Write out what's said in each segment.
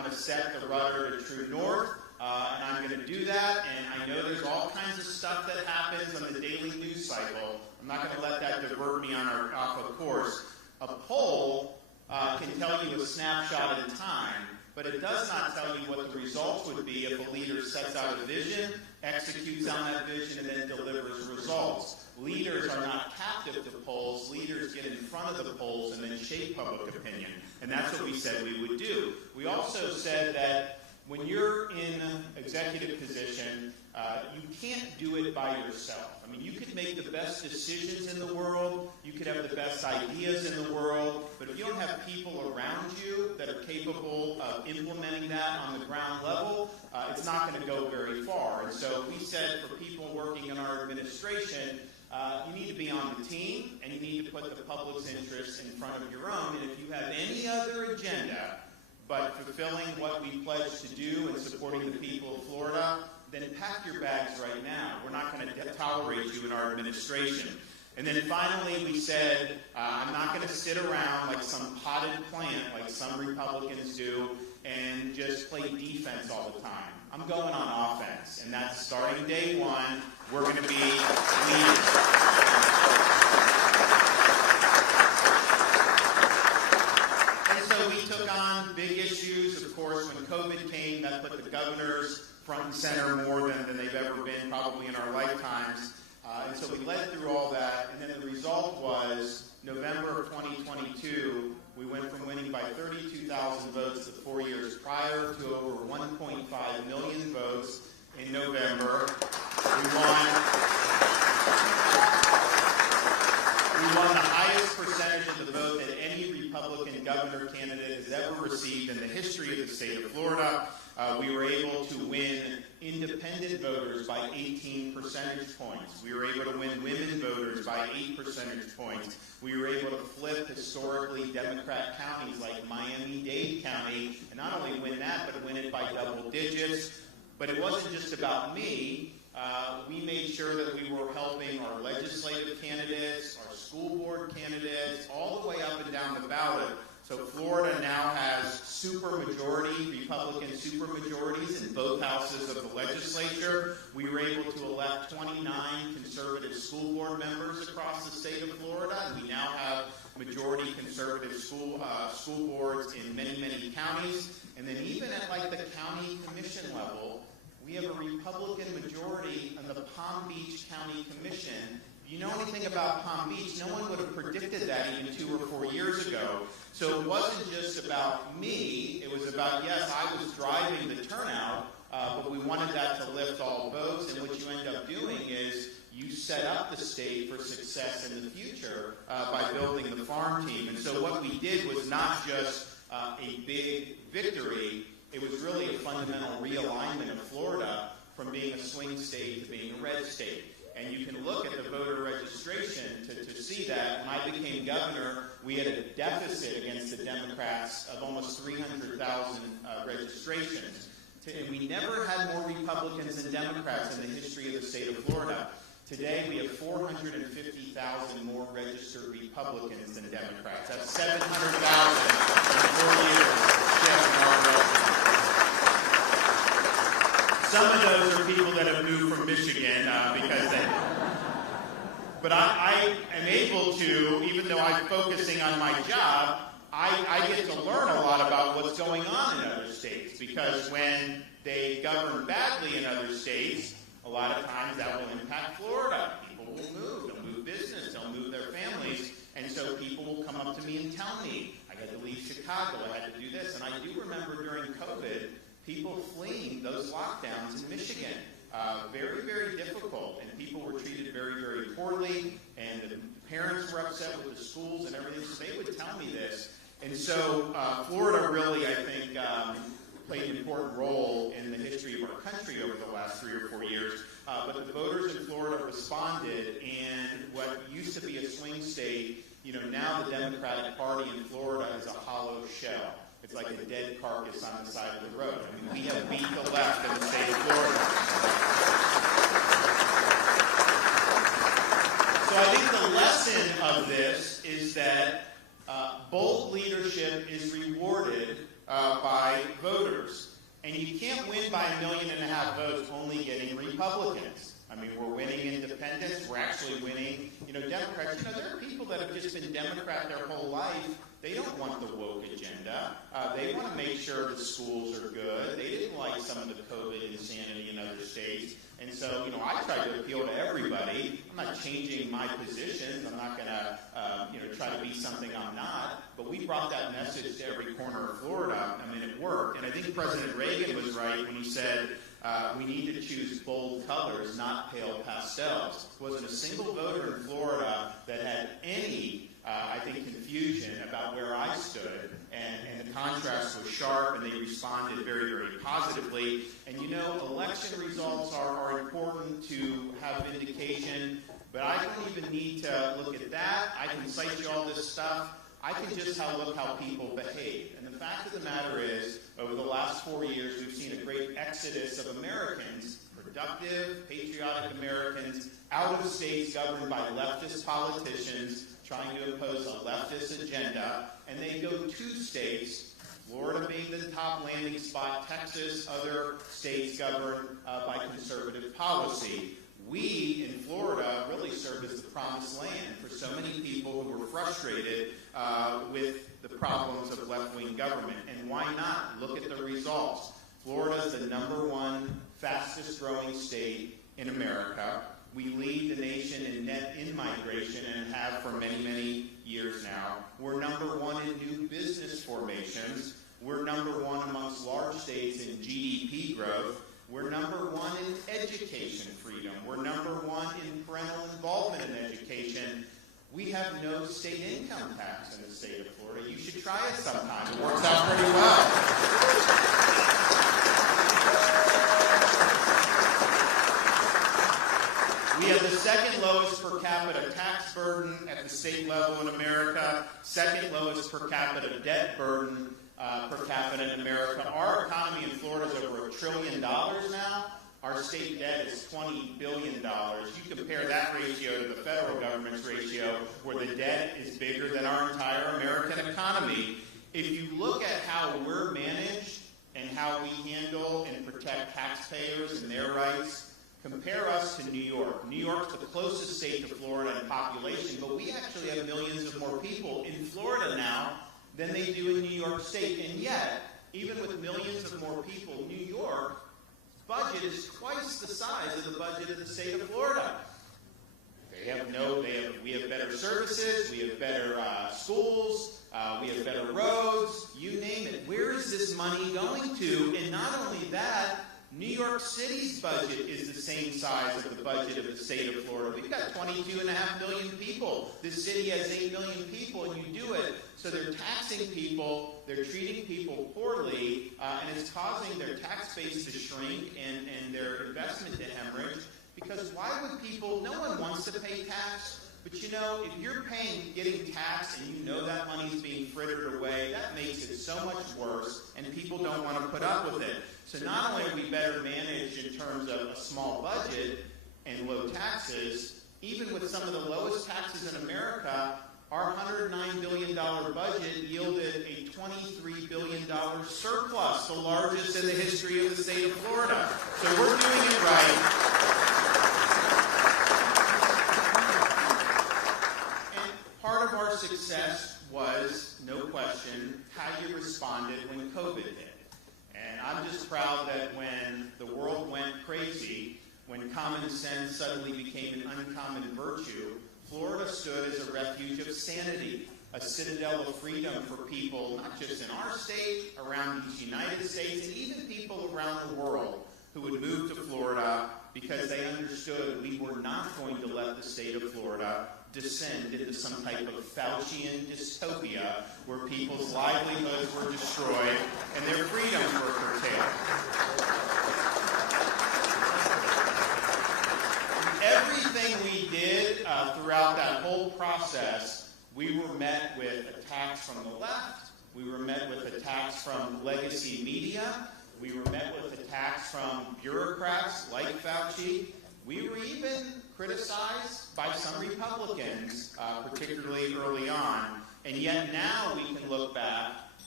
I'm going to set the rudder to true north, and I'm going to do that. And I know there's all kinds of stuff that happens on the daily news cycle. I'm not going to let that divert me off of course. A poll can tell you a snapshot in time, but it does not tell you what the results would be if a leader sets out a vision, executes on that vision, and then delivers results. Leaders are not captive to polls. Leaders get in front of the polls and then shape public opinion. And that's what we said we would do. We also said that when you're in executive position, you can't do it by yourself. I mean, you could make the best decisions in the world, you could have the best ideas in the world, but if you don't have people around you that are capable of implementing that on the ground level, it's not going to go very far. And so we said for people working in our administration, you need to be on the team, and you need to put the public's interests in front of your own. And if you have any other agenda but fulfilling what we pledged to do and supporting the people of Florida, then pack your bags right now. We're not going to tolerate you in our administration. And then finally we said, I'm not going to sit around like some potted plant like some Republicans do and just play defense all the time. I'm going on offense, and that's starting day one. We're going to be leaders. And so we took on big issues. Of course, when COVID came, that put the governors front and center more than they've ever been probably in our lifetimes. And so we led through all that, and then the result was November of 2022, we went from winning by 32,000 votes the 4 years prior to over 1.5 million votes in November. We won the highest percentage of the vote that any Republican governor candidate has ever received in the history of the state of Florida. We were able to win independent voters by 18 percentage points. We were able to win women voters by 8 percentage points. We were able to flip historically Democrat counties like Miami-Dade County, and not only win that, but win it by double digits. But it wasn't just about me. We made sure that we were helping our legislative candidates, our school board candidates, all the way up and down the ballot. So Florida now has supermajority, Republican supermajorities in both houses of the legislature. We were able to elect 29 conservative school board members across the state of Florida, and we now have majority conservative school boards in many, many counties. And then even at like the county commission level, we have a Republican majority on the Palm Beach County Commission. If you know anything about Palm Beach, no one would have predicted that even 2 or 4 years ago. So it wasn't just about me. It was about, yes, I was driving the turnout, but we wanted that to lift all votes. And what you end up doing is you set up the state for success in the future by building the farm team. And so what we did was not just a big victory. It was really a fundamental realignment of Florida from being a swing state to being a red state. And you can look at the voter registration to see that. When I became governor, we had a deficit against the Democrats of almost 300,000 registrations. And we never had more Republicans than Democrats in the history of the state of Florida. Today, we have 450,000 more registered Republicans than Democrats. That's 700,000 in 4 years. Some of those are people that have moved from Michigan because they... But I am able to, even though I'm focusing on my job, I get to learn a lot about what's going on in other states, because when they govern badly in other states, a lot of times that will impact Florida. People will move. They'll move business. They'll move their families. And so people will come up to me and tell me, I got to leave Chicago. I had to do this. And I do remember during COVID, people fleeing those lockdowns in Michigan. Very, very difficult. And people were treated very, very poorly. And the parents were upset with the schools and everything. So they would tell me this. And so Florida really, I think, played an important role in the history of our country over the last 3 or 4 years. But the voters in Florida responded, and what used to be a swing state, now the Democratic Party in Florida is a hollow shell. It's like a dead carcass on the side of the road. I mean, we have beat the left in the state of Florida. So I think the lesson of this is that bold leadership is rewarded by voters. And you can't win by 1.5 million votes only getting Republicans. I mean, we're winning independents. We're actually winning, Democrats. There are people that have just been Democrat their whole life. They don't want the woke agenda. They want to make sure the schools are good. They didn't like some of the COVID insanity in other states. And so, I try to appeal to everybody. I'm not changing my positions. I'm not going to, try to be something I'm not. But we brought that message to every corner of Florida. I mean, it worked. And I think President Reagan was right when he said, we need to choose bold colors, not pale pastels. There wasn't a single voter in Florida that had any, confusion about where I stood. And the contrast was sharp, and they responded very, very positively. And election results are important to have vindication, but I don't even need to look at that. I can cite you all this stuff. I can just look how people behave. And the fact of the matter is, over the last 4 years, we've seen a great exodus of Americans, productive, patriotic Americans, out of states governed by leftist politicians trying to impose a leftist agenda. And they go to states, Florida being the top landing spot, Texas, other states governed by conservative policy. We, in Florida, really served as the promised land for so many people who were frustrated with the problems of left-wing government. And why not? Look at the results. Florida is the #1 fastest-growing state in America. We lead the nation in net in-migration and have for many, many years now. We're #1 in new business formations. We're #1 amongst large states in GDP growth. We're #1 in education freedom. We're #1 in parental involvement in education. We have no state income tax in the state of Florida. You should try it sometime. It works out pretty well. We have the second lowest per capita tax burden at the state level in America, second lowest per capita debt burden per capita in America. Our economy in Florida is over $1 trillion now. Our state debt is $20 billion. You compare that ratio to the federal government's ratio, where the debt is bigger than our entire American economy. If you look at how we're managed and how we handle and protect taxpayers and their rights, compare us to New York. New York's the closest state to Florida in population, but we actually have millions of more people in Florida now than they do in New York State. And yet, even with millions of more people, New York's budget is twice the size of the budget of the state of Florida. We have better services, we have better schools, we have better roads, you name it. Where is this money going to? And not only that, New York City's budget is the same size as the budget of the state of Florida. We've got 22.5 million people. This city has 8 million people, and you do it. So they're taxing people, they're treating people poorly, and it's causing their tax base to shrink and their investment to hemorrhage. Because why would people, no one wants to pay tax, but if you're getting taxed and you know that money's being frittered away, that makes it so much worse, and people don't want to put up with it. So not only are we better managed in terms of a small budget and low taxes, even with some of the lowest taxes in America, our $109 billion budget yielded a $23 billion surplus, the largest in the history of the state of Florida. So we're doing it right. Part of our success was, no question, how you responded when COVID hit. And I'm just proud that when the world went crazy, when common sense suddenly became an uncommon virtue, Florida stood as a refuge of sanity, a citadel of freedom for people, not just in our state, around these United States, and even people around the world who would move to Florida because they understood we were not going to let the state of Florida descend into some type of Faucian dystopia where people's livelihoods were destroyed and their freedoms were curtailed. Everything we did throughout that whole process, we were met with attacks from the left, we were met with attacks from legacy media, we were met with attacks from bureaucrats like Fauci. We were even criticized by some Republicans, particularly early on. And yet now we can look back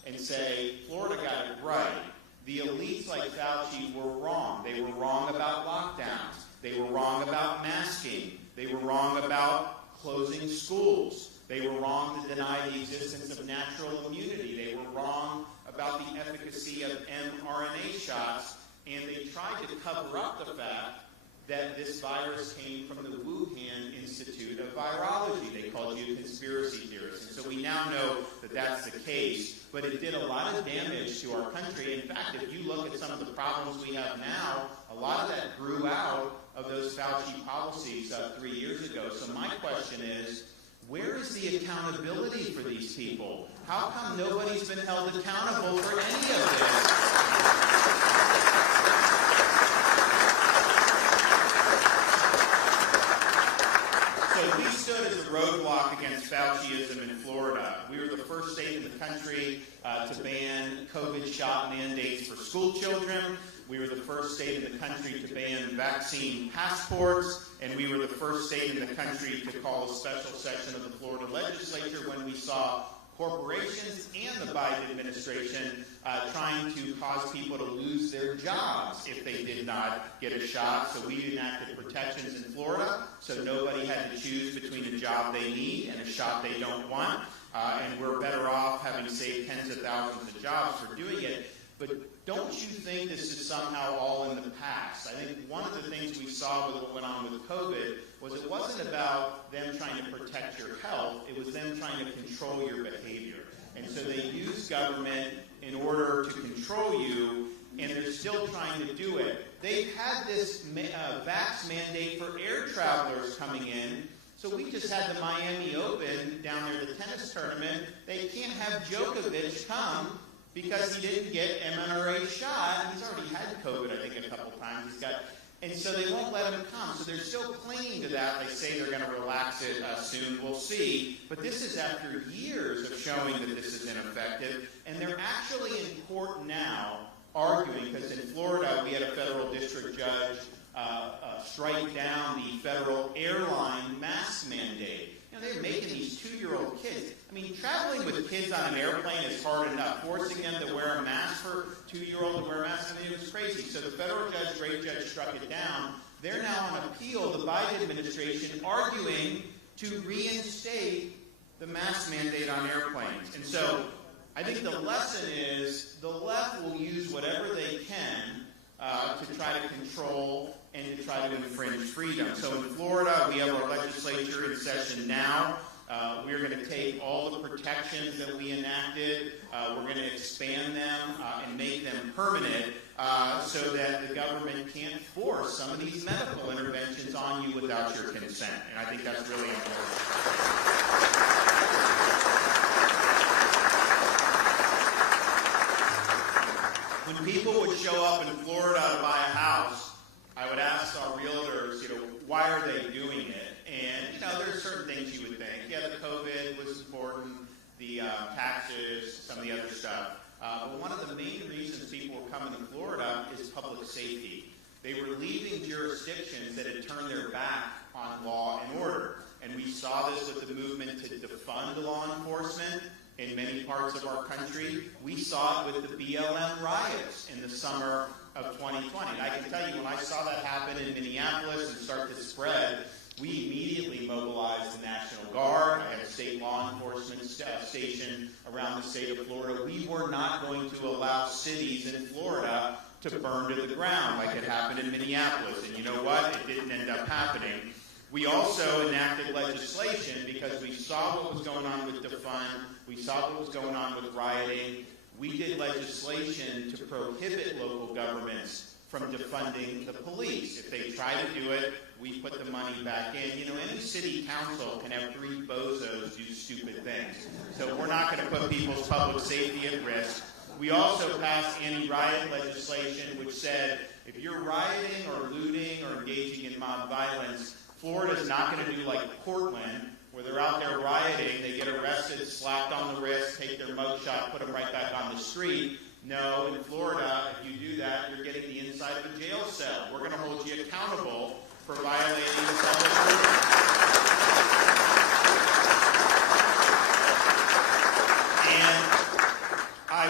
and say, Florida got it right. The elites like Fauci were wrong. They were wrong about lockdowns. They were wrong about masking. They were wrong about closing schools. They were wrong to deny the existence of natural immunity. They were wrong about the efficacy of mRNA shots. And they tried to cover up the fact that this virus came from the Wuhan Institute of Virology. They called you conspiracy theorists. And so we now know that that's the case, but it did a lot of damage to our country. In fact, if you look at some of the problems we have now, a lot of that grew out of those Fauci policies 3 years ago. So my question is, where is the accountability for these people? How come nobody's been held accountable for any of this? So we stood as a roadblock against Fauciism in Florida. We were the first state in the country to ban COVID shot mandates for school children. We were the first state in the country to ban vaccine passports, and we were the first state in the country to call a special session of the Florida legislature when we saw corporations and the Biden administration trying to cause people to lose their jobs if they did not get a shot. So we enacted protections in Florida so nobody had to choose between a job they need and a shot they don't want. And we're better off having saved tens of thousands of jobs for doing it. But don't you think this is somehow all in the past? I think one of the things we saw with what went on with COVID was it wasn't about them trying to protect your health, it was them trying to control your behavior. And so they used government in order to control you, and they're still trying to do it. They've had this vax mandate for air travelers coming in. So we just had the Miami Open down there, the tennis tournament. They can't have Djokovic come because he didn't get mRNA shot. He's already had COVID, I think, a couple times. And so they won't let him come. So they're still clinging to that. They say they're going to relax it soon. We'll see. But this is after years of showing that this is ineffective. And they're actually in court now arguing, because in Florida we had a federal district judge strike down the federal airline mask mandate. You know, they're making these 2-year-old kids. I mean, traveling with kids on an airplane is hard enough. Forcing them to wear a mask for a 2-year-old to wear a mask, I mean, it was crazy. So the federal judge, great judge, struck it down. They're now on appeal, the Biden administration, arguing to reinstate the mask mandate on airplanes. And so I think the lesson is the left will use whatever they can to try to control and to try to infringe freedom. So in Florida, we have our legislature in session now. We're going to take all the protections that we enacted, we're going to expand them and make them permanent so that the government can't force some of these medical interventions on you without your consent. And I think that's really important. When people would show up in Florida to buy a house, I would ask our realtors, why are they doing it? And, there are certain things you would think. Yeah, the COVID was important, the taxes, some of the other stuff. But one of the main reasons people were coming to Florida is public safety. They were leaving jurisdictions that had turned their back on law and order. And we saw this with the movement to defund law enforcement in many parts of our country. We saw it with the BLM riots in the summer of 2020. And I can tell you, when I saw that happen in Minneapolis and start to spread, we immediately mobilized the National Guard. I had a state law enforcement station around the state of Florida. We were not going to allow cities in Florida to burn to the ground like it happened in Minneapolis. And you know what? It didn't end up happening. We also enacted legislation because we saw what was going on with defund. We saw what was going on with rioting. We did legislation to prohibit local governments from defunding the police. If they try to do it, we put the money back in. Any city council can have 3 bozos do stupid things. So we're not going to put people's public safety at risk. We also passed anti-riot legislation which said if you're rioting or looting or engaging in mob violence, Florida's not going to do like Portland, where they're out there rioting, they get arrested, slapped on the wrist, take their mugshot, put them right back on the street. No, in Florida, if you do that, you're getting the inside of a jail cell. We're going to hold you accountable for violating the public order. And I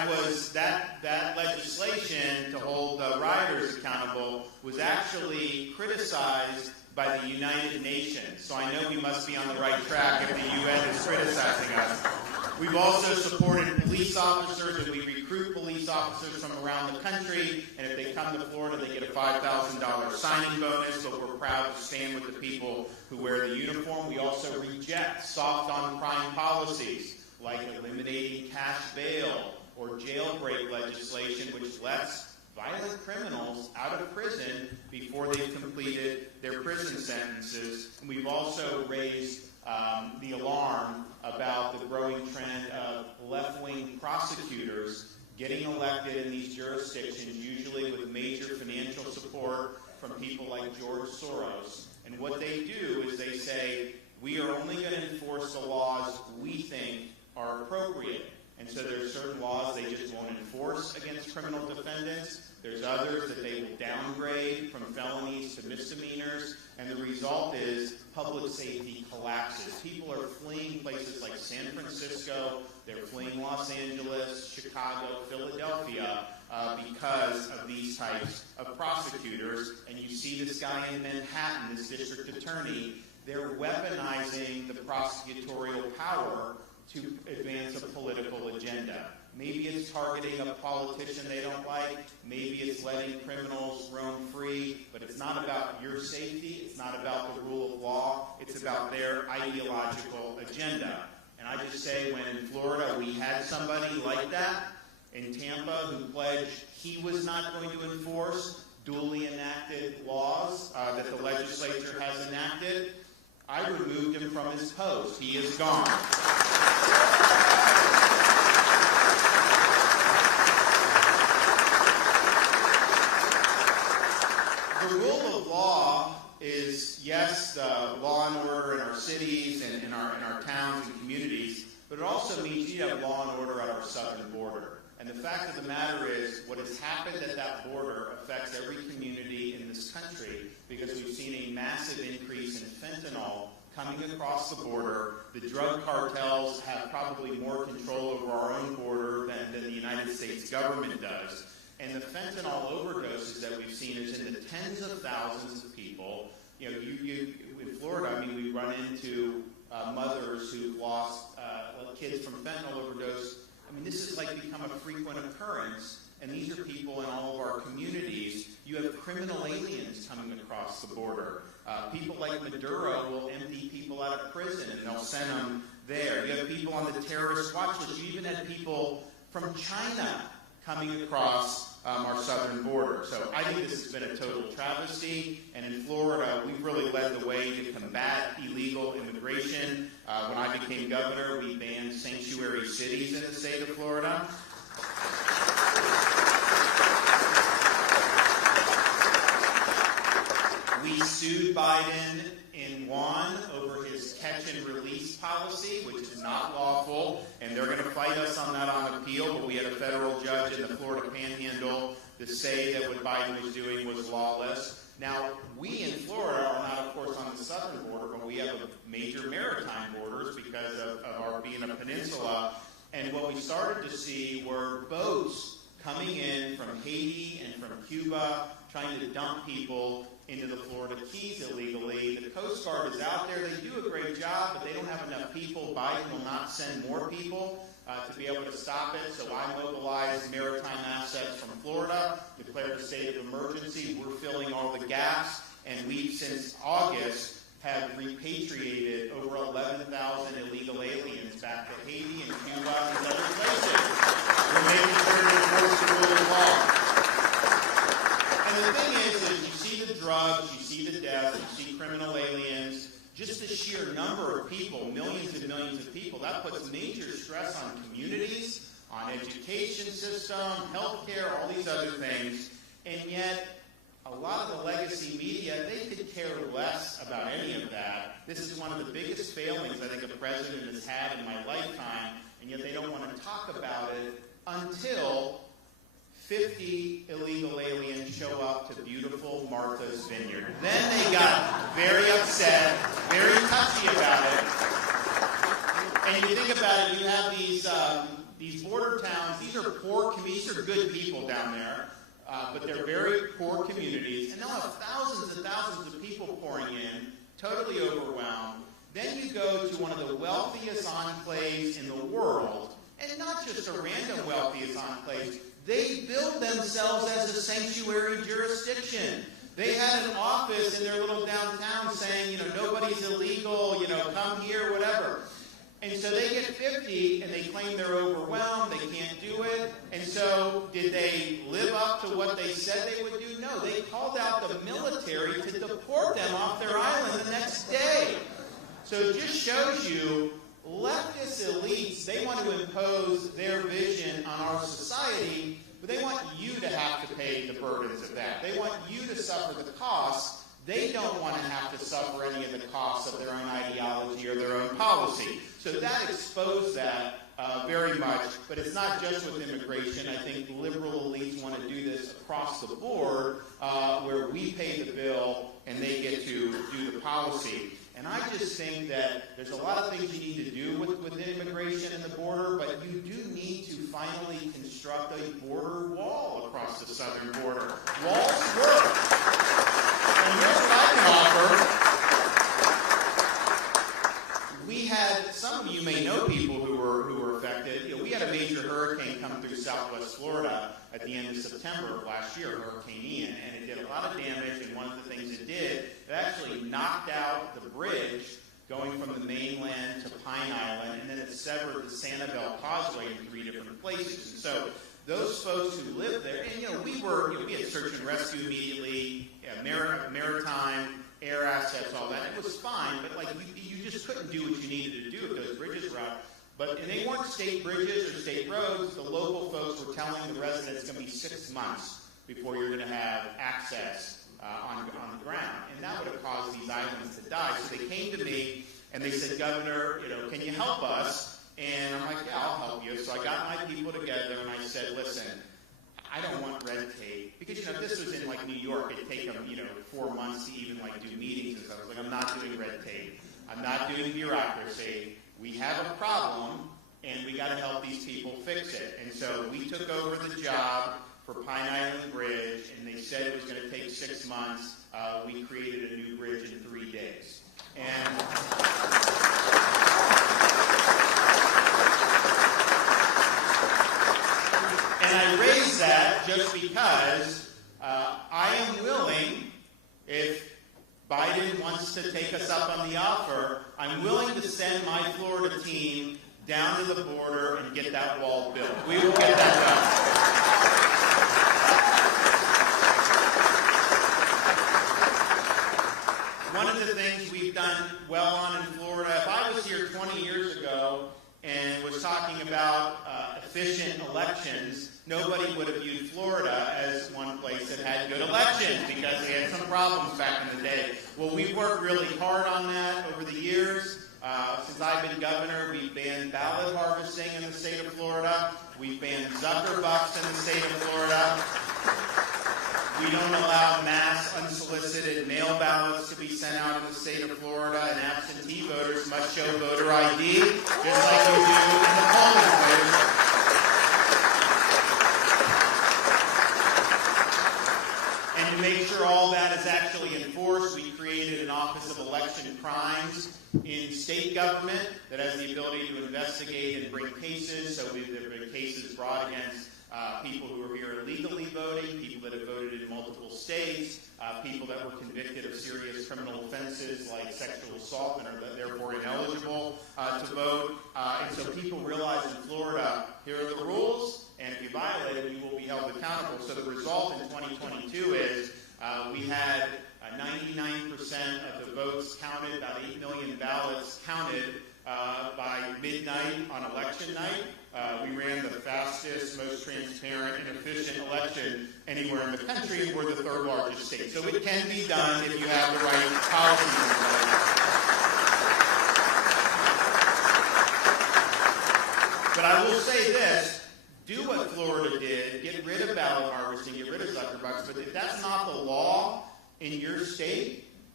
legislation to hold rioters accountable was actually criticized by the United Nations. So I know we must be on the right track if the UN is criticizing us. We've also supported police officers, and we recruit police officers from around the country, and if they come to Florida, they get a $5,000 signing bonus, but we're proud to stand with the people who wear the uniform. We also reject soft-on-crime policies, like eliminating cash bail or jailbreak legislation, which lets violent criminals out of prison before they've completed their prison sentences. And we've also raised the alarm about the growing trend of left-wing prosecutors getting elected in these jurisdictions, usually with major financial support from people like George Soros. And what they do is they say, we are only going to enforce the laws we think are appropriate. And so there's certain laws they just won't enforce against criminal defendants. There's others that they will downgrade from felonies to misdemeanors. And the result is public safety collapses. People are fleeing places like San Francisco. They're fleeing Los Angeles, Chicago, Philadelphia because of these types of prosecutors. And you see this guy in Manhattan, this district attorney. They're weaponizing the prosecutorial power to advance a political agenda. Maybe it's targeting a politician they don't like. Maybe it's letting criminals roam free. But it's not about your safety. It's not about the rule of law. It's about their ideological agenda. And I just say, when in Florida we had somebody like that in Tampa who pledged he was not going to enforce duly enacted laws that the legislature has enacted, I removed him from his post. He is gone. The rule of law is, yes, law and order in our cities and in our towns and communities, but it also means you have law and order at our southern border. And the fact of the matter is, what has happened at that border affects every community in this country, because we've seen a massive increase in fentanyl coming across the border. The drug cartels have probably more control over our own border than the United States government does. And the fentanyl overdoses that we've seen is in the tens of thousands of people. You know, in Florida, I mean, we run into mothers who've lost kids from fentanyl overdose. I mean, this has like become a frequent occurrence, and these are people in all of our communities. You have criminal aliens coming across the border. People like Maduro will empty people out of prison, and they'll send them there. You have people on the terrorist watch list. You even had people from China coming across our southern border. So I think this has been a total travesty. And in Florida, we've really led the way to combat illegal immigration. When I became governor, we banned sanctuary cities in the state of Florida. We sued Biden and won over his catch and release policy, which is not lawful, and they're going to fight us on that on appeal, but we had a federal judge in the Florida Panhandle to say that what Biden was doing was lawless. Now, we in Florida are not, of course, on the southern border, but we have major maritime borders because of our being a peninsula, and what we started to see were boats coming in from Haiti and from Cuba, trying to dump people into the Florida Keys illegally. The Coast Guard is out there. They do a great job, but they don't have enough people. Biden will not send more people to be able to stop it. So I mobilized maritime assets from Florida, declared a state of emergency. We're filling all the gaps, and we've, since August, have repatriated over 11,000 illegal aliens back to Haiti and Cuba and other places. We're making sure to enforce the rule of law. And the thing is you see the drugs, you see the death, you see criminal aliens, just the sheer number of people, millions and millions of people, that puts major stress on communities, on education system, healthcare, all these other things. And yet, a lot of the legacy media, they could care less about any of that. This is one of the biggest failings I think a president has had in my lifetime, and yet they don't want to talk about it until 50 illegal aliens show up to beautiful Martha's Vineyard. Then they got very upset, very touchy about it. And you think about it, you have these border towns, these are poor communities, these are good people down there, but they're very poor communities, and they'll have thousands and thousands of people pouring in, totally overwhelmed. Then you go to one of the wealthiest enclaves in the world, and not just a random wealthiest enclave, they build themselves as a sanctuary jurisdiction. They had an office in their little downtown saying, nobody's illegal, come here, whatever. And so they get 50, and they claim they're overwhelmed, they can't do it. And so did they live up to what they said they would do? No, they called out the military to deport them off their island the next day. So it just shows you, leftist elites, they want to impose their vision on our society, but they want you to have to pay the burdens of that. They want you to suffer the costs. They don't want to have to suffer any of the costs of their own ideology or their own policy. So that exposed that very much, but it's not just with immigration. I think liberal elites want to do this across the board, where we pay the bill and they get to do the policy. And I just think that there's a lot of things you need to do with immigration and the border, but you do need to finally construct a border wall across the southern border. Walls work. And here's what I can offer. We had, some of you may know people who were affected. We had a major hurricane come through southwest Florida at the end of September of last year, Hurricane Ian, and it did a lot of damage, and one of the things it did, it actually knocked out the bridge going from the mainland to Pine Island, and then it severed the Sanibel Causeway in 3 different places. And so those folks who lived there, and we had search and rescue immediately, maritime, air assets, all that. It was fine, but you just couldn't do what you needed to do if those bridges were out. And they weren't state bridges or state roads. The local folks were telling the residents it's going to be 6 months before you're going to have access on the ground. And that would have caused these islands to die. So they came to me and they said, Governor, can you help us? And I'm like, yeah, I'll help you. So I got my people together and I said, listen, I don't want red tape. Because, if this was in New York, it'd take them, 4 months to even do meetings and stuff. I was like, I'm not doing red tape. I'm not doing bureaucracy. We have a problem, and we got to help these people fix it. And so we took over the job for Pine Island Bridge, and they said it was going to take 6 months. We created a new bridge in 3 days. And I raise that just because I am willing, if Biden wants to take us up on the offer, I'm willing to send my Florida team down to the border and get that wall built. We will get that done. One of the things we've done well on in Florida, if I was here 20 years ago and was talking about efficient elections, nobody would have viewed Florida as one place that had good elections because they had some problems back in the day. Well, we've worked really hard on that over the years. Since I've been governor, we've banned ballot harvesting in the state of Florida. We've banned Zuckerbucks in the state of Florida. We don't allow mass unsolicited mail ballots to be sent out in the state of Florida, and absentee voters must show voter ID, just like you do in the polling place. And to make sure all that is actually enforced, we created an Office of Election Crimes in state government that has the ability to investigate and bring cases. So there have been cases brought against people who are here illegally voting, people that have voted in multiple states, people that were convicted of serious criminal offenses like sexual assault and are therefore ineligible to vote. And so people realize in Florida, here are the rules, and if you violate them, you will be held accountable. So the result in 2022 is we had 99% of the votes counted, about 8 million ballots counted by midnight on election night. We ran the fastest, most transparent, and efficient election anywhere in the country, and we're the 3rd largest state. So it can be done if you have the right policies in place. But I will say this, do what Florida did, get rid of ballot harvesting, get rid of Zuckerbucks, but if that's not the law in your state,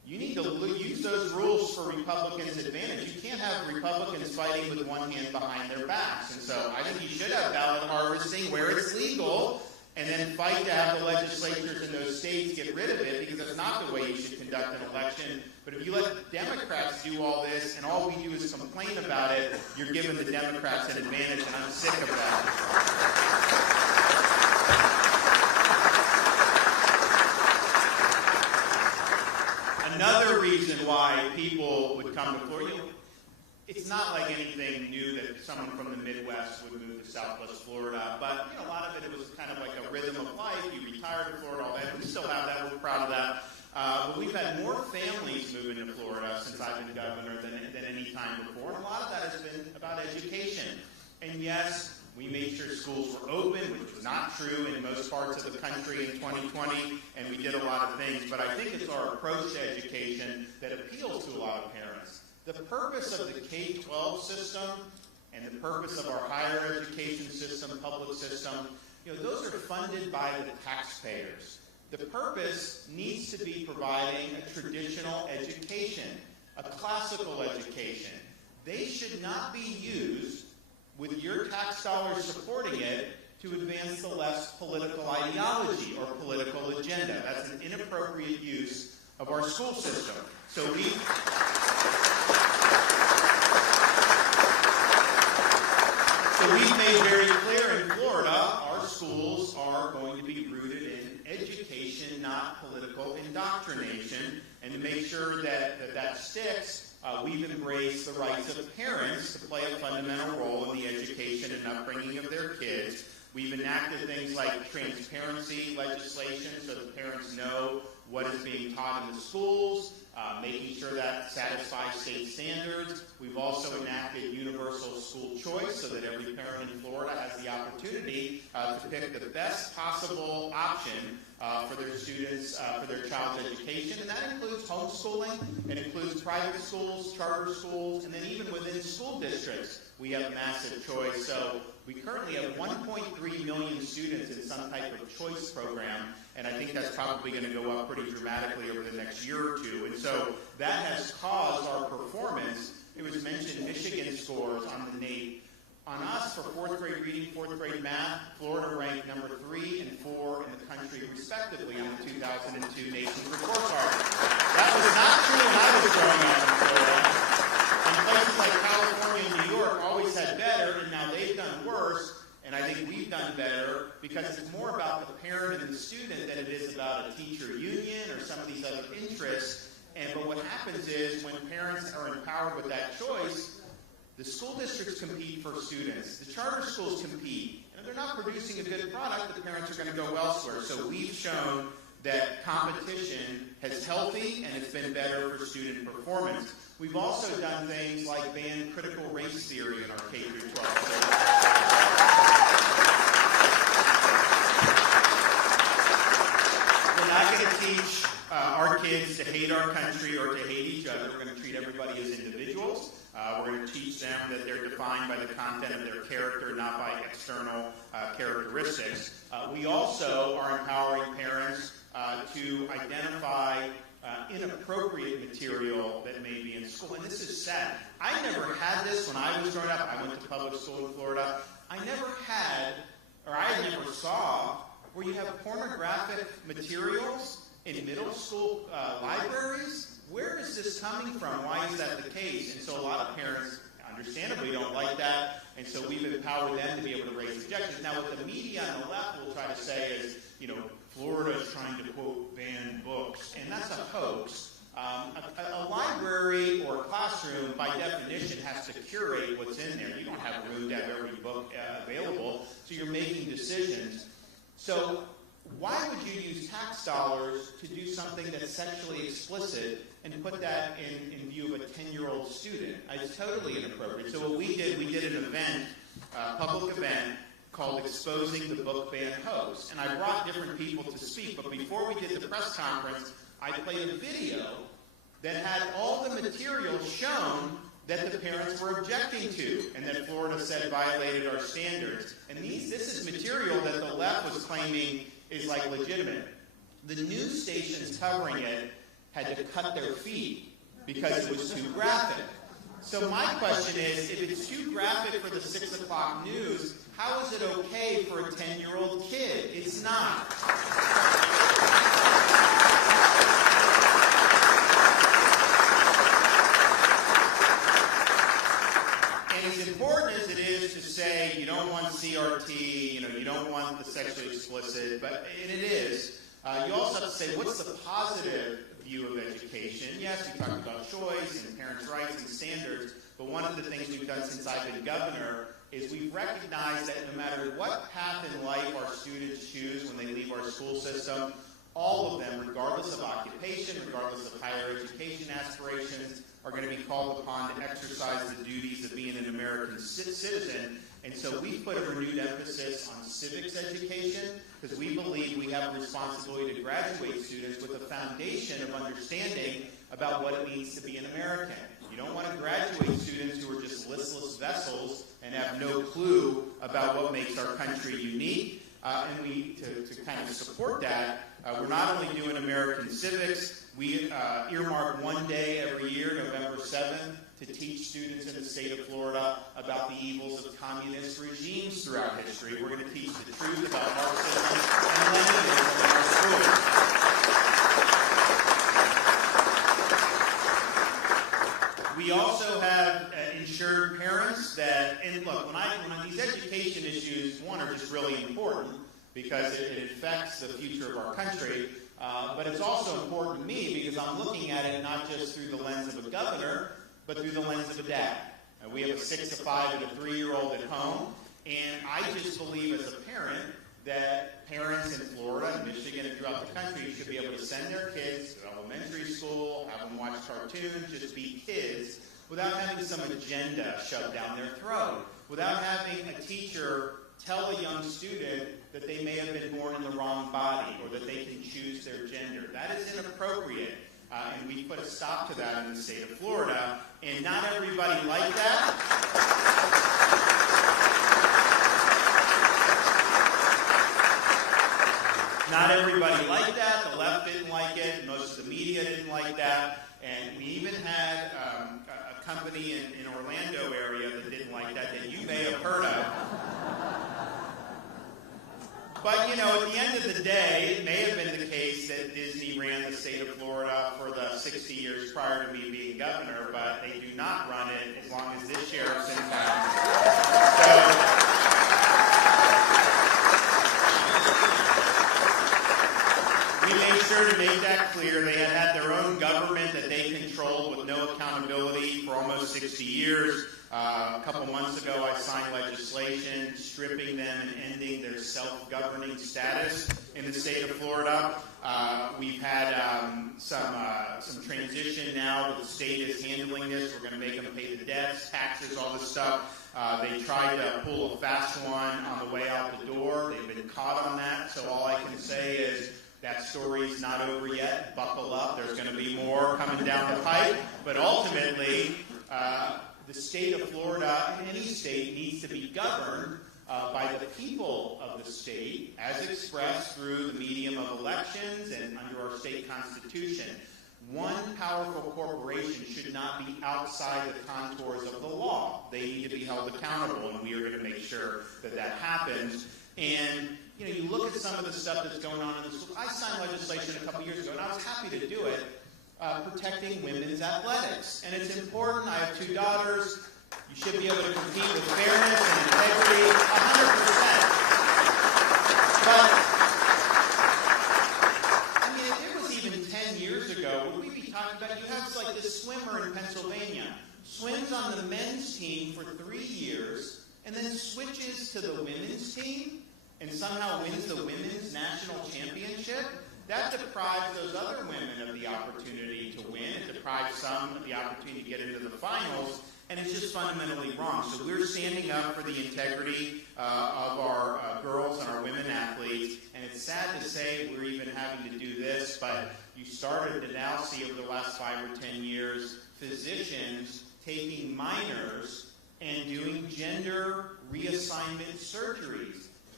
you need to use those rules for Republicans' advantage. You can't have Republicans fighting with one hand behind their backs. And so I think you should have ballot harvesting where it's legal, and then fight to have the legislatures in those states get rid of it, because that's not the way you should conduct an election. But if you let Democrats do all this and all we do is complain about it, you're giving the Democrats an advantage, and I'm sick of that. Another reason why people would come to Florida, it's not like anything new that someone from the Midwest would move to Southwest Florida, but a lot of it was kind of like a rhythm of life. You retire to Florida, all that. We still have that. We're proud of that. But we've had more families move into Florida since I've been governor than any time before. And a lot of that has been about education. And yes, we made sure schools were open, which was not true in most parts of the country in 2020, and we did a lot of things. But I think it's our approach to education that appeals to a lot of parents. The purpose of the K-12 system and the purpose of our higher education system, public system, those are funded by the taxpayers. The purpose needs to be providing a traditional education, a classical education. They should not be used with your tax dollars supporting it to advance the left political ideology or political agenda. That's an inappropriate use of our school system. So we've made very clear in Florida, our schools are going to be rooted in education, not political indoctrination. And to make sure that sticks, we've embraced the rights of parents to play a fundamental role in the education and upbringing of their kids. We've enacted things like transparency legislation so that parents know what is being taught in the schools, making sure that satisfies state standards. We've also enacted universal school choice so that every parent in Florida has the opportunity to pick the best possible option for their students, for their child's education. And that includes homeschooling, it includes private schools, charter schools, and then even within school districts, we have massive choice. So we currently have 1.3 million students in some type of choice program, and I think that's probably going to go up pretty dramatically over the next year or two. And so that has caused our performance. It was mentioned Michigan scores on the NAEP. On us for fourth grade reading, fourth grade math, Florida ranked number 3 and 4 in the country respectively on the 2002 Nation's Report Card. That was not true when I was growing up in Florida. And places like California and New York always had better, and now they've done worse. And I think we've done better because it's more about the parent and the student than it is about a teacher union or some of these other interests. But what happens is when parents are empowered with that choice, the school districts compete for students. The charter schools compete. And if they're not producing a good product, the parents are going to go elsewhere. So we've shown that competition is healthy and it's been better for student performance. We've also done things like ban critical race theory in our K-12 system. We're not going to teach our kids to hate our country or to hate each other. We're going to treat everybody as individuals. We're going to teach them that they're defined by the content of their character, not by external characteristics. We also are empowering parents to identify inappropriate material that may be in school. And this is sad. I never had this when I was growing up. I went to public school in Florida. I never saw where you have pornographic materials in middle school libraries. Where is this coming from? Why is that the case? And so a lot of parents, understandably, don't like that. And so we've empowered them to be able to raise objections. Now, what the media on the left will try to say is, Florida is trying to, quote, ban books. And that's a hoax. A library or a classroom, by definition, has to curate what's in there. You don't have room to have every book available, so you're making decisions. So why would you use tax dollars to do something that's sexually explicit and put that in view of a 10-year-old student? It's totally inappropriate. So what we did an event, a public event, called Exposing the Book Ban Hoax. And I brought different people to speak, but before we did the press conference, I played a video that had all the material shown that the parents were objecting to and that Florida said violated our standards. And this is material that the left was claiming is legitimate. The news stations covering it had to cut their feed because it was too graphic. So my question is, if it's too graphic for the 6 o'clock news, how is it okay for a 10-year-old kid? It's not. And as important as it is to say you don't want CRT, you don't want the sexually explicit, and it is, you also have to say, what's the positive view of education? Yes, we talked about choice and parents' rights and standards, but one of the things we've done since I've been governor is we've recognized that no matter what path in life our students choose when they leave our school system, all of them, regardless of occupation, regardless of higher education aspirations, are going to be called upon to exercise the duties of being an American citizen. And so we put a renewed emphasis on civics education because we believe we have a responsibility to graduate students with a foundation of understanding about what it means to be an American. You don't want to graduate students who are just listless vessels and have no clue about what makes our country unique. And we, to kind of support that, we're not only doing American civics, we earmark one day every year, November 7th, to teach students in the state of Florida about the evils of communist regimes throughout history. We're going to teach the truth about Marxism and Leninism in our schools. We also have ensured parents that, and look, when these education issues, one, are just really important because it affects the future of our country, but it's also important to me because I'm looking at it not just through the lens of a governor, but through the lens of a dad. We have a 6 to 5 and a 3-year-old at home, and I just believe as a parent that parents in Florida and Michigan and throughout the country should be able to send their kids to elementary school, have them watch cartoons, just be kids, without having some agenda shoved down their throat, without having a teacher tell a young student that they may have been born in the wrong body or that they can choose their gender. That is inappropriate. And we put a stop to that in the state of Florida. And not everybody liked that. Not everybody liked that. The left didn't like it. Most of the media didn't like that. And we even had a company in Orlando area that didn't like that you may have heard of. But, at the end of the day, it may have been the case that Disney ran the state of Florida for the 60 years prior to me being governor, but they do not run it as long as this sheriff's in town. So we made sure to make that clear. They had their own government that they controlled with no accountability for almost 60 years. A couple months ago, I signed legislation stripping them and ending their self-governing status in the state of Florida. We've had some transition now. The state is handling this. We're going to make them pay the debts, taxes, all this stuff. They tried to pull a fast one on the way out the door. They've been caught on that. So all I can say is that story's not over yet. Buckle up. There's going to be more coming down the pipe. But ultimately, the state of Florida, and any state, needs to be governed by the people of the state as expressed through the medium of elections and under our state constitution. One powerful corporation should not be outside the contours of the law. They need to be held accountable, and we are going to make sure that that happens. And you look at some of the stuff that's going on in the school. I signed legislation a couple years ago, and I was happy to do it. Protecting women's athletics. And it's important. I have 2 daughters. You should be able to compete with fairness and integrity 100%. But, if it was even 10 years ago, would we be talking about, you have like this swimmer in Pennsylvania, swims on the men's team for 3 years, and then switches to the women's team, and somehow wins the women's national championship? That deprives those other women of the opportunity to win. It deprives some of the opportunity to get into the finals, and it's just fundamentally wrong. So we're standing up for the integrity of our girls and our women athletes, and it's sad to say we're even having to do this, but you started to now see over the last 5 or 10 years physicians taking minors and doing gender reassignment surgeries.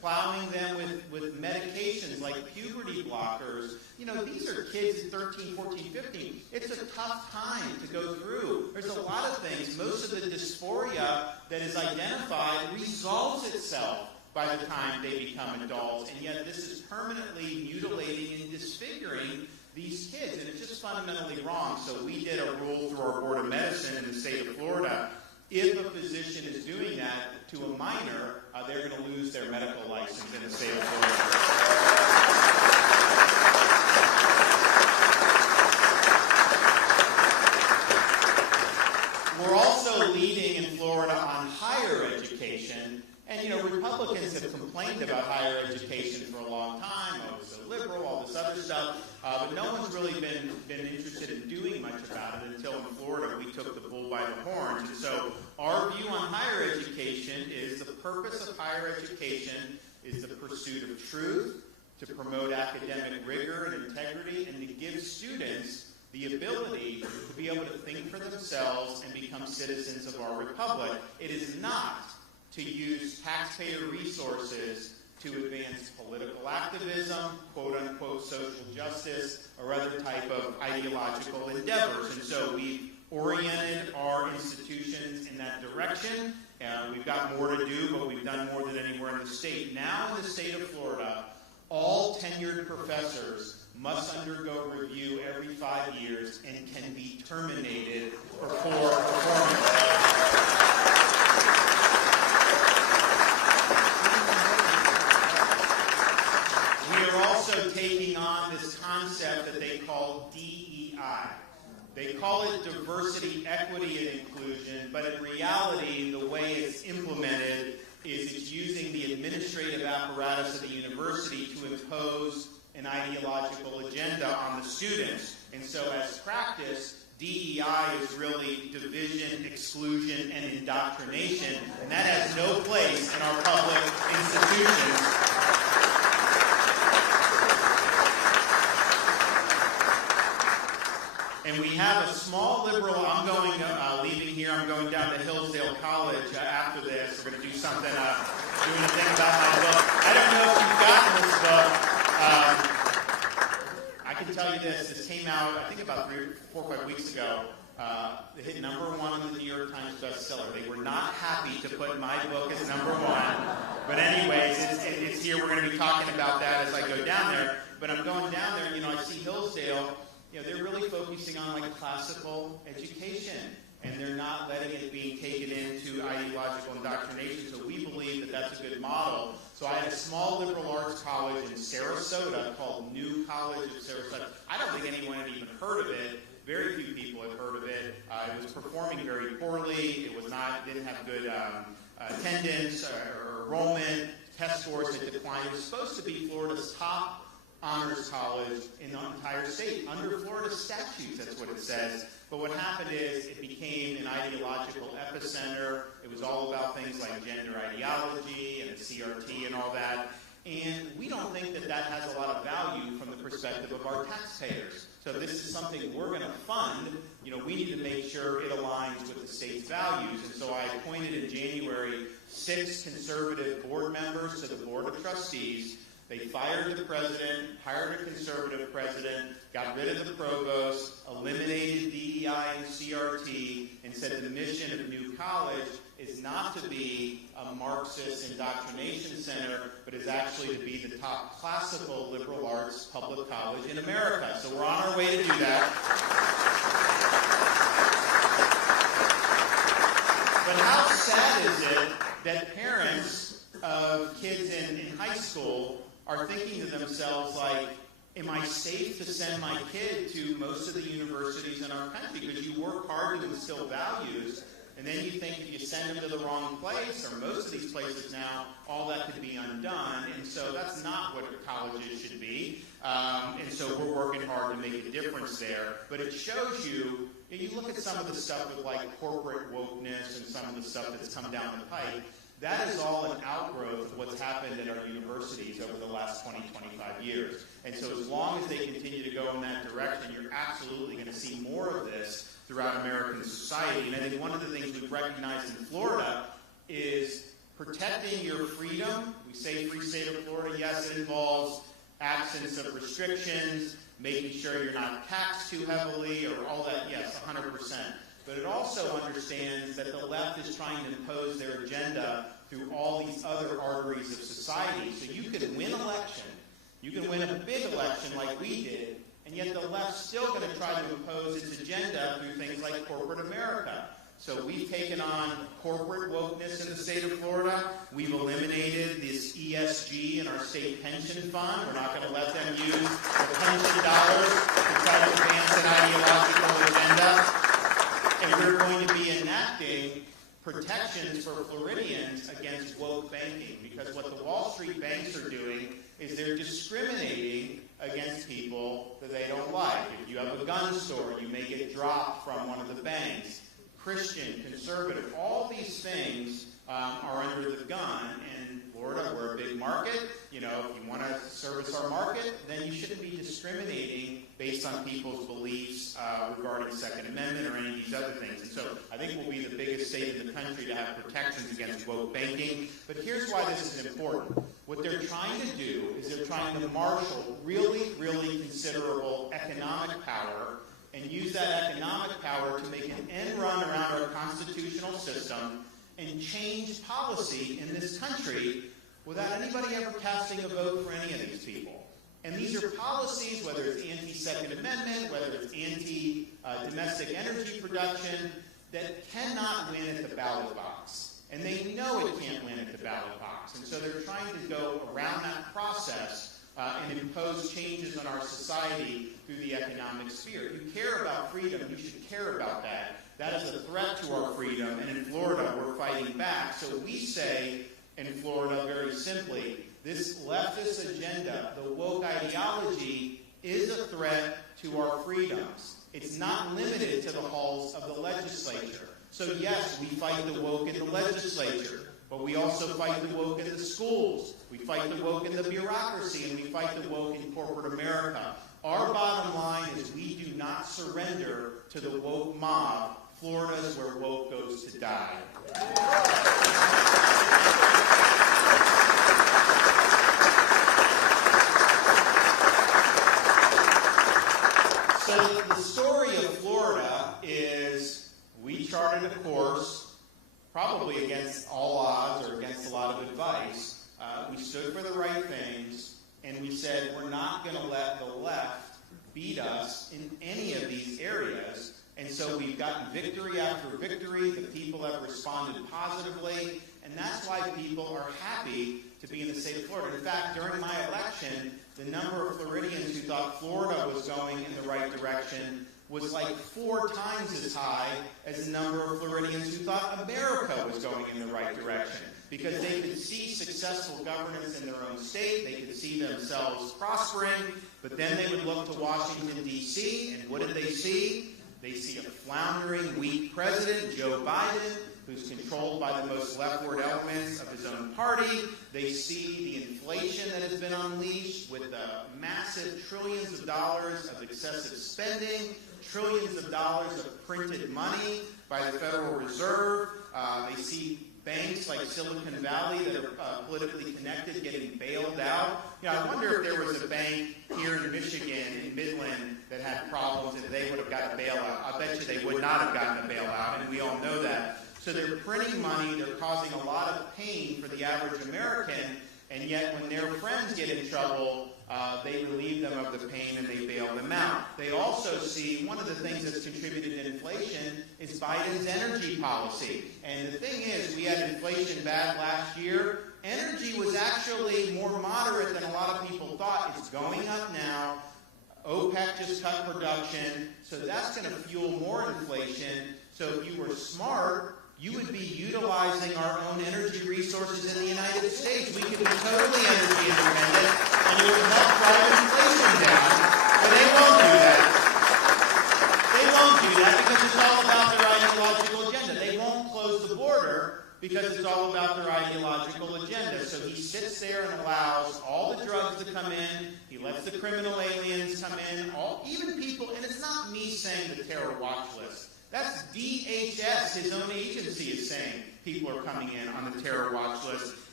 plowing them with medications like puberty blockers. You know, these are kids at 13, 14, 15. It's a tough time to go through. There's a lot of things. Most of the dysphoria that is identified resolves itself by the time they become adults, and yet this is permanently mutilating and disfiguring these kids, and it's just fundamentally wrong. So we did a rule through our Board of Medicine in the state of Florida. If a physician is doing that to a minor, they're going to lose their medical license in the state of Florida. We're also leading in Florida on higher education. And, you know, Republicans have complained about higher education for a long time. Oh, it's so liberal, all this other stuff. But no one's really been interested in doing much about it until in Florida we took the bull by the horns. And so our view on higher education is the purpose of higher education is the pursuit of truth, to promote academic rigor and integrity, and to give students the ability to be able to think for themselves and become citizens of our republic. It is not to use taxpayer resources to advance political activism, quote-unquote social justice, or other type of ideological endeavors. And so we've oriented our institutions in that direction. We've got more to do, but we've done more than anywhere in the state. Now in the state of Florida, all tenured professors must undergo review every 5 years and can be terminated for poor performance. Also taking on this concept that they call DEI. They call it diversity, equity, and inclusion, but in reality, the way it's implemented is it's using the administrative apparatus of the university to impose an ideological agenda on the students. And so as practice, DEI is really division, exclusion, and indoctrination, and that has no place in our public institutions. And we have a small liberal, leaving here, I'm going down to Hillsdale College after this. We're going to do something, doing a thing about my book. I don't know if you've gotten this book. I can tell you this came out, I think about 4 or 5 weeks ago. It hit #1 on the New York Times bestseller. They were not happy to put my book as #1. But anyways, it's here. We're going to be talking about that as I go down there. But I'm going down there, you know, I see Hillsdale. You know, they're really focusing on like classical education, and they're not letting it be taken into ideological indoctrination. So we believe that that's a good model. So I had a small liberal arts college in Sarasota called New College of Sarasota. I don't think anyone had even heard of it. Very few people had heard of it. It was performing very poorly. It was didn't have good attendance or enrollment. Test scores had declined. It was supposed to be Florida's top honors college in the entire state. Under Florida statutes, that's what it says. But what happened is it became an ideological epicenter. It was all about things like gender ideology and the CRT and all that. And we don't think that that has a lot of value from the perspective of our taxpayers. So this is something we're going to fund. You know, we need to make sure it aligns with the state's values. And so I appointed in January 6 conservative board members to the Board of Trustees. They fired the president, hired a conservative president, got rid of the provost, eliminated DEI and CRT, and said the mission of New College is not to be a Marxist indoctrination center, but is actually to be the top classical liberal arts public college in America. So we're on our way to do that. But how sad is it that parents of kids in high school are thinking to themselves, like, am I safe to send my kid to most of the universities in our country? Because you work hard to instill values, and then you think if you send them to the wrong place, or most of these places now, all that could be undone. And so that's not what colleges should be. And so we're working hard to make a difference there. But it shows you, you look at some of the stuff with like corporate wokeness and some of the stuff that's come down the pipe. That is all an outgrowth of what's happened at our universities over the last 20, 25 years. And so as long as they continue to go in that direction, you're absolutely going to see more of this throughout American society. And I think one of the things we've recognized in Florida is protecting your freedom. We say free state of Florida, yes, it involves absence of restrictions, making sure you're not taxed too heavily, or all that, yes, 100%. But it also understands that the left is trying to impose their agenda through all these other arteries of society. So you can win election, you can win a big election like we did, and yet the left's still going to try to impose its agenda through things like corporate America. So we've taken on corporate wokeness in the state of Florida. We've eliminated this ESG in our state pension fund. We're not going to let them use the pension dollars to try to advance an ideological agenda. And we're going to be enacting protections for Floridians against woke banking, because what the Wall Street banks are doing is they're discriminating against people that they don't like. If you have a gun store, you may get dropped from one of the banks. Christian, conservative, all these things are under the gun. And Florida, we're a big market. You know, if you want to service our market, then you shouldn't be discriminating based on people's beliefs regarding Second Amendment or any of these other things. And so I think we'll be the biggest state in the country to have protections against woke banking. But here's why this is important. What they're trying to do is they're trying to marshal really, really considerable economic power and use that economic power to make an end run around our constitutional system and change policy in this country without anybody ever casting a vote for any of these people. And these are policies, whether it's anti-Second Amendment, whether it's anti-domestic energy production, that cannot win at the ballot box. And they know it can't win at the ballot box. And so they're trying to go around that process and impose changes on our society through the economic sphere. If you care about freedom, you should care about that. That is a threat to our freedom, and in Florida, we're fighting back. So we say in Florida, very simply, this leftist agenda, the woke ideology, is a threat to our freedoms. It's not limited to the halls of the legislature. So yes, we fight the woke in the legislature, but we also fight the woke in the schools. We fight the woke in the bureaucracy, and we fight the woke in corporate America. Our bottom line is we do not surrender to the woke mob. Florida is where woke goes to die. So the story of Florida is we charted a course, probably against all odds or against a lot of advice. We stood for the right things, and we said we're not going to let the left beat us in any of these areas. And so we've gotten victory after victory. The people have responded positively, and that's why people are happy to be in the state of Florida. In fact, during my election, the number of Floridians who thought Florida was going in the right direction was like 4 times as high as the number of Floridians who thought America was going in the right direction, because they could see successful governance in their own state, they could see themselves prospering, but then they would look to Washington, D.C., and what did they see? They see a floundering, weak president, Joe Biden, who's controlled by the most leftward elements of his own party. They see the inflation that has been unleashed with the massive trillions of dollars of excessive spending, trillions of dollars of printed money by the Federal Reserve. They see banks like Silicon Valley that are politically connected getting bailed out. You know, I wonder if there was a bank here in Michigan, in Midland, that had problems, if they would have gotten a bailout. I bet you they would not have gotten a bailout, and we all know that. So they're printing money, they're causing a lot of pain for the average American, and yet when their friends get in trouble, they relieve them of the pain and they bail them out. They also see one of the things that's contributed to inflation is Biden's energy policy. And the thing is, we had inflation bad last year. Energy was actually more moderate than a lot of people thought. It's going up now. OPEC just cut production, so that's going to fuel more inflation. So if you were smart, you would be utilizing our own energy resources in the United States. We could be totally energy independent, and it would help drive inflation down. But they won't do that. They won't do that because it's all about their ideological agenda. They won't close the border because it's all about their ideological agenda. So he sits there and allows all the drugs to come in. He lets the criminal aliens come in. Even people, and it's not me saying the terror watch list. That's DHS, his own agency, is saying people are coming in on the terror watch list.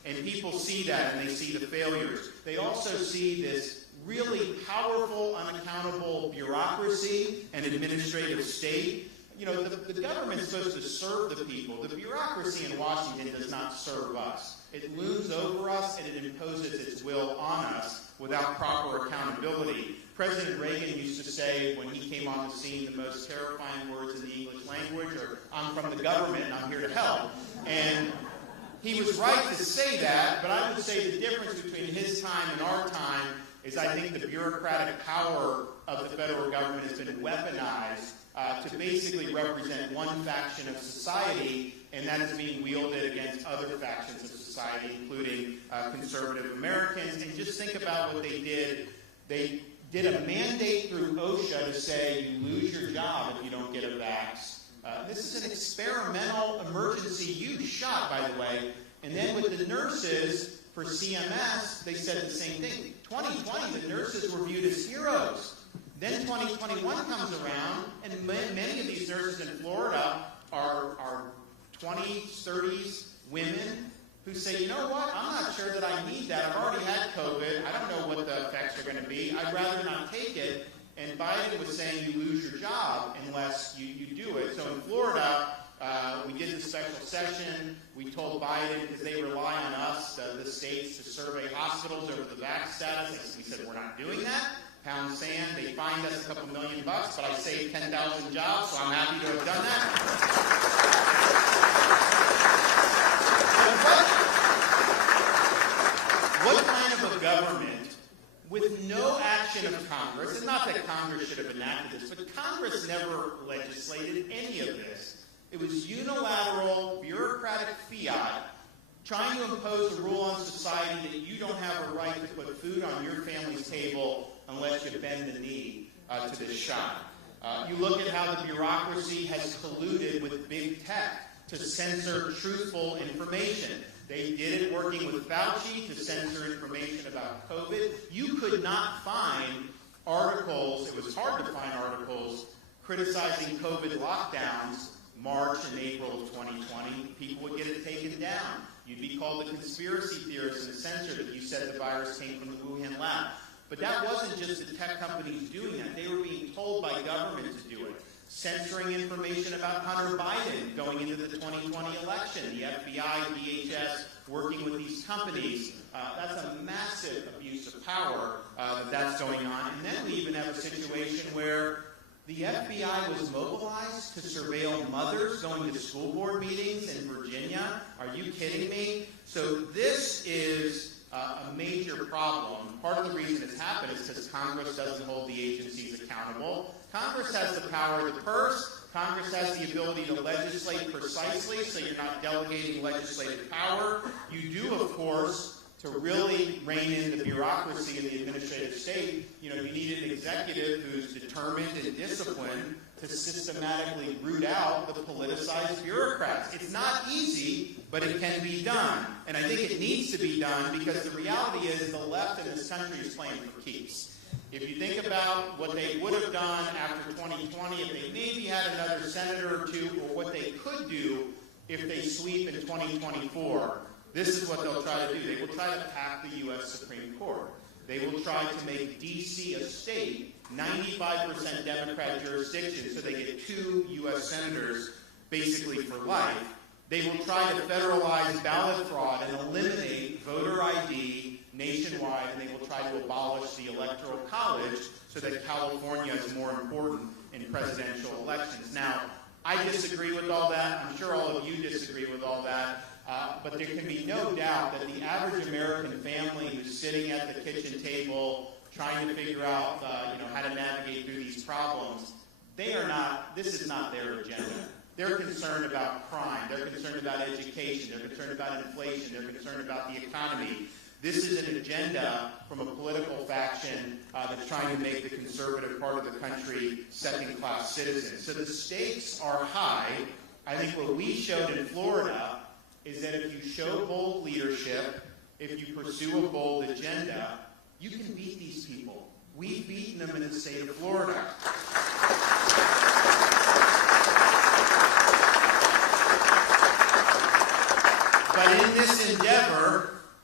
And people see that, and they see the failures. They also see this really powerful, unaccountable bureaucracy and administrative state. You know, the government's supposed to serve the people. The bureaucracy in Washington does not serve us. It looms over us, and it imposes its will on us without proper accountability. President Reagan used to say, when he came on the scene, the most terrifying words in the English language are, "I'm from the government, and I'm here to help." And he was right to say that, but I would say the difference between his time and our time is I think the bureaucratic power of the federal government has been weaponized to basically represent one faction of society, and that is being wielded against other factions of society, including conservative Americans. And just think about what they did. They did a mandate through OSHA to say you lose your job if you don't get a vax. This is an experimental emergency use shot, by the way. And then with the nurses for CMS, they said the same thing. 2020, the nurses were viewed as heroes. Then 2021 comes around, and many of these nurses in Florida are 20s, 30s women who say, you know what, I'm not sure that I need that. I've already had COVID. I don't know what the effects are going to be. I'd rather not take it. And Biden was saying you lose your job unless you do it. So in Florida, we did the special session. We told Biden, because they rely on us, the states, to survey hospitals over the vax status. We said, we're not doing that. Pound sand. They fined us a couple $1 million, but I saved 10,000 jobs, so I'm happy to have done that. What kind of a government with no action of Congress, and not that Congress should have enacted this, but Congress never legislated any of this. It was unilateral, bureaucratic fiat trying to impose a rule on society that you don't have a right to put food on your family's table unless you bend the knee to this shot. You look at how the bureaucracy has colluded with big tech to censor truthful information. They did it working with Fauci to censor information about COVID. You could not find articles, it was hard to find articles, criticizing COVID lockdowns March and April of 2020. People would get it taken down. You'd be called a conspiracy theorist and censored if you said the virus came from the Wuhan lab. But that wasn't just the tech companies doing that. They were being told by government to do it. Censoring information about Hunter Biden going into the 2020 election. The FBI, DHS, working with these companies. That's a massive abuse of power that's going on. And then we even have a situation where the FBI was mobilized to surveil mothers going to school board meetings in Virginia. Are you kidding me? So this is a major problem. Part of the reason it's happened is because Congress doesn't hold the agencies accountable. Congress has the power of the purse. Congress has the ability to legislate precisely, so you're not delegating legislative power. You do, of course, to really rein in the bureaucracy in the administrative state, you need an executive who's determined and disciplined to systematically root out the politicized bureaucrats. It's not easy, but it can be done. And I think it needs to be done because the reality is the left in this country is playing for keeps. If you think about what they would have done after 2020, if they maybe had another senator or two, or what they could do if they sweep in 2024, this is what they'll try to do. They will try to pack the U.S. Supreme Court. They will try to make D.C. a state, 95% Democrat jurisdiction, so they get 2 U.S. senators basically for life. They will try to federalize ballot fraud and eliminate voter ID nationwide, and they will try to abolish the Electoral College so that California is more important in presidential elections. Now, I disagree with all that. I'm sure all of you disagree with all that. But there can be no doubt that the average American family who's sitting at the kitchen table trying to figure out how to navigate through these problems, this is not their agenda. They're concerned about crime. They're concerned about education. They're concerned about inflation. They're concerned about the economy. This is an agenda from a political faction that's trying to make the conservative part of the country second-class citizens. So the stakes are high. I think what we showed in Florida is that if you show bold leadership, if you pursue a bold agenda, you can beat these people. We've beaten them in the state of Florida. But in this endeavor,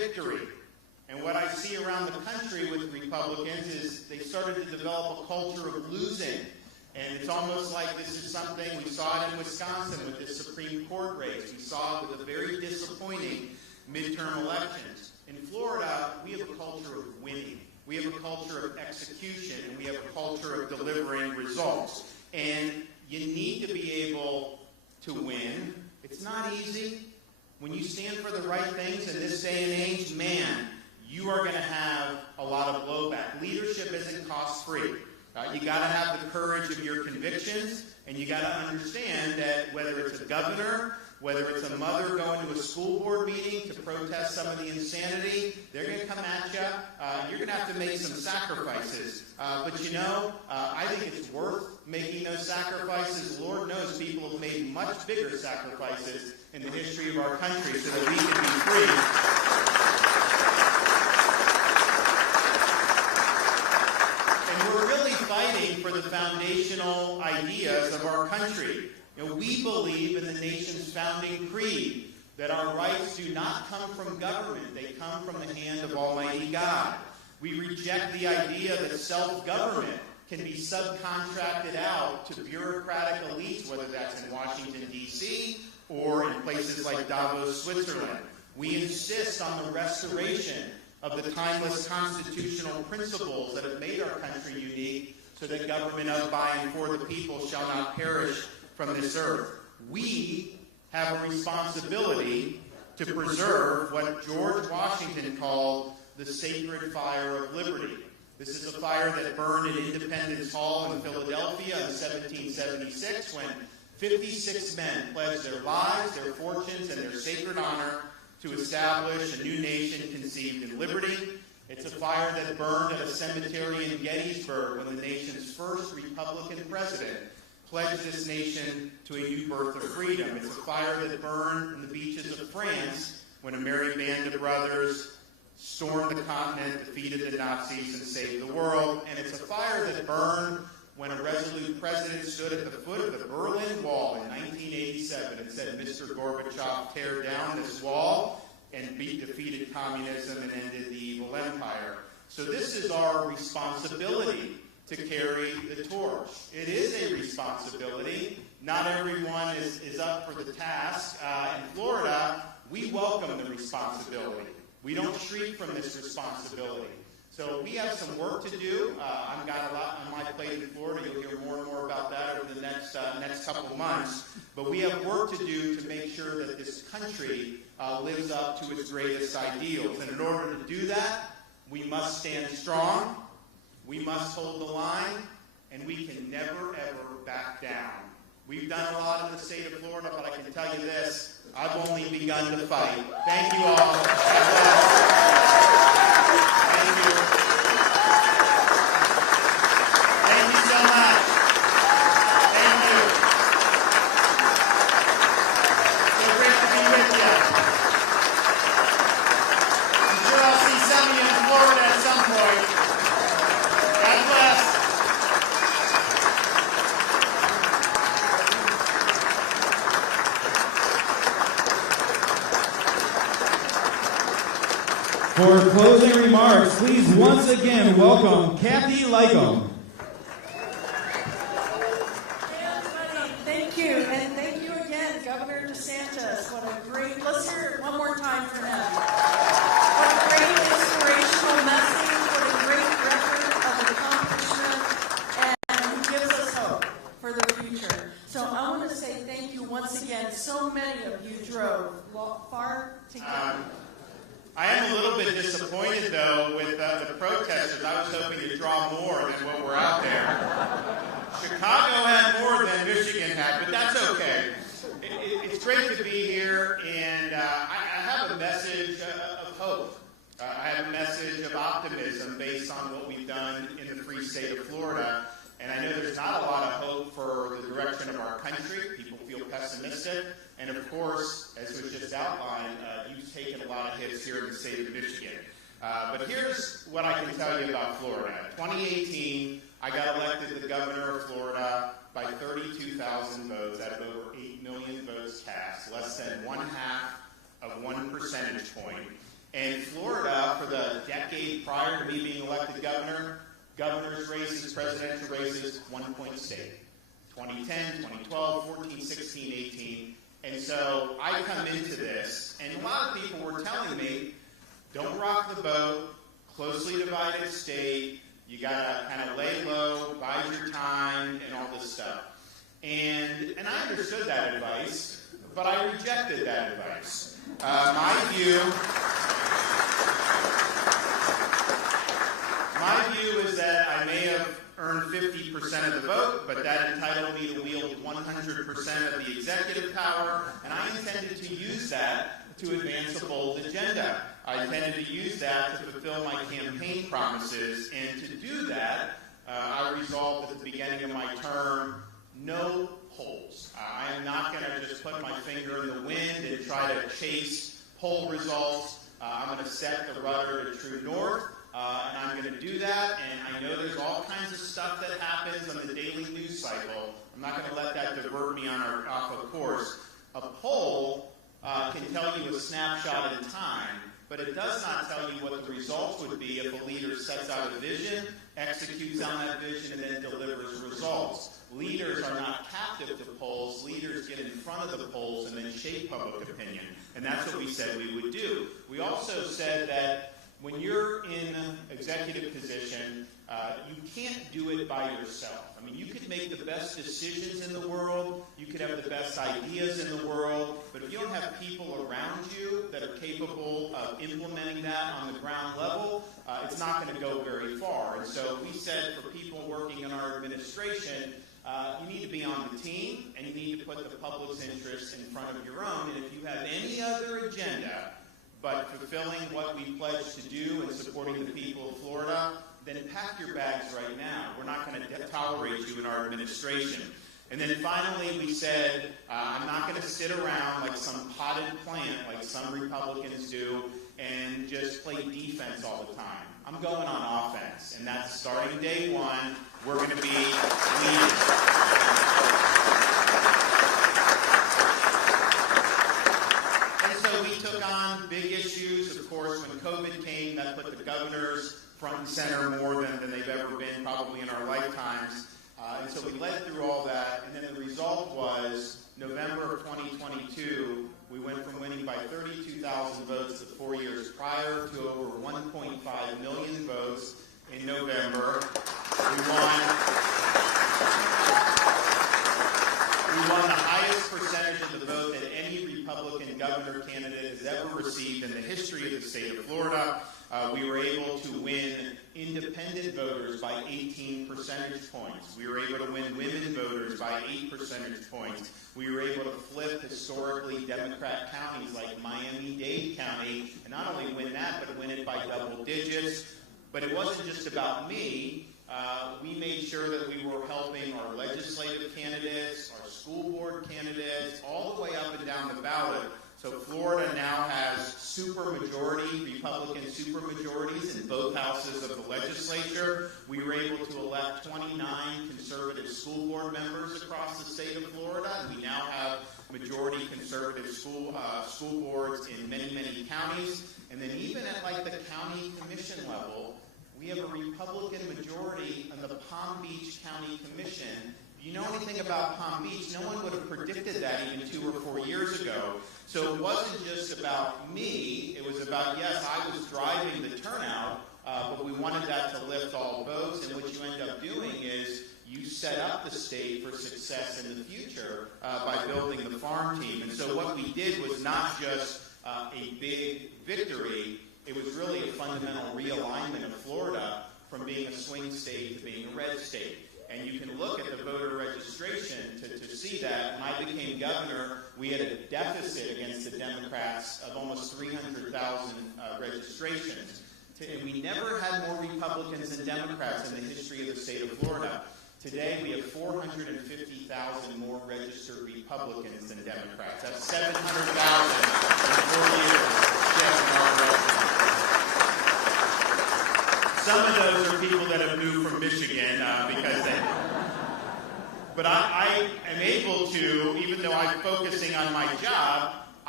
victory. And what I see around the country with Republicans is they started to develop a culture of losing. And it's almost like this is something, we saw it in Wisconsin with the Supreme Court race. We saw it with the very disappointing midterm elections. In Florida, we have a culture of winning. We have a culture of execution, and we have a culture of delivering results. And you need to be able to win. It's not easy. When you stand for the right things in this day and age, man, you are going to have a lot of blowback. Leadership isn't cost-free. You got to have the courage of your convictions, and you got to understand that whether it's a governor, whether it's a mother going to a school board meeting to protest some of the insanity, they're going to come at you. You're going to have to make some sacrifices. But you know, I think it's worth making those sacrifices. Lord knows people have made much bigger sacrifices in the history of our country so that we can be free. Fighting for the foundational ideas of our country. You know, we believe in the nation's founding creed that our rights do not come from government, they come from the hand of Almighty God. We reject the idea that self-government can be subcontracted out to bureaucratic elites, whether that's in Washington, D.C., or in places like Davos, Switzerland. We insist on the restoration of the timeless constitutional principles that have made our country unique, so that government of, by, and for the people shall not perish from this earth. We have a responsibility to preserve what George Washington called the sacred fire of liberty. This is a fire that burned in Independence Hall in Philadelphia in 1776 when 56 men pledged their lives, their fortunes, and their sacred honor to establish a new nation conceived in liberty. It's a fire that burned at a cemetery in Gettysburg when the nation's first Republican president pledged this nation to a new birth of freedom. It's a fire that burned in the beaches of France when a merry band of brothers stormed the continent, defeated the Nazis, and saved the world. And it's a fire that burned when a resolute president stood at the foot of the Berlin Wall in 1987 and said, "Mr. Gorbachev, tear down this wall," and defeated communism and ended the evil empire. So this is our responsibility to carry the torch. It is a responsibility. Not everyone is up for the task. In Florida, we welcome the responsibility. We don't shriek from this responsibility. So we have some work to do. I've got a lot on my plate in Florida. You'll hear more and more about that over the next couple of months. But we have work to do to make sure that this country lives up to its greatest ideals. And in order to do that, we must stand strong, we must hold the line, and we can never, ever back down. We've done a lot in the state of Florida, but I can tell you this, I've only begun to fight. Thank you all. God bless. Thank you. Thank you so much. Thank you. So great to be with you. I'm sure I'll see some of you in Florida at some point. God bless. For closing remarks, please once again welcome Kathy Lycum. Thank you, and thank you again, Governor DeSantis. What a great, let's hear it one more time for him. What a great inspirational message, what a great record of accomplishment, and who gives us hope for the future. So I want to say thank you once again. So many of you drove far to get here. I am a little bit disappointed, though, with the protesters. I was hoping to draw more than what were out there. Chicago had more than Michigan had, but that's okay. It's great to be here, and I have a message of hope. I have a message of optimism based on what we've done in the free state of Florida. And I know there's not a lot of hope for the direction of our country. People feel pessimistic. And of course, as was just outlined, you've taken a lot of hits here in the state of Michigan. But here's what I can tell you about Florida. In 2018, I got elected the governor of Florida by 32,000 votes out of over 8 million votes cast, less than 1/2 of 1 percentage point. And Florida, for the decade prior to me being elected governor, governor's races, presidential races, 1 point state. 2010, 2012, 14, 16, 18. And so I come into this, and a lot of people were telling me, don't rock the boat, closely divided state, you gotta kind of lay low, bide your time, and all this stuff. And I understood that advice, but I rejected that advice. My view is that I may have earned 50% of the vote, but that entitled me to wield 100% of the executive power, and I intended to use that to advance a bold agenda. I intended to use that to fulfill my campaign promises, and to do that, I resolved at the beginning of my term, no polls. I am not going to just put my finger in the wind and try to chase poll results. I'm going to set the rudder to true north, and I'm going to do that, and I know there's all kinds of stuff that happens on the daily news cycle. I'm not going to let that divert me off of course. A poll can tell you a snapshot in time, but it does not tell you what the results would be if a leader sets out a vision, executes on that vision, and then delivers results. Leaders are not captive to polls. Leaders get in front of the polls and then shape public opinion. And that's what we said we would do. We also said that when you're in executive position, you can't do it by yourself. I mean, you could make the best decisions in the world, you could have the best ideas in the world, but if you don't have people around you that are capable of implementing that on the ground level, it's not going to go very far. And so we said for people working in our administration, you need to be on the team, and you need to put the public's interests in front of your own. And if you have any other agenda but fulfilling what we pledged to do and supporting the people of Florida, then pack your bags right now. We're not going to tolerate you in our administration. And then finally we said, I'm not going to sit around like some potted plant like some Republicans do and just play defense all the time. I'm going on offense, and that's starting day one. We're going to be leaders. And so we took on big issues. Of course, when COVID came, that put the governors front and center more than they've ever been probably in our lifetimes. And so we led through all that, and then the result was November of 2022, we went from winning by 32,000 votes the 4 years prior to over 1.5 million votes in November. We won the highest percentage of the vote that any Republican governor candidate has ever received in the history of the state of Florida. We were able to win independent voters by 18 percentage points. We were able to win women voters by 8 percentage points. We were able to flip historically Democrat counties like Miami-Dade County, and not only win that, but win it by double digits. But it wasn't just about me. We made sure that we were helping our legislative candidates, our school board candidates, all the way up and down the ballot. So Florida now has supermajority, Republican supermajorities in both houses of the legislature. We were able to elect 29 conservative school board members across the state of Florida. And we now have majority conservative school boards in many, many counties. And then even at like the county commission level, we have a Republican majority on the Palm Beach County Commission. If you know anything about Palm Beach, no one would have predicted that even 2 or 4 years ago. So it wasn't just about me. It was about, yes, I was driving the turnout, but we wanted that to lift all boats. And what you end up doing is you set up the state for success in the future by building the farm team. And so what we did was not just a big victory. It was really a fundamental realignment of Florida from being a swing state to being a red state. And you can look at the voter registration to see that. When I became governor, we had a deficit against the Democrats of almost 300,000 registrations. And we never had more Republicans than Democrats in the history of the state of Florida. Today, we have 450,000 more registered Republicans than Democrats. That's 700,000 in 4 years. Some of those are people that have moved from Michigan because they... But I am able to, even though I'm focusing on my job,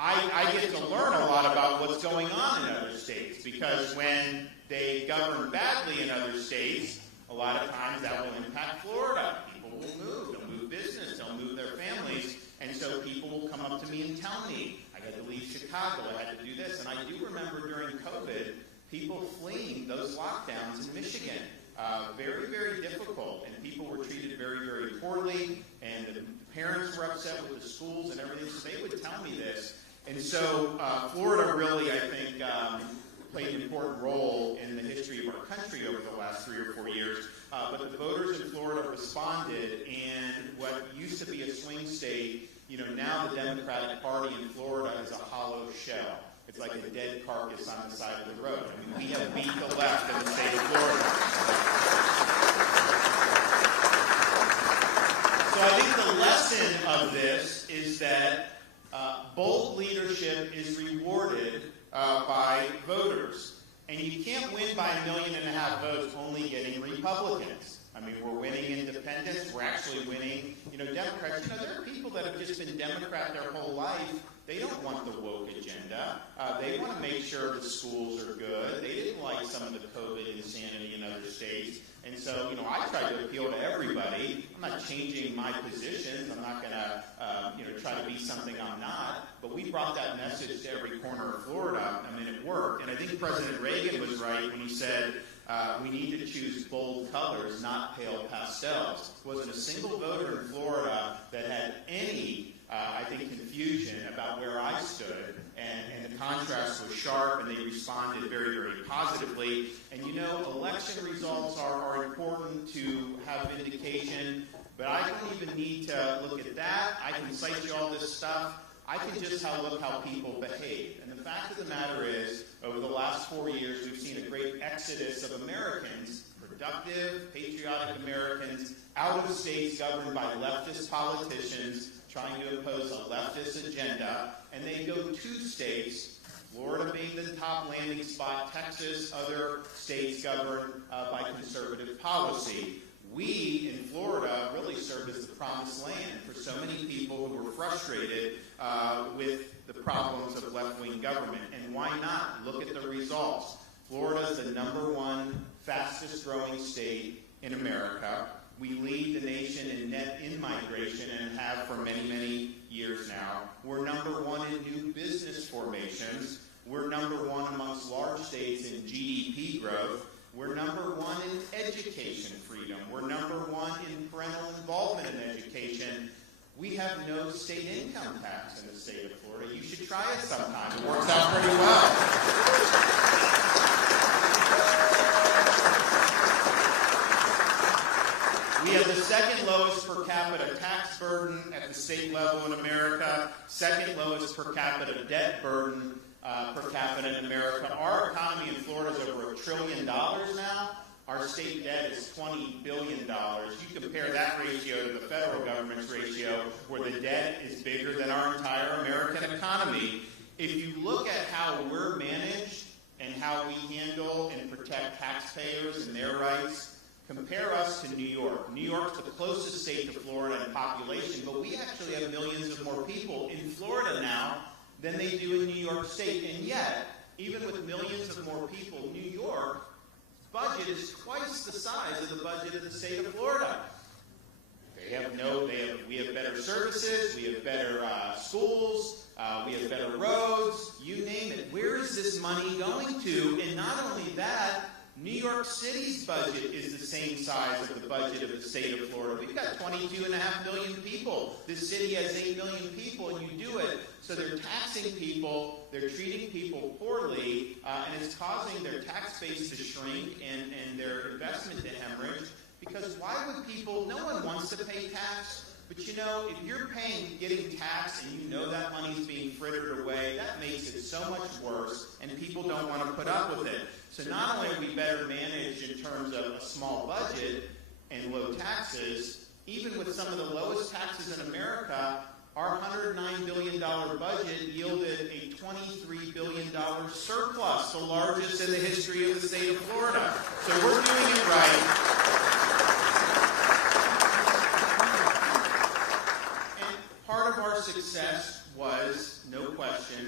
I get to learn a lot about what's going on in other states, because when they govern badly in other states, a lot of times that will impact Florida. People will move. They'll move business. They'll move their families. And so people will come up to me and tell me, I had to leave Chicago. I had to do this. And I do remember during COVID, people fleeing those lockdowns in Michigan. Very, very difficult. And people were treated very, very poorly. And the parents were upset with the schools and everything. So they would tell me this. And so Florida really, I think, played an important role in the history of our country over the last 3 or 4 years. But the voters in Florida responded, and what used to be a swing state, now the Democratic Party in Florida is a hollow shell. It's like a dead carcass on the side of the road. I mean, we have beat the left in the state of Florida. So I think the lesson of this is that bold leadership is rewarded by voters. And you can't win by 1.5 million votes only getting Republicans. I mean, we're winning independents. We're actually winning, Democrats. There are people that have just been Democrat their whole life. They don't want the woke agenda. They want to make sure the schools are good. They didn't like some of the COVID insanity in other states. And so, I try to appeal to everybody. I'm not changing my positions. I'm not going to, try to be something I'm not. But we brought that message to every corner of Florida. I mean, it worked. And I think President Reagan was right when he said, we need to choose bold colors, not pale pastels. There wasn't a single voter in Florida that had any, I think, confusion about where I stood. And the contrast was sharp, and they responded very, very positively. And election results are important to have vindication, but I don't even need to look at that. I can cite you all this stuff. I can just look how people behave. And the fact of the matter is, over the last 4 years, we've seen a great exodus of Americans, productive, patriotic Americans, out of states governed by leftist politicians trying to impose a leftist agenda. And they go to states, Florida being the top landing spot, Texas, other states governed by conservative policy. We in Florida really served as the promised land for so many people who were frustrated with the problems of left-wing government. And why not? Look at the results. Florida is the #1 fastest growing state in America. We lead the nation in net in-migration and have for many, many years now. We're #1 in new business formations. We're #1 amongst large states in GDP growth. We're #1 in education freedom. We're #1 in parental involvement in education. We have no state income tax in the state of Florida. You should try it sometime. It works out pretty well. We have the second lowest per capita tax burden at the state level in America, second lowest per capita debt burden per capita in America. Our economy in Florida is over $1 trillion now. Our state debt is $20 billion. You compare that ratio to the federal government's ratio, where the debt is bigger than our entire American economy. If you look at how we're managed and how we handle and protect taxpayers and their rights, compare us to New York. New York's the closest state to Florida in population, but we actually have millions of more people in Florida now than they do in New York State. And yet, even with millions of more people, New York's budget is twice the size of the budget of the state of Florida. We have better services, we have better schools, we have better roads, you name it. Where is this money going to? And not only that, New York City's budget is the same size as the budget of the state of Florida. We've got 22.5 million people. This city has 8 million people, and you do it. So they're taxing people, they're treating people poorly, and it's causing their tax base to shrink and their investment to hemorrhage. Because why would people, no one wants to pay tax, but if you're getting taxed and you know that money's being frittered away, that makes it so much worse, and people don't want to put up with it. So not only are we better managed in terms of a small budget and low taxes, even with some of the lowest taxes in America, our $109 billion budget yielded a $23 billion surplus, the largest in the history of the state of Florida. So we're doing it right. And part of our success was, no question,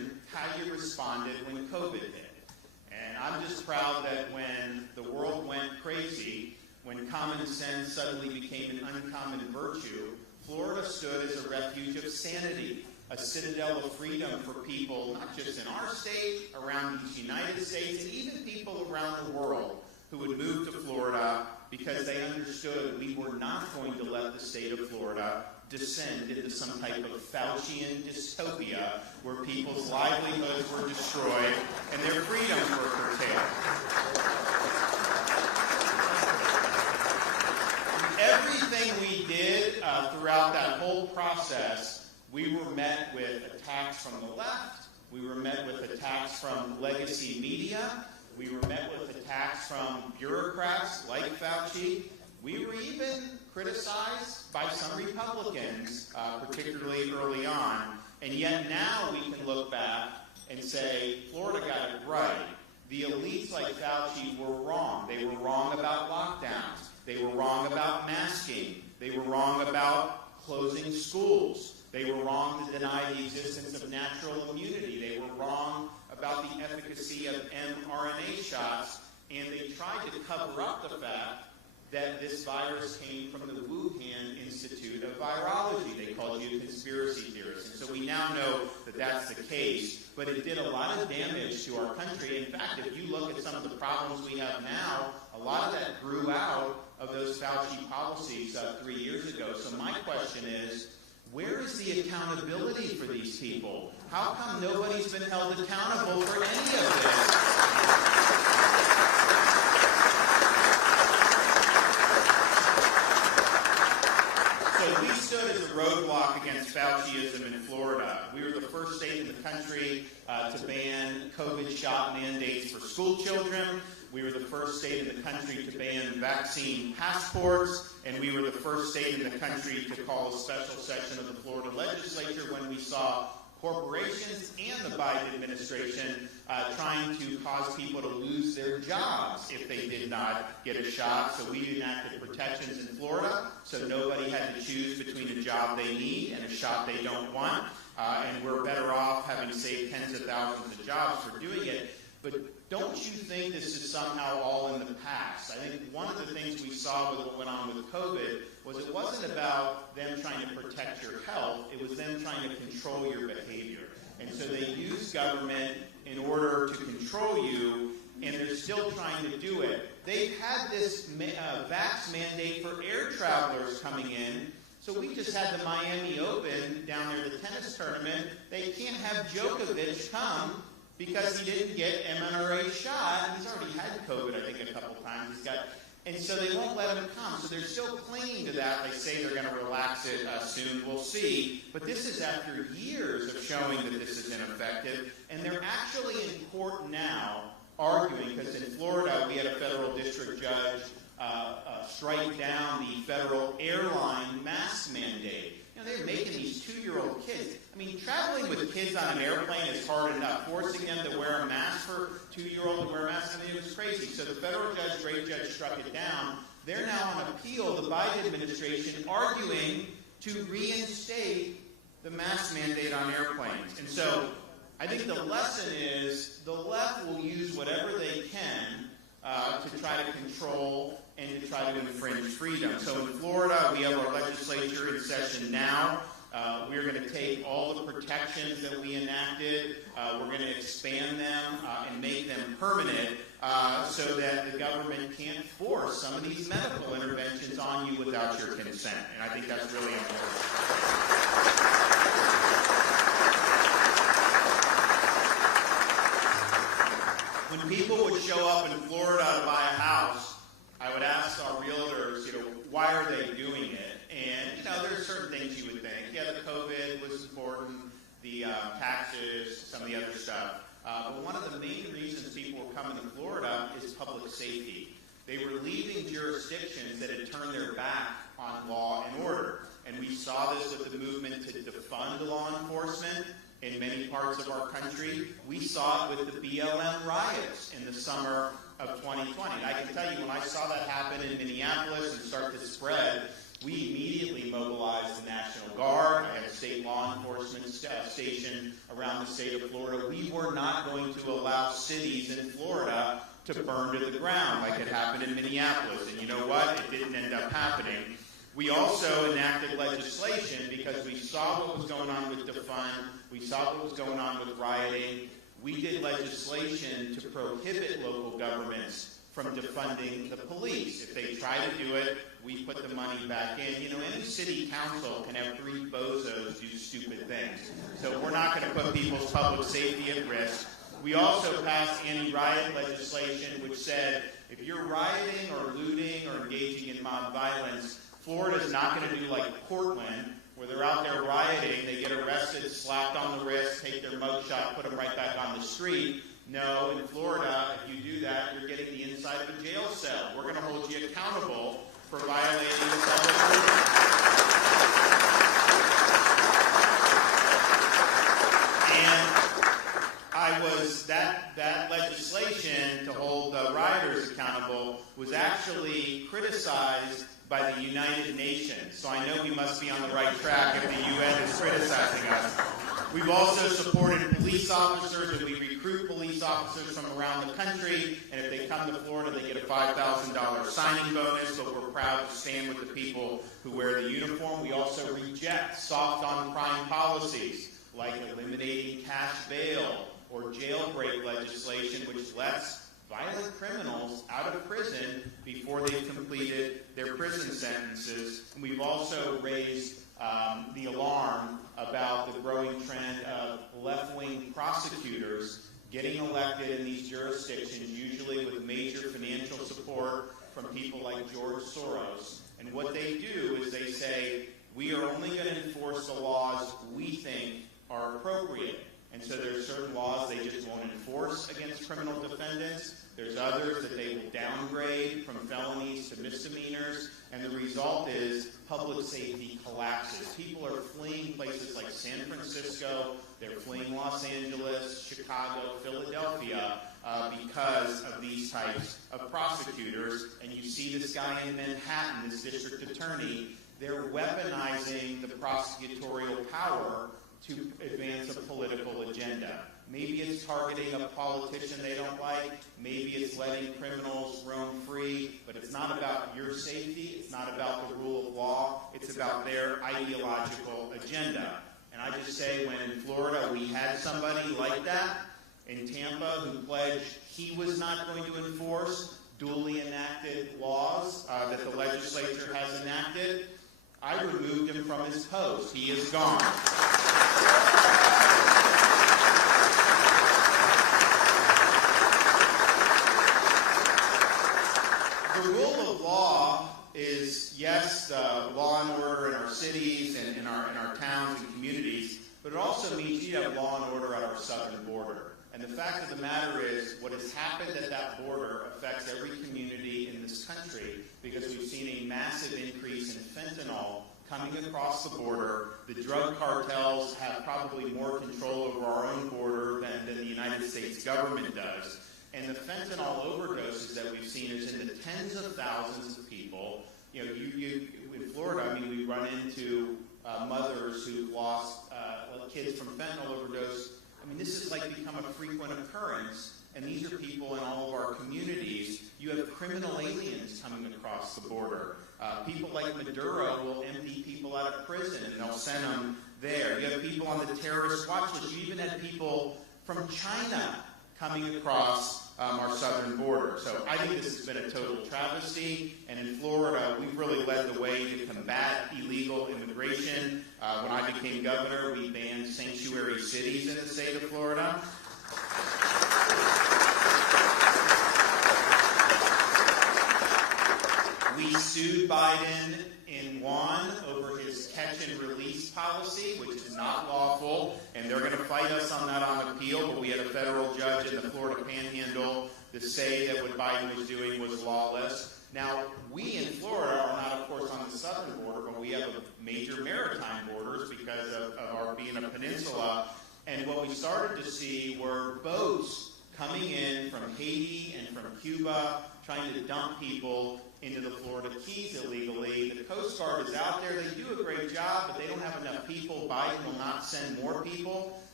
common sense suddenly became an uncommon virtue, Florida stood as a refuge of sanity, a citadel of freedom for people, not just in our state, around these United States, and even people around the world who would move to Florida because they understood we were not going to let the state of Florida descend into some type of Faucian dystopia where people's livelihoods were destroyed and their freedoms were curtailed. Everything we did throughout that whole process, we were met with attacks from the left, we were met with attacks from legacy media, we were met with attacks from bureaucrats like Fauci. We were even criticized by some Republicans, particularly early on. And yet now we can look back and say, Florida got it right. The elites like Fauci were wrong. They were wrong about lockdowns. They were wrong about masking. They were wrong about closing schools. They were wrong to deny the existence of natural immunity. They were wrong about the efficacy of mRNA shots. And they tried to cover up the fact that this virus came from the Wuhan Institute of Virology. They called you conspiracy theorists. And so we now know that that's the case, but it did a lot of damage to our country. In fact, if you look at some of the problems we have now, a lot of that grew out of those Fauci policies 3 years ago. So my question is, where is the accountability for these people? How come nobody's been held accountable for any of this? We stood as a roadblock against Fauciism in Florida. We were the first state in the country to ban COVID shot mandates for school children. We were the first state in the country to ban vaccine passports. And we were the first state in the country to call a special session of the Florida legislature when we saw corporations and the Biden administration trying to cause people to lose their jobs if they did not get a shot. So we enacted protections in Florida so nobody had to choose between a job they need and a shot they don't want. And we're better off having saved tens of thousands of jobs for doing it. But don't you think this is somehow all in the past? I think one of the things we saw with what went on with COVID was it wasn't about them trying to protect your health, it was them trying to control your behavior. And so they used government in order to control you, and they're still trying to do it. They've had this vax mandate for air travelers coming in. So we just had the Miami Open down there, the tennis tournament. They can't have Djokovic come because he didn't get mRNA shot. He's already had COVID, I think, a couple times. And so they won't let him come. So they're still clinging to that. They say they're going to relax it soon. We'll see. But this is after years of showing that this is ineffective. And they're actually in court now arguing, because in Florida we had a federal district judge strike down the federal airline mask mandate. They're making these 2-year-old kids. I mean, traveling with kids on an airplane is hard enough. Forcing them to wear a mask for 2-year-old to wear a mask, I mean, it was crazy. So the federal judge, great judge, struck it down. They're now on appeal, the Biden administration, arguing to reinstate the mask mandate on airplanes. And so I think the lesson is the left will use whatever they can to try to control and to try to infringe freedom. So in Florida, we have our legislature in session now. We're going to take all the protections that we enacted, we're going to expand them and make them permanent so that the government can't force some of these medical interventions on you without your consent. And I think that's really important. When people would show up in Florida to buy a house, I would ask our realtors, why are they doing it? And, there are certain things you would think. Yeah, the COVID was important, the taxes, some of the other stuff. But one of the main reasons people were coming to Florida is public safety. They were leaving jurisdictions that had turned their back on law and order. And we saw this with the movement to defund law enforcement in many parts of our country. We saw it with the BLM riots in the summer of 2020. And I can tell you, when I saw that happen in Minneapolis and start to spread, we immediately mobilized the National Guard. I had a state law enforcement station around the state of Florida. We were not going to allow cities in Florida to burn to the ground like it happened in Minneapolis. And you know what? It didn't end up happening. We also enacted legislation because we saw what was going on with defund. We saw what was going on with rioting. We did legislation to prohibit local governments from defunding the police. If they try to do it, we put the money back in. You know, any city council can have 3 bozos do stupid things. So we're not going to put people's public safety at risk. We also passed anti-riot legislation which said if you're rioting or looting or engaging in mob violence, Florida's not going to do like Portland, where they're out there rioting, they get arrested, slapped on the wrist, take their mugshot, put them right back on the street. No, in Florida, if you do that, you're getting the inside of a jail cell. We're going to hold you accountable for violating the public order. And that legislation to hold rioters accountable was actually criticized by the United Nations. So I know we must be on the right track if the UN is criticizing us. We've also supported police officers, and we recruit police officers from around the country, and if they come to Florida, they get a $5,000 signing bonus, but we're proud to stand with the people who wear the uniform. We also reject soft on crime policies, like eliminating cash bail or jailbreak legislation, which lets violent criminals out of prison before they've completed their prison sentences. And we've also raised the alarm about the growing trend of left-wing prosecutors getting elected in these jurisdictions, usually with major financial support from people like George Soros. And what they do is they say, we are only going to enforce the laws we think are appropriate. And so there's certain laws they just won't enforce against criminal defendants. There's others that they will downgrade from felonies to misdemeanors. And the result is public safety collapses. People are fleeing places like San Francisco. They're fleeing Los Angeles, Chicago, Philadelphia because of these types of prosecutors. And you see this guy in Manhattan, this district attorney, they're weaponizing the prosecutorial power to advance a political agenda. Maybe it's targeting a politician they don't like. Maybe it's letting criminals roam free. But it's not about your safety. It's not about the rule of law. It's about their ideological agenda. And I just say, when in Florida we had somebody like that in Tampa who pledged he was not going to enforce duly enacted laws that the legislature has enacted, I removed him from his post. He is gone. The rule of law is, yes, the law and order in our cities and in our towns and communities, but it also means you have law and order at our southern border. And the fact of the matter is, what has happened at that border affects every community in this country, because we've seen a massive increase in fentanyl coming across the border. The drug cartels have probably more control over our own border than the United States government does. And the fentanyl overdoses that we've seen is in the tens of thousands of people. You know, in Florida, I mean, we run into mothers who've lost kids from fentanyl overdose. I mean, this has become a frequent occurrence, and these are people in all of our communities. You have criminal aliens coming across the border. People like Maduro will empty people out of prison, and they'll send them there. You have people on the terrorist watch list. You even had people from China coming across our southern border. So I think this has been a total travesty. And in Florida, we've really led the way to combat illegal immigration. When I became governor, we banned sanctuary cities in the state of Florida. We sued Biden and won over his catch and release policy, which is not lawful, and they're going to fight us on that on appeal, but we had a federal judge in the Florida Panhandle to say that what Biden was doing was lawless. Now, we in Florida are not, of course, on the southern border, but we have major maritime borders because of our being a peninsula, and what we started to see were boats coming in from Haiti and from Cuba, trying to dump people into the Florida Keys illegally. The Coast Guard is out there. They do a great job, but they don't have enough people. Biden will not send more people.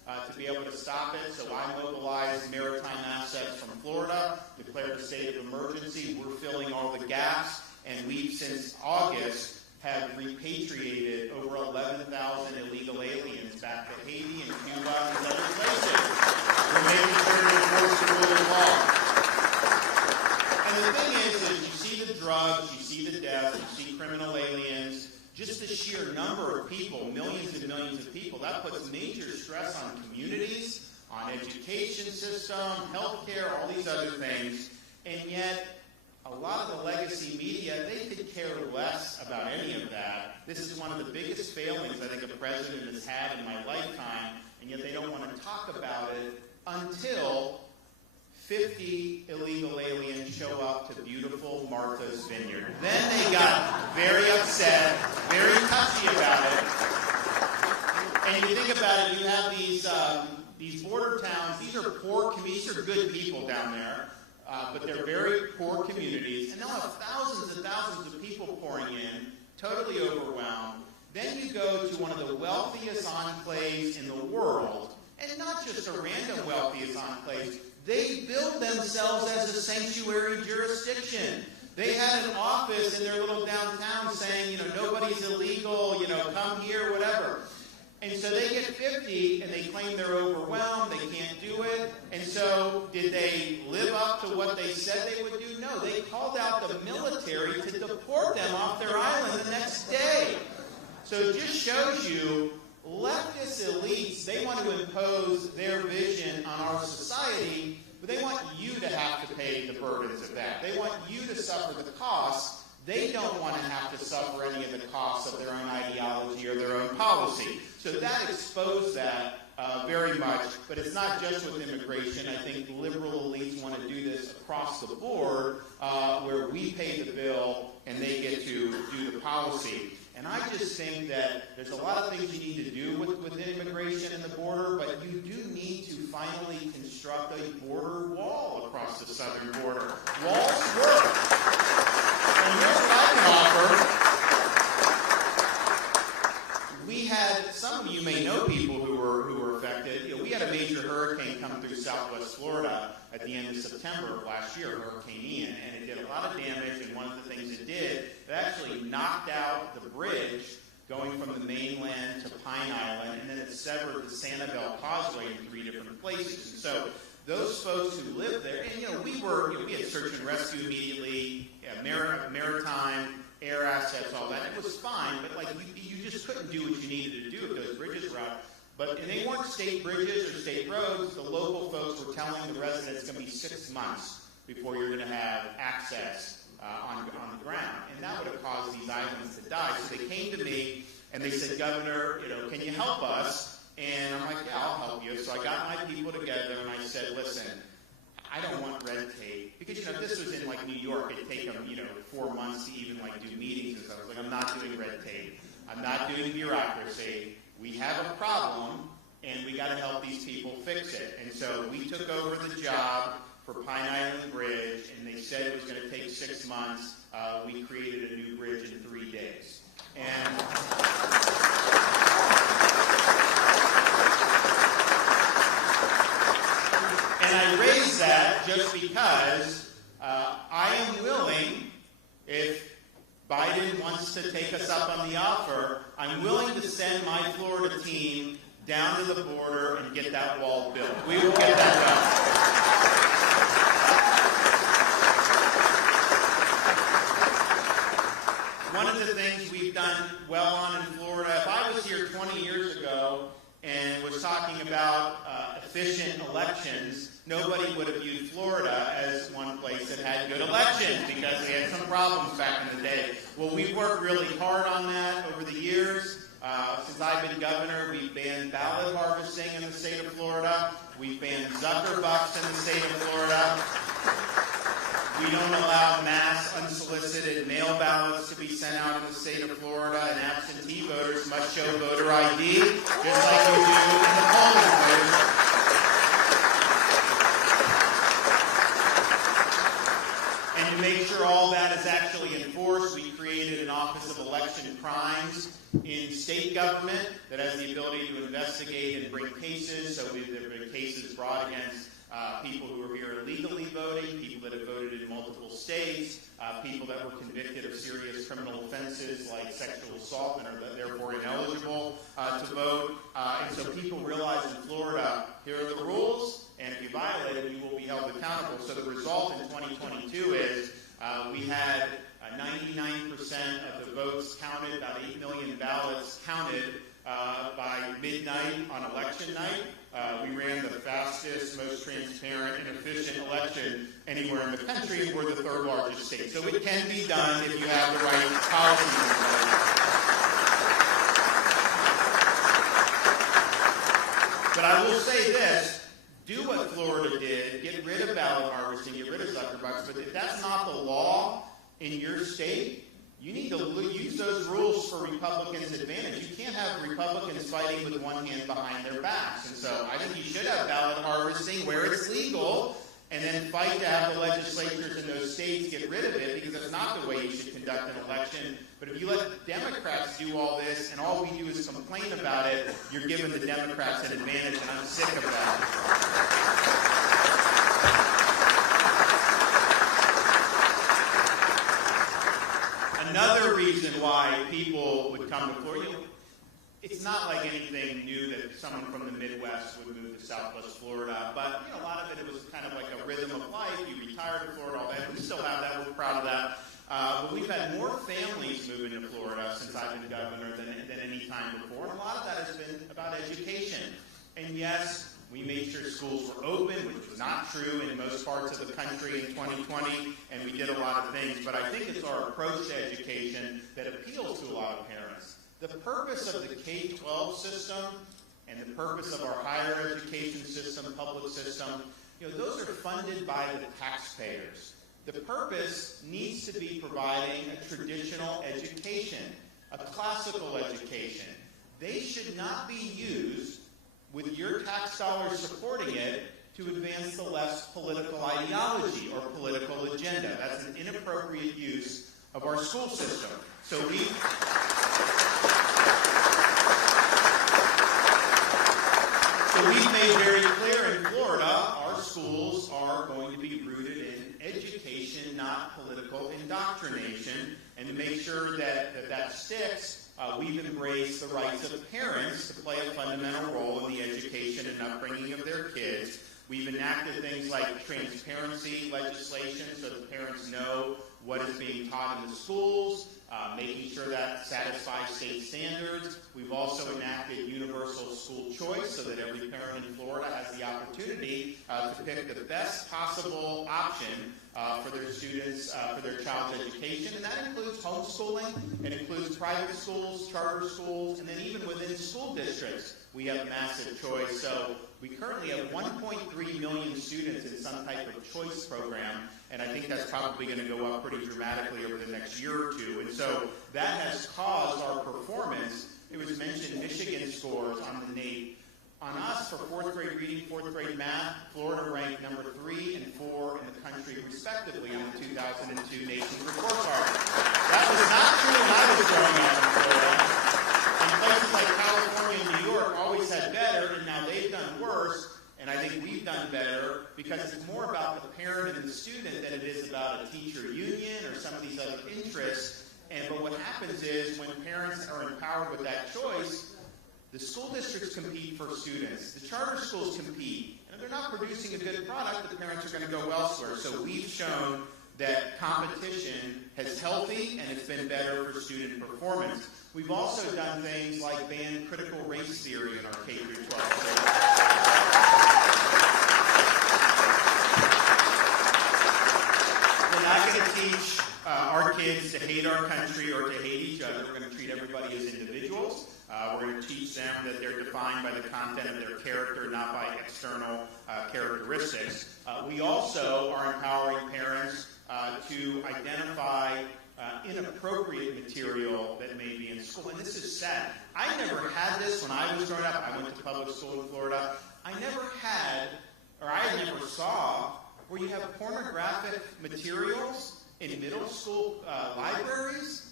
to be able to stop it. So I mobilized maritime assets from Florida, declared a state of emergency. We're filling all the gaps, and we've since August have repatriated over 11,000 illegal aliens back to Haiti and Cuba and other places. We're making sure to enforce the rule of law. And the thing is you see the drugs, you see the death, you see criminal aliens, just the sheer number of people, millions and millions of people, that puts major stress on communities, on education system, healthcare, all these other things, and yet a lot of the legacy media, they could care less about any of that. This is one of the biggest failings I think a president has had in my lifetime, and yet they don't want to talk about it until 50 illegal aliens show up to beautiful Martha's Vineyard. Then they got very upset, very touchy about it. And you think about it, you have these border towns, these are poor communities, these are good people down there. But they're very poor communities, and they'll have thousands and thousands of people pouring in, totally overwhelmed. Then you go to one of the wealthiest enclaves in the world, and not just a random wealthiest enclave. They build themselves as a sanctuary jurisdiction. They had an office in their little downtown saying, nobody's illegal, come here, whatever. And so they get 50, and they claim they're overwhelmed, they can't do it. And so did they live up to what they said they would do? No, they called out the military to deport them off their island the next day. So it just shows you leftist elites, they want to impose their vision on our society, but they want you to have to pay the burdens of that. They want you to suffer the costs. They don't want to have to suffer any of the costs of their own ideology or their own policy. So that exposed that very much, but it's not just with immigration. I think liberal elites want to do this across the board, where we pay the bill and they get to do the policy. And I just think that there's a lot of things you need to do with immigration and the border, but you do need to finally construct a border wall across the southern border. Walls work. And here's what I can offer. We had, some of you may know people who were affected. We had a major hurricane come through southwest Florida at the end of September of last year, Hurricane Ian, and it did a lot of damage, and one of the things it did, it actually knocked out the bridge going from the mainland to Pine Island, and then it severed the Sanibel Causeway in 3 different places. And so those folks who lived there, and we had search and rescue immediately, maritime, air assets, all that. It was fine, but you just couldn't do what you needed to do if those bridges were out. And they weren't state bridges or state roads. The local folks were telling the residents it's going to be 6 months before you're going to have access on the ground. And that would have caused these islands to die. So they came to me and they said, Governor, can you help us? And I'm like, yeah, I'll help you. So I got my people together and I said, listen, I don't want red tape. Because, if this was in New York, it'd take them, 4 months to even do meetings and stuff. I was like, I'm not doing red tape. I'm not doing bureaucracy. We have a problem, and we got to help these people fix it. And so we took over the job for Pine Island Bridge, and they said it was going to take 6 months. We created a new bridge in 3 days. And I raise that just because I am willing, if Biden wants to take us up on the offer, I'm willing to send my Florida team down to the border and get that wall built. We will get that done. One of the things we've done well on in Florida, if I was here 20 years ago and was talking about efficient elections, nobody would have viewed Florida as one place that had good elections because we had some problems back in the day. Well, we've worked really hard on that over the years. Since I've been governor, we've banned ballot harvesting in the state of Florida. We've banned Zuckerbucks in the state of Florida. We don't allow mass unsolicited mail ballots to be sent out in the state of Florida, and absentee voters must show voter ID, just like you do in the polling place. And to make sure all that is actually enforced, we created an Office of Election post-election crimes in state government that has the ability to investigate and bring cases. So there have been cases brought against people who are here illegally voting, people that have voted in multiple states, people that were convicted of serious criminal offenses like sexual assault and are therefore ineligible to vote. And so people realize in Florida, here are the rules, and if you violate them, you will be held accountable. So the result in 2022 is we had 99% of the votes counted, about 8 million ballots counted by midnight on election night. We ran the fastest, most transparent, and efficient election anywhere in the country, and we're the third largest state. So it can be done if you have the right policies in place. But I will say this, do what Florida did, get rid of ballot harvesting, get rid of Zuckerbucks, but if that's not the law in your state, you need to use those rules for Republicans' advantage. You can't have Republicans fighting with one hand behind their backs. And so I think you should have ballot harvesting where it's legal, and then fight to have the legislatures in those states get rid of it, because that's not the way you should conduct an election. But if you let Democrats do all this, and all we do is complain about it, you're giving the Democrats an advantage, and I'm sick of that. Another reason why people would come to Florida, it's not like anything new that someone from the Midwest would move to Southwest Florida, but a lot of it was kind of like a rhythm of life. You retired to Florida, all that. We still have that. We're proud of that. But we've had more families move into Florida since I've been governor than any time before, and a lot of that has been about education. And yes, we made sure schools were open, which was not true in most parts of the country in 2020, and we did a lot of things. But I think it's our approach to education that appeals to a lot of parents. The purpose of the K-12 system and the purpose of our higher education system, public system, those are funded by the taxpayers. The purpose needs to be providing a traditional education, a classical education. They should not be used with your tax dollars supporting it to advance the left's political ideology or political agenda. That's an inappropriate use of our school system. So we've made very clear in Florida, our schools are going to be rooted in education, not political indoctrination. And to make sure that sticks, we've embraced the rights of parents to play a fundamental role in the education and upbringing of their kids. We've enacted things like transparency legislation so that parents know what is being taught in the schools, making sure that satisfies state standards. We've also enacted universal school choice so that every parent in Florida has the opportunity to pick the best possible option for their students, for their child's education. And that includes homeschooling, it includes private schools, charter schools, and then even within school districts, we have massive choice. So we currently have 1.3 million students in some type of choice program, and I think that's probably going to go up pretty dramatically over the next year or two. And so that has caused our performance. It was mentioned Michigan scores on the NAEP. On us, for fourth grade reading, fourth grade math, Florida ranked number 3 and 4 in the country, respectively, on the 2002 Nation's Report Card. That was not true when I was growing up in Florida. And places like California and New York always had better, and now they've done worse. And I think we've done better because it's more about the parent and the student than it is about a teacher union or some of these other interests. But what happens is when parents are empowered with that choice, the school districts compete for students. The charter schools compete. And if they're not producing a good product, the parents are going to go elsewhere. So we've shown that competition is healthy and it's been better for student performance. We've also done things like ban critical race theory in our K-12 We're not going to teach our kids to hate our country or to hate each other. We're going to treat everybody as individuals. We're going to teach them that they're defined by the content of their character, not by external characteristics. We also are empowering parents to identify inappropriate material that may be in school. And this is sad. I never had this when I was growing up. I went to public school in Florida. I never saw where you have pornographic materials in middle school libraries.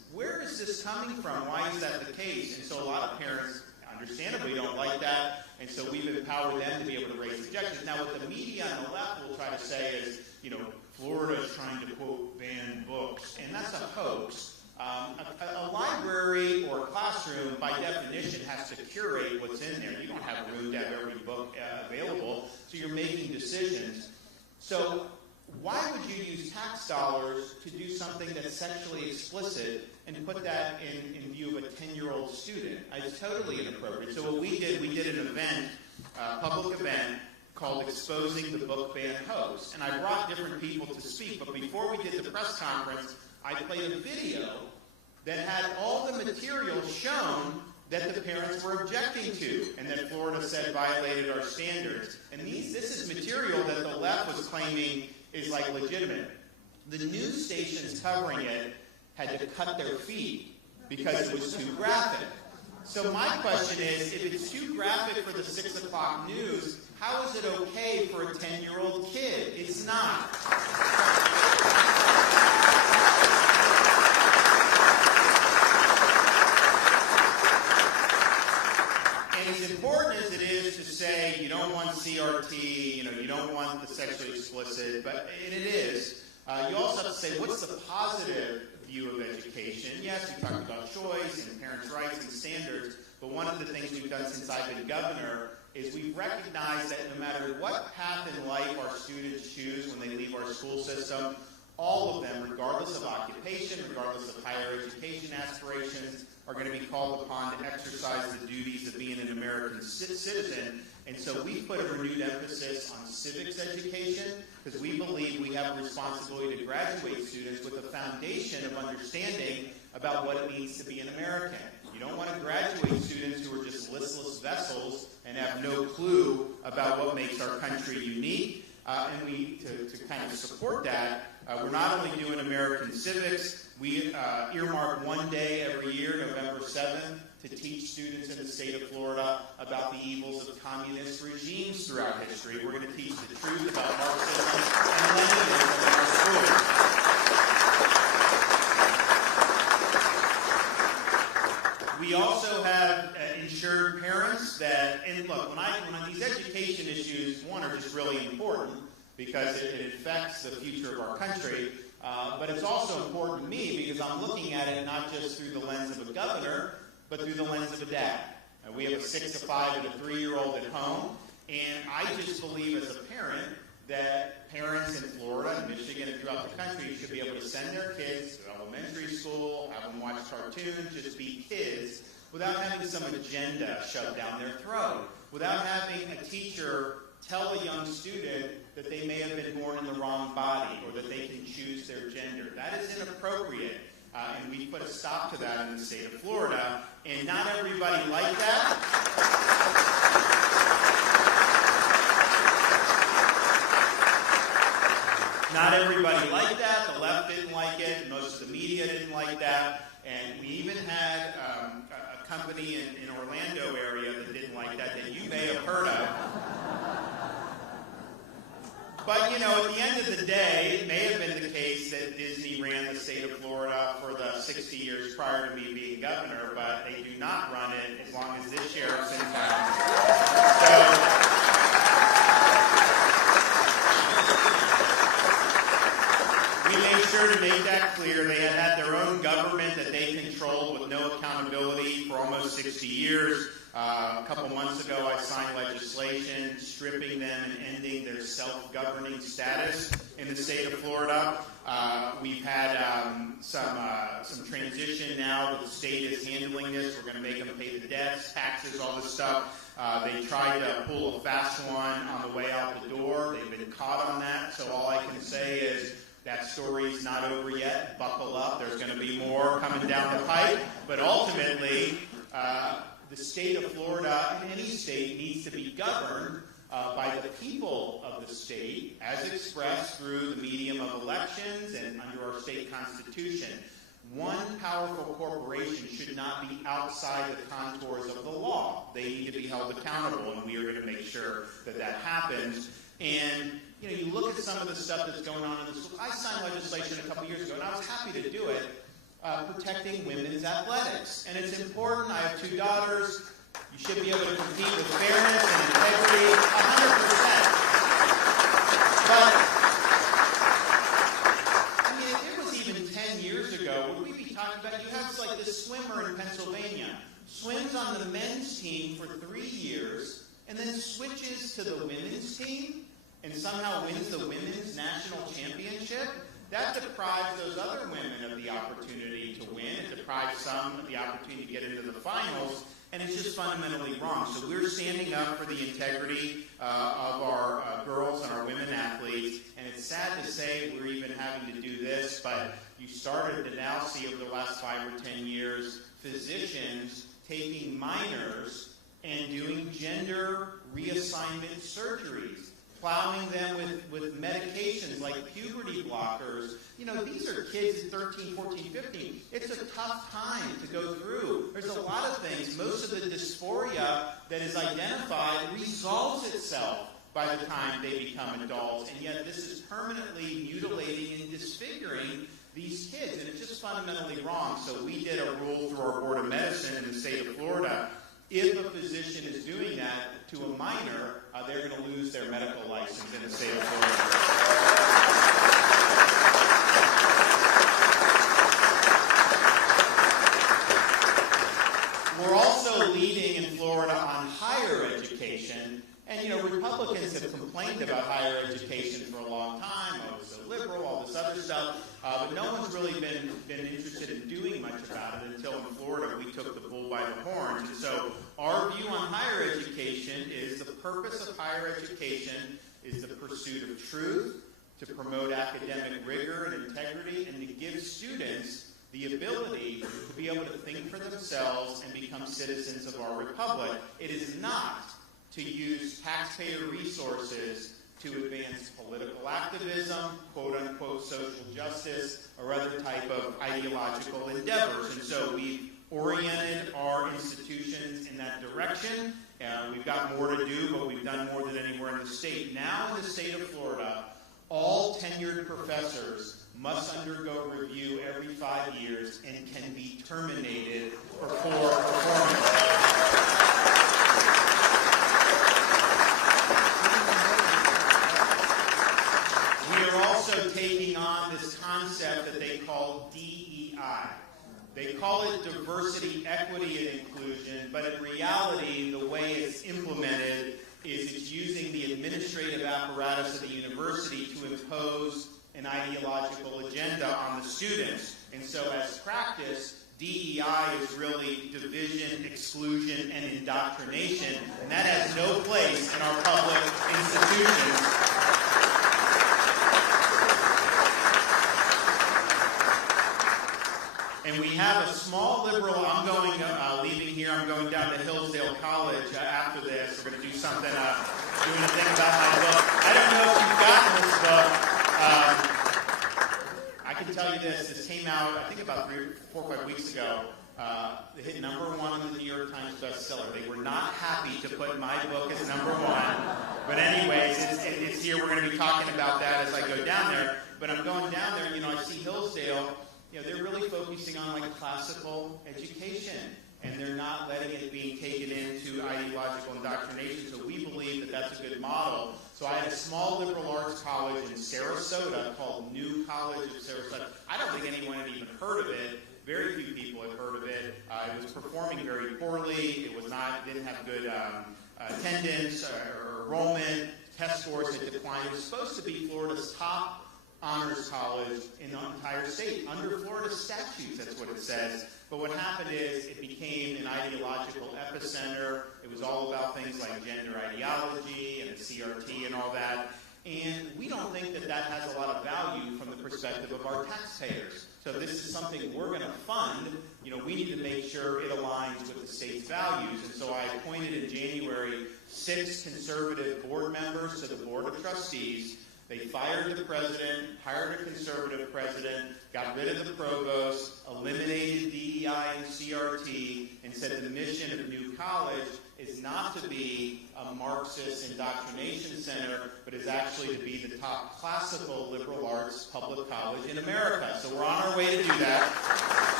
where is this coming from? Why is that the case? And so a lot of parents, understandably, don't like that, and so we've empowered them to be able to raise objections. Now, what the media on the left will try to say is, Florida is trying to, quote, ban books, and that's a hoax. A library or a classroom, by definition, has to curate what's in there. You don't have room to have every book available, so you're making decisions. So why would you use tax dollars to do something that's sexually explicit and put that in view of a 10-year-old student? It's totally inappropriate. So what we did an event, a public event, called Exposing the Book Ban Hoax. And I brought different people to speak, but before we did the press conference, I played a video that had all the material shown that the parents were objecting to, and that Florida said violated our standards. And this is material that the left was claiming is like legitimate. The news stations covering it had to cut their feed because it was too graphic. So my question is, if it's too graphic for the 6 o'clock news, how is it okay for a 10-year-old kid? It's not. And as important as it is to say you don't want CRT, you don't want the sexually explicit, and it is, you also have to say, what's the positive view of education? Yes, we talked about choice and parents' rights and standards, but one of the things we've done since I've been governor is we've recognized that no matter what path in life our students choose when they leave our school system, all of them, regardless of occupation, regardless of higher education aspirations, are going to be called upon to exercise the duties of being an American citizen. And so we put a renewed emphasis on civics education because we believe we have a responsibility to graduate students with a foundation of understanding about what it means to be an American. You don't want to graduate students who are just listless vessels and have no clue about what makes our country unique. And we, to kind of support that, we're not only doing American civics, we earmark one day every year, November 7th, to teach students in the state of Florida about the evils of communist regimes throughout history. We're going to teach the truth about Marxism and Leninism in our schools. We also have insured parents that, and look, when these education issues, one, are just really important because it affects the future of our country, but it's also important to me because I'm looking at it not just through the lens of a governor, but through the lens of a dad. We have a 6, a 5, and a 3-year-old at home, and I just believe as a parent that parents in Florida and Michigan and throughout the country should be able to send their kids to elementary school, have them watch cartoons, just be kids, without having some agenda shoved down their throat, without having a teacher tell a young student that they may have been born in the wrong body or that they can choose their gender. That is inappropriate, and we put a stop to that in the state of Florida, and not everybody liked that. Not everybody liked that. The left didn't like it. Most of the media didn't like that. And we even had a company in Orlando area that didn't like that you may have heard of. But, at the end of the day, it may have been the case that Disney ran the state of Florida for the 60 years prior to me being governor, but they do not run it as long as this sheriff's in town. So, we made sure to make that clear. They had their own government that they controlled with no accountability for almost 60 years. A couple months ago, I signed legislation stripping them and ending their self-governing status in the state of Florida. We've had some transition now that the state is handling this. We're going to make them pay the debts, taxes, all this stuff. They tried to pull a fast one on the way out the door. They've been caught on that. So all I can say is that story's not over yet. Buckle up. There's going to be more coming down the pipe. But ultimately, the state of Florida, and any state, needs to be governed by the people of the state as expressed through the medium of elections and under our state constitution. One powerful corporation should not be outside the contours of the law. They need to be held accountable, and we are going to make sure that that happens. And you look at some of the stuff that's going on in the school. I signed legislation a couple years ago, and I was happy to do it. protecting women's athletics. And it's important. I have 2 daughters. You should be able to compete with fairness and integrity 100%. But, I mean, if it was even 10 years ago, would we be talking about, you have like this swimmer in Pennsylvania, swims on the men's team for 3 years, and then switches to the women's team, and somehow wins the women's national championship? That deprives those other women of the opportunity to win. It deprives some of the opportunity to get into the finals, and it's just fundamentally wrong. So we're standing up for the integrity of our girls and our women athletes, and it's sad to say we're even having to do this, but you started to now see over the last 5 or 10 years physicians taking minors and doing gender reassignment surgeries, plowing them with medications like puberty blockers. You know, these are kids at 13, 14, 15. It's a tough time to go through. There's a lot of things. Most of the dysphoria that is identified resolves itself by the time they become adults, and yet this is permanently mutilating and disfiguring these kids, and it's just fundamentally wrong. So we did a rule through our Board of Medicine in the state of Florida. If a physician is doing that to a minor, they're going to lose their medical license in the state of Florida. We're also leading in Florida on higher education. And, you know, Republicans have complained about higher education for a long time. Oh, it's so liberal, all this other stuff. But no one's really been interested in doing much about it until in Florida we took the bull by the horns. And so our view on higher education is the purpose of higher education is the pursuit of truth, to promote academic rigor and integrity, and to give students the ability to be able to think for themselves and become citizens of our republic. It is not to use taxpayer resources to advance political activism, quote-unquote social justice, or other type of ideological endeavors. And so we've oriented our institutions in that direction. We've got more to do, but we've done more than anywhere in the state. Now in the state of Florida, all tenured professors must undergo review every 5 years and can be terminated for poor performance. Also taking on this concept that they call DEI. They call it diversity, equity, and inclusion, but in reality, the way it's implemented is it's using the administrative apparatus of the university to impose an ideological agenda on the students. And so as practice, DEI is really division, exclusion, and indoctrination, and that has no place in our public institutions. And we have a small liberal, leaving here, I'm going down to Hillsdale College after this. We're going to do something, doing a thing about my book. I don't know if you've gotten this book. I can tell you this came out, I think about 4 or 5 weeks ago. It hit #1 on the New York Times bestseller. They were not happy to put my book as #1. But anyways, it's here. We're going to be talking about that as I go down there. But I'm going down there, you know, I see Hillsdale. You know, they're really focusing on like classical education, and they're not letting it being taken into ideological indoctrination. So we believe that that's a good model. So I had a small liberal arts college in Sarasota called New College of Sarasota. I don't think anyone had even heard of it. Very few people had heard of it. It was performing very poorly. Didn't have good attendance or enrollment. Test scores had declined. It was supposed to be Florida's top honors college in the entire state. Under Florida statutes, that's what it says. But what happened is it became an ideological epicenter. It was all about things like gender ideology and the CRT and all that. And we don't think that that has a lot of value from the perspective of our taxpayers. So this is something we're going to fund. You know, we need to make sure it aligns with the state's values. And so I appointed in January 6 conservative board members to the Board of Trustees. They fired the president, hired a conservative president, got rid of the provost, eliminated DEI and CRT, and said the mission of New College is not to be a Marxist indoctrination center, but is actually to be the top classical liberal arts public college in America. So we're on our way to do that.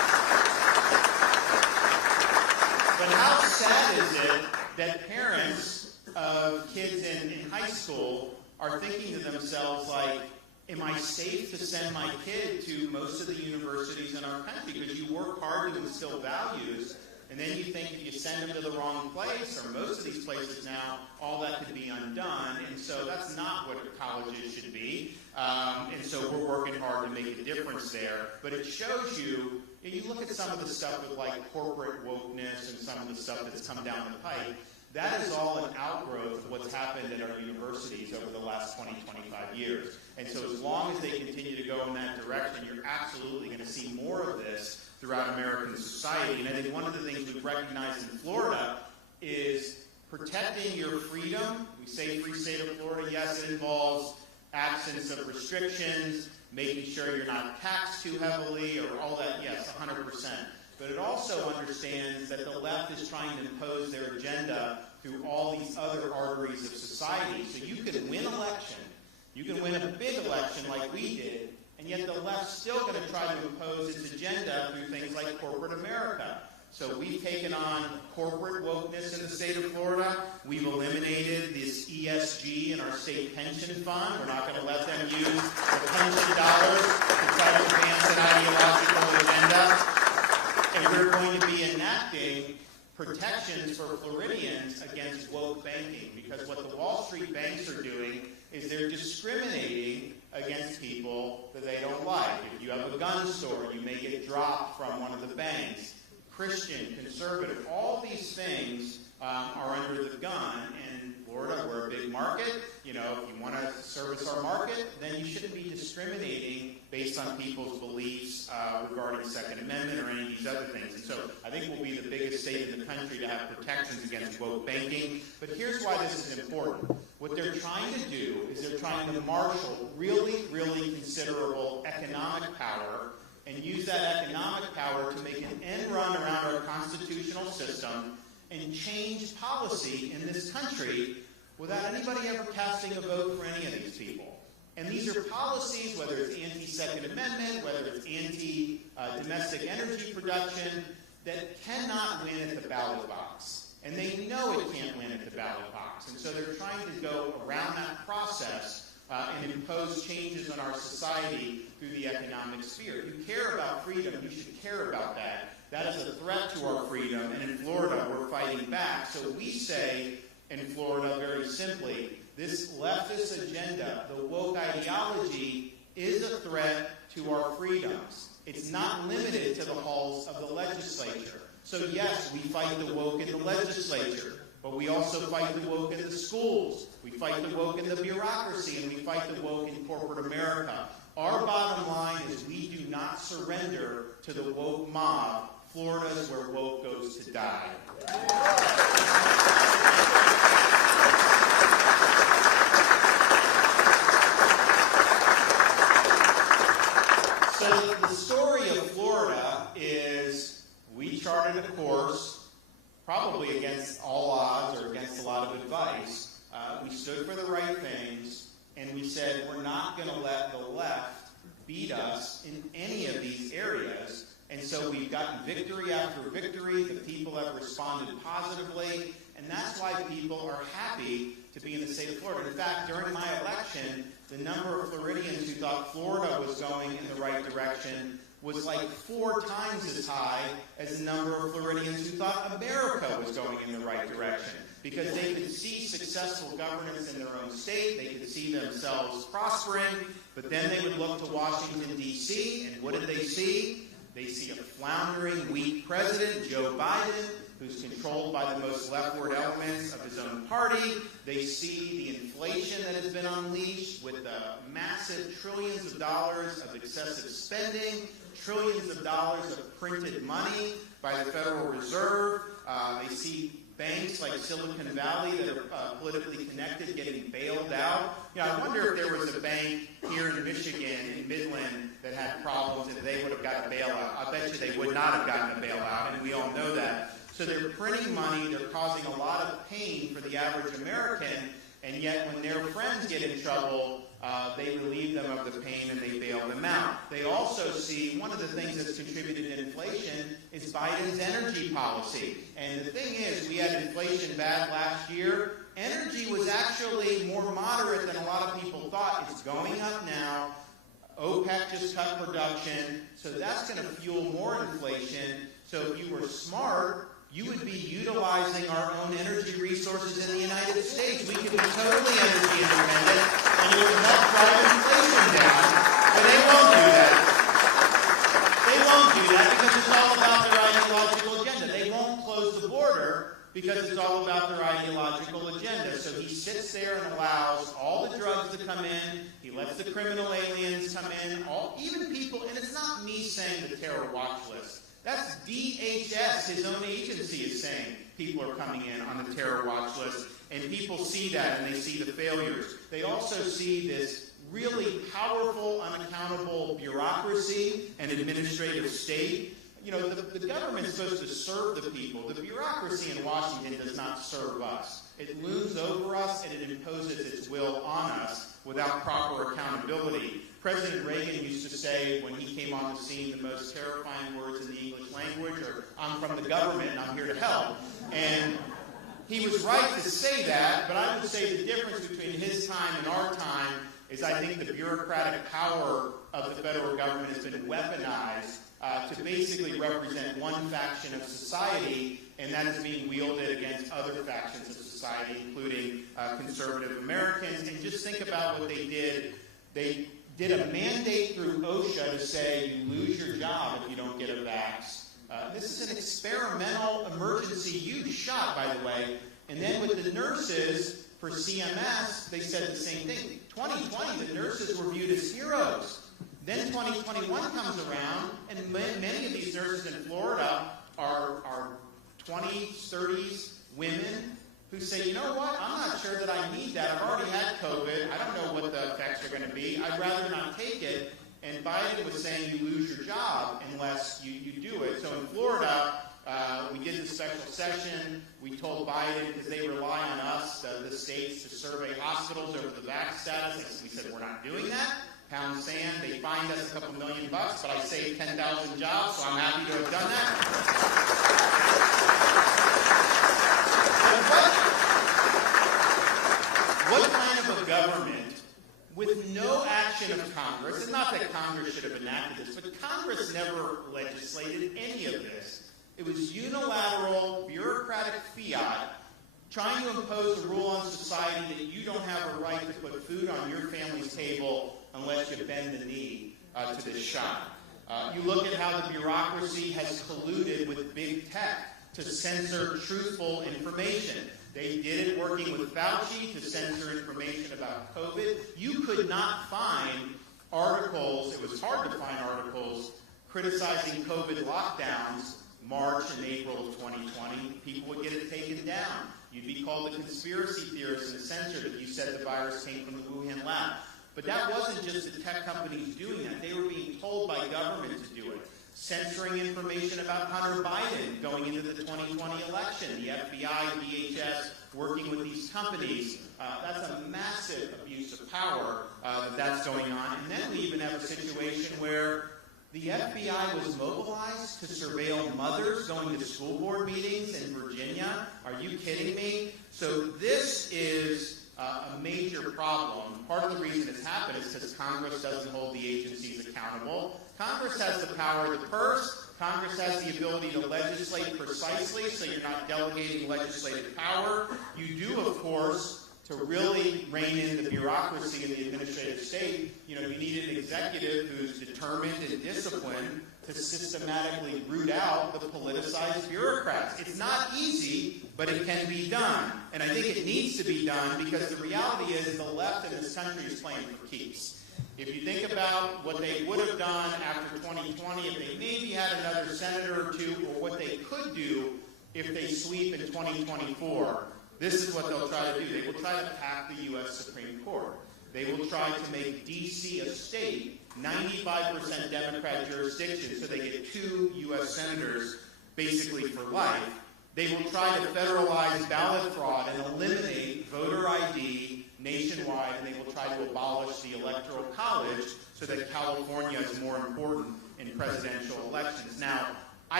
sad is it that parents of kids in high school are thinking to themselves, like, am I safe to send my kid to most of the universities in our country? Because you work hard to instill values, and then you think if you send them to the wrong place, or most of these places now, all that could be undone. And so that's not what colleges should be. And so we're working hard to make a difference there. But it shows you, you look at some of the stuff with like corporate wokeness and some of the stuff that's come down the pipe, that is all an outgrowth of what's happened at our universities over the last 20, 25 years. And so as long as they continue to go in that direction, you're absolutely going to see more of this throughout American society. And I think one of the things we've recognized in Florida is protecting your freedom. We say free state of Florida. Yes, it involves absence of restrictions, making sure you're not taxed too heavily, or all that. Yes, 100%. But it also understands that the left is trying to impose their agenda through all these other arteries of society. So you can win election, you can win a big election like we did, and yet the left's still going to try to impose its agenda through things like corporate America. So we've taken on corporate wokeness in the state of Florida. We've eliminated this ESG in our state pension fund. We're not going to let them use the pension dollars to try to advance an ideological agenda. And we're going to be enacting protections for Floridians against woke banking, because what the Wall Street banks are doing is they're discriminating against people that they don't like. If you have a gun store, you may get dropped from one of the banks. Christian, conservative, all these things are under the gun. And Florida, we're a big market. You know, if you want to service our market, then you shouldn't be discriminating based on people's beliefs regarding Second Amendment or any of these other things. And so I think we'll be the biggest state in the country to have protections against woke banking. But here's why this is important. What they're trying to do is they're trying to marshal really, really considerable economic power and use that economic power to make an end run around our constitutional system and change policy in this country without anybody ever casting a vote for any of these people. And these are policies, whether it's anti-Second Amendment, whether it's anti-domestic energy production, that cannot win at the ballot box. And they know it can't win at the ballot box. And so they're trying to go around that process and impose changes on our society through the economic sphere. If you care about freedom, you should care about that. That is a threat to our freedom, and in Florida, we're fighting back. So we say in Florida, very simply, this leftist agenda, the woke ideology, is a threat to our freedoms. It's not limited to the halls of the legislature. So yes, we fight the woke in the legislature, but we also fight the woke in the schools. We fight the woke in the bureaucracy, and we fight the woke in corporate America. Our bottom line is we do not surrender to the woke mob. Florida is where woke goes to die. So the story of Florida is we charted a course, probably against all odds or against a lot of advice. We stood for the right things, and we said we're not going to let the left beat us in any of these areas. And so we've gotten victory after victory. The people have responded positively, and that's why people are happy to be in the state of Florida. In fact, during my election, the number of Floridians who thought Florida was going in the right direction was like 4 times as high as the number of Floridians who thought America was going in the right direction, because they could see successful governance in their own state, they could see themselves prospering, but then they would look to Washington, D.C., and what did they see? They see a floundering, weak president, Joe Biden, who's controlled by the most leftward elements of his own party. They see the inflation that has been unleashed with the massive trillions of dollars of excessive spending, trillions of dollars of printed money by the Federal Reserve. They see banks like Silicon Valley that are politically connected getting bailed out. You know, I wonder if there was a bank here in Michigan, in Midland, that had problems and they would have got a bailout. I bet you they would not have gotten a bailout, and we all know that. So they're printing money, they're causing a lot of pain for the average American, and yet when their friends get in trouble, they relieve them of the pain and they bail them out. They also see one of the things that's contributed to inflation is is Biden's energy policy. And the thing is, we had inflation bad last year. Energy was actually more moderate than a lot of people thought. It's going up now. OPEC just cut production, so that's going to fuel more inflation. So if you were smart, you would be utilizing our own energy resources in the United States. We could be totally energy independent, and it would help drive inflation down. But they won't do that. They won't do that because it's all about their ideological agenda. They won't close the border because it's all about their ideological agenda. So he sits there and allows all the drugs to come in. He lets the criminal aliens come in. Even people, and it's not me saying the terror watch list. That's DHS, his own agency, is saying people are coming in on the terror watch list. And people see that, and they see the failures. They also see this really powerful, unaccountable bureaucracy and administrative state. You know, the government's supposed to serve the people. The bureaucracy in Washington does not serve us. It looms over us, and it imposes its will on us without proper accountability. President Reagan used to say, when he came on the scene, the most terrifying words in the English language are, "I'm from the government, and I'm here to help." And he was right to say that, but I would say the difference between his time and our time is I think the bureaucratic power of the federal government has been weaponized to basically represent one faction of society, and that is being wielded against other factions of society, including conservative Americans. And just think about what they did. They did a mandate through OSHA to say you lose your job if you don't get a vax. This is an experimental emergency use shot, by the way. And then with the nurses for CMS, they said the same thing. 2020, the nurses were viewed as heroes. Then 2021 comes around, and many of these nurses in Florida are 20s, 30s women who say, you know what, I'm not sure that I need that. I've already had COVID. I don't know what the effects are going to be. I'd rather not take it. And Biden was saying you lose your job unless you do it. So in Florida, we did the special session. We told Biden, because they rely on us, the states, to survey hospitals over the vax status. We said, we're not doing that. Pound sand. They fined us a couple $1 million, but I saved 10,000 jobs, so I'm happy to have done that. What kind of a government with no action of Congress, and not that Congress should have enacted this, but Congress never legislated any of this. It was unilateral, bureaucratic fiat trying to impose a rule on society that you don't have a right to put food on your family's table unless you bend the knee to this shot. You look at how the bureaucracy has colluded with big tech to censor truthful information. They did it working with Fauci to censor information about COVID. You could not find articles, it was hard to find articles, criticizing COVID lockdowns March and April of 2020. People would get it taken down. You'd be called a conspiracy theorist and censored if you said the virus came from the Wuhan lab. But that wasn't just the tech companies doing that. They were being told by government to do it. Censoring information about Hunter Biden going into the 2020 election. The FBI, DHS, working with these companies. That's a massive abuse of power that's going on. And then we even have a situation where the FBI was mobilized to surveil mothers going to school board meetings in Virginia. Are you kidding me? So this is a major problem. Part of the reason it's happened is because Congress doesn't hold the agencies accountable. Congress has the power of the purse. Congress has the ability to legislate precisely, so you're not delegating legislative power. You do, of course, to really rein in the bureaucracy in the administrative state, you need an executive who's determined and disciplined to systematically root out the politicized bureaucrats. It's not easy, but it can be done. And I think it needs to be done because the reality is the left in this country is playing for keeps. If you think about what they would have done after 2020, if they maybe had another senator or two, or what they could do if they sweep in 2024, this is what they'll try to do. They will try to pack the U.S. Supreme Court. They will try to make D.C. a state, 95% Democrat jurisdiction, so they get 2 U.S. senators basically for life. They will try to federalize ballot fraud and eliminate voter ID nationwide, and they will try to abolish the Electoral College so that California is more important in presidential elections. Now, I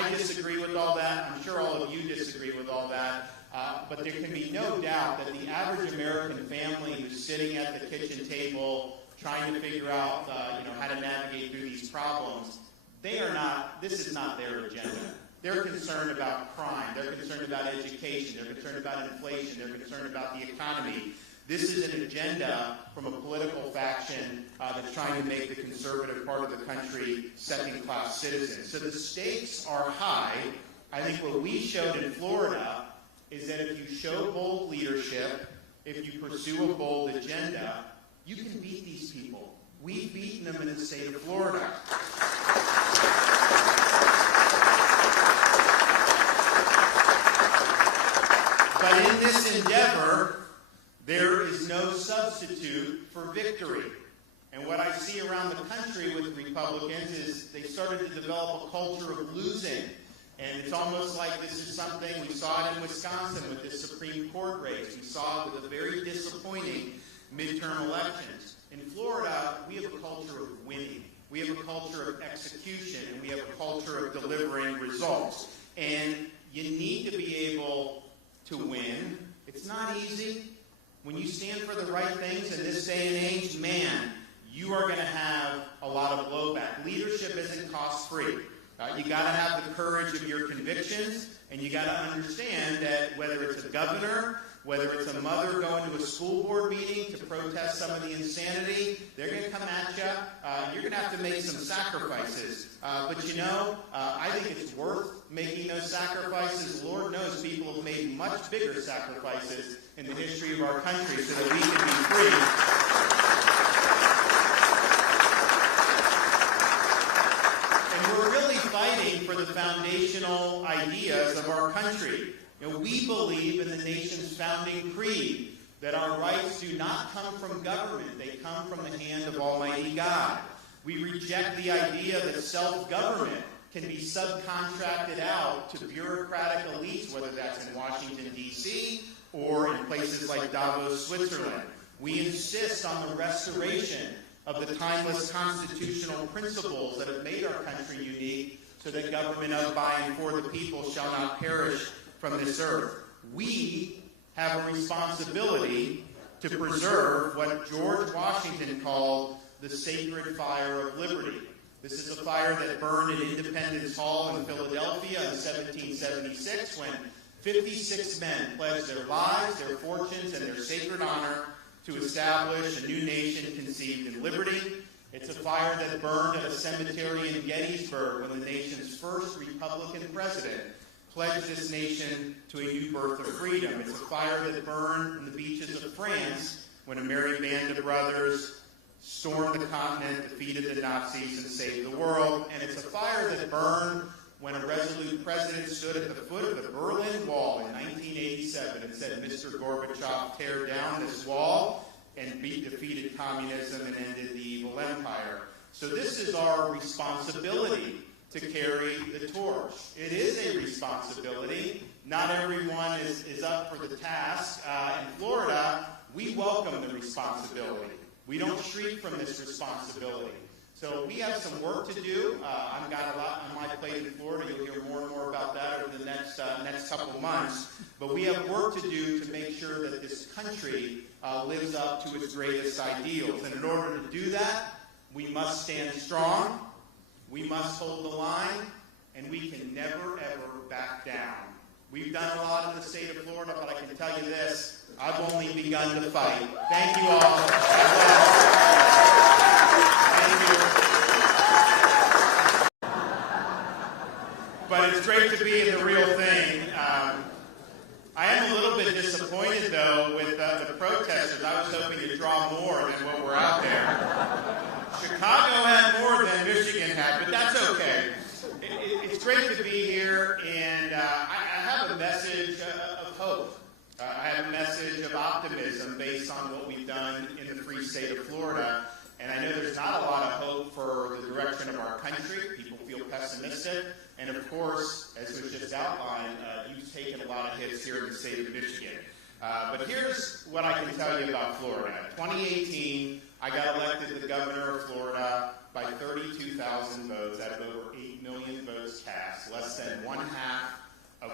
I disagree with all that. I'm sure all of you disagree with all that. But there can be no doubt that the average American family who's sitting at the kitchen table trying to figure out how to navigate through these problems, this is not their agenda. They're concerned about crime. They're concerned about education. They're concerned about inflation. They're concerned about the economy. This is an agenda from a political faction that's trying to make the conservative part of the country second-class citizens. So the stakes are high. I think what we showed in Florida is that if you show bold leadership, if you pursue a bold agenda, you can beat these people. We've beaten them in the state of Florida. But in this endeavor, there is no substitute for victory. And what I see around the country with Republicans is they started to develop a culture of losing. And it's almost like this is something, we saw it in Wisconsin with this Supreme Court race. We saw it with a very disappointing midterm elections. In Florida, we have a culture of winning. We have a culture of execution, and we have a culture of delivering results. And you need to be able to win. It's not easy. When you stand for the right things in this day and age, man, you are going to have a lot of blowback. Leadership isn't cost-free. You got to have the courage of your convictions, and you got to understand that whether it's a governor, whether it's a mother going to a school board meeting to protest some of the insanity, they're going to come at you. You're going to have to make some sacrifices. But I think it's worth making those sacrifices. Lord knows people have made much bigger sacrifices in the history of our country so that we can be free. Fighting for the foundational ideas of our country. We believe in the nation's founding creed that our rights do not come from government, they come from the hand of Almighty God. We reject the idea that self-government can be subcontracted out to bureaucratic elites, whether that's in Washington, D.C., or in places like Davos, Switzerland. We insist on the restoration of the timeless constitutional principles that have made our country unique, so that government of, by, and for the people shall not perish from this earth. We have a responsibility to preserve what George Washington called the sacred fire of liberty. This is a fire that burned in Independence Hall in Philadelphia in 1776 when 56 men pledged their lives, their fortunes, and their sacred honor to establish a new nation conceived in liberty. It's a fire that burned at a cemetery in Gettysburg when the nation's first Republican president pledged this nation to a new birth of freedom. It's a fire that burned in the beaches of France when a merry band of brothers stormed the continent, defeated the Nazis, and saved the world. And it's a fire that burned when a resolute president stood at the foot of the Berlin Wall in 1987 and said, "Mr. Gorbachev, tear down this wall," and defeated communism and ended the evil empire. So this is our responsibility to carry the torch. It is a responsibility. Not everyone is up for the task. In Florida, we welcome the responsibility. We don't shriek from this responsibility. So we have some work to do. I've got a lot on my plate in Florida. You'll hear more and more about that over the next couple months. But we have work to do to make sure that this country lives up to its greatest ideals. And in order to do that, we must stand strong, we must hold the line, and we can never, ever back down. We've done a lot in the state of Florida, but I can tell you this, I've only begun to fight. Thank you all. God bless. Thank you. But it's great to be in the real thing. I am a little bit disappointed, though, with the protesters. I was hoping to draw more than what were out there. Chicago had more than Michigan had, but that's okay. It's great to be here, and I have a message of hope. I have a message of optimism based on what we've done in the free state of Florida. And I know there's not a lot of hope for the direction of our country. People feel pessimistic. And of course, as was just outlined, you've taken a lot of hits here in the state of Michigan. But here's what I can tell you about Florida. In 2018, I got elected the governor of Florida by 32,000 votes out of over 8 million votes cast, less than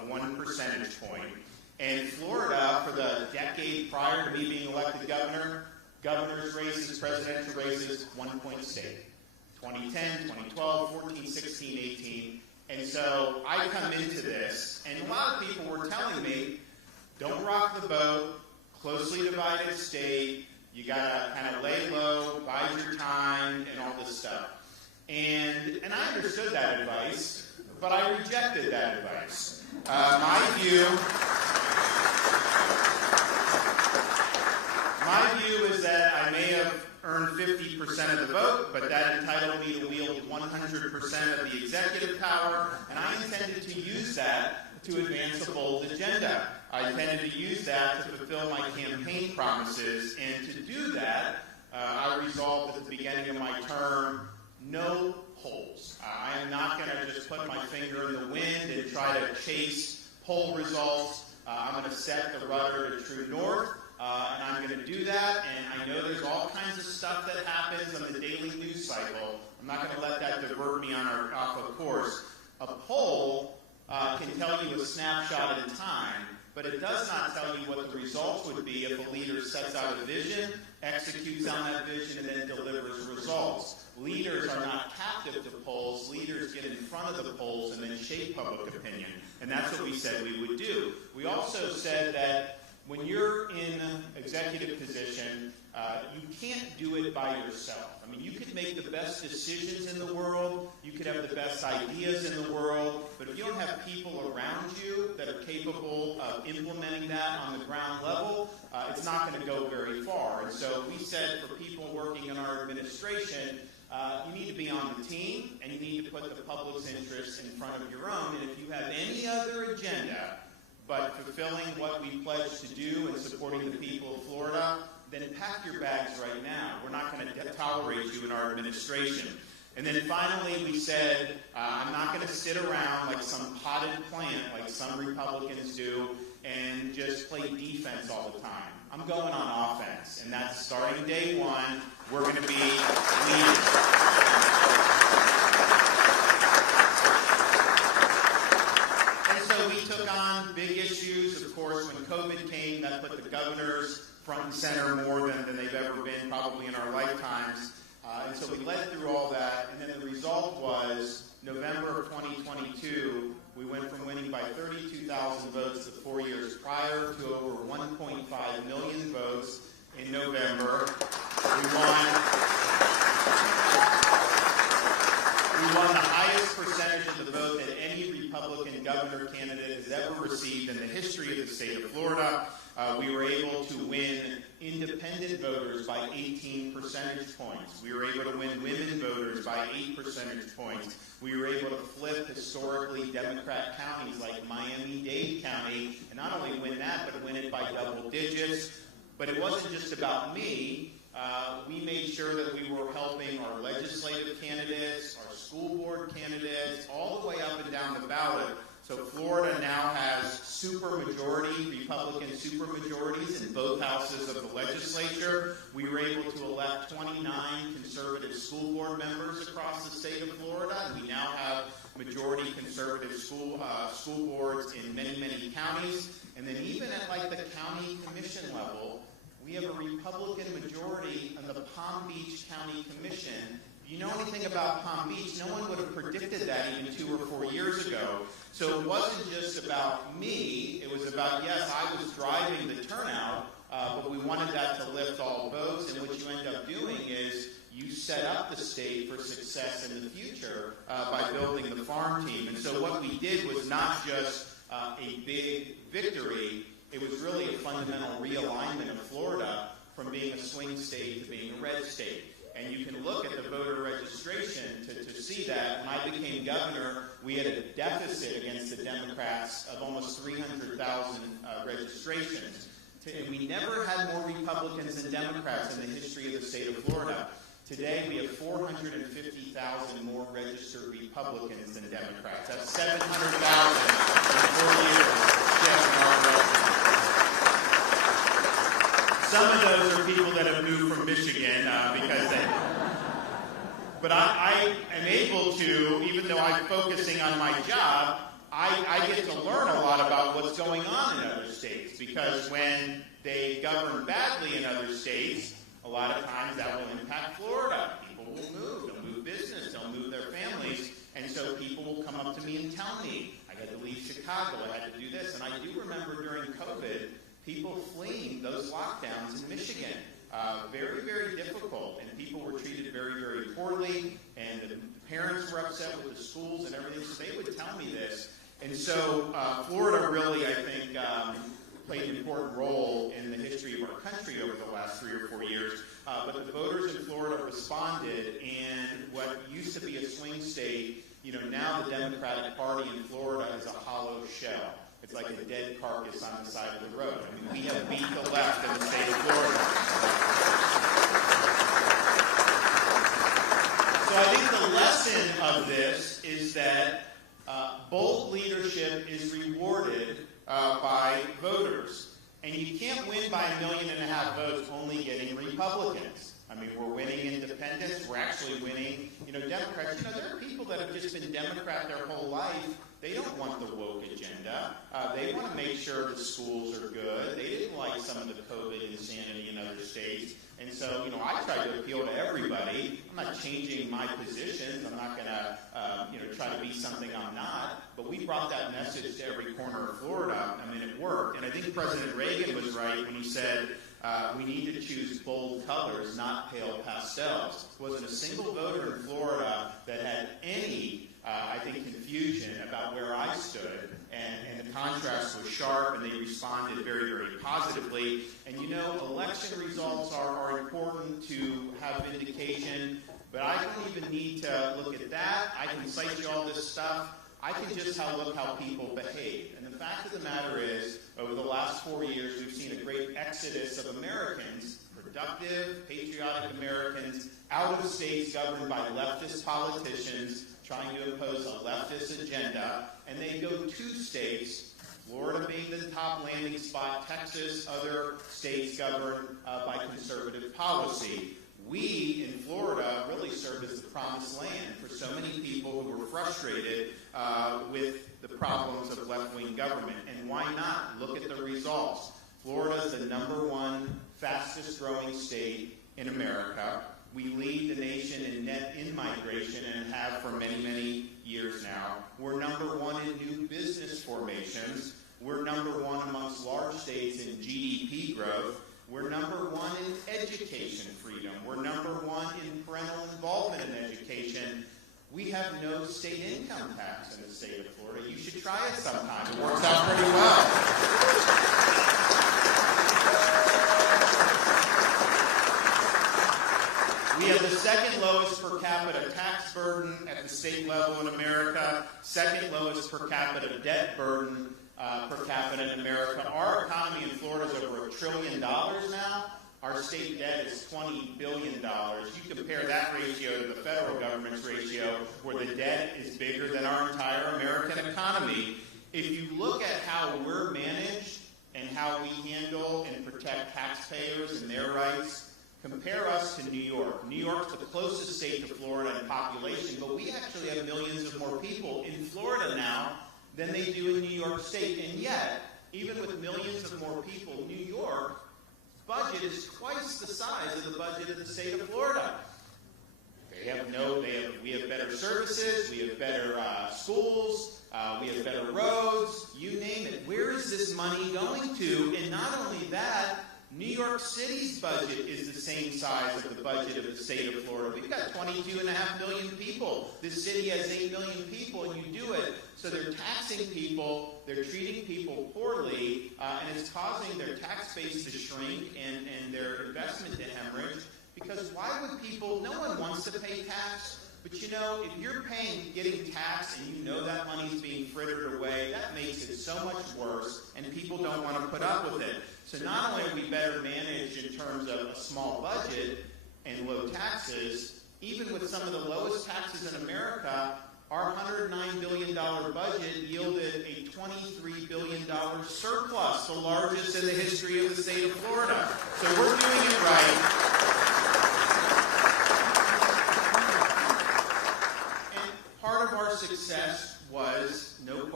of 1 percentage point. And Florida, for the decade prior to me being elected governor, governor's races, presidential races, 1 point state. 2010, 2012, 14, 16, 18. And so I come into this, and a lot of people were telling me, don't rock the boat, closely divided state, you gotta kind of lay low, bide your time, and all this stuff. And I understood that advice, but I rejected that advice. My view is that I may have earned 50% of the vote, but that entitled me to wield 100% of the executive power, and I intended to use that to advance a bold agenda. I intended to use that to fulfill my campaign promises, and to do that, I resolved at the beginning of my term, no polls. I am not going to just put my finger in the wind and try to chase poll results. I'm going to set the rudder to true north, and I'm going to do that, and I know there's all kinds of stuff that happens on the daily news cycle. I'm not going to let that divert me off of course. A poll can tell you a snapshot in time, but it does not tell you what the results would be if a leader sets out a vision, executes on that vision, and then delivers results. Leaders are not captive to polls. Leaders get in front of the polls and then shape public opinion. And that's what we said we would do. We also said that when you're in executive position, you can't do it by yourself. I mean, you could make the best decisions in the world, you could have the best ideas in the world, but if you don't have people around you that are capable of implementing that on the ground level, it's not going to go very far. And so we said for people working in our administration, you need to be on the team, and you need to put the public's interests in front of your own. And if you have any other agenda but fulfilling what we pledged to do and supporting the people of Florida, then pack your bags right now. We're not going to tolerate you in our administration. And then finally we said, I'm not going to sit around like some potted plant like some Republicans do and just play defense all the time. I'm going on offense, and that's starting day one. We're going to be leaders. And so we took on big issues. Of course, when COVID came, that put the governors front and center more than they've ever been probably in our lifetimes. And so we led through all that, and then the result was November of 2022, we went from winning by 32,000 votes the 4 years prior to over 1.5 million votes in November. We won the highest percentage of the vote that any Republican governor candidate has ever received in the history of the state of Florida. We were able to win independent voters by 18 percentage points. We were able to win women voters by 8 percentage points. We were able to flip historically Democrat counties like Miami-Dade County, and not only win that, but win it by double digits. But it wasn't just about me. We made sure that we were helping our legislative candidates, our school board candidates, all the way up and down the ballot. So Florida now has supermajority, Republican supermajorities in both houses of the legislature. We were able to elect 29 conservative school board members across the state of Florida, and we now have majority conservative school boards in many, many counties. And then even at like the county commission level, we have a Republican majority in the Palm Beach County Commission. If you know anything about Palm Beach, no one would have predicted that even 2 or 4 years ago. So it wasn't just about me. It was about, yes, I was driving the turnout, but we wanted that to lift all boats. And what you end up doing is you set up the state for success in the future by building the farm team. And so what we did was not just a big victory. It was really a fundamental realignment of Florida from being a swing state to being a red state. And you can look at the voter registration to see that. When I became governor, we had a deficit against the Democrats of almost 300,000 registrations. And we never had more Republicans than Democrats in the history of the state of Florida. Today, we have 450,000 more registered Republicans than Democrats. That's 700,000 in 4 years. Some of those are people that have moved from Michigan because they... But I am able to, even though I'm focusing on my job, I get to learn a lot about what's going on in other states, because when they govern badly in other states, a lot of times that will impact Florida. People will move. They'll move business. They'll move their families. And so people will come up to me and tell me, I had to leave Chicago. I had to do this. And I do remember during COVID, people fleeing those lockdowns in Michigan. Very, very difficult. And people were treated very, very poorly. And the parents were upset with the schools and everything. So they would tell me this. And so Florida really, I think, played an important role in the history of our country over the last 3 or 4 years. But the voters in Florida responded, and what used to be a swing state, now the Democratic Party in Florida is a hollow shell. It's like a dead carcass on the side of the road. I mean, we have beat the left in the state of Florida. So I think the lesson of this is that bold leadership is rewarded by voters. And you can't win by 1.5 million votes only getting Republicans. I mean, we're winning independents. We're actually winning, Democrats. There are people that have just been Democrat their whole life. They don't want the woke agenda. They want to make sure the schools are good. They didn't like some of the COVID insanity in other states. And so, I try to appeal to everybody. I'm not changing my positions. I'm not going to, try to be something I'm not. But we brought that message to every corner of Florida. I mean, it worked. And I think President Reagan was right when he said, we need to choose bold colors, not pale pastels. There wasn't a single voter in Florida that had any, I think, confusion about where I stood. And the contrast was sharp, and they responded very, very positively. And election results are important to have vindication, but I don't even need to look at that. I can cite you all this stuff. I can just look how people behave. And the fact of the matter is, over the last 4 years, we've seen a great exodus of Americans, productive, patriotic Americans, out of states governed by leftist politicians trying to impose a leftist agenda. And they go to states, Florida being the top landing spot, Texas, other states governed by conservative policy. We in Florida really serve as the promised land for so many people who were frustrated with the problems of left-wing government. And why not? Look at the results. Florida is the #1 fastest growing state in America. We lead the nation in net in-migration and have for many, many years now. We're #1 in new business formations. We're #1 amongst large states in GDP growth. We're #1 in education freedom. We're #1 in parental involvement in education. We have no state income tax in the state of Florida. You should try it sometime. It works out pretty well. We have the second lowest per capita tax burden at the state level in America, second lowest per capita debt burden per capita in America. Our economy in Florida is over $1 trillion now. Our state debt is $20 billion. You compare that ratio to the federal government's ratio, where the debt is bigger than our entire American economy. If you look at how we're managed and how we handle and protect taxpayers and their rights, compare us to New York. New York's the closest state to Florida in population, but we actually have millions of more people in Florida now than they do in New York State. And yet, even with millions of more people, New York's budget is twice the size of the budget of the state of Florida. We have better services, we have better schools, we have better roads, you name it. Where is this money going to? And not only that, New York City's budget is the same size of the budget of the state of Florida. We've got 22.5 million people. This city has 8 million people, and you do it. So they're taxing people, they're treating people poorly, and it's causing their tax base to shrink and their investment to hemorrhage. Because why would people, no one wants to pay tax, but if you're getting taxed and you know that money's being frittered away, that makes it so much worse, and people don't want to put up with it. So not only are we better managed in terms of a small budget and low taxes, even with some of the lowest taxes in America, our $109 billion budget yielded a $23 billion surplus, the largest in the history of the state of Florida. So we're doing it right. Part of our success was, no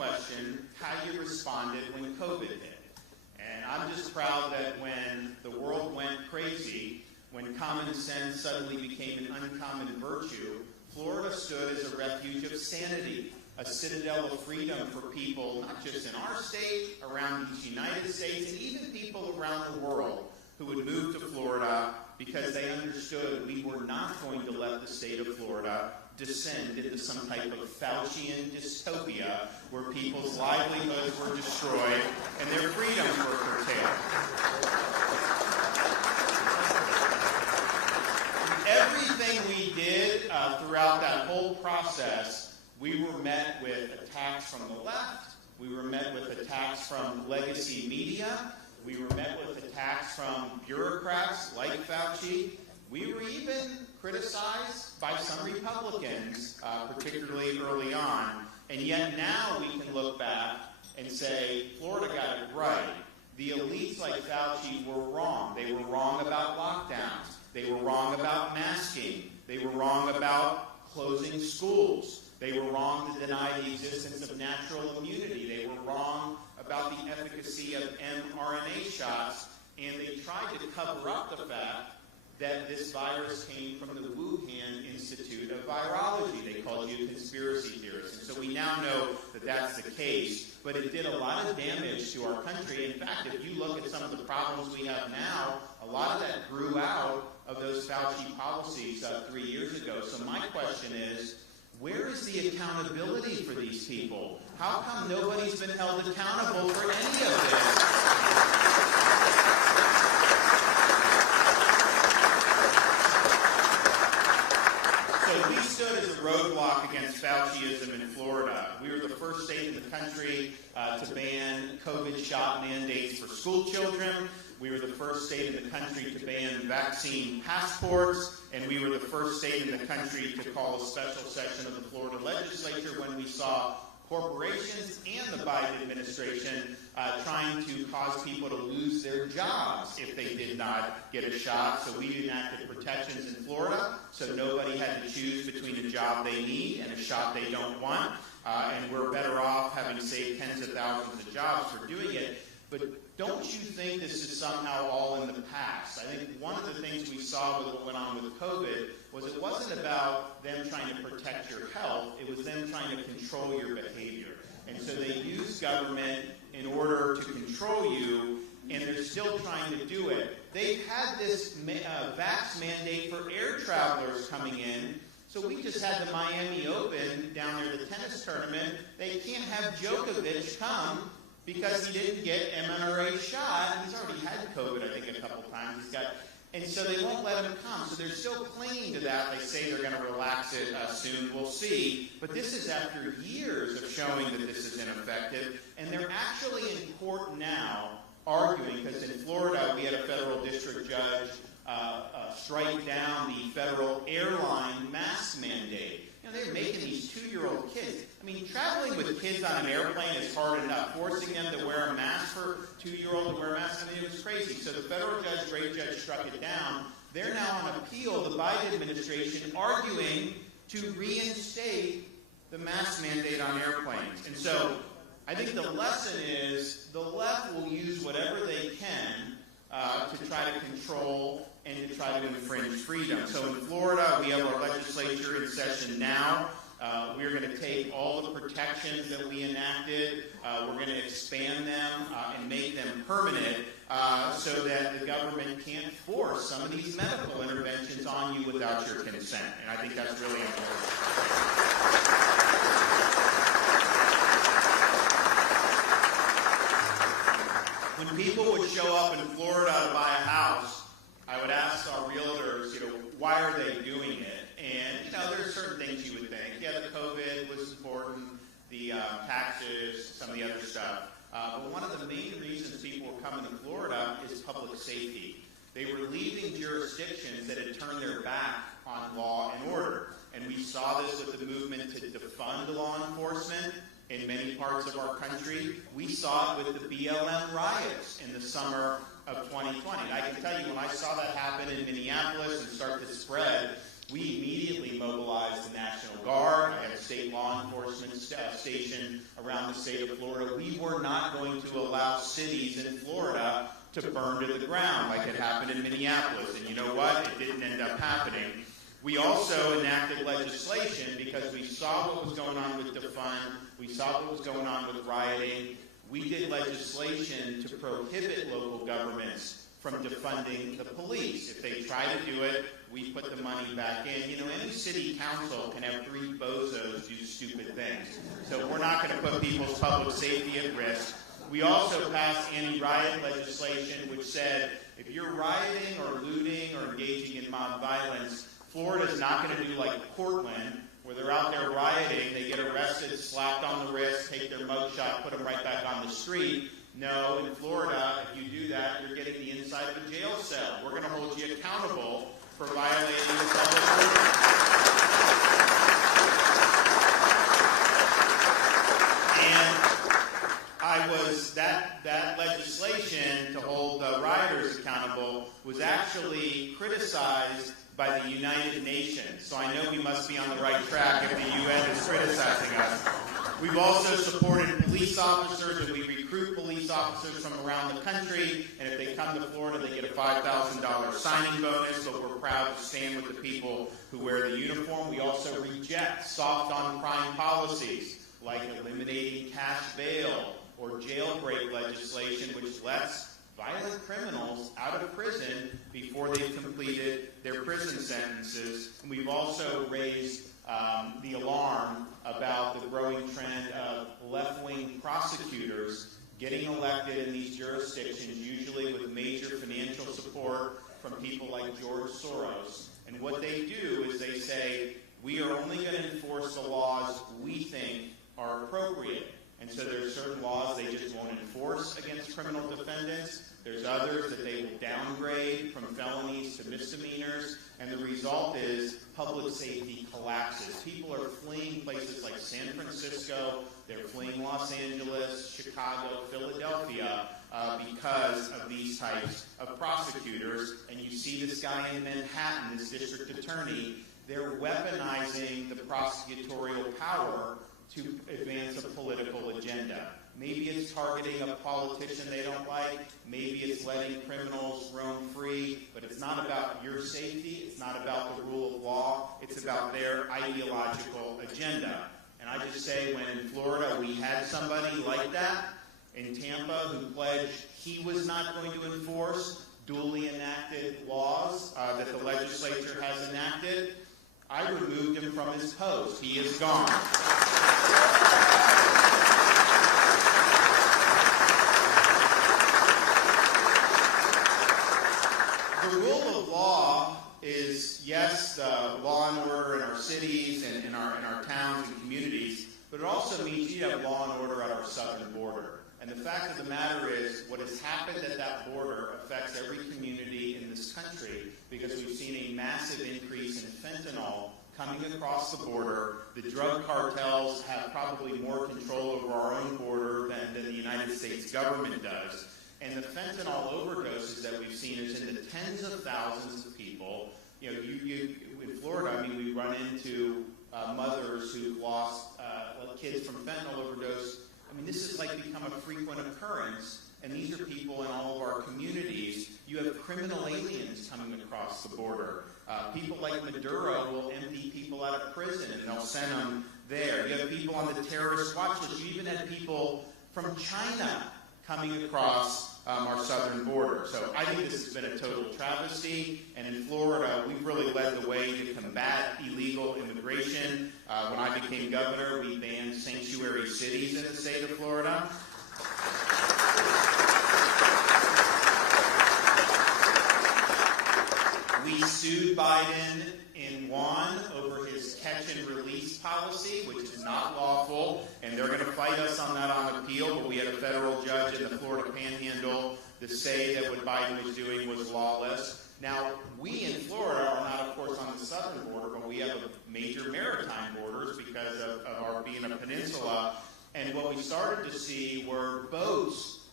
question how you responded when COVID hit. And I'm just proud that when the world went crazy, when common sense suddenly became an uncommon virtue, Florida stood as a refuge of sanity, a citadel of freedom for people, not just in our state, around these United States, and even people around the world who would move to Florida because they understood we were not going to let the state of Florida descend into some type of Faucian dystopia where people's livelihoods were destroyed and their freedoms were curtailed. Everything we did throughout that whole process, we were met with attacks from the left, we were met with attacks from legacy media, we were met with attacks from bureaucrats like Fauci. We were even criticized by some Republicans, particularly early on. And yet now we can look back and say, Florida got it right. The elites like Fauci were wrong. They were wrong about lockdowns. They were wrong about masking. They were wrong about closing schools. They were wrong to deny the existence of natural immunity. They were wrong about the efficacy of mRNA shots. And they tried to cover up the fact that this virus came from the Wuhan Institute of Virology. They called you conspiracy theorists. And so we now know that that's the case, but it did a lot of damage to our country. In fact, if you look at some of the problems we have now, a lot of that grew out of those Fauci policies 3 years ago. So my question is, where is the accountability for these people? How come nobody's been held accountable for any of this? We stood as a roadblock against Fauciism in Florida. We were the first state in the country to ban COVID shot mandates for school children. We were the first state in the country to ban vaccine passports. And we were the first state in the country to call a special session of the Florida legislature when we saw corporations and the Biden administration trying to cause people to lose their jobs if they did not get a shot. So we enacted protections in Florida so nobody had to choose between a job they need and a shot they don't want. And we're better off having saved tens of thousands of jobs for doing it. But don't you think this is somehow all in the past? I think one of the things we saw with what went on with COVID was it wasn't about them trying to protect your health, it was them trying to control your behavior. And so they used government in order to control you, and they're still trying to do it. They've had this vax mandate for air travelers coming in. So we just had the Miami Open down there, the tennis tournament. They can't have Djokovic come because he didn't get mRNA shot. He's already had COVID, I think, a couple times. And so they won't let him come. So they're still clinging to that. They say they're going to relax it soon. We'll see. But this is after years of showing that this is ineffective. And they're actually in court now arguing, because in Florida we had a federal district judge strike down the federal airline mask mandate. They're making these 2-year-old kids. I mean, traveling with kids on an airplane is hard enough. Forcing them to wear a mask for 2-year-old to wear a mask, I mean, it was crazy. So the federal judge, great judge, struck it down. They're now on appeal, the Biden administration, arguing to reinstate the mask mandate on airplanes. And so I think the lesson is the left will use whatever they can to try to control and to try to infringe freedom. So in Florida, we have our legislature in session now. We're going to take all the protections that we enacted, we're going to expand them and make them permanent so that the government can't force some of these medical interventions on you without your consent. And I think that's really important. When people would show up in Florida to buy a house, I would ask our realtors, why are they doing it? And, there are certain things you would think. Yeah, the COVID was important, the taxes, some of the other stuff. But one of the main reasons people were coming to Florida is public safety. They were leaving jurisdictions that had turned their back on law and order. And we saw this with the movement to defund law enforcement in many parts of our country. We saw it with the BLM riots in the summer of 2020. I can tell you, when I saw that happen in Minneapolis and start to spread, we immediately mobilized the National Guard. I had a state law enforcement station around the state of Florida. We were not going to allow cities in Florida to burn to the ground like it happened in Minneapolis. And you know what? It didn't end up happening. We also enacted legislation because we saw what was going on with defund. We saw what was going on with rioting. We did legislation to prohibit local governments from defunding the police. If they try to do it, we put the money back in. You know, any city council can have three bozos do stupid things. So we're not going to put people's public safety at risk. We also passed anti-riot legislation which said if you're rioting or looting or engaging in mob violence, Florida's not going to do like Portland, where they're out there rioting, they get arrested, slapped on the wrist, take their mugshot, put them right back on the street. No, in Florida, if you do that, you're getting the inside of a jail cell. We're going to hold you accountable for violating the public order. And that legislation to hold rioters accountable was actually criticized by the United Nations. So I know we must be on the right track if the UN is criticizing us. We've also supported police officers, and we recruit police officers from around the country, and if they come to Florida, they get a $5,000 signing bonus, but we're proud to stand with the people who wear the uniform. We also reject soft on crime policies, like eliminating cash bail or jailbreak legislation, which lets violent criminals out of prison before they've completed their prison sentences. And we've also raised the alarm about the growing trend of left-wing prosecutors getting elected in these jurisdictions, usually with major financial support from people like George Soros. And what they do is they say, we are only going to enforce the laws we think are appropriate. And so there's certain laws they just won't enforce against criminal defendants. There's others that they will downgrade from felonies to misdemeanors. And the result is public safety collapses. People are fleeing places like San Francisco. They're fleeing Los Angeles, Chicago, Philadelphia because of these types of prosecutors. And you see this guy in Manhattan, this district attorney. They're weaponizing the prosecutorial power to advance a political agenda. Maybe it's targeting a politician they don't like. Maybe it's letting criminals roam free. But it's not about your safety. It's not about the rule of law. It's about their ideological agenda. And I just say, when in Florida we had somebody like that in Tampa who pledged he was not going to enforce duly enacted laws that the legislature has enacted, I removed him from his post. He is gone. The rule of law is, yes, the law and order in our cities and in our towns and communities, but it also means you have law and order at our southern border. And the fact of the matter is, what has happened at that border affects every community in this country, because we've seen a massive increase in fentanyl coming across the border. The drug cartels have probably more control over our own border than the United States government does. And the fentanyl overdoses that we've seen is in the tens of thousands of people. You know, in Florida, I mean, we run into mothers who've lost kids from fentanyl overdose. I mean, this has become a frequent occurrence, and these are people in all of our communities. You have criminal aliens coming across the border. People like Maduro will empty people out of prison, and they'll send them there. You have people on the terrorist watch list. You even had people from China coming across our southern border. So I think this has been a total travesty. And in Florida, we've really led the way to combat illegal immigration. When I became governor, we banned sanctuary cities in the state of Florida. We sued Biden and won over his catch and release policy, which is not lawful, and they're going to fight us on that on appeal, but we had a federal judge in the Florida Panhandle to say that what Biden was doing was lawless. Now, we in Florida are not, of course, on the southern border, but we have major maritime borders because of our being a peninsula, and what we started to see were boats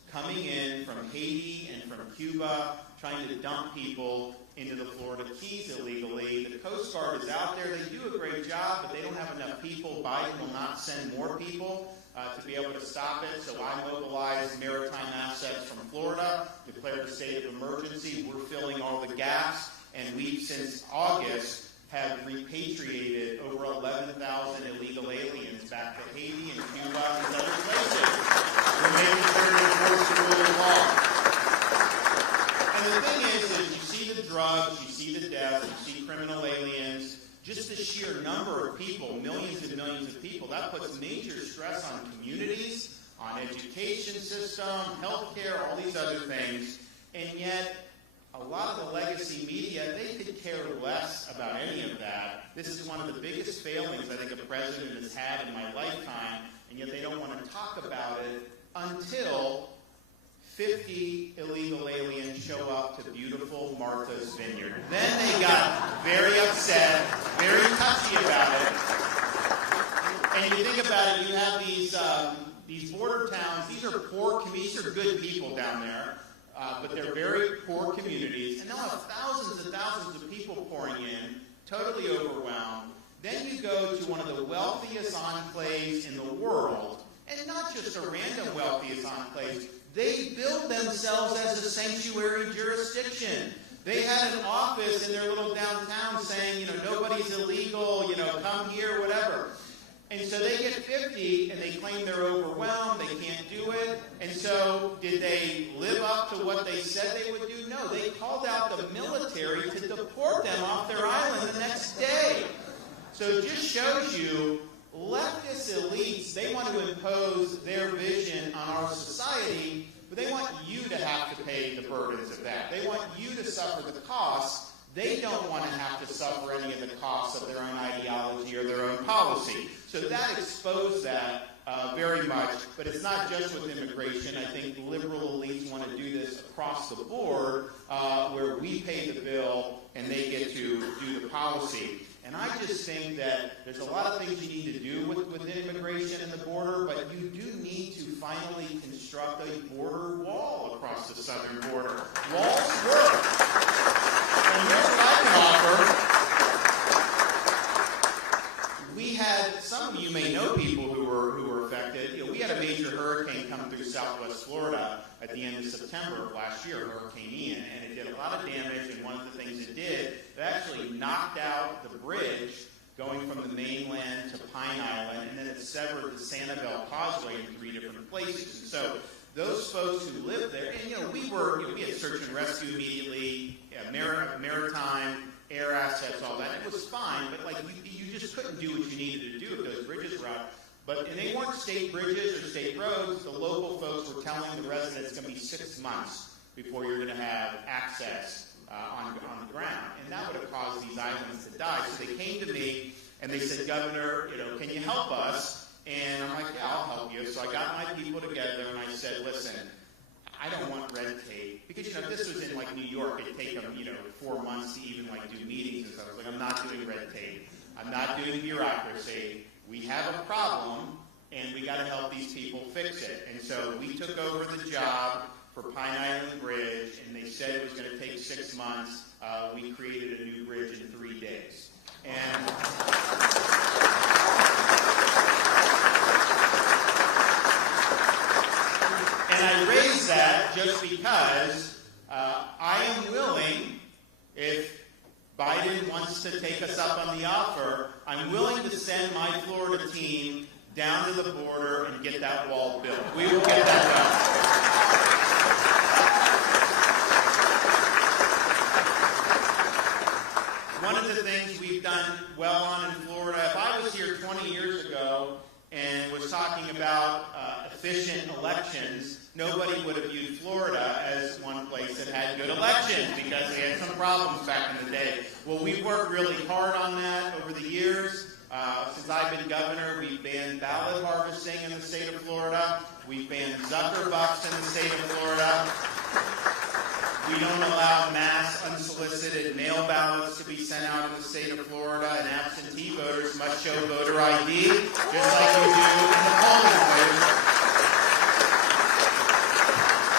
coming in from Haiti and from Cuba, trying to dump people into the Florida Keys illegally. The Coast Guard is out there. They do a great job, but they don't have enough people. Biden will not send more people to be able to stop it. So I mobilized maritime assets from Florida, declared a state of emergency. We're filling all the gaps, and we've, since August, have repatriated over 11,000 illegal aliens back to Haiti and Cuba and other places. We're making sure to enforce the rule of law. And the thing is you see the drugs, you see the death, you see criminal aliens, just the sheer number of people, millions and millions of people, that puts major stress on communities, on education system, healthcare, all these other things, and yet a lot of the legacy media, they could care less about any of that. This is one of the biggest failings I think a president has had in my lifetime, and yet they don't want to talk about it until 50 illegal aliens show up to beautiful Martha's Vineyard. Then they got very upset, very touchy about it. And you think about it, you have these border towns, these are poor communities, these are good people down there. But they're very poor communities, and they'll have thousands and thousands of people pouring in, totally overwhelmed. Then you go to one of the wealthiest enclaves in the world, and not just a random wealthiest enclave. They build themselves as a sanctuary jurisdiction. They had an office in their little downtown saying, nobody's illegal, come here, whatever. And so they get 50, and they claim they're overwhelmed, they can't do it. And so did they live up to what they said they would do? No, they called out the military to deport them off their island the next day. So it just shows you leftist elites, they want to impose their vision on our society, but they want you to have to pay the burdens of that. They want you to suffer the costs. They don't want to have to suffer any of the costs of their own ideology or their own policy. So that exposed that very much, but it's not just with immigration. I think liberal elites want to do this across the board, where we pay the bill and they get to do the policy. And I just think that there's a lot of things you need to do with immigration and the border, but you do need to finally construct a border wall across the southern border. Walls work. And here's what I can offer. We had, some of you may know people who were affected. We had a major hurricane come through southwest Florida at the end of September of last year, Hurricane Ian, and it did a lot of damage, and one of the things it did, it actually knocked out the bridge going from the mainland to Pine Island, and then it severed the Sanibel Causeway in 3 different places. And so those folks who lived there, and we had search and rescue immediately, maritime, air assets, all that. It was fine, but you just couldn't do what you needed to do if those bridges were out. And they weren't state bridges or state roads. The local folks were telling the residents it's going to be 6 months before you're going to have access on the ground. And that would have caused these islands to die. So they came to me and they said, Governor, can you help us? And I'm like, yeah, I'll help you. So I got my people together and I said, listen, I don't want red tape. Because, if this was in New York, it'd take them, 4 months to even do meetings and stuff. I was like, I'm not doing red tape. I'm not doing bureaucracy. We have a problem, and we got to help these people fix it. And so we took over the job for Pine Island Bridge, and they said it was going to take 6 months. We created a new bridge in 3 days. And I raise that just because I am willing, if Biden wants to take us up on the offer, I'm willing to send my Florida team down to the border and get that wall built. We will get that done. One of the things we've done well on in Florida, if I was here 20 years ago and was talking about efficient elections, nobody would have viewed Florida as one place that had good elections because they had some problems back in the day. Well, we've worked really hard on that over the years. Since I've been governor, we've banned ballot harvesting in the state of Florida. We've banned Zuckerbucks in the state of Florida. We don't allow mass unsolicited mail ballots to be sent out in the state of Florida, and absentee voters must show voter ID, just like we do in the polling place.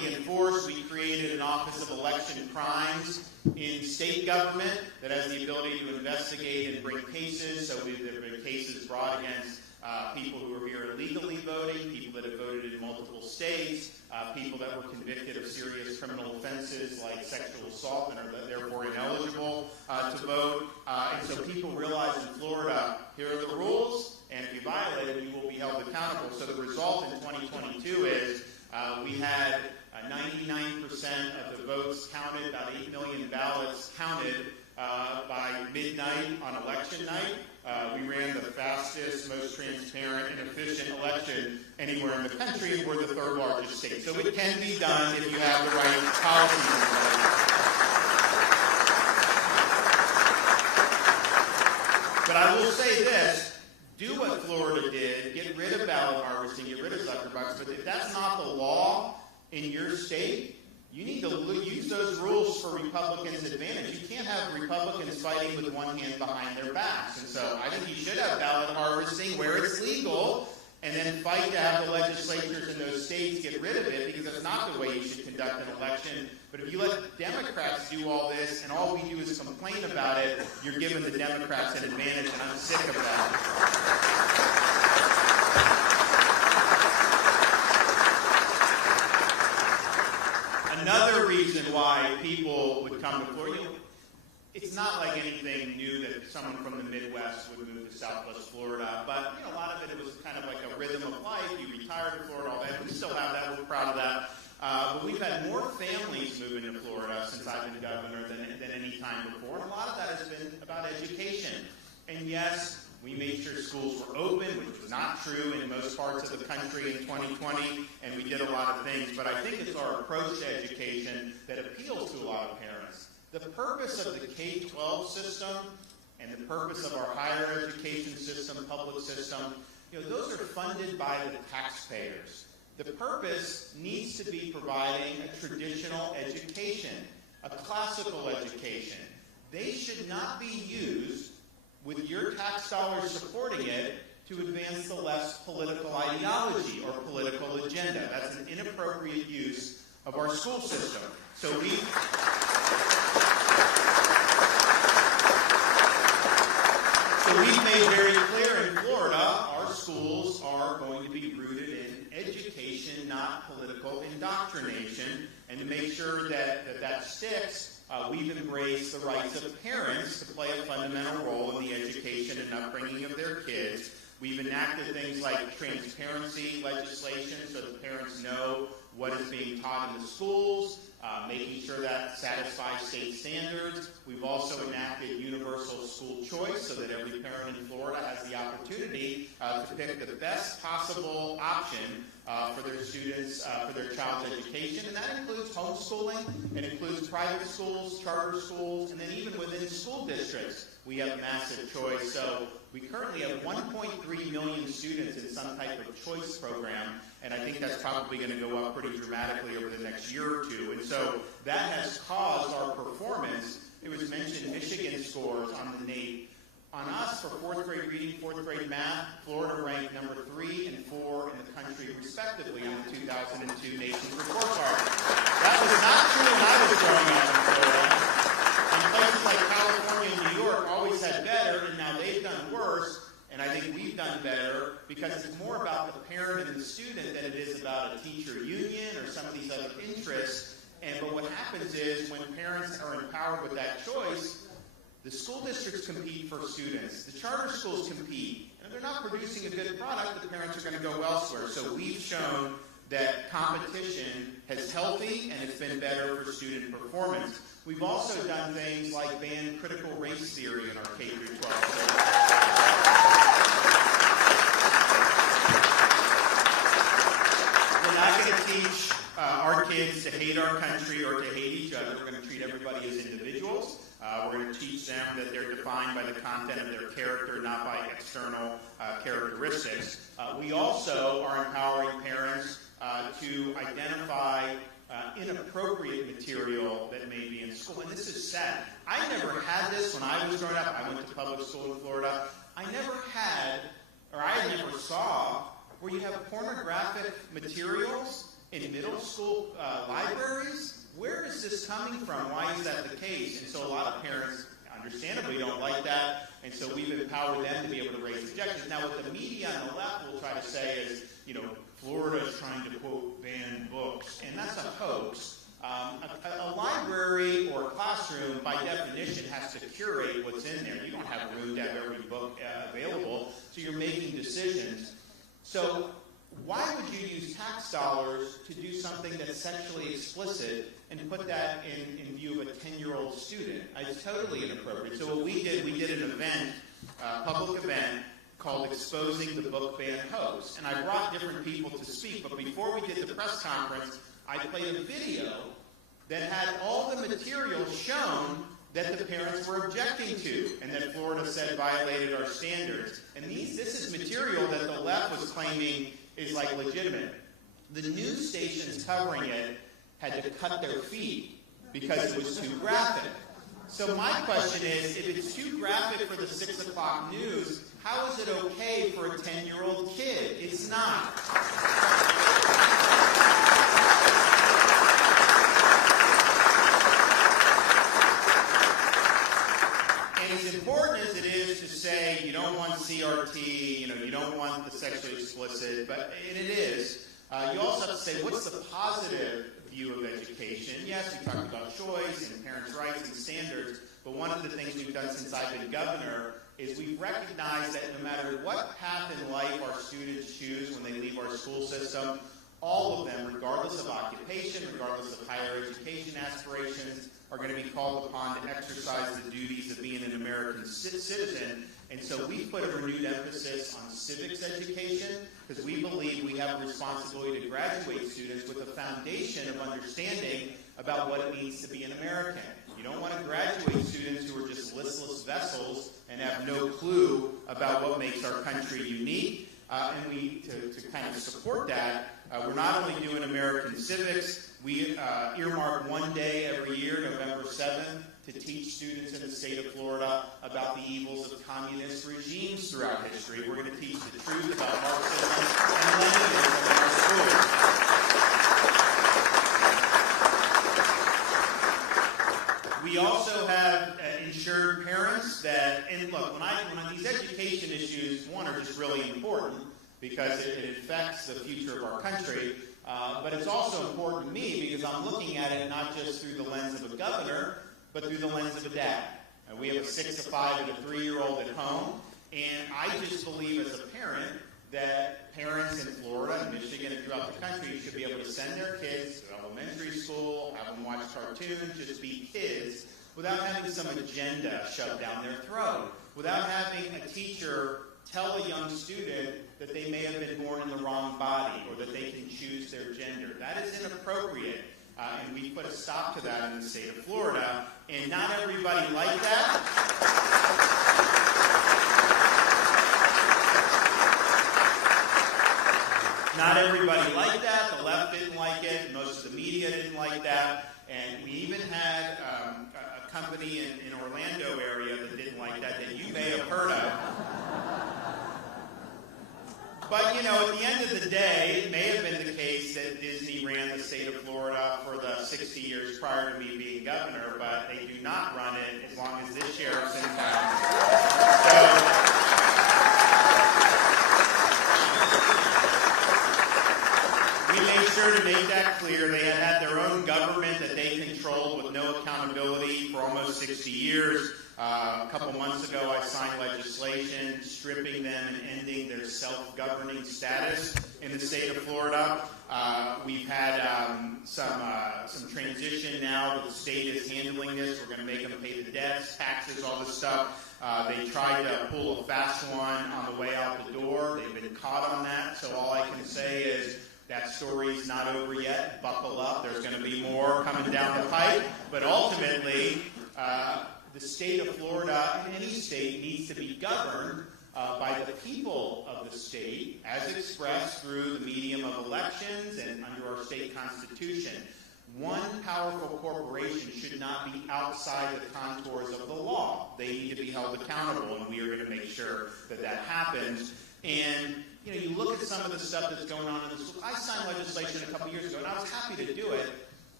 government that has the ability to investigate and bring cases. So there have been cases brought against people who are here illegally voting, people that have voted in multiple states, people that were convicted of serious criminal offenses like sexual assault and are therefore ineligible to vote. And so people realize in Florida, here are the rules, and if you violate them, you will be held accountable. So the result in 2022 is we had 99% of the votes counted, about 8 million ballots counted by midnight on election night. We ran the fastest, most transparent, and efficient election anywhere in the country, and we're the third largest state. So it can be done if you have the right policies in place. But I will say this, do what Florida did, get rid of ballot harvesting, get rid of sucker bucks, but if that's not the law in your state, you need to use those rules for Republicans' advantage. You can't have Republicans fighting with one hand behind their backs. And so I think you should have ballot harvesting where it's legal, and then fight to have the legislatures in those states get rid of it, because that's not the way you should conduct an election. But if you let Democrats do all this, and all we do is complain about it, you're giving the Democrats an advantage, and I'm sick of that. Another reason why people would come to Florida, it's not like anything new that someone from the Midwest would move to Southwest Florida, but a lot of it was kind of like a rhythm of life. You retired to Florida, all that. We still have that. We're proud of that. But we've had more families move into Florida since I've been governor than any time before. And a lot of that has been about education. And yes, we made sure schools were open, which was not true in most parts of the country in 2020, and we did a lot of things. But I think it's our approach to education that appeals to a lot of parents. The purpose of the K-12 system and the purpose of our higher education system, public system, those are funded by the taxpayers. The purpose needs to be providing a traditional education, a classical education. They should not be used with your tax dollars supporting it to advance the left political ideology or political agenda. That's an inappropriate use of our school system. So we've made very clear in Florida, our schools are going to be rooted in education, not political indoctrination. And to make sure that sticks, we've embraced the rights of parents to play a fundamental role in the education and upbringing of their kids. We've enacted things like transparency legislation so that parents know what is being taught in the schools, making sure that satisfies state standards. We've also enacted universal school choice so that every parent in Florida has the opportunity to pick the best possible option for their students, for their child's education. And that includes homeschooling, it includes private schools, charter schools, and then even within school districts, we have massive choice. So we currently have 1.3 million students in some type of choice program, and I think that's probably going to go up pretty dramatically over the next year or two. And so that has caused our performance. It was mentioned Michigan scores on the NAEP. On us, for fourth grade reading, fourth grade math, Florida ranked number 3 and 4 in the country, respectively, on the 2002 Nation's Report Card. That was not true when I was growing up in Florida. And places like California and New York always had better, and now they've done worse. And I think we've done better because it's more about the parent and the student than it is about a teacher union or some of these other interests. But what happens is when parents are empowered with that choice, the school districts compete for students. The charter schools compete. And if they're not producing a good product, the parents are going to go elsewhere. So we've shown that competition is healthy and it's been better for student performance. We've also done things like ban critical race theory in our K-12. We're not going to teach our kids to hate our country or to hate each other. We're going to treat everybody as individuals. We're going to teach them that they're defined by the content of their character, not by external characteristics. We also are empowering parents to identify inappropriate material that may be in school. And this is sad. I never had this when I was growing up. I went to public school in Florida. I never saw where you have pornographic materials in middle school libraries. where is this coming from? Why is that the case? And so a lot of parents understandably don't like that, and so we've empowered them to be able to raise objections. Now, what the media on the left will try to say is, Florida is trying to, quote, ban books, and that's a hoax. A library or a classroom, by definition, has to curate what's in there. You don't have room to have every book available, so you're making decisions. So why would you use tax dollars to do something that's sexually explicit and put that in view of a 10-year-old student? It's totally inappropriate. So what we did an event, public event, called Exposing the Book Ban Hoax. And I brought different people to speak, but before we did the press conference, I played a video that had all the material shown that the parents were objecting to, and that Florida said violated our standards. And this is material that the left was claiming is like legitimate. The news stations covering it had to cut their feet because it was too graphic. So my question is, if it's too graphic for the 6 o'clock news, how is it okay for a 10-year-old kid? It's not. And as important as it is to say you don't want CRT, you don't want the sexually explicit, and it is, you also have to say, what's the positive view of education? Yes, we talked about choice and parents' rights and standards, but one of the things we've done since I've been governor is we've recognized that no matter what path in life our students choose when they leave our school system, all of them, regardless of occupation, regardless of higher education aspirations, are going to be called upon to exercise the duties of being an American citizen. And so we put a renewed emphasis on civics education because we believe we have a responsibility to graduate students with a foundation of understanding about what it means to be an American. You don't want to graduate students who are just listless vessels and have no clue about what makes our country unique. And we, to kind of support that, we're not only doing American civics, we earmark one day every year, November 7th, to teach students in the state of Florida about the evils of communist regimes throughout history. We're going to teach the truth about Marxism and Leninism in our schools. We also have insured parents that, and look, when these education issues, one, are just really important because it affects the future of our country, but it's also important to me because I'm looking at it not just through the lens of a governor, but through the lens of a dad. We have a 6, a 5, and a 3-year-old at home, and I just believe as a parent that parents in Florida and Michigan and throughout the country should be able to send their kids to elementary school, have them watch cartoons, just be kids, without having some agenda shoved down their throat, without having a teacher tell a young student that they may have been born in the wrong body or that they can choose their gender. That is inappropriate, and we put a stop to that in the state of Florida, and not everybody liked that. Not everybody liked that. The left didn't like it. Most of the media didn't like that. And we even had a company in Orlando area that didn't like that you may have heard of. But, at the end of the day, it may have been the case that Disney ran the state of Florida for the 60 years prior to me being governor, but they do not run it as long as this sheriff's in town. So, we made sure to make that clear. They had their own government that they controlled with no accountability for almost 60 years. A couple months ago, I signed legislation stripping them and ending their self-governing status in the state of Florida. We've had some transition now. The state is handling this. We're going to make them pay the debts, taxes, all this stuff. They tried to pull a fast one on the way out the door. They've been caught on that. So all I can say is, that story's not over yet. Buckle up. There's going to be more coming down the pipe. But ultimately, the state of Florida, and any state, needs to be governed by the people of the state, as expressed through the medium of elections and under our state constitution. One powerful corporation should not be outside the contours of the law. They need to be held accountable, and we are going to make sure that that happens. And you look at some of the stuff that's going on in the school. I signed legislation a couple years ago, and I was happy to do it,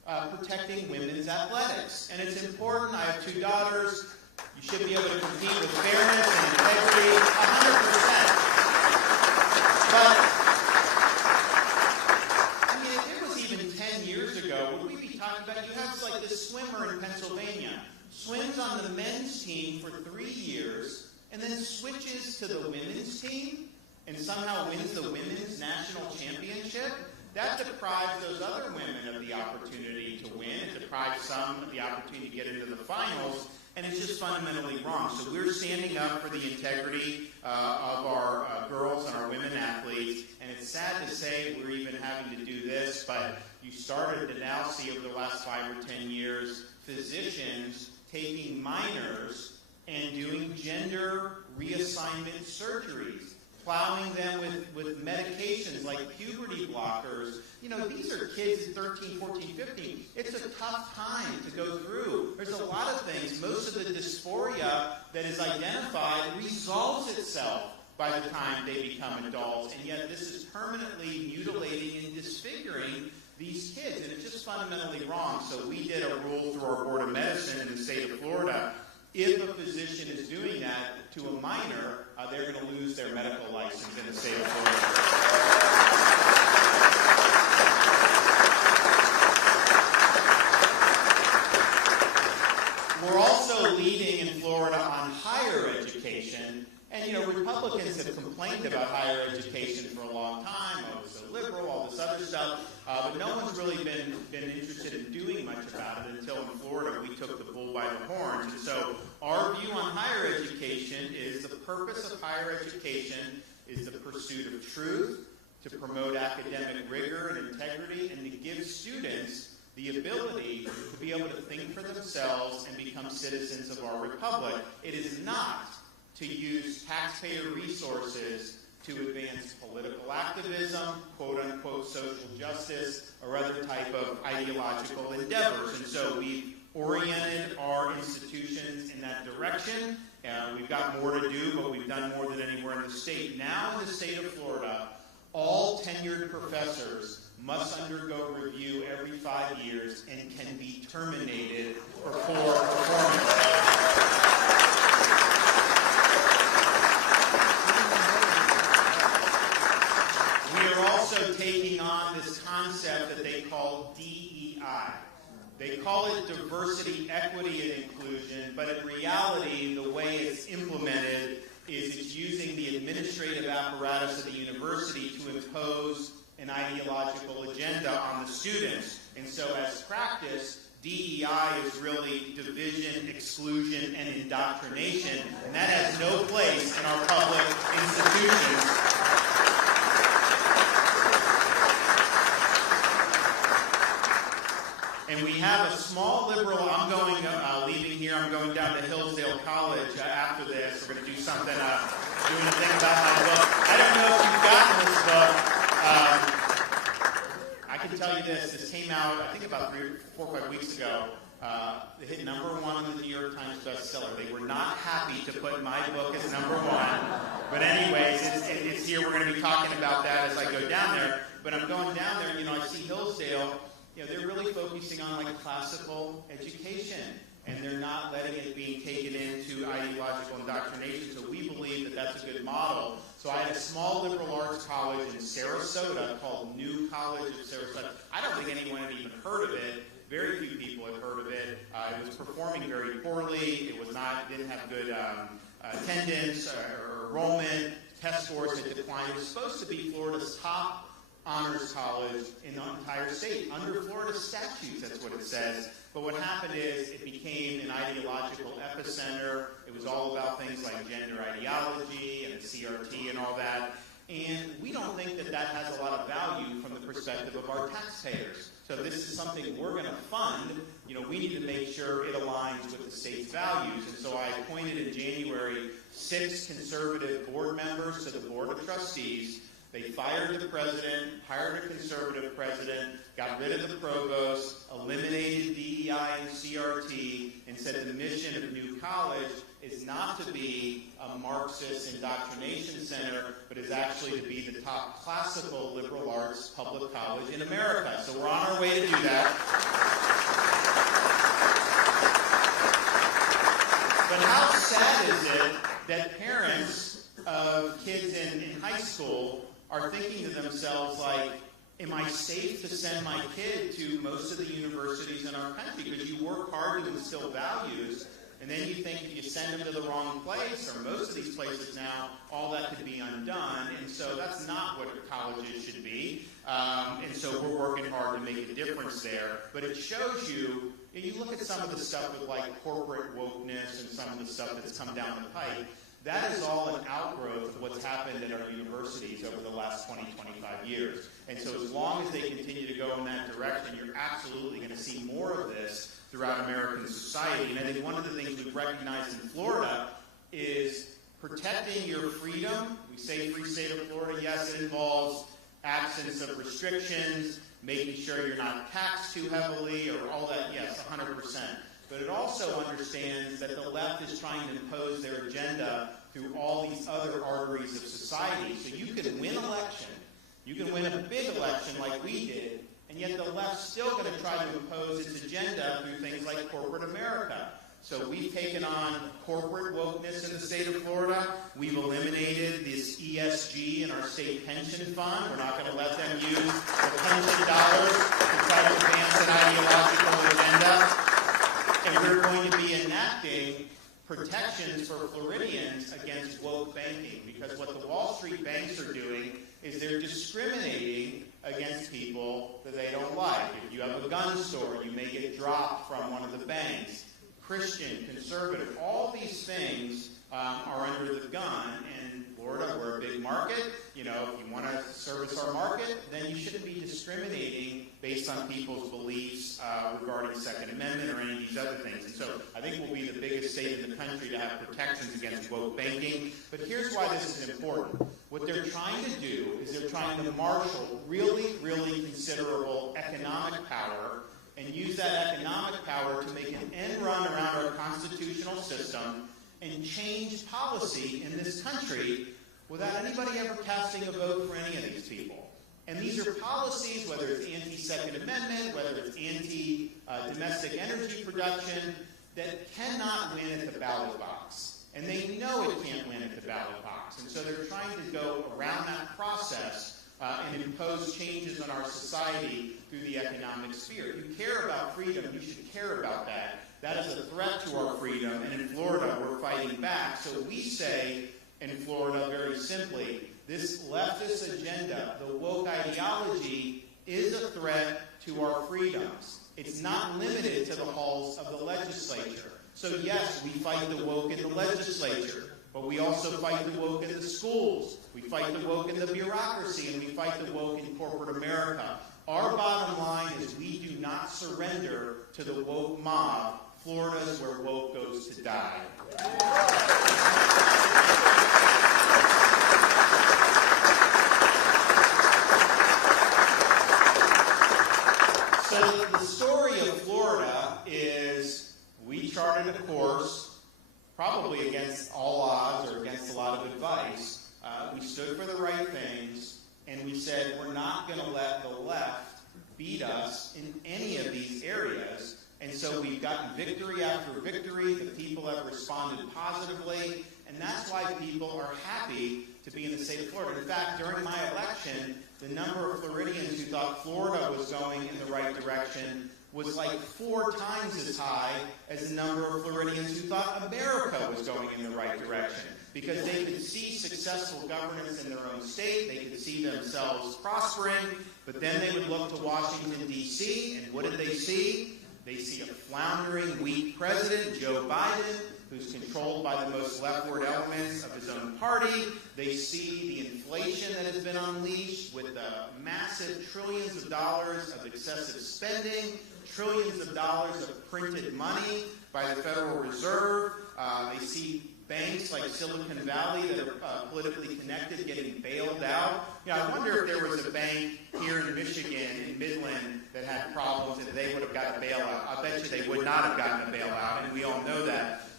protecting women's athletics. And it's important. I have 2 daughters. You should be able to compete with fairness and integrity 100%. But, I mean, if it was even 10 years ago, would we be talking about, you have like this swimmer in Pennsylvania, swims on the men's team for 3 years, and then switches to the women's team, and somehow wins the women's national championship? That deprives those other women of the opportunity to win. It deprives some of the opportunity to get into the finals, and it's just fundamentally wrong. So we're standing up for the integrity of our girls and our women athletes, and it's sad to say we're even having to do this, but you started to now see over the last 5 or 10 years physicians taking minors and doing gender reassignment surgeries, plowing them with medications like puberty blockers. You know, these are kids at 13, 14, 15. It's a tough time to go through. There's a lot of things. Most of the dysphoria that is identified resolves itself by the time they become adults, and yet this is permanently mutilating and disfiguring these kids, and it's just fundamentally wrong. So we did a rule through our Board of Medicine in the state of Florida. If a physician is doing that to a minor, they're going to lose their medical license in the state of Florida. We're also leading in Florida on higher education. And, you know, Republicans have complained about higher education for a long time. Oh, it's so liberal, all this other stuff. But no one's really been interested in doing much about it until in Florida we took the bull by the horns. And so our view on higher education is the purpose of higher education is the pursuit of truth, to promote academic rigor and integrity, and to give students the ability to be able to think for themselves and become citizens of our republic. It is not to use taxpayer resources to advance political activism, quote-unquote social justice, or other type of ideological endeavors. And so we've oriented our institutions in that direction. We've got more to do, but we've done more than anywhere in the state. Now in the state of Florida, all tenured professors must undergo review every 5 years and can be terminated for poor performance. Taking on this concept that they call DEI. They call it diversity, equity, and inclusion, but in reality, the way it's implemented is it's using the administrative apparatus of the university to impose an ideological agenda on the students. And so as practice, DEI is really division, exclusion, and indoctrination, and that has no place in our public institutions. And we have a small liberal, leaving here, I'm going down to Hillsdale College after this. We're going to do something, doing a thing about my book. I don't know if you've gotten this book. I can tell you this came out, I think about 4 or 5 weeks ago. It hit #1 on the New York Times bestseller. They were not happy to put my book as #1. But anyways, it's here. We're going to be talking about that as I go down there. But I'm going down there, you know, I see Hillsdale. You know, they're really focusing on like classical education, and they're not letting it be taken into ideological indoctrination. So we believe that that's a good model. So I had a small liberal arts college in Sarasota called New College of Sarasota. I don't think anyone had even heard of it. Very few people had heard of it. It was performing very poorly. Didn't have good attendance or enrollment. Test scores had declined. It was supposed to be Florida's top honors college in the entire state. Under Florida statutes, that's what it says. But what happened is it became an ideological epicenter. It was all about things like gender ideology and the CRT and all that. And we don't think that that has a lot of value from the perspective of our taxpayers. So this is something we're going to fund. You know, we need to make sure it aligns with the state's values. And so I appointed in January 6 conservative board members to the Board of Trustees. They fired the president, hired a conservative president, got rid of the provost, eliminated DEI and CRT, and said the mission of New College is not to be a Marxist indoctrination center, but is actually to be the top classical liberal arts public college in America. So we're on our way to do that. But how sad is it that parents of kids in high school are thinking to themselves, like, am I safe to send my kid to most of the universities in our country? Because you work hard to instill values, and then you think if you send them to the wrong place, or most of these places now, all that could be undone. And so that's not what colleges should be. And so we're working hard to make a difference there. But it shows you, you look at some of the stuff with like corporate wokeness and some of the stuff that's come down the pipe, that is all an outgrowth of what's happened at our universities over the last 20, 25 years. And so as long as they continue to go in that direction, you're absolutely going to see more of this throughout American society. And I think one of the things we've recognized in Florida is protecting your freedom. We say free state of Florida. Yes, it involves absence of restrictions, making sure you're not taxed too heavily, or all that. Yes, 100%. But it also understands that the left is trying to impose their agenda through all these other arteries of society. So you can win election, you can win a big election like we did, and yet the left's still going to try to impose its agenda through things like corporate America. So we've taken on corporate wokeness in the state of Florida. We've eliminated this ESG in our state pension fund. We're not going to let them use the pension dollars to try to advance an ideological agenda. And we're going to be enacting protections for Floridians against woke banking, because what the Wall Street banks are doing is they're discriminating against people that they don't like. If you have a gun store, you may get dropped from one of the banks. Christian, conservative, all these things are under the gun. And Florida, we're a big market. You know, if you want to service our market, then you shouldn't be discriminating based on people's beliefs regarding Second Amendment or any of these other things. And so I think we'll be the biggest state in the country to have protections against woke banking. But here's why this is important. What they're trying to do is they're trying to marshal really, really considerable economic power and use that economic power to make an end run around our constitutional system and change policy in this country without anybody ever casting a vote for any of these people. And these are policies, whether it's anti-Second Amendment, whether it's anti-domestic energy production, that cannot win at the ballot box. And they know it can't win at the ballot box. And so they're trying to go around that process and impose changes on our society through the economic sphere. If you care about freedom, you should care about that. That is a threat to our freedom, and in Florida, we're fighting back. So we say in Florida, very simply, this leftist agenda, the woke ideology, is a threat to our freedoms. It's not limited to the halls of the legislature. So yes, we fight the woke in the legislature, but we also fight the woke in the schools. We fight the woke in the bureaucracy, and we fight the woke in corporate America. Our bottom line is we do not surrender to the woke mob. Florida is where woke goes to die. So the story of Florida is we charted a course, probably against all odds or against a lot of advice. We stood for the right things, and we said we're not going to let the left beat us in any of these areas. And so we've gotten victory after victory. The people have responded positively, and that's why people are happy to be in the state of Florida. In fact, during my election, the number of Floridians who thought Florida was going in the right direction was like 4 times as high as the number of Floridians who thought America was going in the right direction, because they could see successful governance in their own state, they could see themselves prospering, but then they would look to Washington, D.C., and what did they see? They see a floundering, weak president, Joe Biden, who's controlled by the most leftward elements of his own party. They see the inflation that has been unleashed with the massive trillions of dollars of excessive spending, trillions of dollars of printed money by the Federal Reserve. They see banks like Silicon Valley that are politically connected getting bailed out. You know, I wonder if there was a bank here in Michigan, in Midland, that had problems and they would have got a bailout. I bet you they would not have gotten a bailout, and we all know that.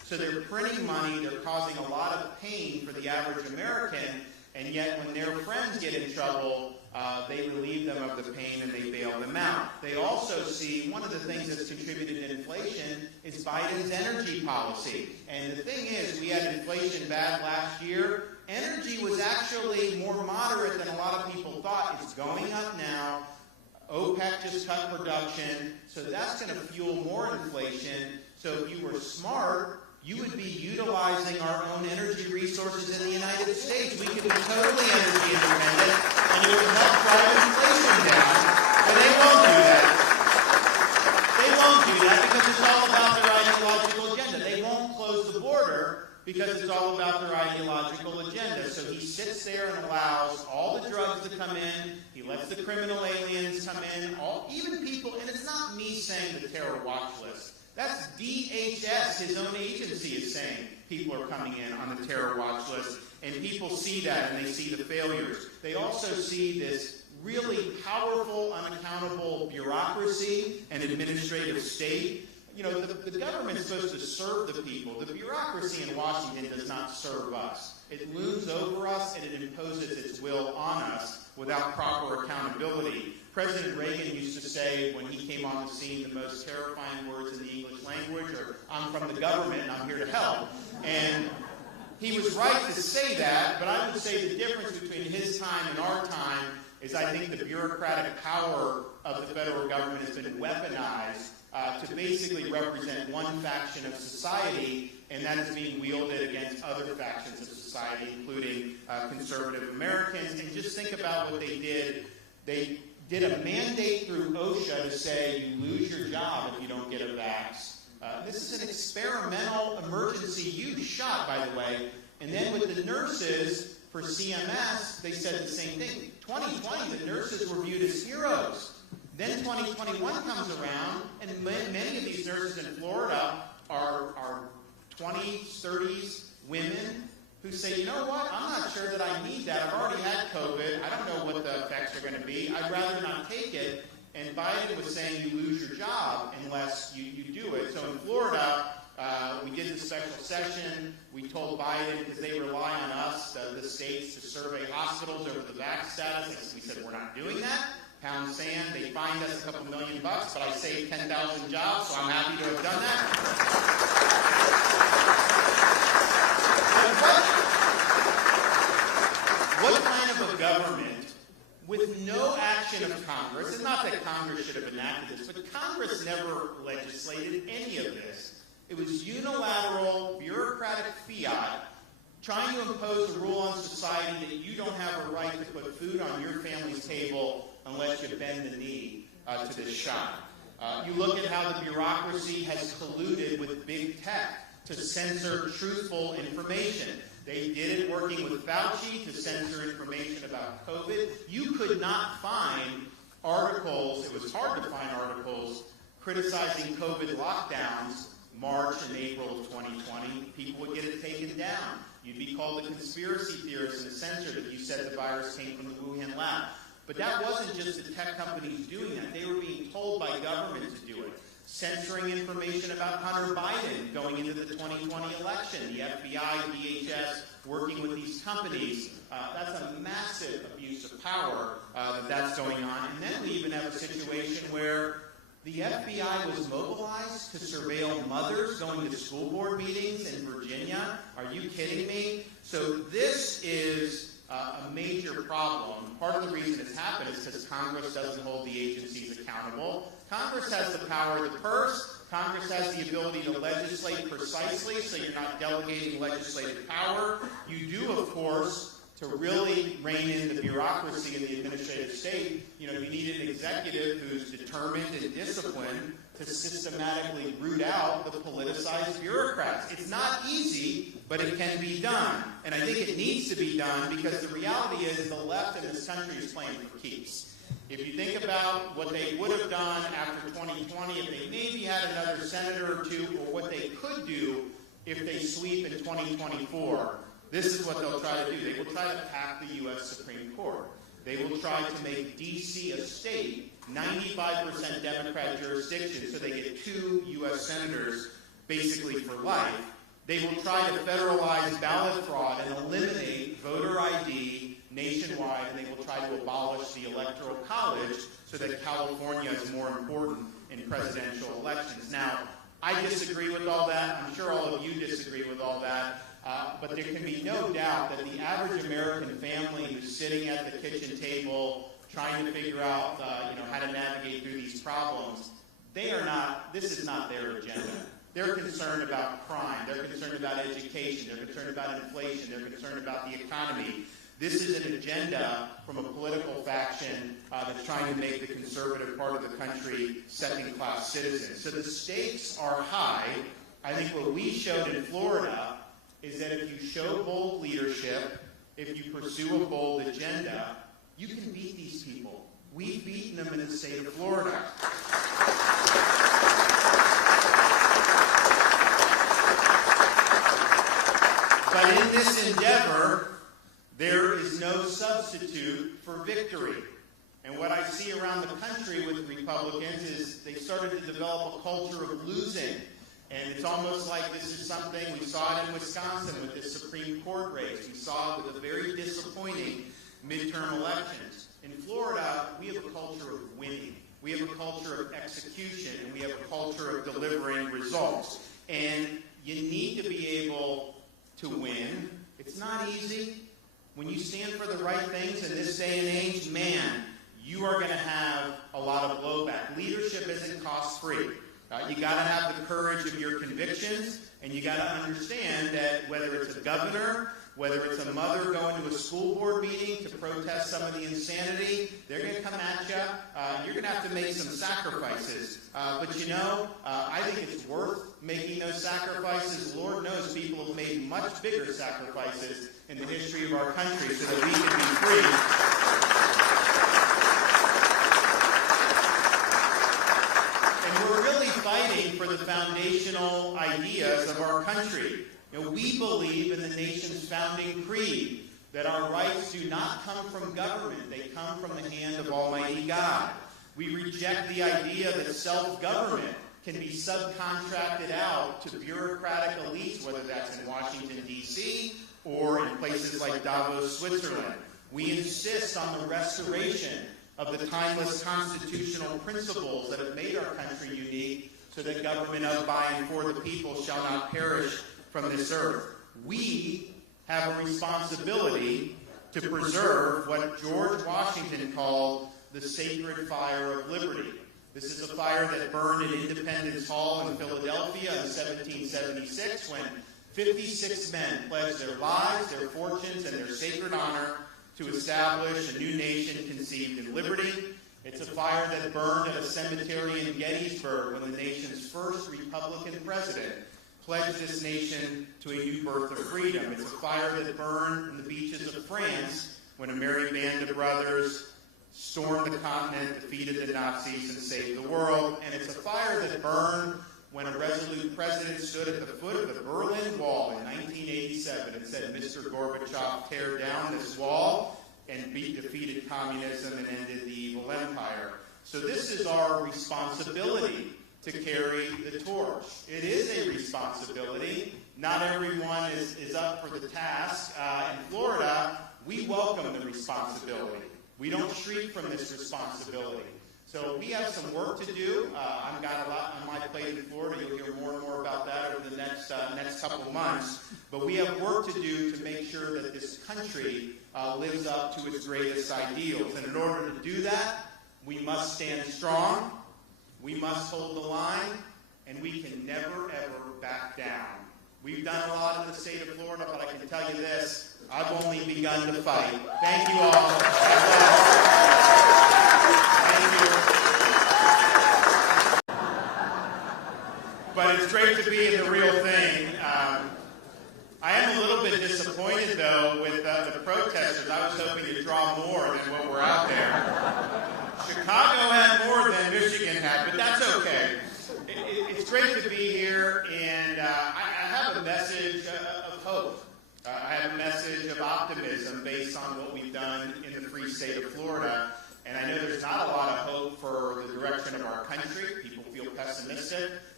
So they're printing money, they're causing a lot of pain for the average American, and yet when their friends get in trouble, they relieve them of the pain and they bail them out. They also see one of the things that's contributed to inflation is Biden's energy policy. And the thing is, we had inflation bad last year. Energy was actually more moderate than a lot of people thought. It's going up now. OPEC just cut production, so that's going to fuel more inflation. So if you were smart, you would be utilizing our own energy resources in the United States. We could be totally energy independent, and it would help drive inflation down. But they won't do that. They won't do that because it's all about their ideological agenda. They won't close the border because it's all about their ideological agenda. So he sits there and allows all the drugs to come in. He lets the criminal aliens come in. Even people, and it's not me saying the terror watch list. That's DHS, his own agency, is saying people are coming in on the terror watch list. And people see that and they see the failures. They also see this really powerful, unaccountable bureaucracy and administrative state. You know, the government's supposed to serve the people. The bureaucracy in Washington does not serve us. It looms over us and it imposes its will on us without proper accountability. President Reagan used to say when he came on the scene the most terrifying words in the English language are, "I'm from the government and I'm here to help." And he was right to say that, but I would say the difference between his time and our time is I think the bureaucratic power of the federal government has been weaponized to basically represent one faction of society, and that is being wielded against other factions of society, including conservative Americans. And just think about what they did. They did a mandate through OSHA to say you lose your job if you don't get a vax. This is an experimental emergency use shot, by the way. And then with the nurses for CMS, they said the same thing. 2020, the nurses were viewed as heroes. Then 2021 comes around, and many of these nurses in Florida are 20s, 30s women who say, you know what, I'm not sure that I need that. I've already had COVID. I don't know what the effects are going to be. I'd rather not take it. And Biden was saying you lose your job unless you do it. So in Florida, we did the special session. We told Biden, because they rely on us, the states, to survey hospitals over the vax status. We said, we're not doing that. Pound sand. They fined us a couple $1 million, but I saved 10,000 jobs, so I'm happy to have done that. What kind of a government with no action of Congress, and not that Congress should have enacted this, but Congress never legislated any of this. It was unilateral, bureaucratic fiat trying to impose a rule on society that you don't have a right to put food on your family's table unless you bend the knee to this shot. You look at how the bureaucracy has colluded with big tech to censor truthful information. They did it working with Fauci to censor information about COVID. You could not find articles, it was hard to find articles, criticizing COVID lockdowns March and April of 2020. People would get it taken down. You'd be called a conspiracy theorist and censored if you said the virus came from the Wuhan lab. But that wasn't just the tech companies doing that. They were being told by government to do it. Censoring information about Hunter Biden going into the 2020 election. The FBI, DHS, working with these companies. That's a massive abuse of power that's going on. And then we even have a situation where the FBI was mobilized to surveil mothers going to school board meetings in Virginia. Are you kidding me? So this is a major problem. Part of the reason it's happened is because Congress doesn't hold the agencies accountable. Congress has the power of the purse. Congress has the ability to legislate precisely, so you're not delegating legislative power. You do, of course, to really rein in the bureaucracy in the administrative state, you need an executive who's determined and disciplined to systematically root out the politicized bureaucrats. It's not easy, but it can be done. And I think it needs to be done because the reality is the left in this country is playing for keeps. If you think about what they would have done after 2020, if they maybe had another senator or two, or what they could do if they sweep in 2024, this is what they'll try to do. They will try to pack the U.S. Supreme Court. They will try to make D.C. a state, 95% Democrat jurisdiction, so they get 2 U.S. senators basically for life. They will try to federalize ballot fraud and eliminate voter ID nationwide, and they will try to abolish the Electoral College so that California is more important in presidential elections. Now, I disagree with all that. I'm sure all of you disagree with all that. But there can be no doubt that the average American family who's sitting at the kitchen table trying to figure out how to navigate through these problems, this is not their agenda. They're concerned about crime. They're concerned about education. They're concerned about inflation. They're concerned about the economy. This is an agenda from a political faction that's trying to make the conservative part of the country second-class citizens. So the stakes are high. I think what we showed in Florida is that if you show bold leadership, if you pursue a bold agenda, you can beat these people. We've beaten them in the state of Florida. But in this endeavor, there is no substitute for victory. And what I see around the country with Republicans is they started to develop a culture of losing. And it's almost like this is something, we saw it in Wisconsin with this Supreme Court race. We saw it with the very disappointing midterm elections. In Florida, we have a culture of winning. We have a culture of execution, and we have a culture of delivering results. And you need to be able to win. It's not easy. When you stand for the right things in this day and age, man, you are going to have a lot of blowback. Leadership isn't cost-free. You got to have the courage of your convictions, and you got to understand that whether it's a governor, whether it's a mother going to a school board meeting to protest some of the insanity, they're going to come at you. You're going to have to make some sacrifices. But I think it's worth making those sacrifices. Lord knows people have made much bigger sacrifices in the history of our country so that we can be free. Fighting for the foundational ideas of our country. We believe in the nation's founding creed that our rights do not come from government, they come from the hand of Almighty God. We reject the idea that self-government can be subcontracted out to bureaucratic elites, whether that's in Washington, D.C., or in places like Davos, Switzerland. We insist on the restoration of the timeless constitutional principles that have made our country unique, so that government of, by, and for the people shall not perish from this earth. We have a responsibility to preserve what George Washington called the sacred fire of liberty. This is a fire that burned at Independence Hall in Philadelphia in 1776 when 56 men pledged their lives, their fortunes, and their sacred honor to establish a new nation conceived in liberty. It's a fire that burned at a cemetery in Gettysburg when the nation's first Republican president pledged this nation to a new birth of freedom. It's a fire that burned in the beaches of France when a merry band of brothers stormed the continent, defeated the Nazis, and saved the world. And it's a fire that burned when a resolute president stood at the foot of the Berlin Wall in 1987 and said, "Mr. Gorbachev, tear down this wall," and defeated communism and ended the evil empire. So this is our responsibility to carry the torch. It is a responsibility. Not everyone is up for the task. In Florida, we welcome the responsibility. We don't shriek from this responsibility. So we have some work to do. I've got a lot on my plate in Florida. You'll hear more and more about that over the next couple months. But we have work to do to make sure that this country lives up to its greatest ideals. And in order to do that, we must stand strong, we must hold the line, and we can never, ever back down. We've done a lot in the state of Florida, but I can tell you this, I've only begun to fight. Thank you all. God bless. Thank you. But it's great to be in the real thing. I am a little bit disappointed, though, with the protesters. I was hoping to draw more than what were out there. Chicago had more than Michigan had, but that's okay. It's great to be here, and I have a message of hope. I have a message of optimism based on what we've done in the free state of Florida. And I know there's not a lot of hope for the direction of our country. People feel pessimistic.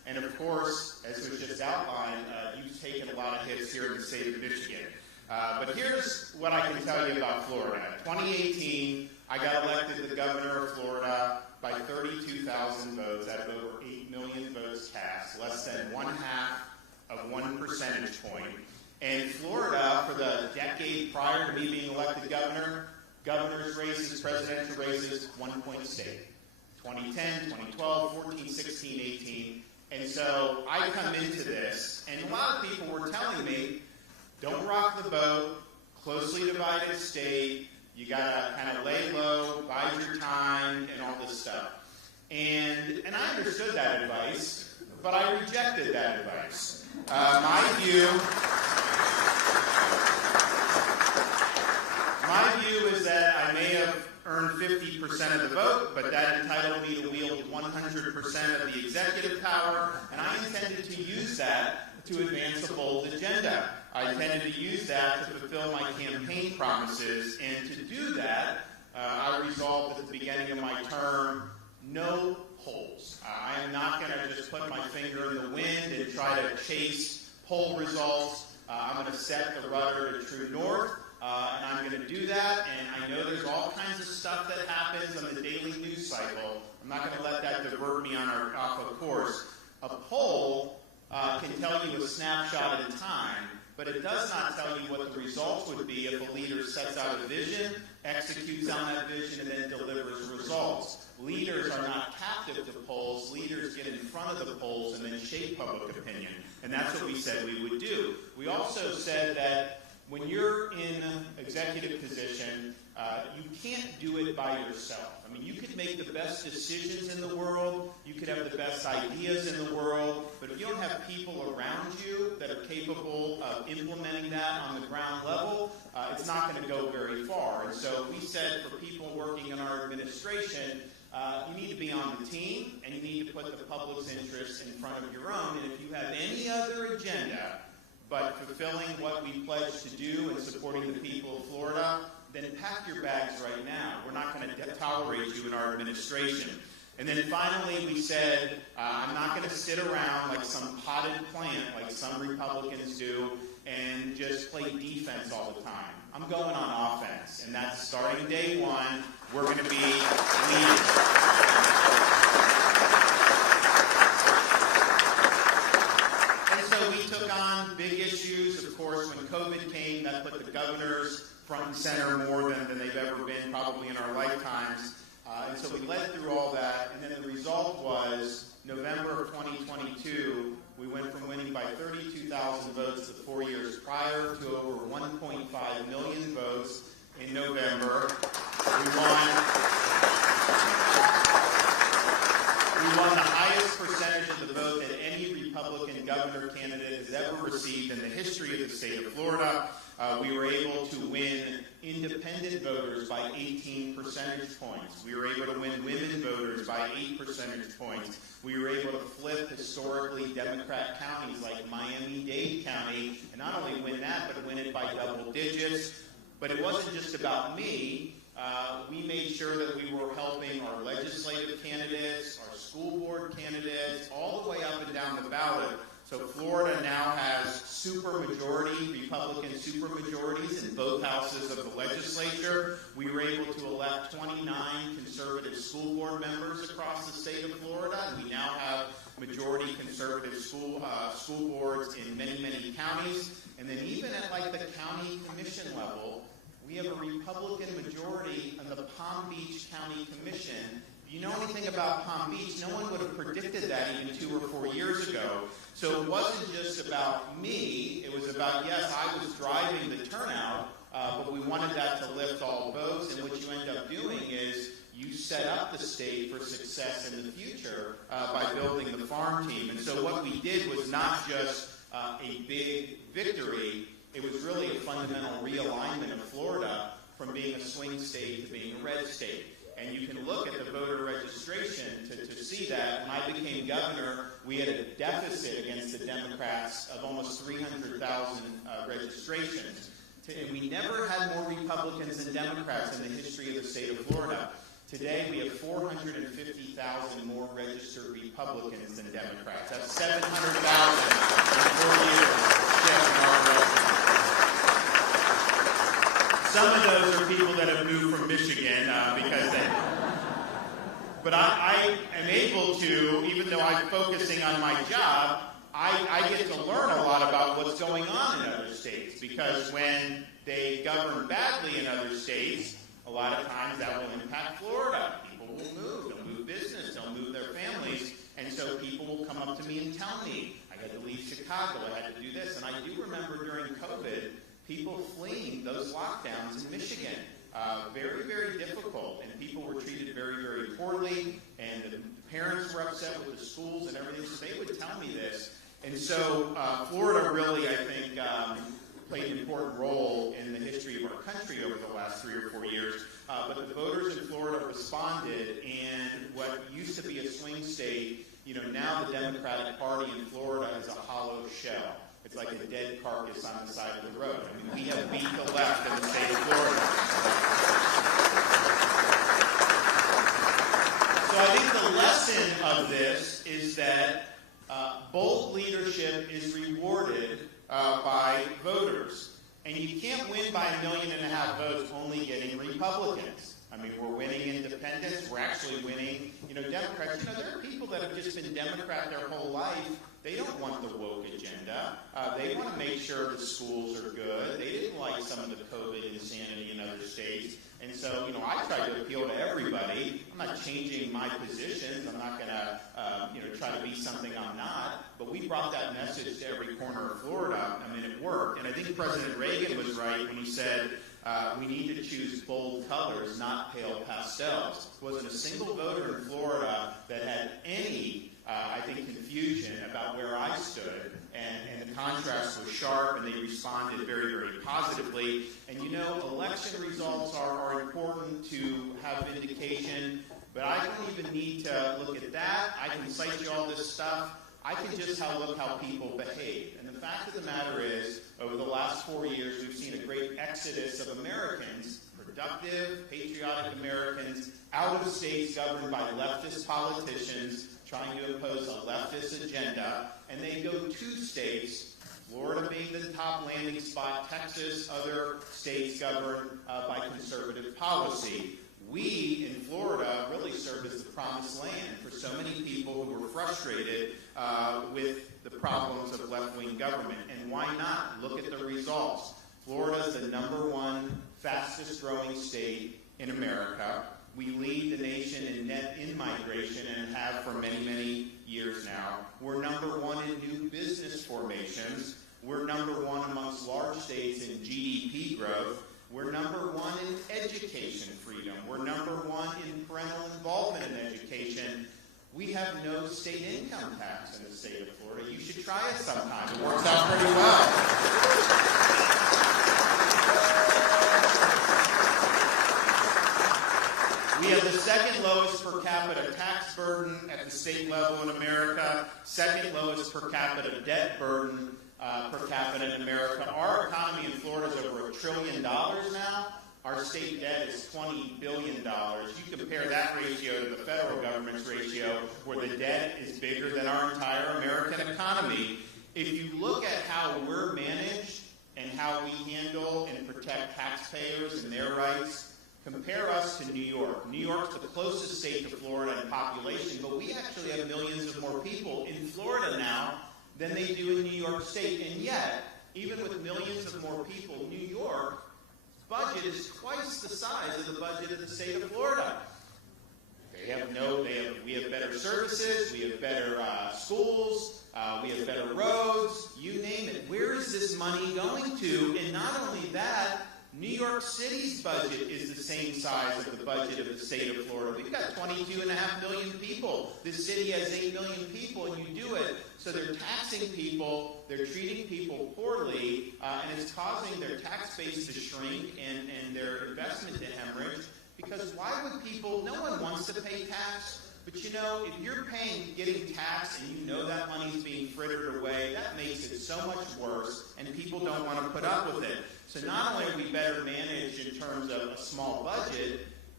And of course, as was just outlined, you've taken a lot of hits here in the state of Michigan. But here's what I can tell you about Florida. 2018, I got elected the governor of Florida by 32,000 votes out of over 8 million votes cast, less than 1/2 of 1 percentage point. And Florida, for the decade prior to me being elected governor, governor's races, presidential races, 1-point state. 2010, 2012, 14, 16, 18. And so I come into this, and a lot of people were telling me, don't rock the boat, closely divided state, you gotta kind of lay low, bide your time, and all this stuff. And I understood that advice, but I rejected that advice. My view is that I may have earned 50% of the vote, but that entitled me to wield 100% of the executive power, and I intended to use that to advance a bold agenda. I intended to use that to fulfill my campaign promises, and to do that, I resolved at the beginning of my term, no polls. I am not going to just put my finger in the wind and try to chase poll results. I'm going to set the rudder to true north, and I'm going to do that, and I know there's all kinds of stuff that happens on the daily news cycle. I'm not going to let that divert me off of course. A poll can tell you a snapshot in time, but it does not tell you what the results would be if a leader sets out a vision, executes on that vision, and then delivers results. Leaders are not captive to polls. Leaders get in front of the polls and then shape public opinion. And that's what we said we would do. We also said that when you're in executive position, you can't do it by yourself. I mean, you could make the best decisions in the world, you could have the best ideas in the world, but if you don't have people around you that are capable of implementing that on the ground level, it's not going to go very far. And so we said for people working in our administration, you need to be on the team, and you need to put the public's interests in front of your own. And if you have any other agenda but fulfilling what we pledged to do and supporting the people of Florida, then pack your bags right now. We're not going to tolerate you in our administration. And then finally we said, I'm not going to sit around like some potted plant like some Republicans do and just play defense all the time. I'm going on offense, and that's starting day one. We're going to be leaders. And so we took on big issues. Of course, when COVID came, that put the governors front and center more than they've ever been probably in our lifetimes. And so we led through all that, and then the result was November of 2022, we went from winning by 32,000 votes the 4 years prior to over 1.5 million votes in November. We won the highest percentage of the vote that any Republican governor candidate has ever received in the history of the state of Florida. We were able to win independent voters by 18 percentage points. We were able to win women voters by 8 percentage points. We were able to flip historically Democrat counties like Miami-Dade County, and not only win that, but win it by double digits. But it wasn't just about me. We made sure that we were helping our legislative candidates, our school board candidates, all the way up and down the ballot. So Florida now has supermajority, Republican supermajorities in both houses of the legislature. We were able to elect 29 conservative school board members across the state of Florida, and we now have majority conservative school boards in many, many counties. And then even at like the county commission level, we have a Republican majority on the Palm Beach County Commission. If you know anything about Palm Beach, no one would have predicted that even 2 or 4 years ago. So it wasn't just about me. It was about, yes, I was driving the turnout, but we wanted that to lift all boats. And what you end up doing is you set up the state for success in the future by building the farm team. And so what we did was not just a big victory. It was really a fundamental realignment of Florida from being a swing state to being a red state. And you can look at the voter registration to see that. When I became governor, we had a deficit against the Democrats of almost 300,000 registrations. And we never had more Republicans than Democrats in the history of the state of Florida. Today, we have 450,000 more registered Republicans than Democrats. That's 700,000 in 4 years. Some of those are people that have moved from Michigan because they... But I am able to, even though I'm focusing on my job, I get to learn a lot about what's going on in other states, because when they govern badly in other states, a lot of times that will impact Florida. People will move. They'll move business. They'll move their families. And so people will come up to me and tell me, I had to leave Chicago. I had to do this. And I do remember during COVID, people fleeing those lockdowns in Michigan. Very, very difficult. And people were treated very, very poorly. And the parents were upset with the schools and everything. So they would tell me this. And so Florida really, I think, played an important role in the history of our country over the last 3 or 4 years. But the voters in Florida responded, and what used to be a swing state, now the Democratic Party in Florida is a hollow shell. It's like a dead carcass on the side of the road. I mean, we have beat the left in the state of Florida. So I think the lesson of this is that bold leadership is rewarded by voters. And you can't win by 1.5 million votes only getting Republicans. I mean, we're winning independents. We're actually winning, Democrats. There are people that have just been Democrat their whole life. They don't want the woke agenda. They want to make sure the schools are good. They didn't like some of the COVID insanity in other states. And so, I try to appeal to everybody. I'm not changing my positions. I'm not going to, try to be something I'm not. But we brought that message to every corner of Florida. I mean, it worked. And I think President Reagan was right when he said, we need to choose bold colors, not pale pastels. There wasn't a single voter in Florida that had any, confusion about where I stood. And the contrast was sharp, and they responded very, very positively. And election results are important to have vindication, but I don't even need to look at that. I can cite you all this stuff. I can just look how people behave. And the fact of the matter is, over the last 4 years, we've seen a great exodus of Americans, productive, patriotic Americans, out of states governed by leftist politicians trying to impose a leftist agenda. And they go to states, Florida being the top landing spot, Texas, other states governed by conservative policy. We in Florida really serve as the promised land for so many people who were frustrated with the problems of left-wing government. And why not? Look at the results. Florida is the #1 fastest growing state in America. We lead the nation in net in-migration and have for many, many years now. We're #1 in new business formations. We're #1 amongst large states in GDP growth. We're #1 in education freedom. We're #1 in parental involvement in education. We have no state income tax in the state of Florida. You should try it sometime. It works out pretty well. We have the second lowest per capita tax burden at the state level in America, second lowest per capita debt burden per capita in America. Our economy in Florida is over $1 trillion now. Our state debt is $20 billion. You compare that ratio to the federal government's ratio, where the debt is bigger than our entire American economy. If you look at how we're managed and how we handle and protect taxpayers and their rights, compare us to New York. New York's the closest state to Florida in population, but we actually have millions of more people in Florida now than they do in New York State. And yet, even with millions of more people, New York's budget is twice the size of the budget of the state of Florida. We have better services, we have better schools, we have better roads, you name it. Where is this money going to? And not only that, New York City's budget is the same size as the budget of the state of Florida. We've got 22.5 million people. This city has 8 million people, and you do it. So they're taxing people, they're treating people poorly, and it's causing their tax base to shrink and their investment to hemorrhage. Because why would people, no one wants to pay tax, but if you're getting taxed and you know that money's being frittered away, that makes it so much worse, and people don't want to put up with it. So not only are we better managed in terms of a small budget,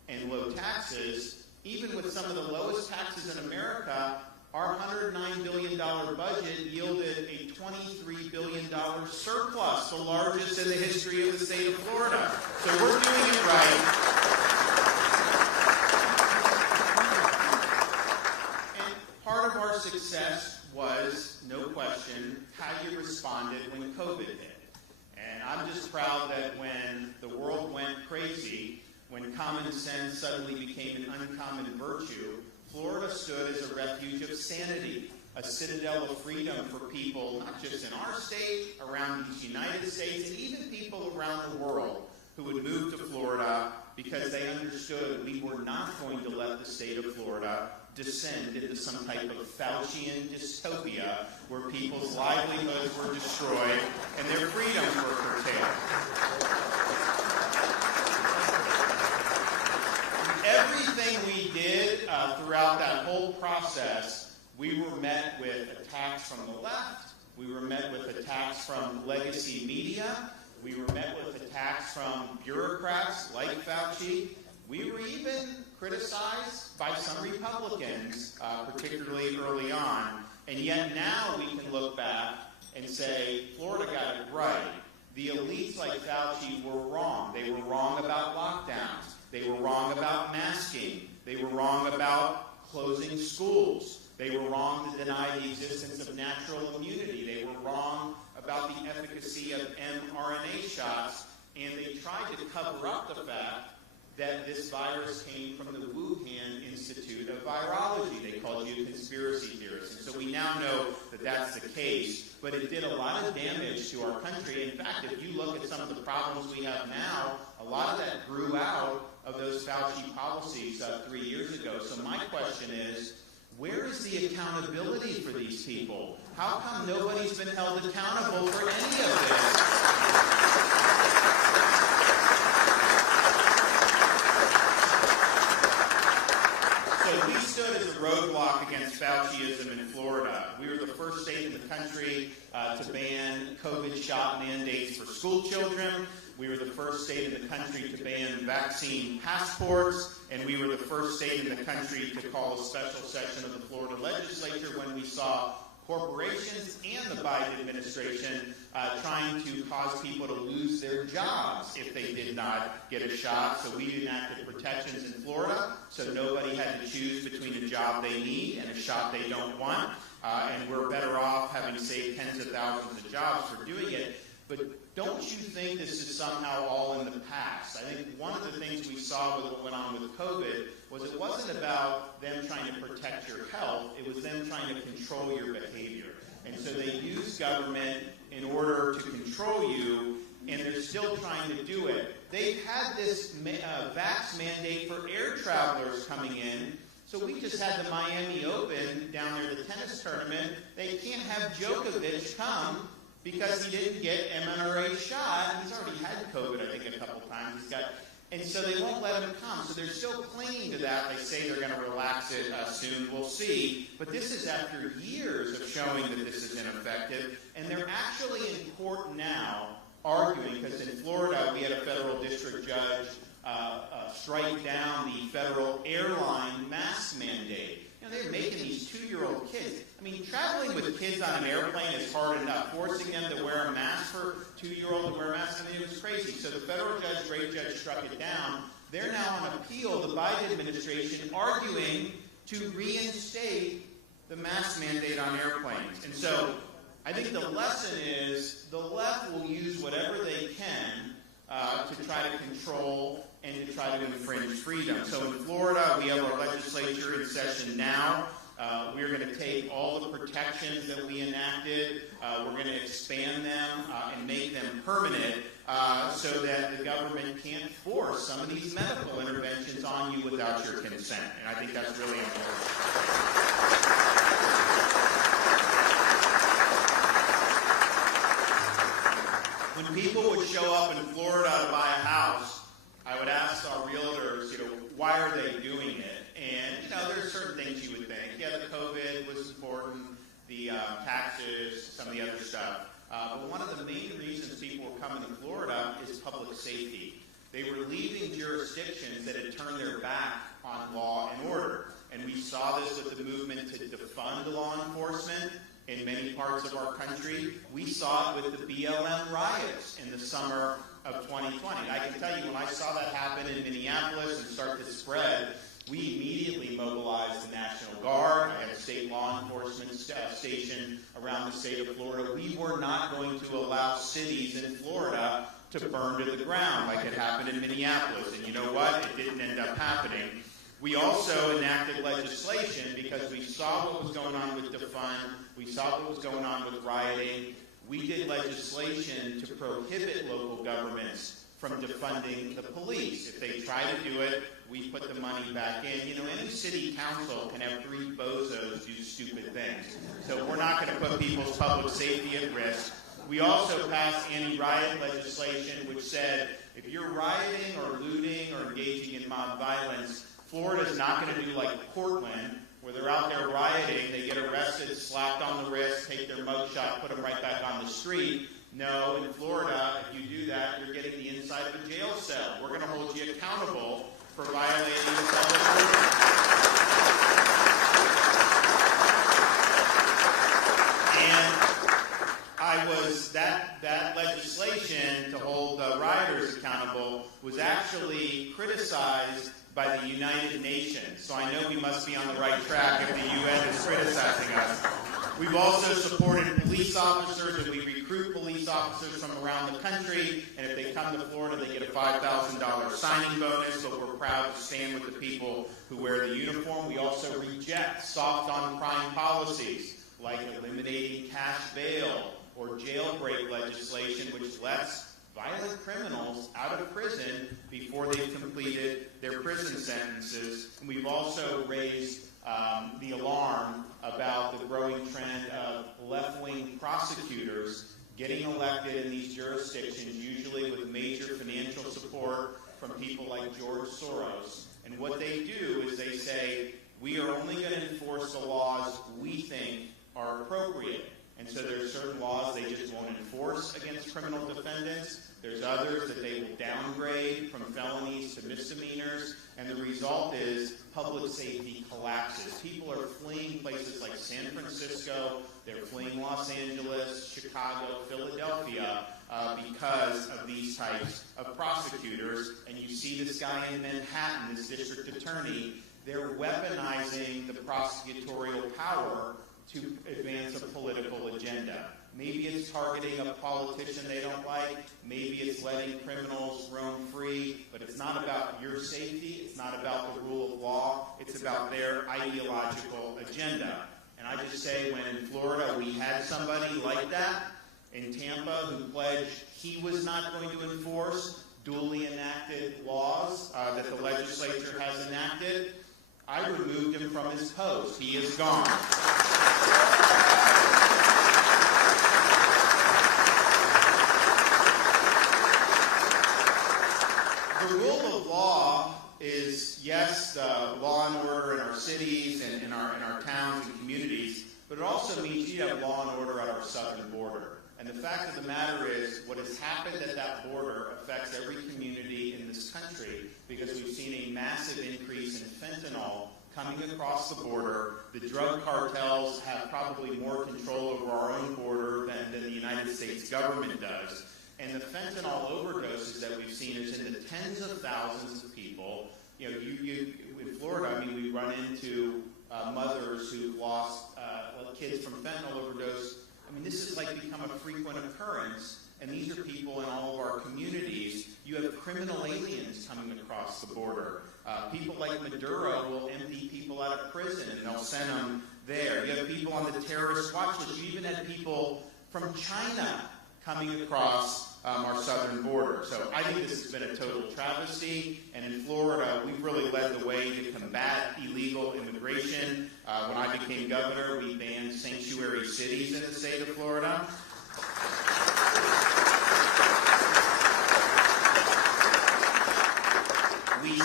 and low taxes, even with some of the lowest taxes in America, our $109 billion budget yielded a $23 billion surplus, the largest in the history of the state of Florida. So we're doing it right. And part of our success was, no question, how you responded when COVID hit. And I'm just proud that when the world went crazy, when common sense suddenly became an uncommon virtue, Florida stood as a refuge of sanity, a citadel of freedom for people, not just in our state, around the United States, and even people around the world who would move to Florida because they understood we were not going to let the state of Florida descend into some type of Faucian dystopia where people's livelihoods were destroyed and their freedoms were curtailed. Everything we did throughout that whole process, we were met with attacks from the left, we were met with attacks from legacy media, we were met with attacks from bureaucrats like Fauci. We were even criticized by some Republicans, particularly early on. And yet now we can look back and say, Florida got it right. The elites like Fauci were wrong. They were wrong about lockdowns. They were wrong about masking. They were wrong about closing schools. They were wrong to deny the existence of natural immunity. They were wrong about the efficacy of mRNA shots. And they tried to cover up the fact that this virus came from the Wuhan Institute of Virology. They called you conspiracy theorists. And so we now know that that's the case. But it did a lot of damage to our country. In fact, if you look at some of the problems we have now, a lot of that grew out of those Fauci policies 3 years ago. So my question is, where is the accountability for these people? How come nobody's been held accountable for any of this? So we stood as a roadblock against Fauciism in Florida. We were the first state in the country to ban COVID shot mandates for school children. We were the first state in the country to ban vaccine passports, and we were the first state in the country to call a special session of the Florida legislature when we saw corporations and the Biden administration trying to cause people to lose their jobs if they did not get a shot. So we enacted protections in Florida so nobody had to choose between a job they need and a shot they don't want. And we're better off having saved tens of thousands of jobs for doing it. But don't you think this is somehow all in the past? I think one of the things we saw with what went on with COVID was it wasn't about them trying to protect your health, it was them trying to control your behavior. And so they used government in order to control you, and they're still trying to do it. They've had this vax mandate for air travelers coming in. So we just had the Miami Open down there, the tennis tournament. They can't have Djokovic come because he didn't get mRNA shot. He's already had COVID, I think, a couple times. And so they won't let him come. So they're still clinging to that. They say they're going to relax it soon. We'll see. But this is after years of showing that this is ineffective. And they're actually in court now arguing, because in Florida we had a federal district judge strike down the federal airline mask mandate. You know, they're making these 2-year-old kids. I mean, traveling with kids on an airplane is hard enough. Forcing them to wear a mask for 2-year-old to wear a mask, I mean, it was crazy. So the federal judge, great judge, struck it down. They're now on appeal, the Biden administration, arguing to reinstate the mask mandate on airplanes. And so I think the lesson is the left will use whatever they can to try to control and to try to infringe freedom. So in Florida, we have our legislature in session now. We're going to take all the protections that we enacted, we're going to expand them and make them permanent so that the government can't force some of these medical interventions on you without your consent. And I think that's really important. When people would show up in Florida to buy a house, I would ask our realtors, why are they doing it? And, there's certain things you would think. Yeah, the COVID was important, the taxes, some of the other stuff. But one of the main reasons people were coming to Florida is public safety. They were leaving jurisdictions that had turned their back on law and order. And we saw this with the movement to defund law enforcement in many parts of our country. We saw it with the BLM riots in the summer of 2020. I can tell you, when I saw that happen in Minneapolis and start to spread, we immediately mobilized the National Guard. I had a state law enforcement station around the state of Florida. We were not going to allow cities in Florida to burn to the ground like it happened in Minneapolis. And you know what? It didn't end up happening. We also enacted legislation because we saw what was going on with defund. We saw what was going on with rioting. We did legislation to prohibit local governments from defunding the police. If they try to do it, we put the money back in. You know, any city council can have 3 bozos do stupid things. So we're not going to put people's public safety at risk. We also passed anti-riot legislation which said if you're rioting or looting or engaging in mob violence, Florida is not going to do like Portland, where they're out there rioting, they get arrested, slapped on the wrist, take their mugshot, put them right back on the street. No, in Florida, if you do that, you're getting the inside of a jail cell. We're going to hold you accountable for violating the public order. And that legislation to hold rioters accountable was actually criticized by the United Nations. So I know we must be on the right track if the UN is criticizing us. We've also supported police officers, and we recruit police officers from around the country, and if they come to Florida, they get a $5,000 signing bonus, but we're proud to stand with the people who wear the uniform. We also reject soft on crime policies, like eliminating cash bail or jailbreak legislation, which lets violent criminals out of prison before they've completed their prison sentences. And we've also raised the alarm about the growing trend of left-wing prosecutors getting elected in these jurisdictions, usually with major financial support from people like George Soros. And what they do is they say, we are only going to enforce the laws we think are appropriate. And so there's certain laws they just won't enforce against criminal defendants. There's others that they will downgrade from felonies to misdemeanors. And the result is public safety collapses. People are fleeing places like San Francisco. They're fleeing Los Angeles, Chicago, Philadelphia because of these types of prosecutors. And you see this guy in Manhattan, this district attorney, they're weaponizing the prosecutorial power to advance a political agenda. Maybe it's targeting a politician they don't like. Maybe it's letting criminals roam free. But it's not about your safety. It's not about the rule of law. It's about their ideological agenda. And I just say, when in Florida we had somebody like that in Tampa who pledged he was not going to enforce duly enacted laws that the legislature has enacted, I removed him from his post. He is gone. The rule of law is, yes, law and order in our cities and in our towns and communities, but it also means you have law and order at our southern border. And the fact of the matter is, what has happened at that border affects every community in this country, because we've seen a massive increase in fentanyl coming across the border. The drug cartels have probably more control over our own border than the United States government does. And the fentanyl overdoses that we've seen is in the tens of thousands of people. You know, in Florida, I mean, we run into mothers who've lost kids from fentanyl overdose. I mean, this has like become a frequent occurrence. And these are people in all of our communities. You have criminal aliens coming across the border. People like Maduro will empty people out of prison and they'll send them there. You have people on the terrorist watch list. You even had people from China coming across our southern border. So I think this has been a total travesty. And in Florida, we've really led the way to combat illegal immigration. When I became governor, we banned sanctuary cities in the state of Florida. We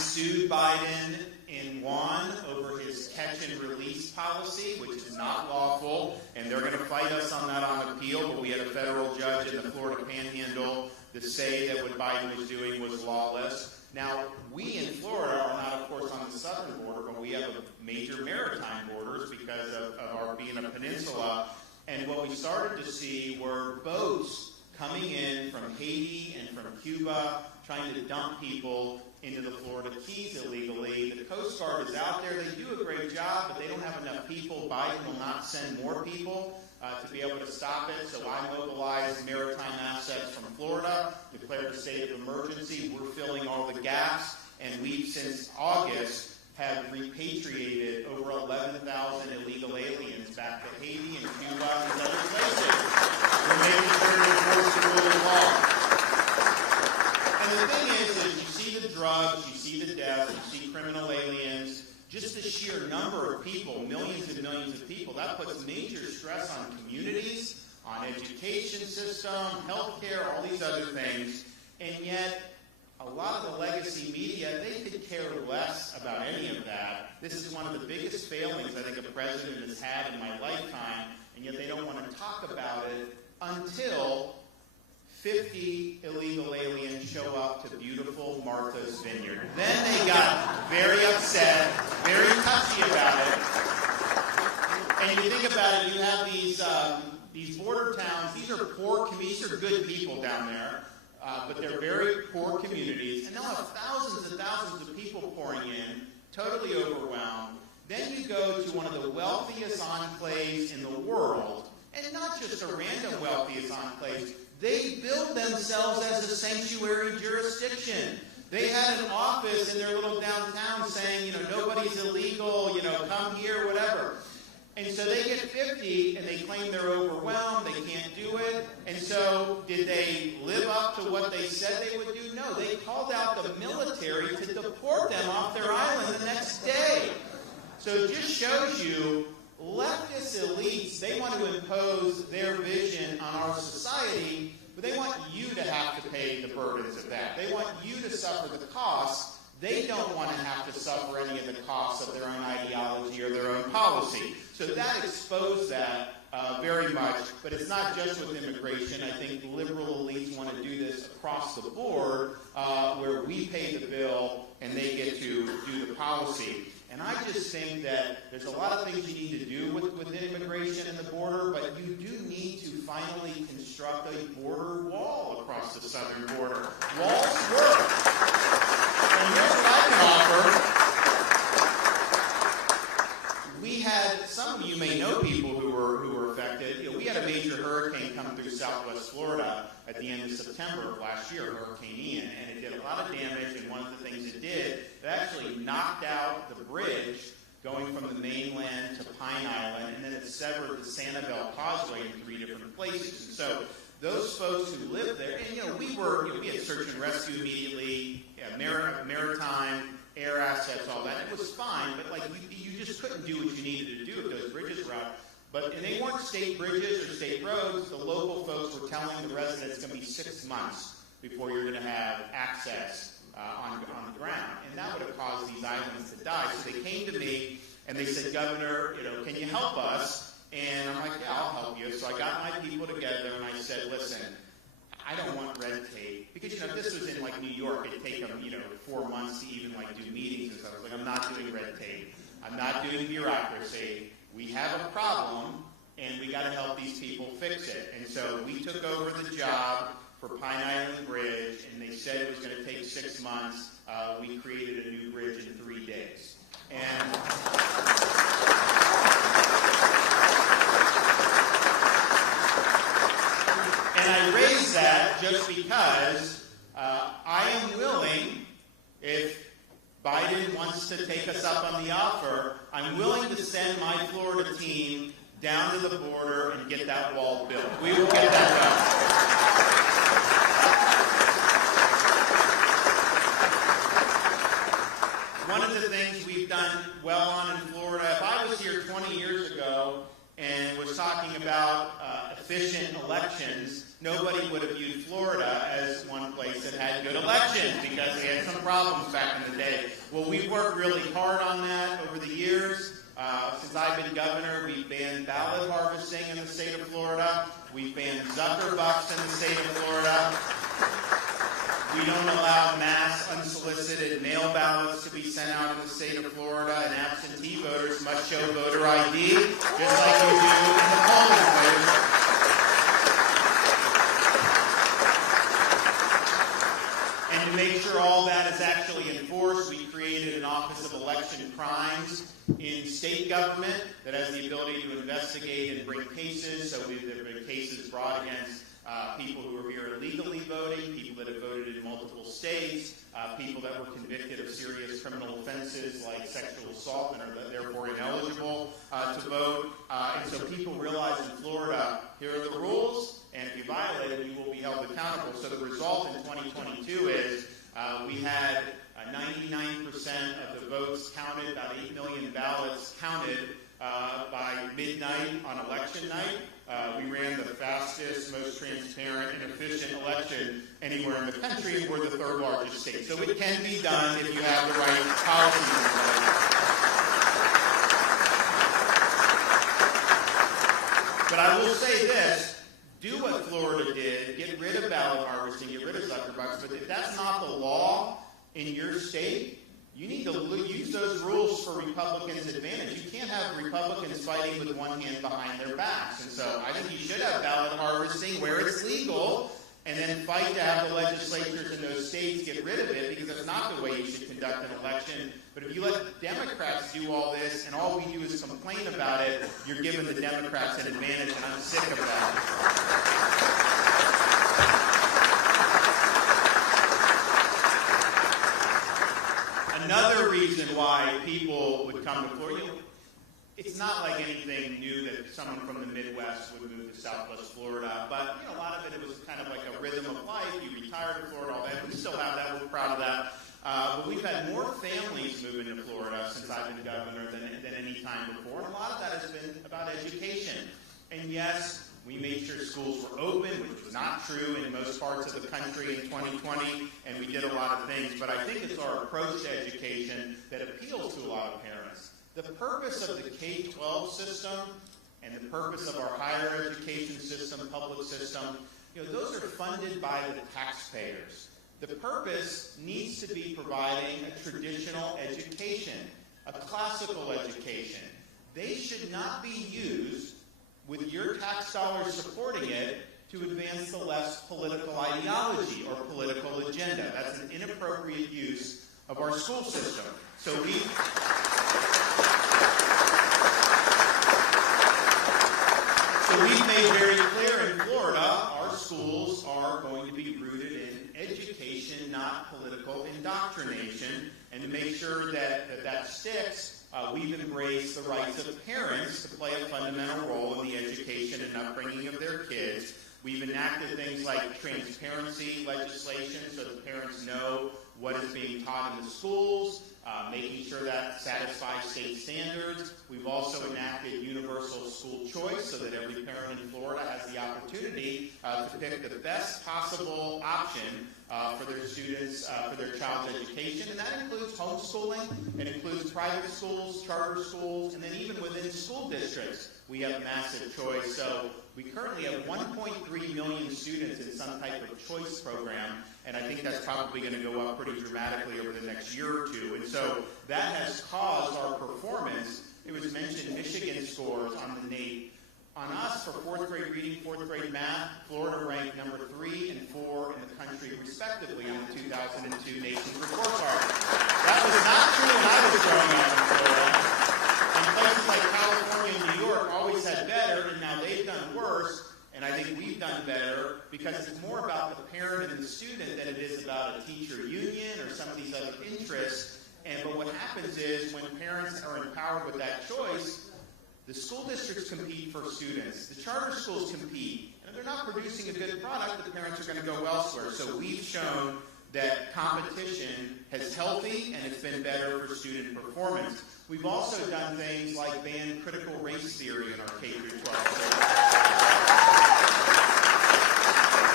sued Biden and won over his catch and release policy, which is not lawful, and they're going to fight us on that on appeal, but we had a federal judge in the Florida Panhandle to say that what Biden was doing was lawless. Now, we in Florida are not, of course, on the southern border, but we have major maritime borders because of our being a peninsula. And what we started to see were boats coming in from Haiti and from Cuba, trying to dump people into the Florida Keys illegally. The Coast Guard is out there. They do a great job, but they don't have enough people. Biden will not send more people to be able to stop it. So I mobilized maritime assets from Florida, declared a state of emergency. We're filling all the gaps, and we've, since August, have repatriated over 11,000 illegal aliens back to Haiti and Cuba and other places. We're making sure to enforce the rule of law. And the thing is you see the drugs, you see the death, you see criminal aliens, just the sheer number of people, millions and millions of people, that puts major stress on communities, on education system, healthcare, all these other things. And yet, a lot of the legacy media, they could care less about any of that. This is one of the biggest failings I think a president has had in my lifetime, and yet they don't want to talk about it until 50 illegal aliens show up to beautiful Martha's Vineyard. Then they got very upset, very touchy about it. And you think about it, you have these border towns. These are poor communities. These are good people down there, but they're very poor communities. And they'll have thousands and thousands of people pouring in, totally overwhelmed. Then you go to one of the wealthiest enclaves in the world, and not just a random wealthiest enclave. They build themselves as a sanctuary jurisdiction. They had an office in their little downtown saying, nobody's illegal, come here, whatever. And so they get 50, and they claim they're overwhelmed, they can't do it. And so did they live up to what they said they would do? No, they called out the military to deport them off their island the next day. So it just shows you leftist elites, they want to impose their vision on our society, but they want you to have to pay the burdens of that. They want you to suffer the costs. They don't want to have to suffer any of the costs of their own ideology or their own policy. So that exposed that very much, but it's not just with immigration. I think liberal elites want to do this across the board, where we pay the bill and they get to do the policy. And I just think that there's a lot of things you need to do with immigration and the border, but you do need to finally construct a border wall across the southern border. Walls work. And here's what I can offer. We had, some of you may know people who were affected. We had a major hurricane come through southwest Florida at the end of September of last year, Hurricane Ian, and it did a lot of damage, and one of the things it did, it actually knocked out the bridge going from the mainland to Pine Island, and then it severed the Sanibel Causeway in 3 different places. And so those folks who lived there, and we had search and rescue immediately, maritime, air assets, all that. It was fine, but you just couldn't do what you needed to do if those bridges were out. And they weren't state bridges or state roads. The local folks were telling the residents it's going to be 6 months before you're going to have access on the ground. And that would have caused these islands to die. So they came to me and they said, Governor, can you help us? And I'm like, yeah, I'll help you. So I got my people together and I said, listen, I don't want red tape. Because, if this was in New York, it'd take them, 4 months to even do meetings and stuff. I was like, I'm not doing red tape. I'm not doing bureaucracy. We have a problem, and we got to help these people fix it. And so we took over the job for Pine Island Bridge, and they said it was going to take 6 months. We created a new bridge in 3 days. And I raise that just because I am willing, if Biden wants to take us up on the offer, I'm willing to send my Florida team down to the border and get that wall built. We will get that done. One of the things we've done well on in Florida, if I was here 20 years ago and was talking about efficient elections, nobody would have viewed Florida as one place that had good elections because they had some problems back in the day. Well, we've worked really hard on that over the years. Since I've been governor, we've banned ballot harvesting in the state of Florida. We've banned Zuckerbucks in the state of Florida. We don't allow mass unsolicited mail ballots to be sent out in the state of Florida, and absentee voters must show voter ID, just like you do in the polling place. And to make sure all that is actually enforced, we created an Office of Election Crimes in state government that has the ability to investigate and bring cases. So there have been cases brought against people who are here illegally voting, people that have voted in multiple states, people that were convicted of serious criminal offenses like sexual assault and are therefore ineligible to vote. And so people realize in Florida, here are the rules, and if you violate them, you will be held accountable. So the result in 2022 is we had 99% of the votes counted, about 8 million ballots counted by midnight on election night. We ran the fastest, most transparent, and efficient election anywhere in the country, and we're the third largest state. So it can be done if you have the right policies in place. But I will say this, do what Florida did, get rid of ballot harvesting, get rid of Zuckerbucks, but if that's not the law in your state, you need to use those rules for Republicans' advantage. You can't have Republicans fighting with one hand behind their backs. And so I think you should have ballot harvesting where it's legal, and then fight to have the legislatures in those states get rid of it, because that's not the way you should conduct an election. But if you let Democrats do all this, and all we do is complain about it, you're giving the Democrats an advantage, and I'm sick of that. Another reason why people would come to Florida, it's not like anything new that someone from the Midwest would move to Southwest Florida, but a lot of it was kind of like a rhythm of life. You retired to Florida, all that. We still have that. We're proud of that. But we've had more families move into Florida since I've been governor than any time before, and a lot of that has been about education. And yes, we made sure schools were open, which was not true in most parts of the country in 2020, and we did a lot of things. But I think it's our approach to education that appeals to a lot of parents. The purpose of the K-12 system and the purpose of our higher education system, public system, those are funded by the taxpayers. The purpose needs to be providing a traditional education, a classical education. They should not be used with your tax dollars supporting it to advance the left political ideology or political agenda. That's an inappropriate use of our school system. So we've made very clear in Florida, our schools are going to be rooted in education, not political indoctrination. And to make sure that sticks, we've embraced the rights of parents to play a fundamental role in the education and upbringing of their kids. We've enacted things like transparency legislation so that parents know what is being taught in the schools, making sure that satisfies state standards. We've also enacted universal school choice so that every parent in Florida has the opportunity to pick the best possible option for their students, for their child's education. And that includes homeschooling, it includes private schools, charter schools, and then even within school districts, we have massive choice. So we currently have 1.3 million students in some type of choice program, and I think that's probably going to go up pretty dramatically over the next year or two. And so that has caused our performance. It was mentioned Michigan scores on the NAEP. On us, for fourth grade reading, fourth grade math, Florida ranked number 3 and 4 in the country, respectively, on the 2002 Nation's Report Card. That was not true when I was growing up in Florida. And places like California and New York always had better, and now they've done worse. And I think we've done better because it's more about the parent and the student than it is about a teacher union or some of these other interests. But what happens is when parents are empowered with that choice, the school districts compete for students. The charter schools compete. And if they're not producing a good product, the parents are going to go elsewhere. So we've shown that competition is healthy and it's been better for student performance. We've also done things like ban critical race theory in our K-12.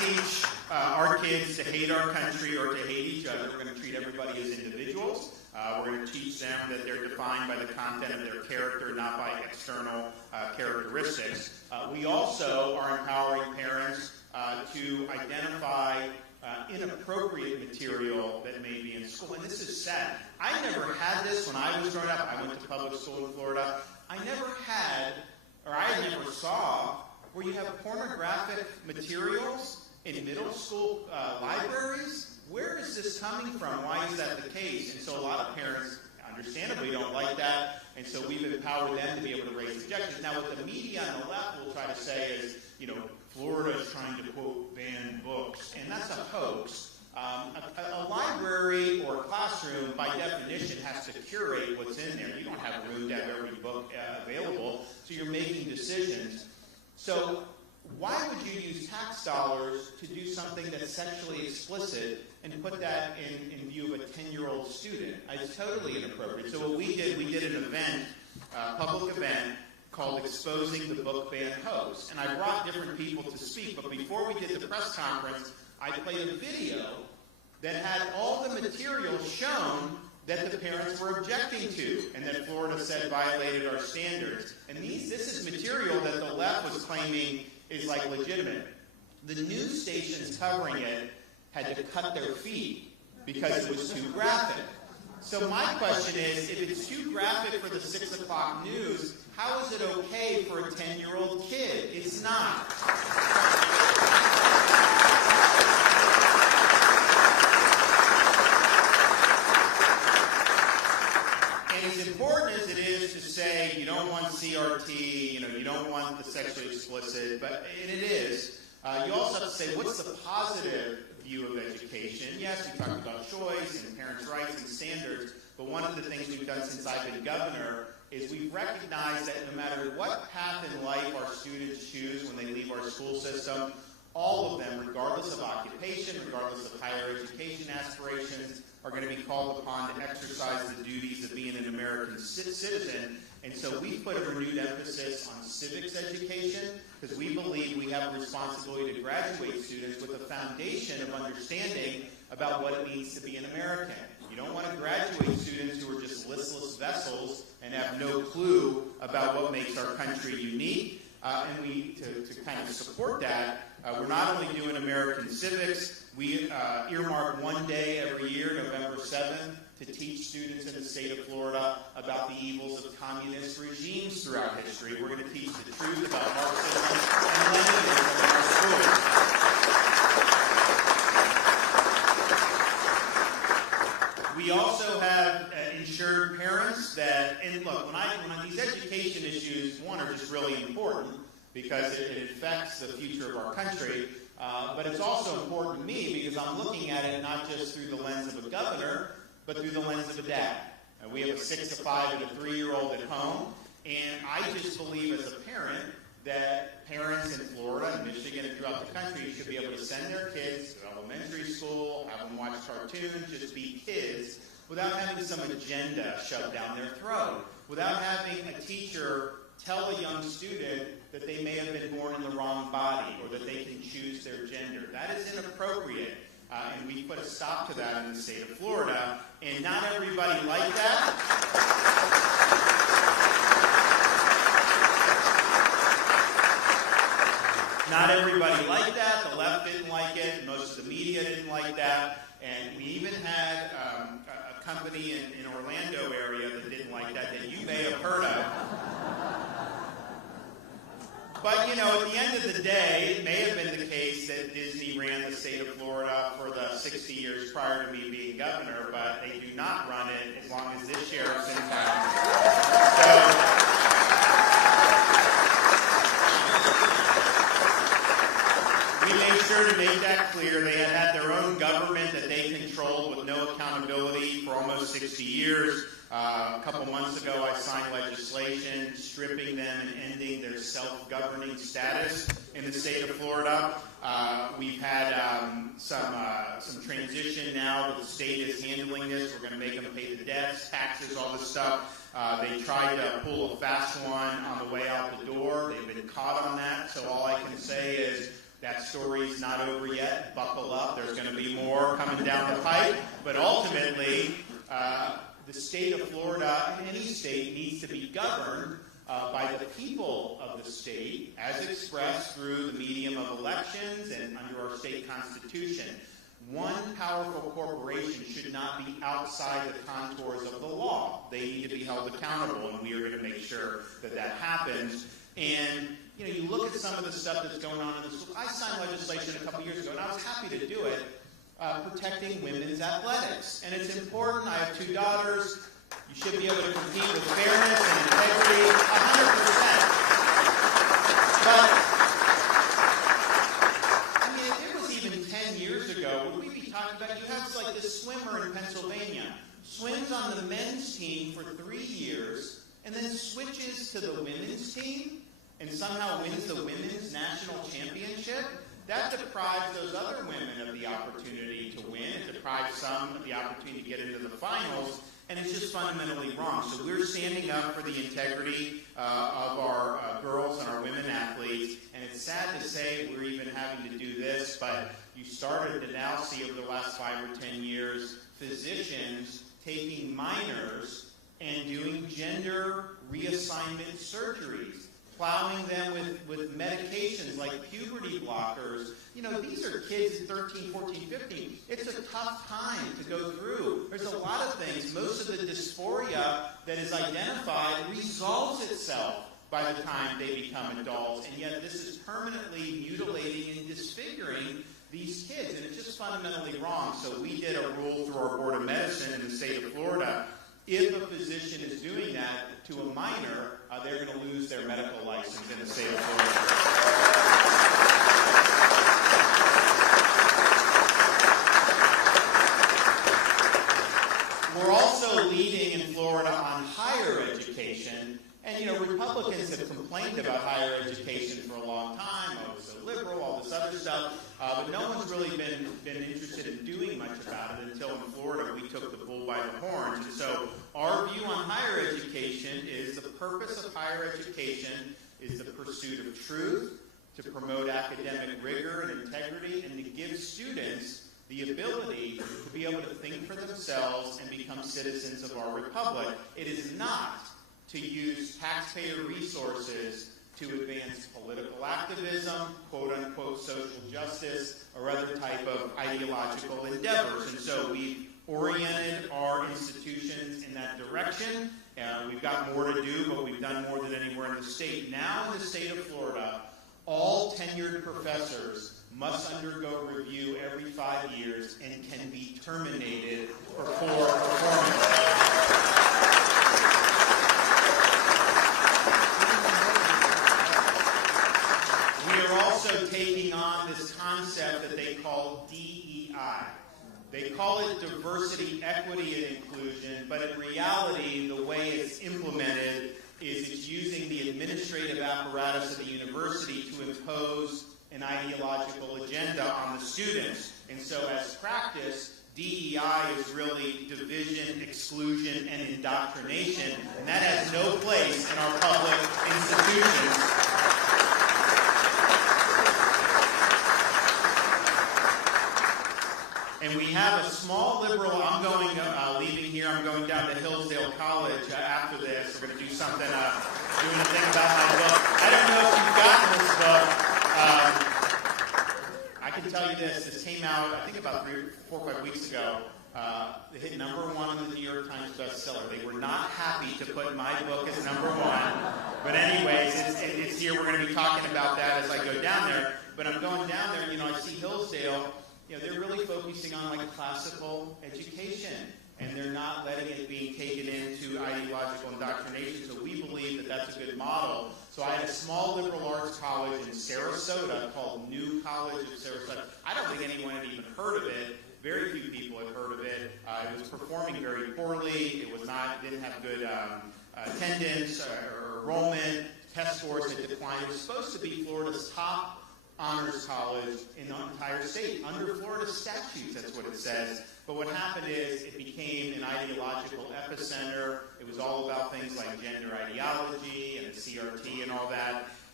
teach our kids to hate our country or to hate each other. We're going to treat everybody as individuals. We're going to teach them that they're defined by the content of their character, not by external characteristics. We also are empowering parents to identify inappropriate material that may be in school. And this is sad. I never had this when I was growing up. I went to public school in Florida. I never saw where you have pornographic materials in middle school libraries. Where is this coming from? Why is that the case? And so a lot of parents, understandably, don't like that, and so we've empowered them to be able to raise objections. Now, what the media on the left will try to say is, Florida is trying to, quote, ban books, and that's a hoax. A library or a classroom, by definition, has to curate what's in there. You don't have room to have every book available, so you're making decisions. So why would you use tax dollars to do something that's sexually explicit and put that in view of a 10-year-old student? It's totally inappropriate. So what we did an event, a public event, called Exposing the Book Ban Hoax. And I brought different people to speak, but before we did the press conference, I played a video that had all the material shown that the parents were objecting to, and that Florida said violated our standards. And this is material that the left was claiming is like legitimate. The news stations covering it had to cut their feet because it was too graphic. So my question is, if it's too graphic for the 6 o'clock news, how is it okay for a 10-year-old kid? It's not. And as important as it is to say you don't want CRT, you don't want the sexually explicit, and it is, you also have to say, what's the positive view of education? Yes, we talked about choice and parents' rights and standards, but one of the things we've done since I've been governor is we've recognized that no matter what path in life our students choose when they leave our school system, all of them, regardless of occupation, regardless of higher education aspirations, are going to be called upon to exercise the duties of being an American citizen. And so we put a renewed emphasis on civics education because we believe we have a responsibility to graduate students with a foundation of understanding about what it means to be an American. You don't want to graduate students who are just listless vessels and have no clue about what makes our country unique. And we, to kind of support that, we're not only doing American civics, we earmark one day every year, November 7th, to teach students in the state of Florida about the evils of communist regimes throughout history. We're going to teach the truth about Marxism and Leninism in our schools. We also have ensured parents that, and look, when these education issues, one, are just really important because it affects the future of our country, but it's also important to me because I'm looking at it not just through the lens of a governor, but through the lens of a dad. We have a 6, a 5, and a 3-year-old at home, and I just believe as a parent that parents in Florida and Michigan and throughout the country should be able to send their kids to elementary school, have them watch cartoons, just be kids, without having some agenda shoved down their throat, without having a teacher tell a young student that they may have been born in the wrong body or that they can choose their gender. That is inappropriate, and we put a stop to that in the state of Florida, and not everybody liked that. Not everybody liked that. The left didn't like it. Most of the media didn't like that. And we even had a company in Orlando area that didn't like that you may have heard of. But, at the end of the day, it may have been the case that Disney ran the state of Florida for the 60 years prior to me being governor, but they do not run it as long as this sheriff's in town. We made sure to make that clear. They had their own government that they controlled with no accountability for almost 60 years. A couple months ago, I signed legislation stripping them and ending their self-governing status in the state of Florida. We've had some transition now that the state is handling this. We're going to make them pay the debts, taxes, all this stuff. They tried to pull a fast one on the way out the door. They've been caught on that. So all I can say is That story's not over yet. Buckle up. There's going to be more coming down the pipe. But ultimately, the state of Florida, and any state, needs to be governed by the people of the state, as expressed through the medium of elections and under our state constitution. One powerful corporation should not be outside the contours of the law. They need to be held accountable, and we are going to make sure that that happens. And you look at some of the stuff that's going on in the school. I signed legislation a couple years ago, and I was happy to do it, protecting women's athletics. And it's important. I have 2 daughters. You should be able to compete with fairness and integrity 100%. But, if it was even 10 years ago, would we be talking about, you have like this swimmer in Pennsylvania, swims on the men's team for 3 years, and then switches to the women's team, and somehow wins the women's national championship? That deprives those other women of the opportunity to win. It deprives some of the opportunity to get into the finals. And it's just fundamentally wrong. So we're standing up for the integrity of our girls and our women athletes. And it's sad to say we're even having to do this, but you started to now see over the last 5 or 10 years physicians taking minors and doing gender reassignment surgeries, plowing them with medications like puberty blockers. These are kids 13, 14, 15. It's a tough time to go through. There's a lot of things. Most of the dysphoria that is identified resolves itself by the time they become adults, and yet this is permanently mutilating and disfiguring these kids, and it's just fundamentally wrong. So we did a rule through our Board of Medicine in the state of Florida. If a physician is doing that to a minor, they're going to lose their medical license in the state of Florida. We're also leading in Florida on higher education. And, Republicans have complained about higher education for a long time. Oh, it's so liberal, all this other stuff. But no one's really been interested in doing much about it until in Florida we took the bull by the horns. And so our view on higher education is the purpose of higher education is the pursuit of truth, to promote academic rigor and integrity, and to give students the ability to be able to think for themselves and become citizens of our republic. It is not to use taxpayer resources to advance political activism, quote-unquote social justice, or other type of ideological endeavors. And so we've oriented our institutions in that direction. We've got more to do, but we've done more than anywhere in the state. Now in the state of Florida, all tenured professors must undergo review every 5 years and can be terminated for poor performance. Also taking on this concept that they call DEI. They call it diversity, equity, and inclusion, but in reality, the way it's implemented is it's using the administrative apparatus of the university to impose an ideological agenda on the students. And so as practice, DEI is really division, exclusion, and indoctrination, and that has no place in our public institutions. And we have a small liberal, leaving here, I'm going down to Hillsdale College after this. We're going to do something, doing a thing about my book. I don't know if you've gotten this book. I can tell you this came out, I think about 4 or 5 weeks ago. It hit #1 on the New York Times bestseller. They were not happy to put my book as #1. But anyways, it's here. We're going to be talking about that as I go down there. But I'm going down there, I see Hillsdale. They're really focusing on classical education, and they're not letting it be taken into ideological indoctrination. So we believe that that's a good model. So I had a small liberal arts college in Sarasota called New College of Sarasota. I don't think anyone had even heard of it. Very few people had heard of it. It was performing very poorly. It didn't have good attendance or enrollment. Test scores had declined. It was supposed to be Florida's top honors college in the entire state. Under Florida statutes, that's what it says. But what happened is it became an ideological epicenter. It was all about things like gender ideology and the CRT and all that.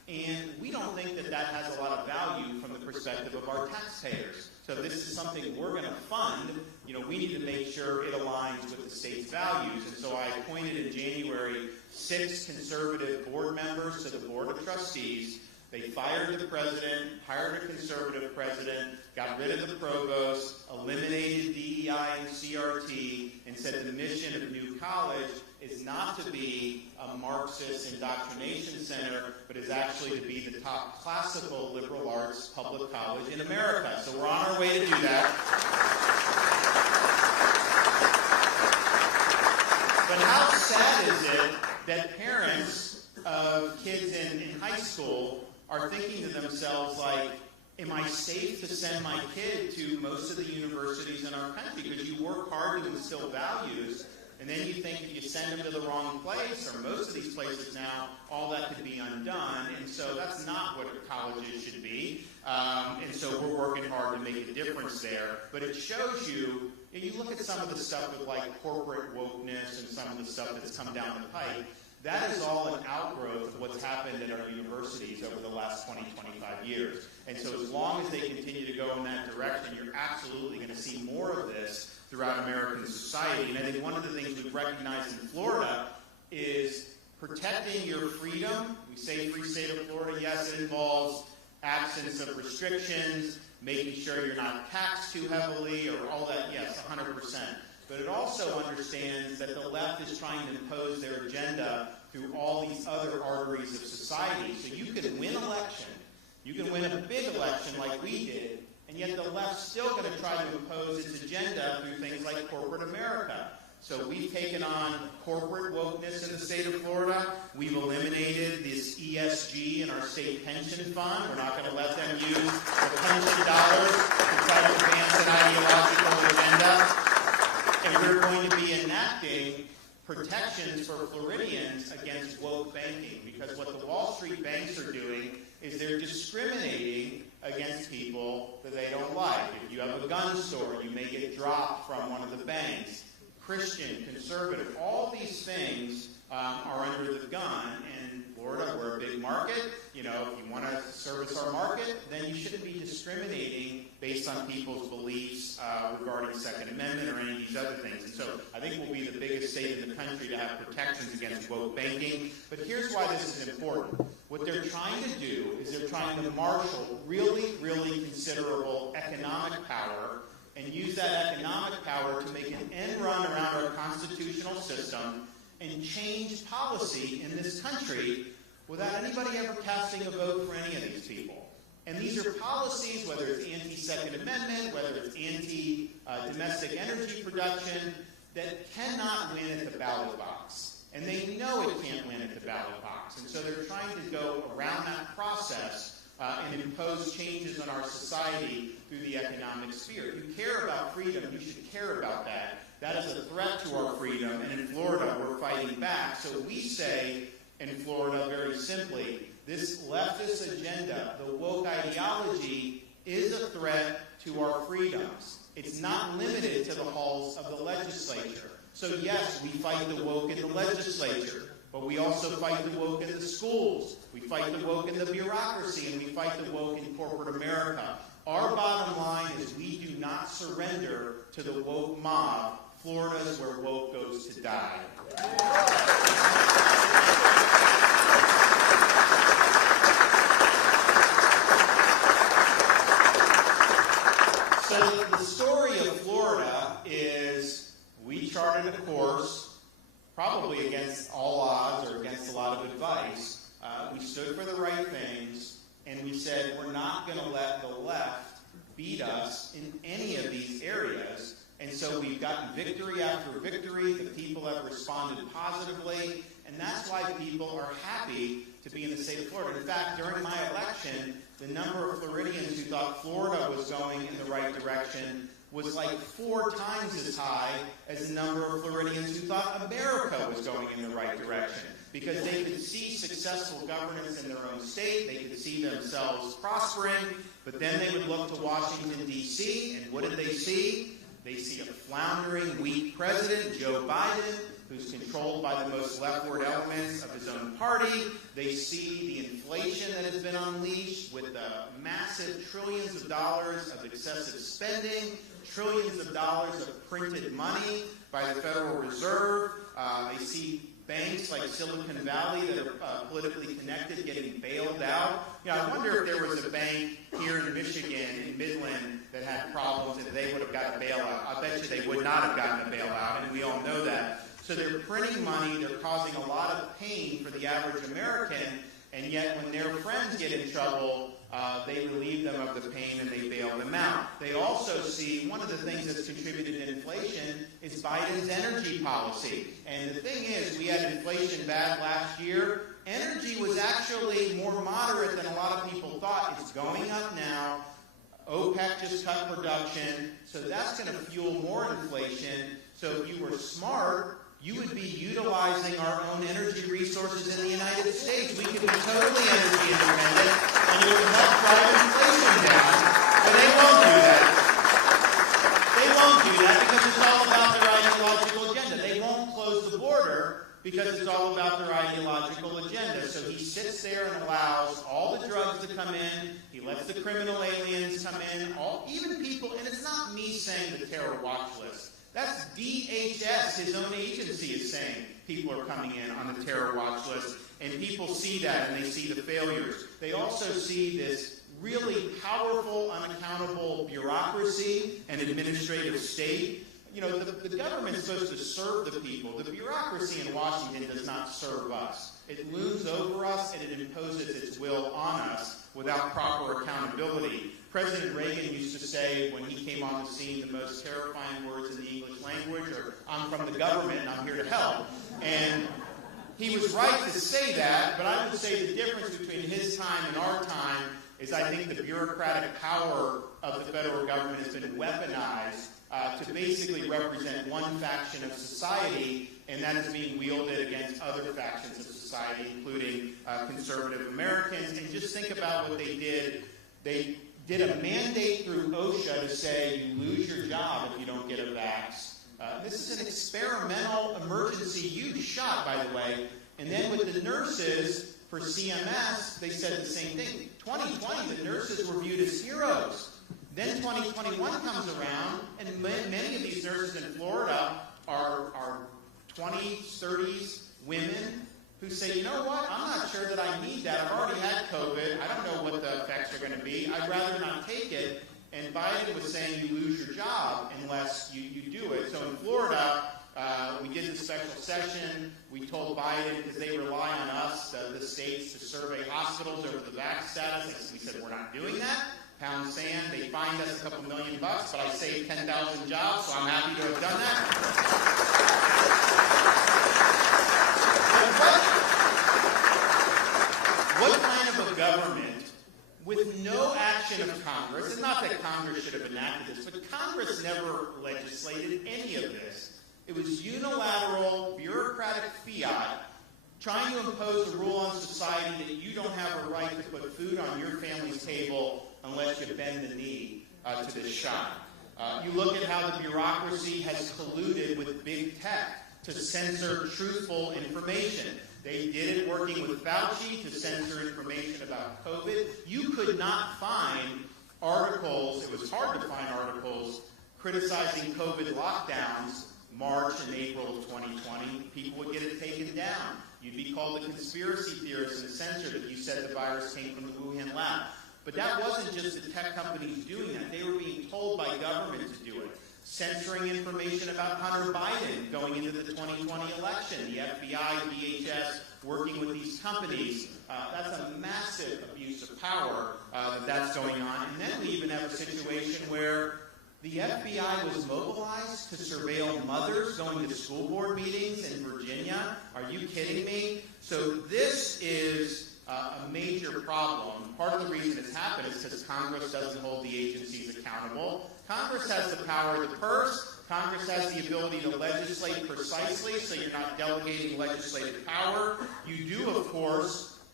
And we don't think that that has a lot of value from the perspective of our taxpayers. So this is something we're going to fund. We need to make sure it aligns with the state's values. And so I appointed in January 6 conservative board members to the Board of Trustees. They fired the president, hired a conservative president, got rid of the provost, eliminated DEI and CRT, and said the mission of New College is not to be a Marxist indoctrination center, but is actually to be the top classical liberal arts public college in America. So we're on our way to do that. But how sad is it that parents of kids in high school are thinking to themselves, like, am I safe to send my kid to most of the universities in our country? Because you work hard to instill values, and then you think if you send them to the wrong place, or most of these places now, all that could be undone. And so that's not what colleges should be. And so we're working hard to make a difference there. But it shows you, you look at some of the stuff with like corporate wokeness and some of the stuff that's come down the pipe, that is all an outgrowth of what's happened at our universities over the last 20, 25 years. And so as long as they continue to go in that direction, you're absolutely going to see more of this throughout American society. And I think one of the things we've recognized in Florida is protecting your freedom. We say free state of Florida. Yes, it involves absence of restrictions, making sure you're not taxed too heavily, or all that. Yes, 100%. But it also understands that the left is trying to impose their agenda through all these other arteries of society. So you can win election, you can win a big election like we did, and yet the left's still going to try to impose its agenda through things like corporate America. So we've taken on corporate wokeness in the state of Florida. We've eliminated this ESG in our state pension fund. We're not going to let them use the pension dollars to try to advance an ideological agenda. And we're going to be enacting protections for Floridians against woke banking, because what the Wall Street banks are doing is they're discriminating against people that they don't like. If you have a gun store, you may get dropped from one of the banks. Christian, conservative, all these things are under the gun. And Florida, we're a big market. If you want to service our market, then you shouldn't be discriminating based on people's beliefs regarding Second Amendment or any of these other things. And so I think we'll be the biggest state in the country to have protections against woke banking. But here's why this is important. What they're trying to do is they're trying to marshal really, really considerable economic power and use that economic power to make an end run around our constitutional system and change policy in this country without anybody ever casting a vote for any of these people. And these are policies, whether it's anti-Second Amendment, whether it's anti-domestic energy production, that cannot win at the ballot box. And they know it can't win at the ballot box. And so they're trying to go around that process and impose changes on our society through the economic sphere. If you care about freedom, you should care about that. That is a threat to our freedom, and in Florida, we're fighting back. So we say in Florida, very simply, this leftist agenda, the woke ideology, is a threat to our freedoms. It's not limited to the halls of the legislature. So yes, we fight the woke in the legislature, but we also fight the woke in the schools. We fight the woke in the bureaucracy, and we fight the woke in corporate America. Our bottom line is we do not surrender to the woke mob. Florida is where woke goes to die. So the story of Florida is we charted a course, probably against all odds or against a lot of advice. We stood for the right things, and we said we're not going to let the left beat us in any of these areas. And so we've gotten victory after victory. The people have responded positively, and that's why people are happy to be in the state of Florida. In fact, during my election, the number of Floridians who thought Florida was going in the right direction was like 4 times as high as the number of Floridians who thought America was going in the right direction, because they could see successful governance in their own state, they could see themselves prospering, but then they would look to Washington, D.C., and what did they see? They see a floundering, weak president, Joe Biden, who's controlled by the most leftward elements of his own party. They see the inflation that has been unleashed with massive trillions of dollars of excessive spending, trillions of dollars of printed money by the Federal Reserve. They see banks like Silicon Valley that are politically connected getting bailed out. I wonder if there was a bank here in Michigan, in Midland, that had problems and they would have gotten a bailout. I bet you they would not have gotten a bailout, and we all know that. So they're printing money, they're causing a lot of pain for the average American, and yet when their friends get in trouble, they relieve them of the pain and they bail them out. They also see one of the things that's contributed to inflation is Biden's energy policy. And the thing is, we had inflation bad last year. Energy was actually more moderate than a lot of people thought. It's going up now. OPEC just cut production, so that's going to fuel more inflation. So if you were smart, you would be utilizing our own energy resources in the United States. We could be totally energy independent, and you would help drive inflation down. But they won't do that. They won't do that because it's all about their ideological agenda. They won't close the border because it's all about their ideological agenda. So he sits there and allows all the drugs to come in. He lets the criminal aliens come in. Even people, and it's not me saying the terror watch list. That's DHS, his own agency, is saying people are coming in on the terror watch list. And people see that, and they see the failures. They also see this really powerful, unaccountable bureaucracy and administrative state. The government's supposed to serve the people. The bureaucracy in Washington does not serve us. It looms over us, and it imposes its will on us without proper accountability. President Reagan used to say, when he came on the scene, the most terrifying words in the English language are, "I'm from the government and I'm here to help." And he was right to say that, but I would say the difference between his time and our time is I think the bureaucratic power of the federal government has been weaponized to basically represent one faction of society, and that is being wielded against other factions of society, including conservative Americans. And just think about what they did. They did a mandate through OSHA to say you lose your job if you don't get a vax. This is an experimental emergency use shot, by the way. And then with the nurses for CMS, they said the same thing. 2020, the nurses were viewed as heroes. Then 2021 comes around, and many of these nurses in Florida are 20s, 30s women who say, you know what, I'm not sure that I need that. I've already had COVID. I don't know what the effects are going to be. I'd rather not take it. And Biden was saying you lose your job unless you do it. So in Florida, we did the special session. We told Biden, because they rely on us, the states, to survey hospitals over the vax status. We said, we're not doing that. Pound sand. They fined us a couple $1 million, but I saved 10,000 jobs, so I'm happy to have done that. What kind of a government with no action of Congress, and not that Congress should have enacted this, but Congress never legislated any of this. It was unilateral, bureaucratic fiat trying to impose a rule on society that you don't have a right to put food on your family's table unless you bend the knee to this shot. You look at how the bureaucracy has colluded with big tech to censor truthful information. They did it working with Fauci to censor information about COVID. You could not find articles, it was hard to find articles, criticizing COVID lockdowns March and April of 2020. People would get it taken down. You'd be called a conspiracy theorist and censored if you said the virus came from the Wuhan lab. But that wasn't just the tech companies doing that. They were being told by government to do it. Censoring information about Hunter Biden going into the 2020 election. The FBI, DHS, working with these companies. That's a massive abuse of power that's going on. And then we even have a situation where the FBI was mobilized to surveil mothers going to school board meetings in Virginia. Are you kidding me? So this is a major problem. Part of the reason it's happened is because Congress doesn't hold the agencies accountable. Congress has the power of the purse. Congress has the ability to legislate precisely, so you're not delegating legislative power. You do, of course,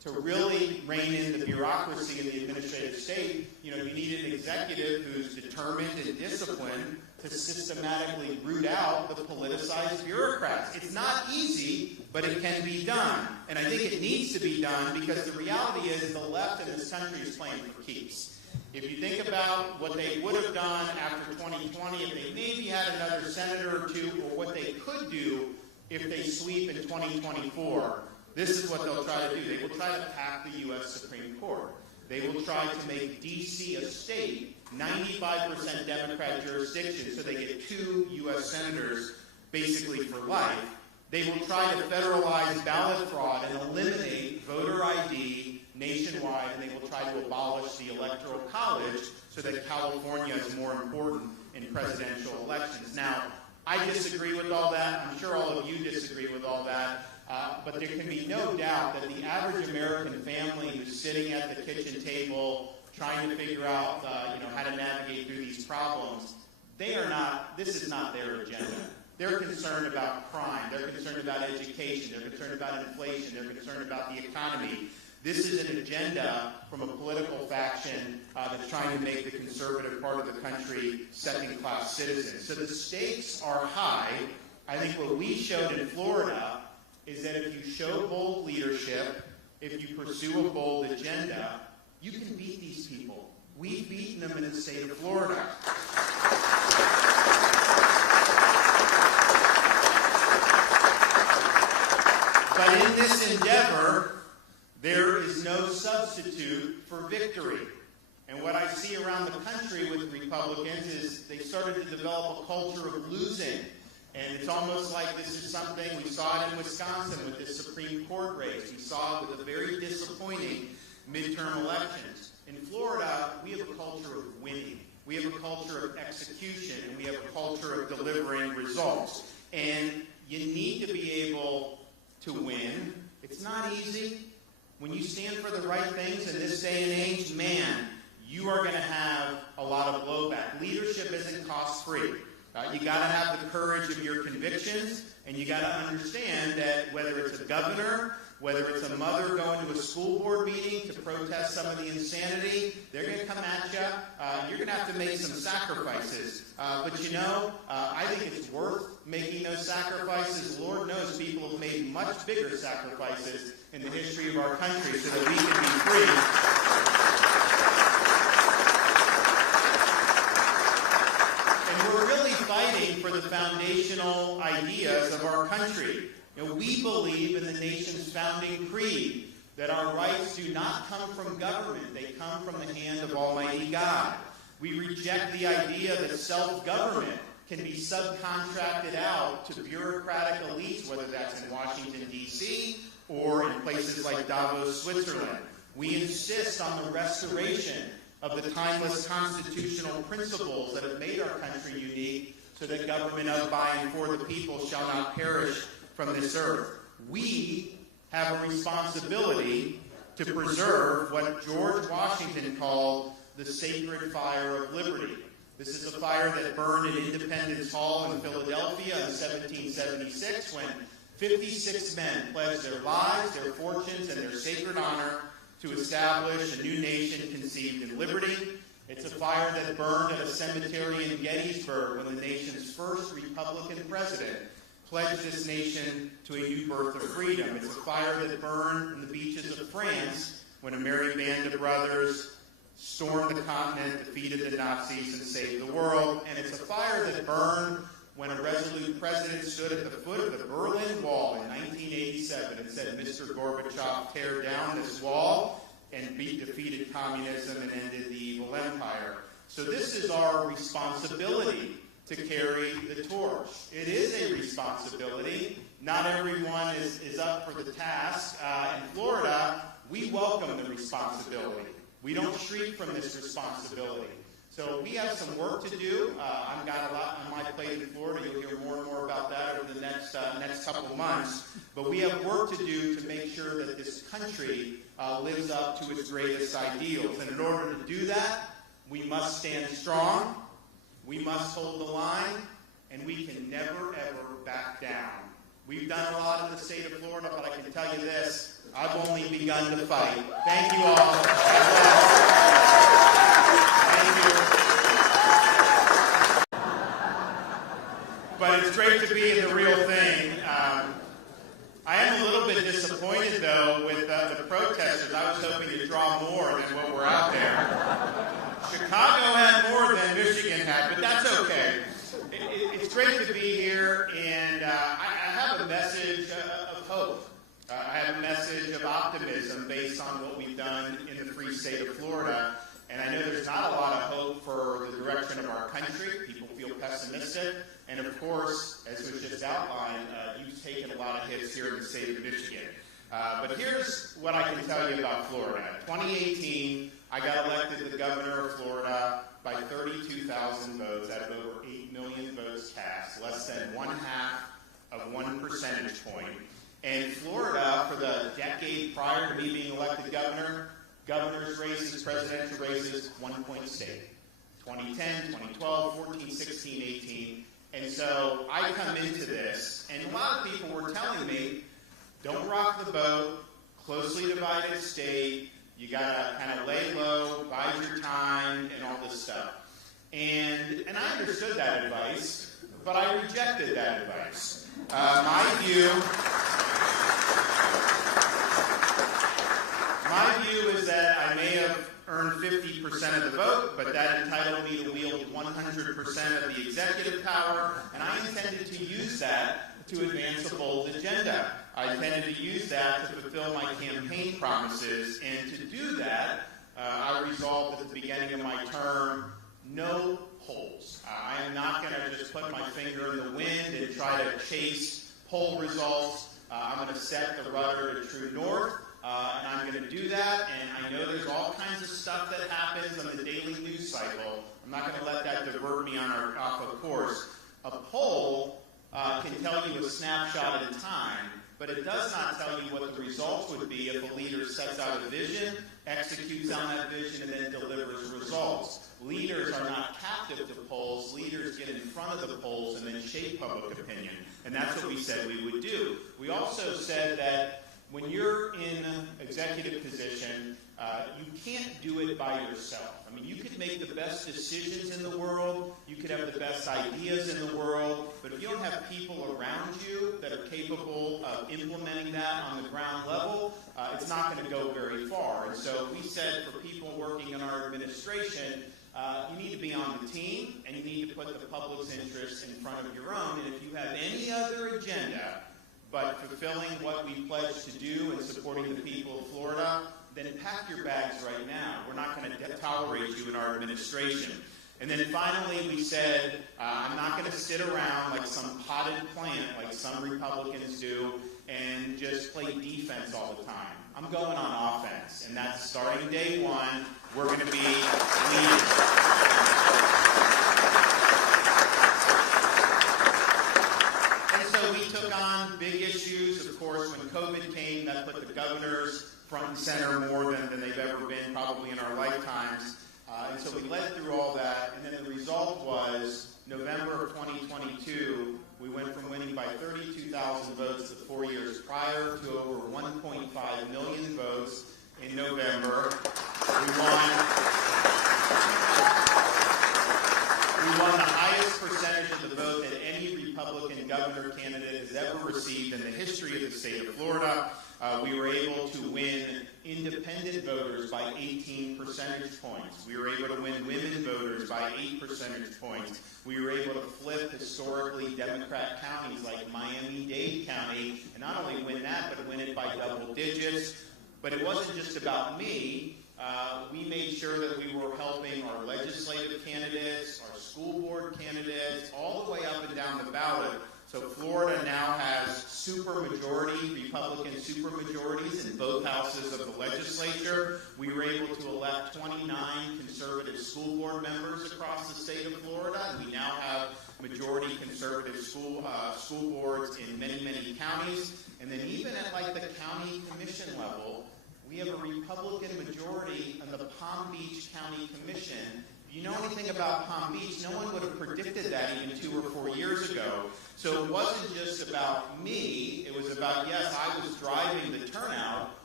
to really rein in the bureaucracy in the administrative state, you need an executive who's determined and disciplined to systematically root out the politicized bureaucrats. It's not easy, but it can be done. And I think it needs to be done because the reality is the left in this country is playing for keeps. If you think about what they would have done after 2020, if they maybe had another senator or two, or what they could do if they sweep in 2024, this is what they'll try to do. They will try to pack the U.S. Supreme Court. They will try to make D.C. a state, 95% Democrat jurisdiction, so they get 2 U.S. senators basically for life. They will try to federalize ballot fraud and eliminate voter ID nationwide, and they will try to abolish the Electoral College so that California is more important in presidential elections. Now, I disagree with all that. I'm sure all of you disagree with all that. But there can be no doubt that the average American family who's sitting at the kitchen table trying to figure out how to navigate through these problems, this is not their agenda. They're concerned about crime. They're concerned about education. They're concerned about inflation. They're concerned about the economy. This is an agenda from a political faction that's trying to make the conservative part of the country second-class citizens. So the stakes are high. I think what we showed in Florida is that if you show bold leadership, if you pursue a bold agenda, you can beat these people. We've beaten them in the state of Florida. But in this endeavor, there is no substitute for victory. And what I see around the country with Republicans is they started to develop a culture of losing. And it's almost like this is something, we saw it in Wisconsin with this Supreme Court race. We saw it with a very disappointing midterm elections. In Florida, we have a culture of winning. We have a culture of execution, and we have a culture of delivering results. And you need to be able to win. It's not easy. When you stand for the right things in this day and age, man, you are going to have a lot of blowback. Leadership isn't cost-free. You got to have the courage of your convictions, and you got to understand that whether it's a governor, whether it's a mother going to a school board meeting to protest some of the insanity, they're going to come at you. You're going to have to make some sacrifices. But I think it's worth making those sacrifices. Lord knows people have made much bigger sacrifices in the history of our country so that we can be free. We're really fighting for the foundational ideas of our country. We believe in the nation's founding creed that our rights do not come from government. They come from the hand of Almighty God. We reject the idea that self-government can be subcontracted out to bureaucratic elites, whether that's in Washington, D.C., or in places like Davos, Switzerland. We insist on the restoration of the timeless constitutional principles that have made our country unique so that government of, by, and for the people shall not perish from this earth. We have a responsibility to preserve what George Washington called the sacred fire of liberty. This is a fire that burned in Independence Hall in Philadelphia in 1776 when 56 men pledged their lives, their fortunes, and their sacred honor to establish a new nation conceived in liberty. It's a fire that burned at a cemetery in Gettysburg when the nation's first Republican president pledged this nation to a new birth of freedom. It's a fire that burned in the beaches of France when a merry band of brothers stormed the continent, defeated the Nazis, and saved the world. And it's a fire that burned when a resolute president stood at the foot of the Berlin Wall in 1987 and said, "Mr. Gorbachev, tear down this wall," and defeated communism and ended the evil empire. So this is our responsibility to carry the torch. It is a responsibility. Not everyone is up for the task. In Florida, we welcome the responsibility. We don't shriek from this responsibility. So we have some work to do. I've got a lot on my plate in Florida. You'll hear more and more about that over the next couple of months. But we have work to do to make sure that this country lives up to its greatest ideals. And in order to do that, we must stand strong. We must hold the line. And we can never, ever back down. We've done a lot in the state of Florida, but I can tell you this. I've only begun to fight. Thank you all. Thank you. But it's great to be in the real thing. I am a little bit disappointed, though, with the protesters. I was hoping to draw more than what were out there. Chicago had more than Michigan had, but that's okay. It's great to be here, and I have a message of hope. I have a message of optimism based on what we've done in the free state of Florida. And I know there's not a lot of hope for the direction of our country. People feel pessimistic. And of course, as was just outlined, you've taken a lot of hits here in the state of Michigan. But here's what I can tell you about Florida. In 2018, I got elected the governor of Florida by 32,000 votes out of over 8 million votes cast, less than 1/2 of 1 percentage point. And Florida, for the decade prior to me being elected governor, governor's races, presidential races, 1-point state. 2010, 2012, 14, 16, 18. And so I come into this, and a lot of people were telling me, don't rock the boat, closely divided state, you gotta kind of lay low, bide your time, and all this stuff. And I understood that advice, but I rejected that advice. My view is that I may have earned 50% of the vote, but that entitled me to wield 100% of the executive power, and I intended to use that to advance a bold agenda. I intended to use that to fulfill my campaign promises, and to do that, I resolved at the beginning of my term, no polls. I am not going to just put my finger in the wind and try to chase poll results. I'm going to set the rudder to true north. And I'm going to do that, and I know there's all kinds of stuff that happens on the daily news cycle. I'm not going to let that divert me off of course. A poll can tell you a snapshot at a time, but it does not tell you what the results would be if a leader sets out a vision, executes on that vision, and then delivers results. Leaders are not captive to polls. Leaders get in front of the polls and then shape public opinion, and that's what we said we would do. We also said that when you're in executive position, you can't do it by yourself. I mean, you could make the best decisions in the world, you could have the best ideas in the world, but if you don't have people around you that are capable of implementing that on the ground level, it's not going to go very far. And so we said for people working in our administration, you need to be on the team, and you need to put the public's interests in front of your own. And if you have any other agenda but fulfilling what we pledged to do and supporting the people of Florida, then pack your bags right now. We're not going to tolerate you in our administration. And then finally we said, I'm not going to sit around like some potted plant like some Republicans do and just play defense all the time. I'm going on offense, and that's starting day one. We're going to be leaders. We took on big issues. Of course, when COVID came, that put the governors front and center more than they've ever been probably in our lifetimes. And so we led through all that, and then the result was November of 2022, we went from winning by 32,000 votes the 4 years prior to over 1.5 million votes in November. We won the highest percentage of the vote that any Republican governor candidate has ever received in the history of the state of Florida. We were able to win independent voters by 18 percentage points. We were able to win women voters by 8 percentage points. We were able to flip historically Democrat counties like Miami-Dade County, and not only win that, but win it by double digits. But it wasn't just about me. We made sure that we were helping our legislative candidates, our school board candidates, all the way up and down the ballot. So Florida now has supermajority, Republican supermajorities in both houses of the legislature. We were able to elect 29 conservative school board members across the state of Florida. We now have majority conservative school boards in many, many counties. And then even at like the county commission level, we have a Republican majority on the Palm Beach County Commission. If you know anything about Palm Beach, no one would have predicted that even 2 or 4 years ago. So it wasn't just about me. It was about, yes, I was driving the turnout,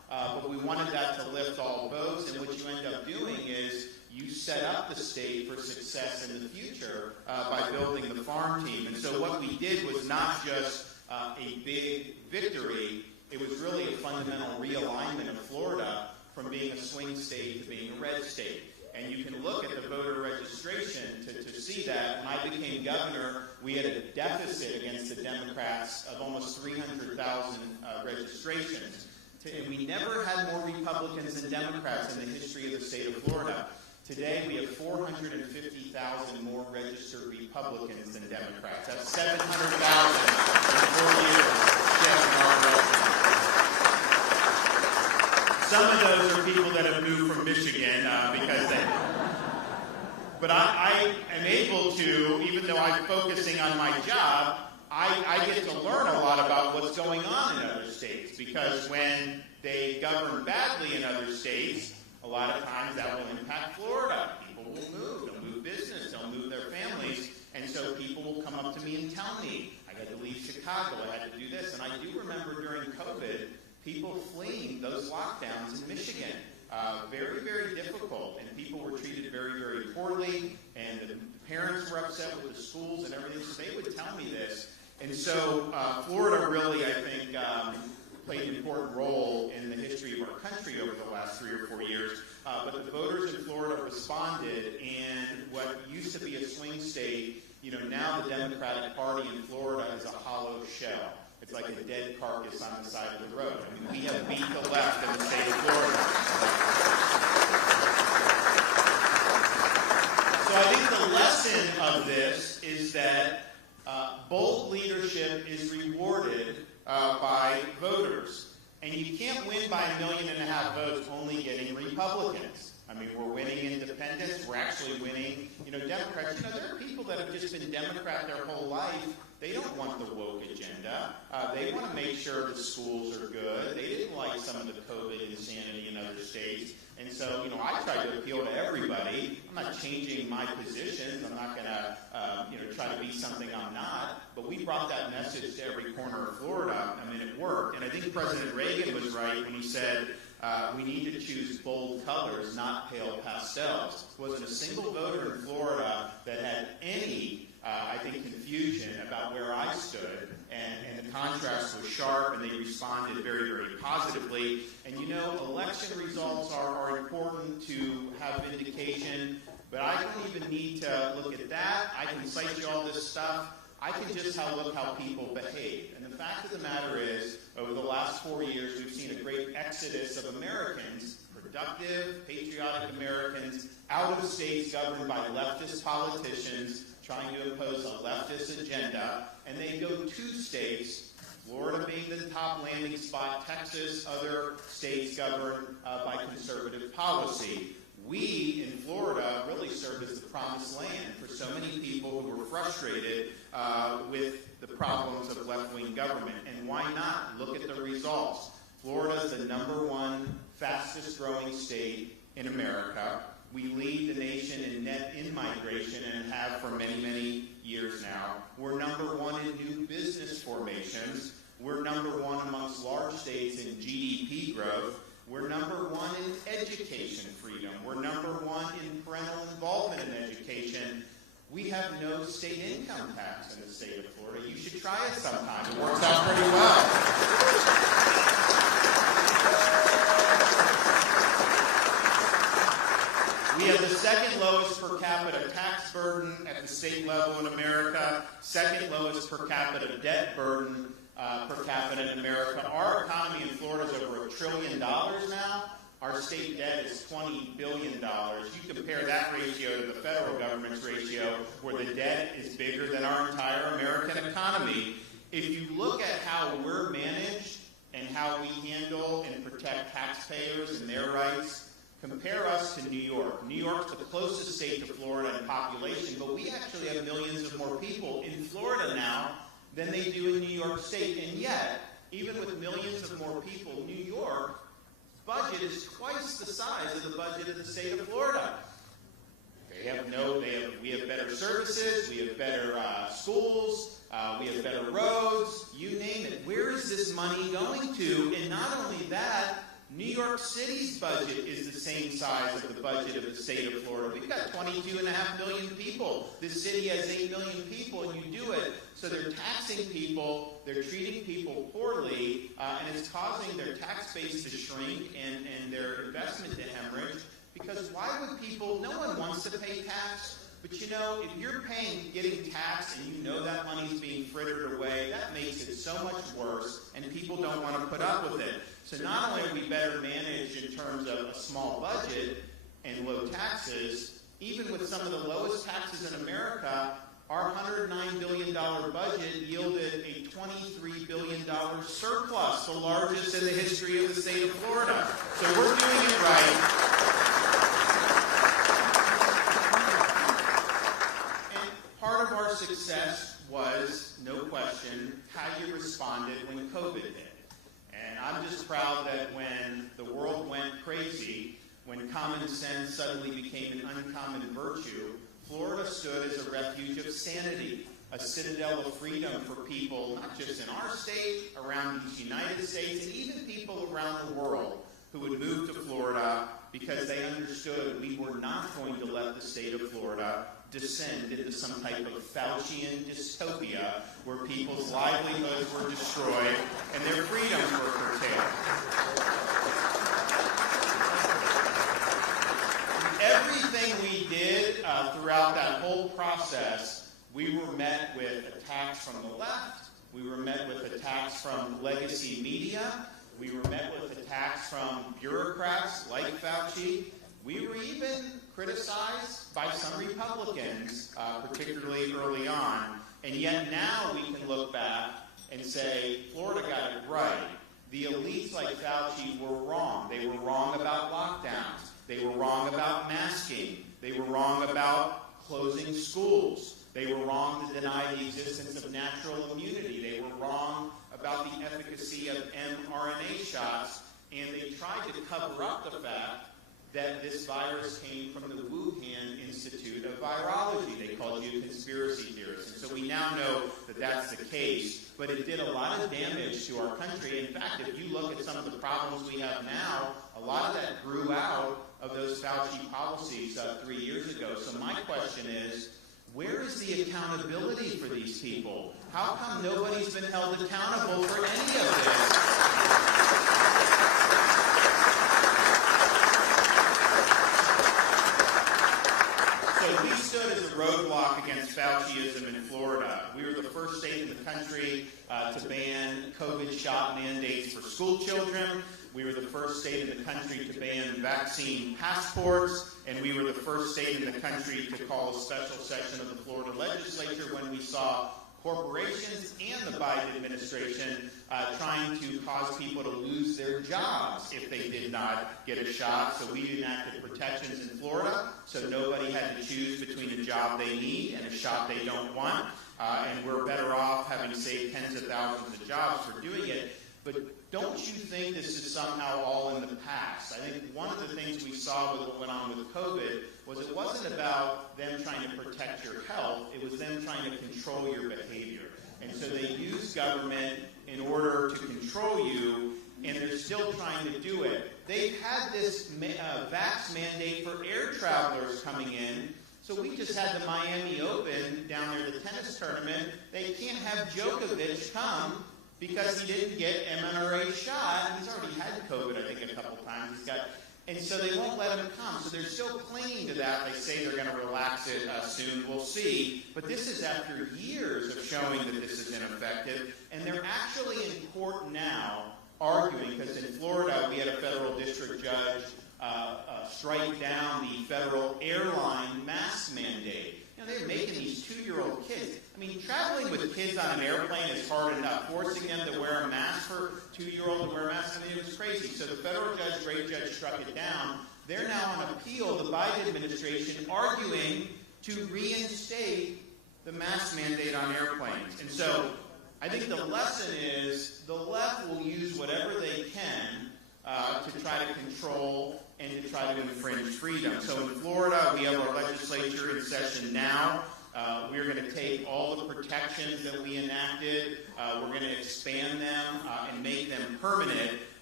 but we wanted that to lift all boats, and what you end up doing is you set up the state for success in the future by building the farm team. And so what we did was not just a big victory, it was really a fundamental realignment of Florida from being a swing state to being a red state. And you can look at the voter registration to see that. When I became governor, we had a deficit against the Democrats of almost 300,000 registrations. And we never had more Republicans than Democrats in the history of the state of Florida. Today, we have 450,000 more registered Republicans than Democrats. That's 700,000 in 4 years. Some of those are people that have moved from Michigan because they... But I am able to, even though I'm focusing on my job, I get to learn a lot about what's going on in other states, because when they govern badly in other states, a lot of times that will impact Florida. People will move. They'll move business. They'll move their families. And so people will come up to me and tell me, I had to leave Chicago. I had to do this. And I do remember during COVID, people fleeing those lockdowns in Michigan. Very, very difficult. And people were treated very, very poorly. And the parents were upset with the schools and everything. So they would tell me this. And so Florida really, I think, played an important role in the history of our country over the last 3 or 4 years. But the voters in Florida responded, and what used to be a swing state, now the Democratic Party in Florida is a hollow shell. It's like a dead carcass on the side of the road. I mean, we have beat the left in the state of Florida. So I think the lesson of this is that bold leadership is rewarded by voters. And you can't win by 1.5 million votes only getting Republicans. I mean, we're winning independents. We're actually winning, Democrats. There are people that have just been Democrat their whole life. They don't want the woke agenda. They want to make sure the schools are good. They didn't like some of the COVID insanity in other states. And so, I try to appeal to everybody. I'm not changing my positions. I'm not going to, try to be something I'm not. But we brought that message to every corner of Florida. I mean, it worked. And I think President Reagan was right when he said, we need to choose bold colors, not pale pastels. There wasn't a single voter in Florida that had any, confusion about where I stood. And the contrast was sharp, and they responded very, very positively. And election results are important to have vindication, but I don't even need to look at that. I can cite you all this stuff. I can just look how people behave. And the fact of the matter is, over the last 4 years, we've seen a great exodus of Americans, productive, patriotic Americans, out of states governed by leftist politicians trying to impose a leftist agenda. And they go to states, Florida being the top landing spot, Texas, other states governed by conservative policy. We, in Florida, really serve as the promised land for so many people who were frustrated with the problems of left-wing government. And why not? Look at the results. Florida is the #1 fastest-growing state in America. We lead the nation in net in-migration and have for many, many years now. We're #1 in new business formations. We're #1 amongst large states in GDP growth. We're #1 in education freedom. We're #1 in parental involvement in education. We have no state income tax in the state of Florida. You should try it sometime. It works out pretty well. We have the second lowest per capita tax burden at the state level in America, second lowest per capita debt burden per capita in America. Our economy in Florida is over $1 trillion now. Our state debt is $20 billion. You compare that ratio to the federal government's ratio, where the debt is bigger than our entire American economy. If you look at how we're managed and how we handle and protect taxpayers and their rights, compare us to New York. New York's the closest state to Florida in population, but we actually have millions of more people in Florida now than they do in New York State. And yet, even with millions of more people, New York's budget is twice the size of the budget of the state of Florida. We have better services, we have better schools, we have better roads, you name it. Where is this money going to? And not only that, New York City's budget is the same size of the budget of the state of Florida. We've got 22.5 million people. This city has 8 million people, and you do it. So they're taxing people, they're treating people poorly, and it's causing their tax base to shrink and their investment to hemorrhage. Because why would people, no one wants to pay tax, but you know, if you're getting taxed and you know that money's being frittered away, that makes it so much worse, and people don't want to put up with it. So not only are we better managed in terms of a small budget and low taxes, even with some of the lowest taxes in America, our $109 billion budget yielded a $23 billion surplus, the largest in the history of the state of Florida. So we're doing it right. Part of our success was, no question, how you responded when COVID hit. And I'm just proud that when the world went crazy, when common sense suddenly became an uncommon virtue, Florida stood as a refuge of sanity, a citadel of freedom for people, not just in our state, around these United States, and even people around the world who would move to Florida because they understood we were not going to let the state of Florida descend into some type of Faucian dystopia where people's livelihoods were destroyed and their freedoms were curtailed. Everything we did throughout that whole process, we were met with attacks from the left, we were met with attacks from legacy media, we were met with attacks from bureaucrats like Fauci. We were even criticized by some Republicans, particularly early on. And yet now we can look back and say, Florida got it right. The elites like Fauci were wrong. They were wrong about lockdowns. They were wrong about masking. They were wrong about closing schools. They were wrong to deny the existence of natural immunity. They were wrong about the efficacy of mRNA shots. And they tried to cover up the fact that this virus came from the Wuhan Institute of Virology. They called you conspiracy theorists. And so we now know that that's the case, but it did a lot of damage to our country. In fact, if you look at some of the problems we have now, a lot of that grew out of those Fauci policies 3 years ago. So my question is, where is the accountability for these people? How come nobody's been held accountable for any of this? We stood as a roadblock against Fauciism in Florida. We were the first state in the country to ban COVID shot mandates for school children. We were the first state in the country to ban vaccine passports. And we were the first state in the country to call a special session of the Florida legislature when we saw corporations and the Biden administration trying to cause people to lose their jobs if they did not get a shot. So we enacted protections in Florida so nobody had to choose between a job they need and a shot they don't want. And we're better off having saved tens of thousands of jobs for doing it. But don't you think this is somehow all in the past? I think one of the things we saw with what went on with COVID was it wasn't about them trying to protect your health, it was them trying to control your behavior. And so they used government in order to control you, and they're still trying to do it. They've had this vax mandate for air travelers coming in. So we just had the Miami Open down there, the tennis tournament. They can't have Djokovic come because he didn't get mRNA shot. He's already had COVID, I think, a couple times. And so they won't let him come. So they're still clinging to that. They say they're going to relax it soon. We'll see. But this is after years of showing that this is ineffective. And they're actually in court now arguing, because in Florida we had a federal district judge strike down the federal airline mask mandate. You know, they're making these 2-year-old kids. I mean, traveling with kids on an airplane is hard enough. Forcing them to wear a mask for a 2-year-old to wear a mask, I mean, it was crazy. So the federal judge, great judge, struck it down. They're now on appeal, the Biden administration, arguing to reinstate the mask mandate on airplanes. And so I think the lesson is the left will use whatever they can to try to control and to try to infringe freedom. So in Florida, we have our legislature in session now. We're going to take all the protections that we enacted. We're going to expand them and make them permanent.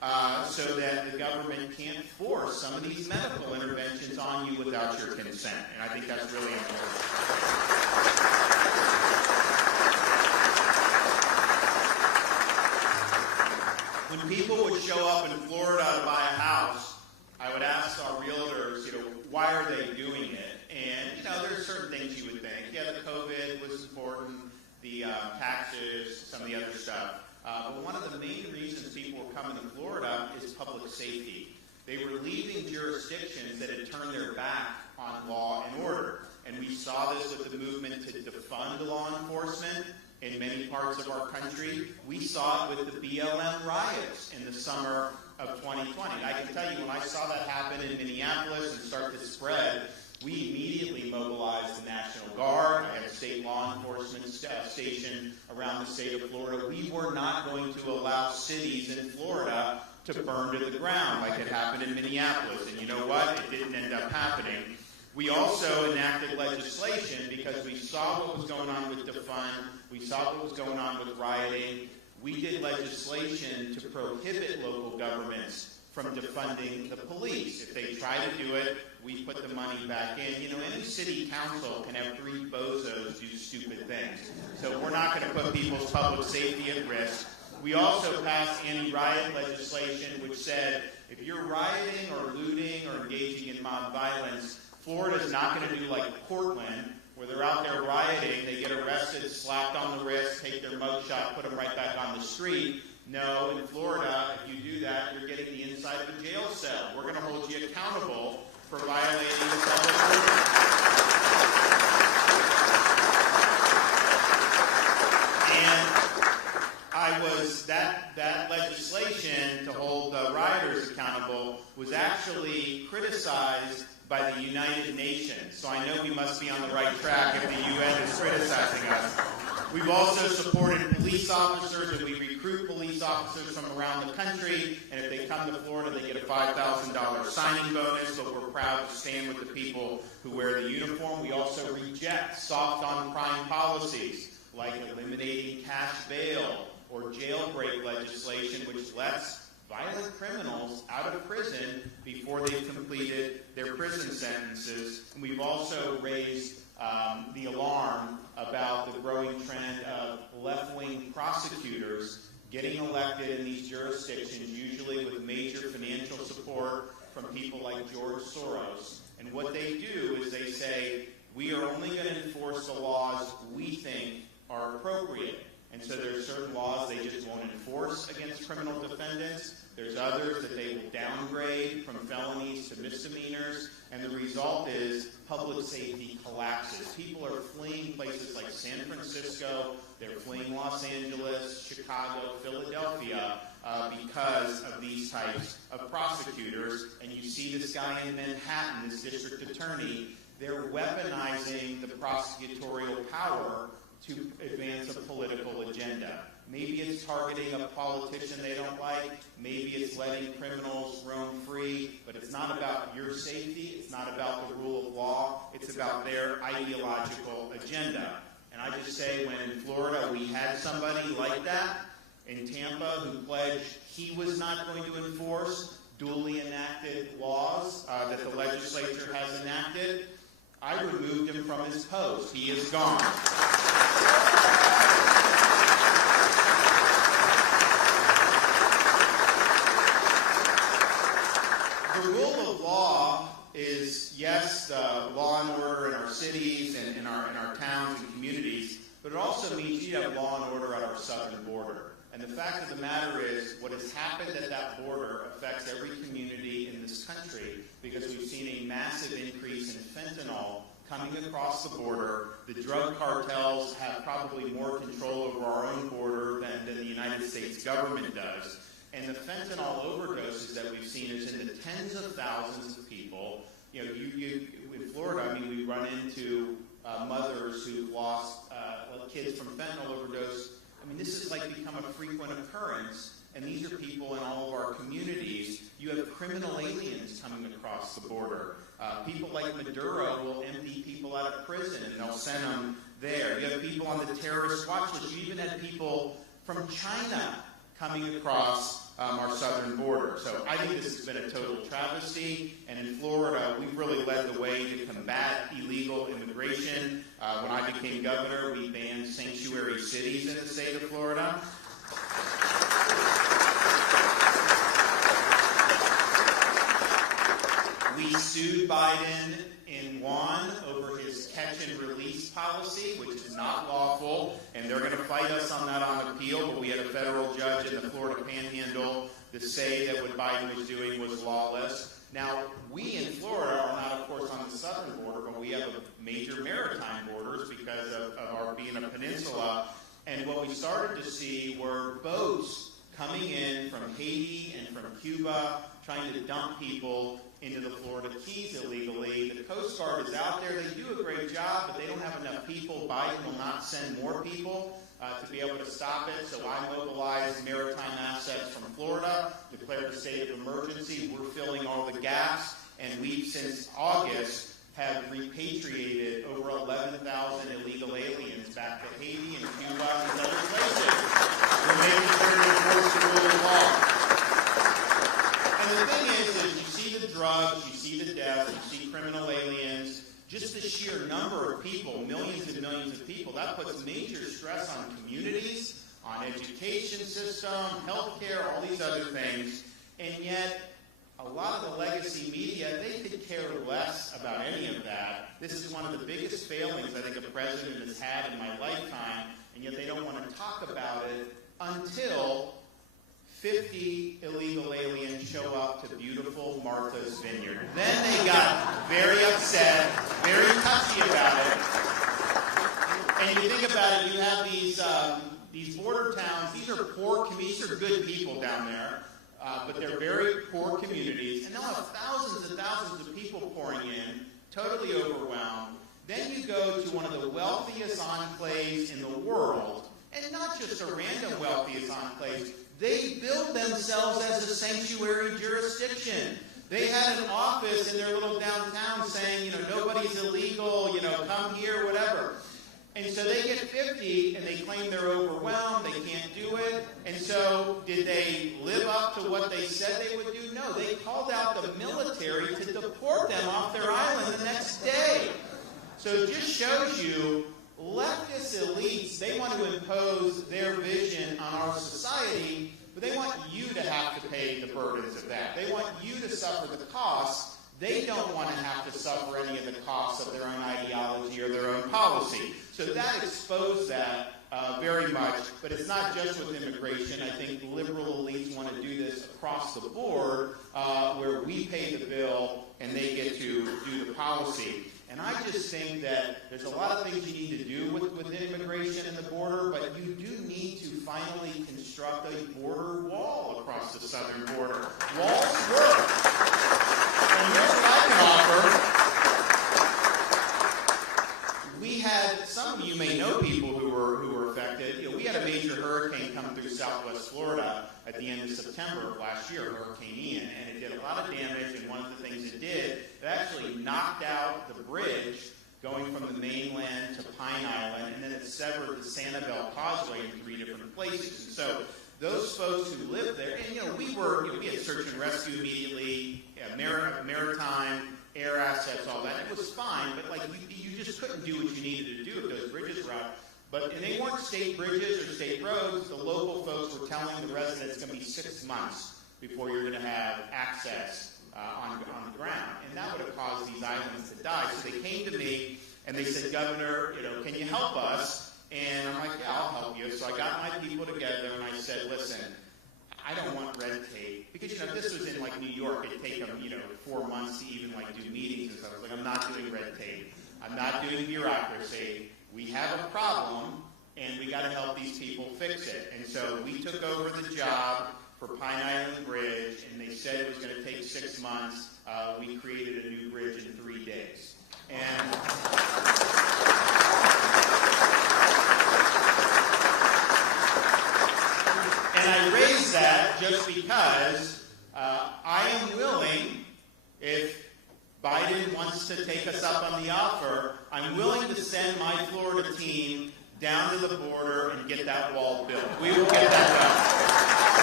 so that the government can't force some of these medical interventions on you without your consent. And I think that's really important. When people would show up in Florida to buy a house, I would ask our realtors, why are they doing it? And, there are certain things you would think. Yeah, the COVID was important, the taxes, some of the other stuff. But one of the main reasons people were coming to Florida is public safety. They were leaving jurisdictions that had turned their back on law and order. And we saw this with the movement to defund law enforcement in many parts of our country. We saw it with the BLM riots in the summer of 2020. I can tell you, when I saw that happen in Minneapolis and start to spread, we immediately mobilized the National Guard. I had a state law enforcement station around the state of Florida. We were not going to allow cities in Florida to burn to the ground like it happened in Minneapolis. And you know what? It didn't end up happening. We also enacted legislation because we saw what was going on with defund. We saw what was going on with rioting. We did legislation to prohibit local governments from defunding the police. If they try to do it, we put the money back in. Any city council can have 3 bozos do stupid things. So we're not going to put people's public safety at risk. We also passed anti-riot legislation which said if you're rioting or looting or engaging in mob violence, Florida's not going to do like Portland, where they're out there rioting, they get arrested, slapped on the wrist, take their mugshot, put them right back on the street. No, in Florida, if you do that, you're getting the inside of a jail cell. We're going to hold you accountable for violating the public order. And that legislation to hold rioters accountable was actually criticized by the United Nations. So I know we must be on the right track if the UN is criticizing us. We've also supported police officers, and we recruit police officers from around the country, and if they come to Florida, they get a $5,000 signing bonus, but we're proud to stand with the people who wear the uniform. We also reject soft-on-crime policies, like eliminating cash bail or jailbreak legislation, which lets violent criminals out of prison before they've completed their prison sentences. And we've also raised the alarm about the growing trend of left-wing prosecutors getting elected in these jurisdictions, usually with major financial support from people like George Soros. And what they do is they say, we are only going to enforce the laws we think are appropriate. And so there's certain laws they just won't enforce against criminal defendants. There's others that they will downgrade from felonies to misdemeanors. And the result is public safety collapses. People are fleeing places like San Francisco. They're fleeing Los Angeles, Chicago, Philadelphia because of these types of prosecutors. And you see this guy in Manhattan, this district attorney. They're weaponizing the prosecutorial power to advance a political agenda. Maybe it's targeting a politician they don't like. Maybe it's letting criminals roam free. But it's not about your safety. It's not about the rule of law. It's about their ideological agenda. And I just say, when in Florida we had somebody like that in Tampa who pledged he was not going to enforce duly enacted laws that the legislature has enacted, I removed him from his post. He is gone. The rule of law is, yes, the law and order in our cities and in our towns and communities, but it also means you have law and order at our southern border. And the fact of the matter is, what has happened at that border affects every community in this country, because we've seen a massive increase in fentanyl coming across the border. The drug cartels have probably more control over our own border than the United States government does. And the fentanyl overdoses that we've seen is in the tens of thousands of people. You know, in Florida, I mean, we run into mothers who've lost kids from fentanyl overdose. I mean, this has like become a frequent occurrence, and these are people in all of our communities. You have criminal aliens coming across the border. People like Maduro will empty people out of prison, and they'll send them there. You have people on the terrorist watch list. You even had people from China coming across our southern border. So I think this has been a total travesty, and in Florida, we've really led the way to combat illegal immigration. When I became governor, we banned sanctuary cities in the state of Florida. We sued Biden and won over his catch and release policy, which is not lawful, and they're going to fight us on that on appeal, but we had a federal judge in the Florida Panhandle to say that what Biden was doing was lawless. Now, we in Florida are not, of course, on the southern border, but we have major maritime borders because of our being a peninsula, and what we started to see were boats coming in from Haiti and from Cuba, trying to dump people into the Florida Keys illegally. The Coast Guard is out there. They do a great job, but they don't have enough people. Biden will not send more people to be able to stop it. So I mobilized maritime assets from Florida, declared a state of emergency. We're filling all the gaps, and we've, since August, have repatriated over 11,000 illegal aliens back to Haiti and Cuba and other places. We're making sure to enforce the rule of law. And the thing is you see the drugs, you see the deaths, you see criminal aliens, just the sheer number of people, millions and millions of people, that puts major stress on communities, on education system, healthcare, all these other things. And yet, a lot of the legacy media, they could care less about any of that. This is one of the biggest failings I think a president has had in my lifetime, and yet they don't want to talk about it until 50 illegal aliens show up to beautiful Martha's Vineyard. Then they got very upset, very touchy about it. And you think about it, you have these border towns. These are poor communities. These are good people down there, but they're very poor communities. And they'll have thousands and thousands of people pouring in, totally overwhelmed. Then you go to one of the wealthiest enclaves in the world, and not just a random wealthiest enclave. They build themselves as a sanctuary jurisdiction. They had an office in their little downtown saying, nobody's illegal, come here, whatever. And so they get 50, and they claim they're overwhelmed, they can't do it. And so did they live up to what they said they would do? No, they called out the military to deport them off their island the next day. So it just shows you leftist elites, they want to impose their vision on our society, but they want you to have to pay the burdens of that. They want you to suffer the costs. They don't want to have to suffer any of the costs of their own ideology or their own policy. So that exposed that very much, but it's not just with immigration. I think liberal elites want to do this across the board, where we pay the bill and they get to do the policy. And I just think that there's a lot of things you need to do with immigration and the border, but you do need to finally construct a border wall across the southern border. Walls work. And here's what I can offer. We had, some of you may know people who were affected. We had a major hurricane come through southwest Florida at the end of September of last year, Hurricane Ian, and it did a lot of damage, and one of the things it did, it actually knocked out the bridge going from the mainland to Pine Island, and then it severed the Sanibel Causeway in 3 different places. And so those folks who lived there, and we had search and rescue immediately, maritime, air assets, all that. It was fine, but you just couldn't do what you needed to do if those bridges were out. And they weren't state bridges or state roads. The local folks were telling the residents it's going to be 6 months before you're going to have access on the ground. And that would have caused these islands to die. So they came to me and they said, Governor, can you help us? And I'm like, yeah, I'll help you. So I got my people together and I said, listen, I don't want red tape. Because, if this was in New York, it'd take them, 4 months to even do meetings and stuff. I was like, I'm not doing red tape. I'm not doing bureaucracy. We have a problem, and we got to help these people fix it. And so we took over the job for Pine Island Bridge, and they said it was going to take 6 months. We created a new bridge in 3 days. And I raised that just because I am willing, if Biden wants to take us up on the offer, I'm willing to send my Florida team down to the border and get that wall built. We will get that done.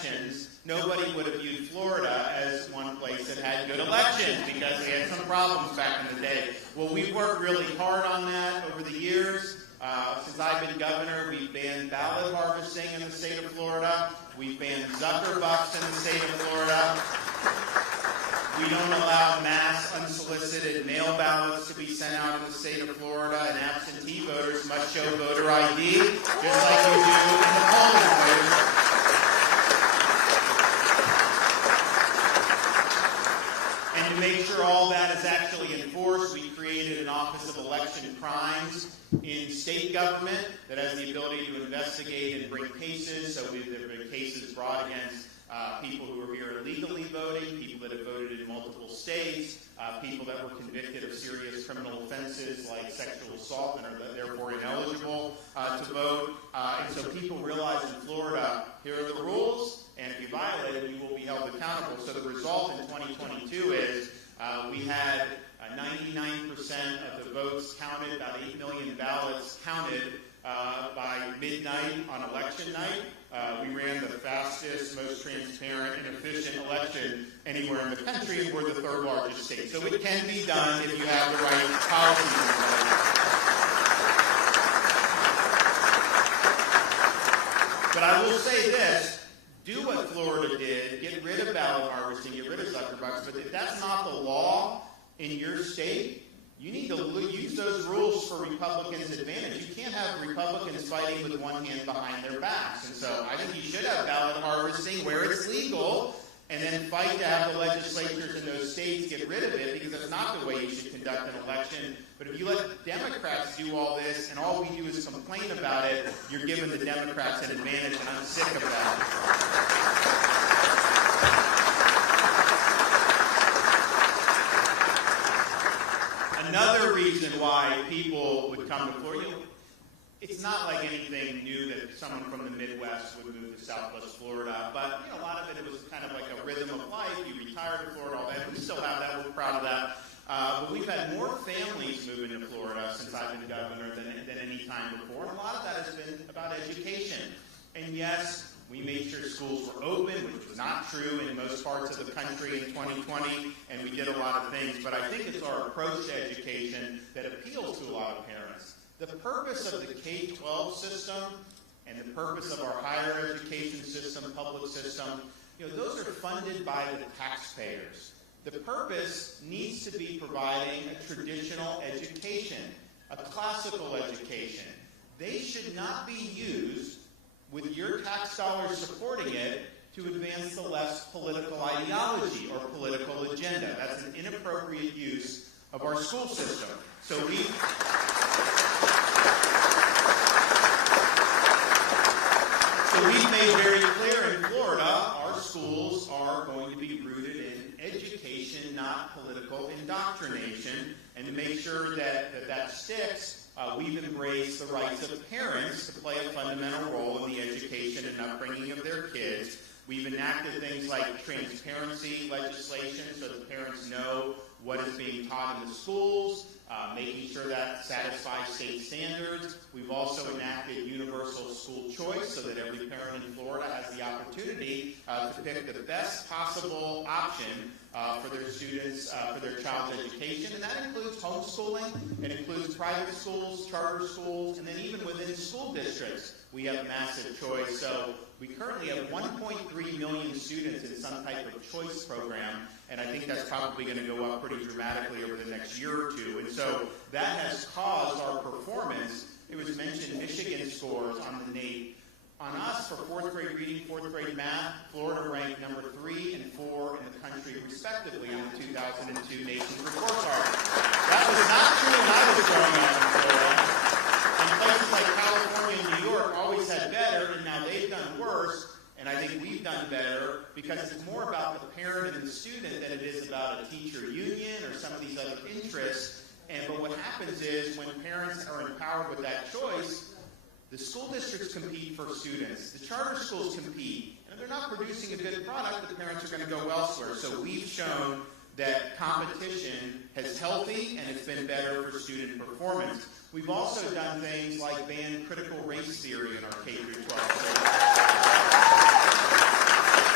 elections, nobody would have viewed Florida as one place that had good elections because they had some problems back in the day. Well, we've worked really hard on that over the years. Since I've been governor, we've banned ballot harvesting in the state of Florida. We've banned Zuckerbucks in the state of Florida. We don't allow mass unsolicited mail ballots to be sent out in the state of Florida, and absentee voters must show voter ID, just like you do in the polling place. And to make sure all that is actually enforced, we created an Office of Election Crimes in state government that has the ability to investigate and bring cases. So there have been cases brought against people who are here illegally voting, people that have voted in multiple states, people that were convicted of serious criminal offenses like sexual assault and are therefore ineligible to vote. And so people realize in Florida, here are the rules, and if you violate it, you will be held accountable. So the result in 2022 is we had 99% of the votes counted, about 8 million ballots counted by midnight on election night. We ran the fastest, most transparent, and efficient election anywhere in the country, and we're the third largest state. So it can be done if you have the right policies in place. But I will say this, do what Florida did, get rid of ballot harvesting, get rid of Zuckerbucks, but if that's not the law in your state, you need to use those rules for Republicans' advantage. You can't have Republicans fighting with one hand behind their backs. And so I think you should have ballot harvesting where it's legal, and then fight to have the legislatures in those states get rid of it, because that's not the way you should conduct an election. But if you let Democrats do all this, and all we do is complain about it, you're giving the Democrats an advantage, and I'm sick of that. Another reason why people would come to Florida, it's not like anything new that someone from the Midwest would move to Southwest Florida, but a lot of it was kind of like a rhythm of life. You retired to Florida, all that. We still have that. We're proud of that. But we've had more families move into Florida since I've been governor than any time before, and a lot of that has been about education. And yes, we made sure schools were open, which was not true in most parts of the country in 2020, and we did a lot of things. But I think it's our approach to education that appeals to a lot of parents. The purpose of the K-12 system and the purpose of our higher education system, public system, those are funded by the taxpayers. The purpose needs to be providing a traditional education, a classical education. They should not be used with your tax dollars supporting it to advance the left political ideology or political agenda. That's an inappropriate use of our school system. So we've made very clear in Florida, our schools are going to be rooted in education, not political indoctrination. And to make sure that sticks, we've embraced the rights of parents to play a fundamental role in the education and upbringing of their kids. We've enacted things like transparency legislation so that parents know what is being taught in the schools, making sure that satisfies state standards. We've also enacted universal school choice so that every parent in Florida has the opportunity to pick the best possible option for their students, for their child's education. And that includes homeschooling, it includes private schools, charter schools, and then even within school districts, we have massive choice. So we currently have 1.3 million students in some type of choice program, and I think that's probably going to go up pretty dramatically over the next year or two. And so that has caused our performance. It was mentioned Michigan scores on the NAEP. On us, for fourth grade reading, fourth grade math, Florida ranked number 3 and 4 in the country, respectively, on the 2002 Nation's Report Card. That was not true when I was growing up in Florida. And places like California and New York always had better, and now they've done worse. And I think we've done better because it's more about the parent and the student than it is about a teacher union or some of these other interests. But what happens is when parents are empowered with that choice, the school districts compete for students. The charter schools compete. And if they're not producing a good product, the parents are going to go elsewhere. So we've shown that competition is healthy and it's been better for student performance. We've also done things like ban critical race theory in our K-12.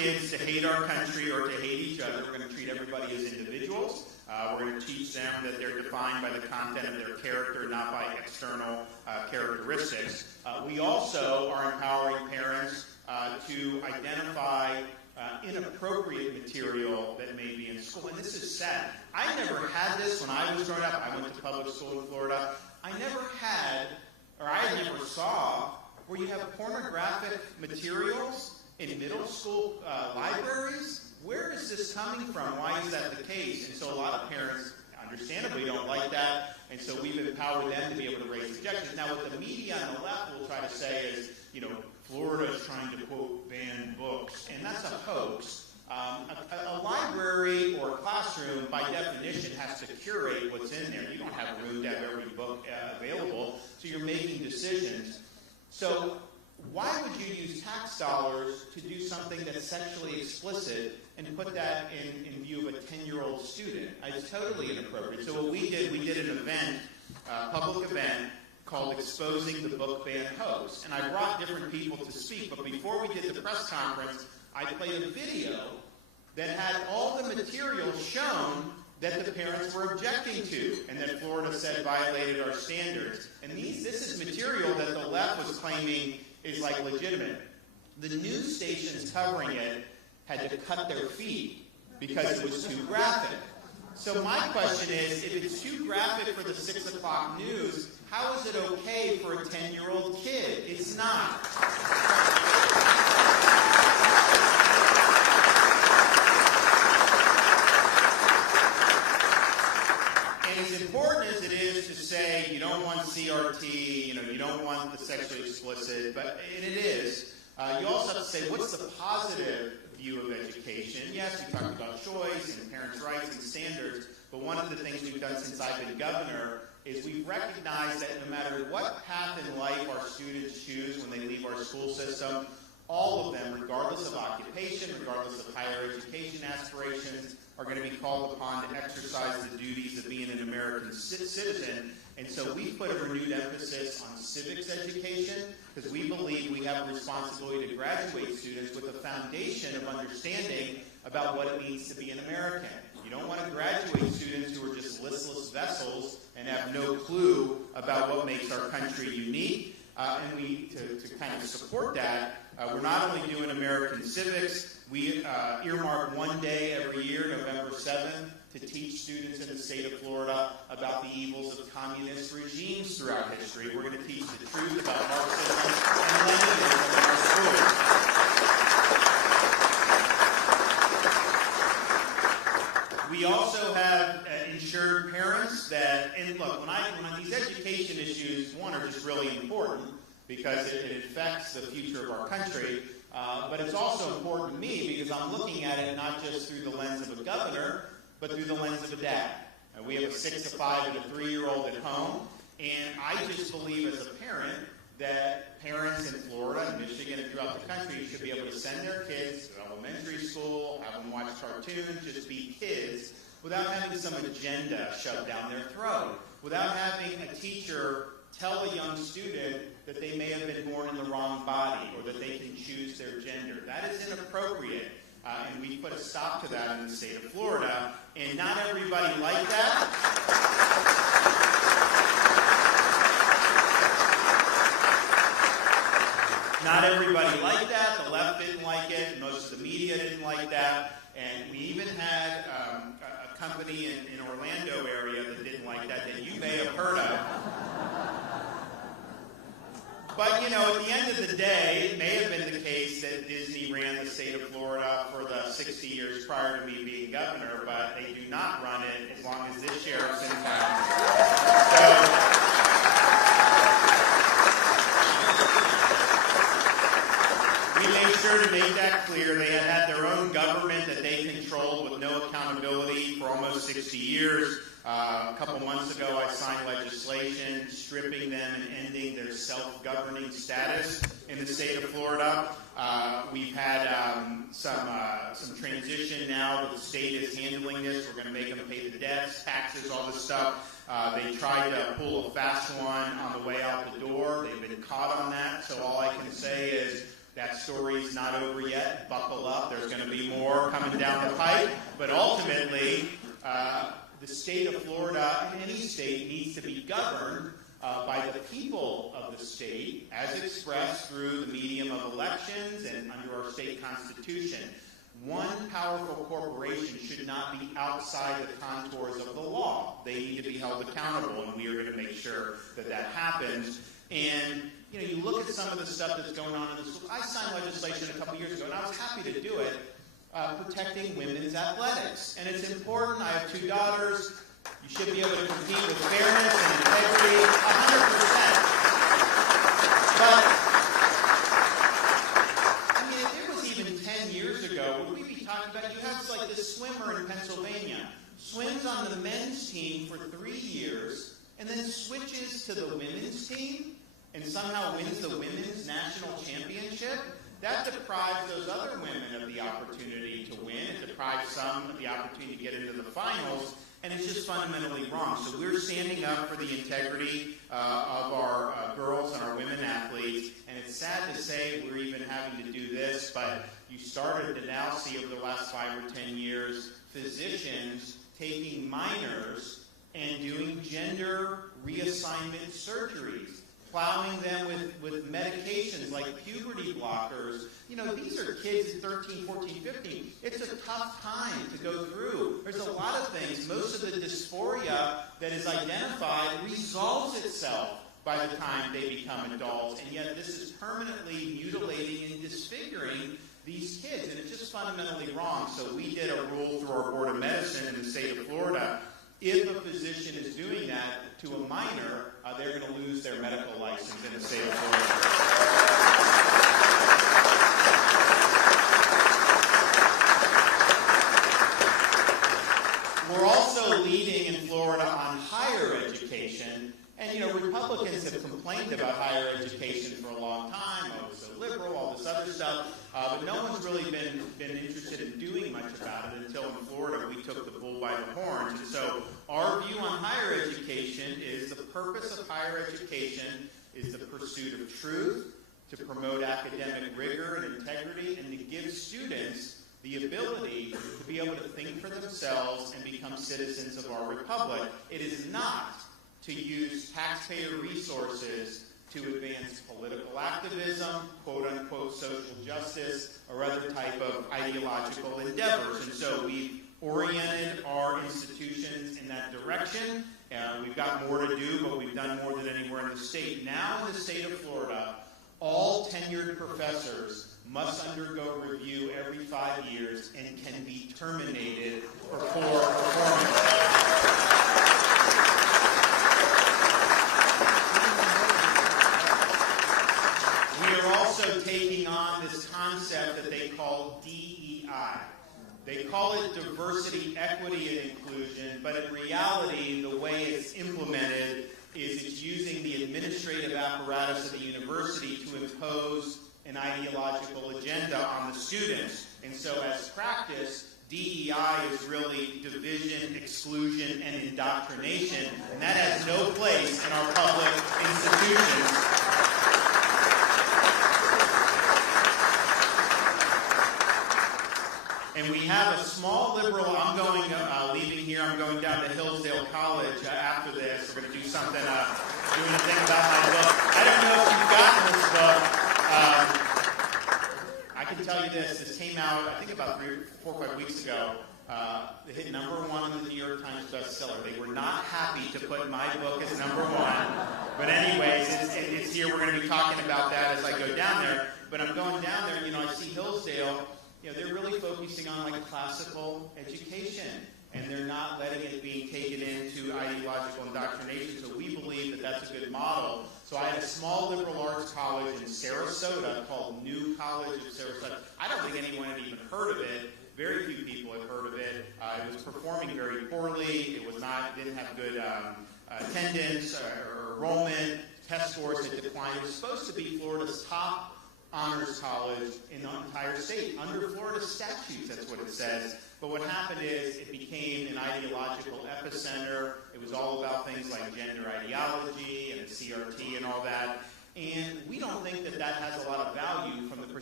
kids to hate our country or to hate each other. We're going to treat everybody as individuals. We're going to teach them that they're defined by the content of their character, not by external characteristics. We also are empowering parents to identify inappropriate material that may be in school. And this is sad. I never had this when I was growing up. I went to public school in Florida. I never saw where you have pornographic materials in middle school libraries. Where is this coming from? Why is that the case? And so a lot of parents, understandably, don't like that, and so we've empowered them to be able to raise objections. Now, what the media on the left will try to say is, Florida is trying to, quote, ban books, and that's a hoax. A library or a classroom, by definition, has to curate what's in there. You don't have room to have every book available, so you're making decisions. So why would you use tax dollars to do something that's sexually explicit and put that in view of a 10-year-old student? It's totally inappropriate. So what we did an event, public event, called Exposing the Book Ban Hoax. And I brought different people to speak, but before we did the press conference, I played a video that had all the material shown that the parents were objecting to, and that Florida said violated our standards. And this is material that the left was claiming is like legitimate. The news stations covering it had to cut their feet because it was too graphic. So my question is, if it's too graphic for the 6 o'clock news, how is it okay for a 10-year-old kid? It's not. And as important as it is to say you don't want CRT, you don't want the sexually explicit, and it is, you also have to say, what's the positive view of education? Yes, we talked about choice and parents' rights and standards, but one of the things we've done since I've been governor is we've recognized that no matter what path in life our students choose when they leave our school system, all of them, regardless of occupation, regardless of higher education aspirations, are going to be called upon to exercise the duties of being an American citizen. And so we put a renewed emphasis on civics education because we believe we have a responsibility to graduate students with a foundation of understanding about what it means to be an American. You don't want to graduate students who are just listless vessels and have no clue about what makes our country unique. And to kind of support that, we're not only doing American civics, we earmark one day every year, November 7th, to teach students in the state of Florida about the evils of communist regimes throughout history. We're going to teach the truth about Marxism and Leninism in our schools. We also have ensured parents that, and look, when these education issues, one, are just really important because it affects the future of our country, but it's also important to me because I'm looking at it not just through the lens of a governor, but through the lens of a dad. We have a 6 to 5 and a 3-year-old at home, and I just believe as a parent that parents in Florida and Michigan and throughout the country should be able to send their kids to elementary school, have them watch cartoons, just be kids, without having some agenda shoved down their throat, without having a teacher tell a young student that they may have been born in the wrong body or that they can choose their gender. That is inappropriate, and we put a stop to that in the state of Florida, and not everybody liked that. Not everybody liked that. The left didn't like it. Most of the media didn't like that. And we even had a company in Orlando area that didn't like that you may have heard of. But, at the end of the day, it may have been the case that Disney ran the state of Florida for the 60 years prior to me being governor, but they do not run it as long as this sheriff's in town. We made sure to make that clear. They had their own government that they controlled with no accountability for almost 60 years. A couple months ago, I signed legislation stripping them and ending their self-governing status in the state of Florida. We've had some transition now. The state is handling this. We're going to make them pay the debts, taxes, all this stuff. They tried to pull a fast one on the way out the door. They've been caught on that. So all I can say is That story's not over yet. Buckle up. There's going to be more coming down the pipe. But ultimately, the state of Florida, and any state, needs to be governed by the people of the state, as expressed through the medium of elections and under our state constitution. One powerful corporation should not be outside the contours of the law. They need to be held accountable, and we are going to make sure that that happens. And you look at some of the stuff that's going on in the school. I signed legislation a couple years ago, and I was happy to do it, protecting women's athletics. And it's important. I have 2 daughters. You should be able to compete with fairness and integrity 100%. But, I mean, if it was even 10 years ago, would we be talking about, you have like this swimmer in Pennsylvania, swims on the men's team for 3 years, and then switches to the women's team, and somehow wins the women's national championship? That deprives those other women of the opportunity to win. It deprives some of the opportunity to get into the finals. And it's just fundamentally wrong. So we're standing up for the integrity of our girls and our women athletes. And it's sad to say we're even having to do this, but you started to now see over the last 5 or 10 years physicians taking minors and doing gender reassignment surgeries, plowing them with medications like puberty blockers. These are kids at 13, 14, 15. It's a tough time to go through. There's a lot of things. Most of the dysphoria that is identified resolves itself by the time they become adults. And yet this is permanently mutilating and disfiguring these kids. And it's just fundamentally wrong. So we did a rule through our Board of Medicine in the state of Florida. If a physician is doing that to a minor, they're going to lose their medical license in the state of Florida. We're also leading in Florida on higher education. And, Republicans have complained about higher education for a long time. Oh, it's so liberal, all this other stuff. But no one's really been interested in doing much about it until in Florida we took the bull by the horns. And so our view on higher education is the purpose of higher education is the pursuit of truth, to promote academic rigor and integrity, and to give students the ability to be able to think for themselves and become citizens of our republic. It is not to use taxpayer resources to advance political activism, quote-unquote social justice, or other type of ideological endeavors. And so we've oriented our institutions in that direction. We've got more to do, but we've done more than anywhere in the state. Now in the state of Florida, all tenured professors must undergo review every 5 years and can be terminated for poor performance. Taking on this concept that they call DEI. They call it diversity, equity, and inclusion, but in reality, the way it's implemented is it's using the administrative apparatus of the university to impose an ideological agenda on the students. And so as practice, DEI is really division, exclusion, and indoctrination, and that has no place in our public institutions. And we have a small liberal, leaving here, I'm going down to Hillsdale College after this. We're going to do something, doing a thing about my book. I don't know if you've gotten this book. I can tell you this came out, I think about 4 or 5 weeks ago. They hit #1 on the New York Times bestseller. They were not happy to put my book as #1. But anyways, it's here. We're going to be talking about that as I go down there. But I'm going down there, I see Hillsdale. They're really focusing on classical education, and they're not letting it be taken into ideological indoctrination. So we believe that that's a good model. So I had a small liberal arts college in Sarasota called New College of Sarasota. I don't think anyone had even heard of it. Very few people had heard of it. It was performing very poorly. Didn't have good attendance or enrollment. Test scores had declined. It was supposed to be Florida's top honors college in the entire state. Under Florida statutes, that's what it says. But what happened is it became an ideological epicenter. It was all about things like gender ideology and the CRT and all that. And we don't think that that has a lot of value from the perspective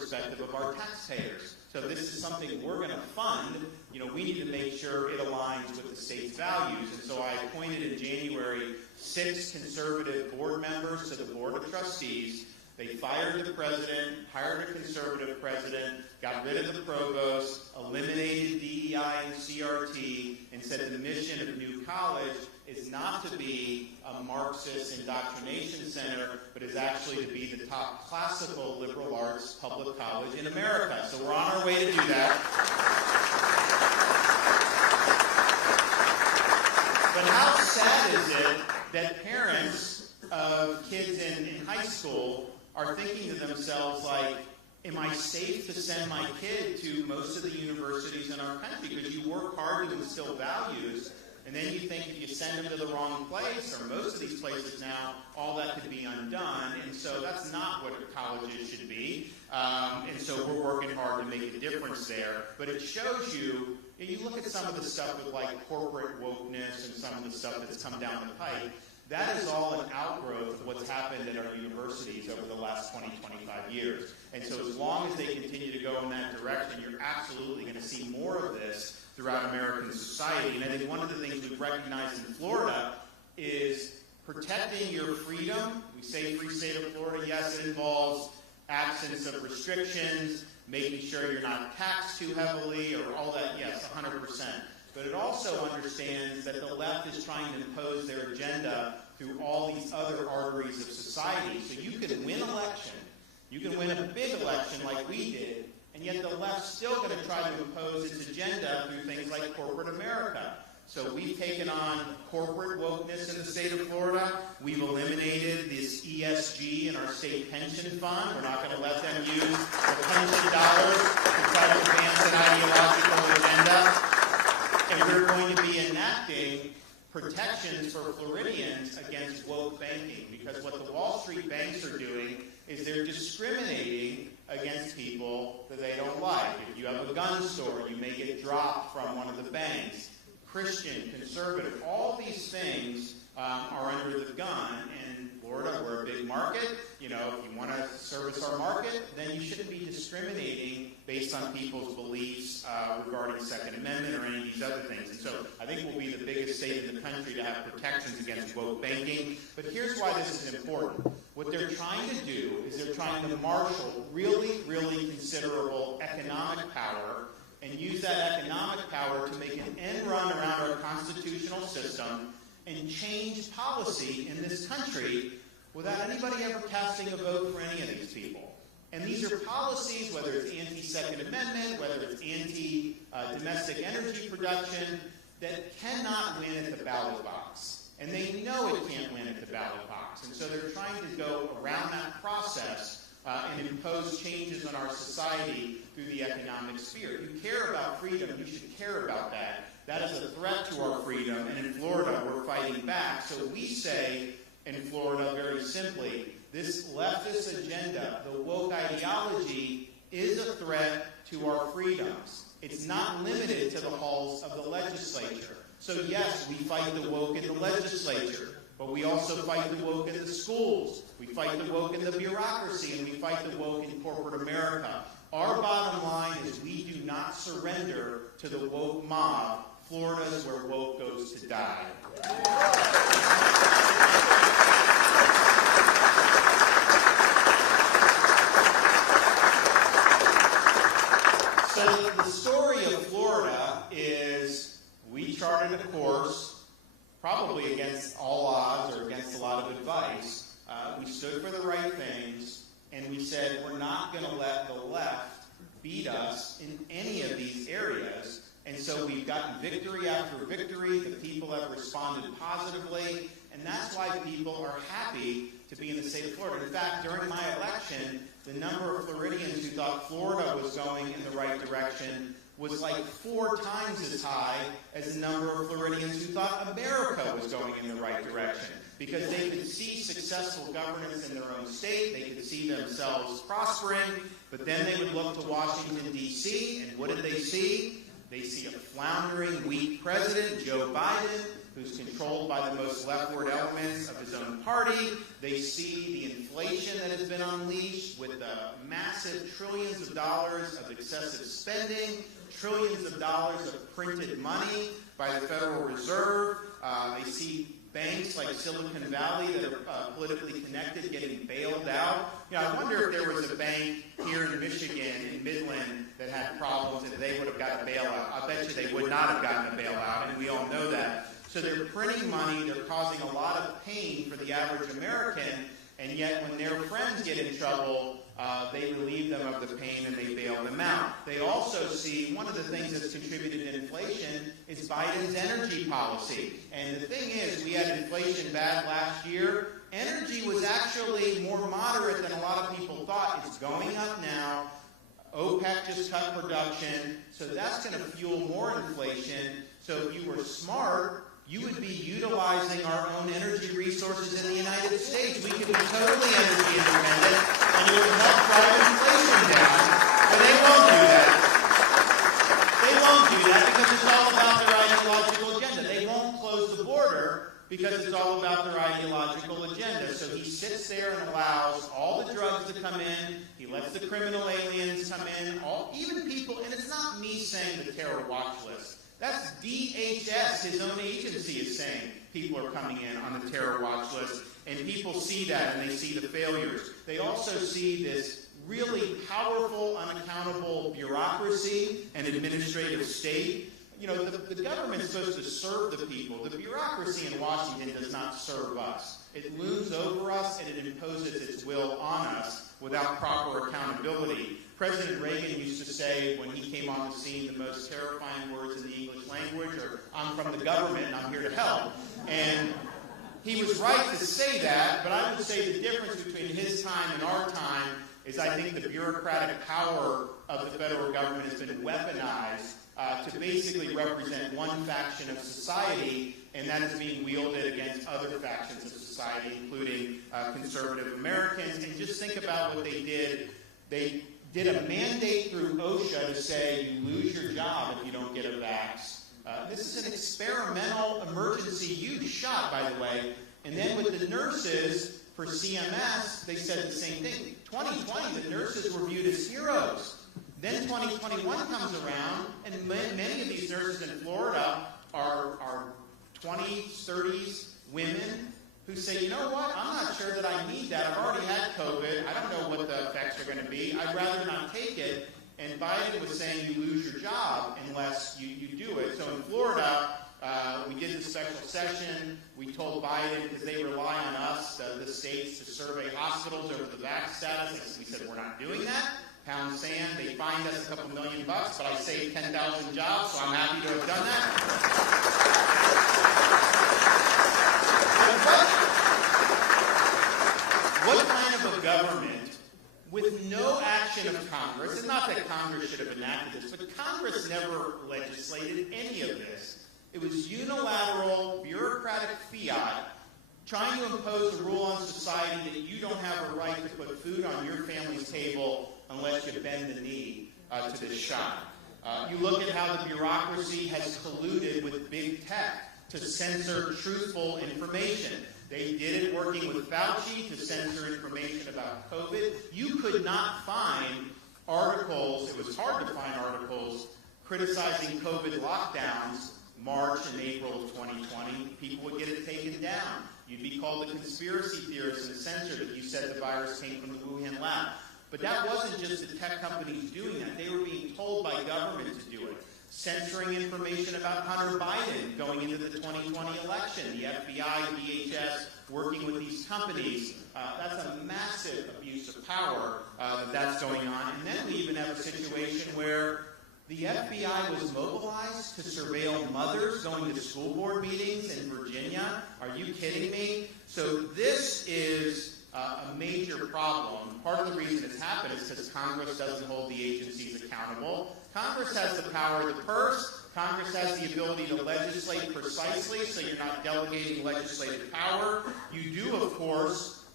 perspective of our taxpayers. So this is something we're going to fund. We need to make sure it aligns with the state's values. And so I appointed in January 6 conservative board members to the Board of Trustees. They fired the president, hired a conservative president, got rid of the provost, eliminated DEI and CRT, and said the mission of New College is not to be a Marxist indoctrination center, but is actually to be the top classical liberal arts public college in America. So we're on our way to do that. But how sad is it that parents of kids in high school are thinking to themselves, like, am I safe to send my kid to most of the universities in our country? Because you work hard to instill values, and then you think if you send them to the wrong place, or most of these places now, all that could be undone. And so that's not what colleges should be. And so we're working hard to make a difference there. But it shows you, you look at some of the stuff with like corporate wokeness and some of the stuff that's come down the pipe, that is all an outgrowth of what's happened at our universities over the last 20, 25 years. And so as long as they continue to go in that direction, you're absolutely going to see more of this throughout American society. And I think one of the things we've recognized in Florida is protecting your freedom. We say free state of Florida. Yes, it involves absence of restrictions, making sure you're not taxed too heavily, or all that. Yes, 100%. But it also understands that the left is trying to impose their agenda through all these other arteries of society. So you can win election, you can win a big election like we did, and yet the left's still going to try to impose its agenda through things like corporate America. So we've taken on corporate wokeness in the state of Florida. We've eliminated this ESG in our state pension fund. We're not going to let them use the pension dollars to try to advance an ideological agenda. And we're going to be enacting protections for Floridians against woke banking, because what the Wall Street banks are doing is they're discriminating against people that they don't like. If you have a gun store, you may get dropped from one of the banks. Christian, conservative, all these things are under the gun. And Florida, we're a big market. If you want to service our market, then you shouldn't be discriminating based on people's beliefs regarding Second Amendment or any of these other things. And so I think we'll be the biggest state in the country to have protections against woke banking. But here's why this is important. What they're trying to do is they're trying to marshal really, really considerable economic power and use that economic power to make an end run around our constitutional system and change policy in this country without anybody ever casting a vote for any of these people. And these are policies, whether it's anti-Second Amendment, whether it's anti-domestic energy production, that cannot win at the ballot box. And they know it can't win at the ballot box. And so they're trying to go around that process and impose changes on our society through the economic sphere. If you care about freedom, you should care about that. That is a threat to our freedom, and in Florida, we're fighting back. So we say in Florida, very simply, this leftist agenda, the woke ideology, is a threat to our freedoms. It's not limited to the halls of the legislature. So yes, we fight the woke in the legislature, but we also fight the woke in the schools. We fight the woke in the bureaucracy, and we fight the woke in corporate America. Our bottom line is we do not surrender to the woke mob. Florida is where woke goes to die. So the story of Florida is we charted a course, probably against all odds or against a lot of advice. We stood for the right things, and we said we're not going to let the left beat us in any of these areas. And so we've gotten victory after victory. The people have responded positively, and that's why people are happy to be in the state of Florida. In fact, during my election, the number of Floridians who thought Florida was going in the right direction was like 4 times as high as the number of Floridians who thought America was going in the right direction, because they could see successful governance in their own state, they could see themselves prospering, but then they would look to Washington, D.C., and what did they see? They see a floundering, weak president, Joe Biden, who's controlled by the most leftward elements of his own party. They see the inflation that has been unleashed with the massive trillions of dollars of excessive spending, trillions of dollars of printed money by the Federal Reserve. They see banks like Silicon Valley that are politically connected getting bailed out. I wonder if there was a bank here in Michigan, in Midland, that had problems and they would have gotten a bailout. I bet you they would not have gotten a bailout, and we all know that. So they're printing money, they're causing a lot of pain for the average American, and yet when their friends get in trouble, they relieve them of the pain and they bail them out. They also see one of the things that's contributed to inflation is Biden's energy policy. And the thing is, we had inflation bad last year. Energy was actually more moderate than a lot of people thought. It's going up now. OPEC just cut production, so that's going to fuel more inflation. So if you were smart, you would be utilizing our own energy resources in the United States. We could be totally energy independent, and it would help drive inflation down. But they won't do that. They won't do that because it's all about their ideological agenda. They won't close the border because it's all about their ideological agenda. So he sits there and allows all the drugs to come in. He lets the criminal aliens come in. Even people, and it's not me saying the terror watch list. That's DHS, his own agency, is saying people are coming in on the terror watch list. And people see that, and they see the failures. They also see this really powerful, unaccountable bureaucracy and administrative state. The government's supposed to serve the people. The bureaucracy in Washington does not serve us. It looms over us, and it imposes its will on us without proper accountability. President Reagan used to say, when he came on the scene, the most terrifying words in the English language are, "I'm from the government and I'm here to help." And he was right to say that, but I would say the difference between his time and our time is I think the bureaucratic power of the federal government has been weaponized to basically represent one faction of society, and that is being wielded against other factions of society, including conservative Americans. And just think about what they did. They did a mandate through OSHA to say you lose your job if you don't get a vax. This is an experimental emergency use shot, by the way. And then with the nurses for CMS, they said the same thing. 2020, the nurses were viewed as heroes. Then 2021 comes around, and many of these nurses in Florida are 20s, 30s women who say, you know what, I'm not sure that I need that. I've already had COVID. I don't know what the effects are going to be. I'd rather not take it. And Biden was saying you lose your job unless you do it. So in Florida, we did the special session. We told Biden, because they rely on us, the states, to survey hospitals over the vax status. We said, we're not doing that. Pound sand. They fined us a couple $1 million, but I saved 10,000 jobs, so I'm happy to have done that. What kind of a government with no action of Congress, and not that Congress should have enacted this, but Congress never legislated any of this. It was unilateral, bureaucratic fiat trying to impose a rule on society that you don't have a right to put food on your family's table unless you bend the knee to this shot. You look at how the bureaucracy has colluded with big tech to censor truthful information. They did it working with Fauci to censor information about COVID. You could not find articles, it was hard to find articles, criticizing COVID lockdowns March and April of 2020. People would get it taken down. You'd be called a conspiracy theorist and censored if you said the virus came from the Wuhan lab. But that wasn't just the tech companies doing that. They were being told by government to do it. Censoring information about Hunter Biden going into the 2020 election. The FBI, DHS, working with these companies. That's a massive abuse of power that's going on. And then we even have a situation where the FBI was mobilized to surveil mothers going to school board meetings in Virginia. Are you kidding me? So this is a major problem. Part of the reason it's happened is because Congress doesn't hold the agencies accountable. Congress has the power of the purse. Congress has the ability to legislate precisely, so you're not delegating legislative power. You do, of course,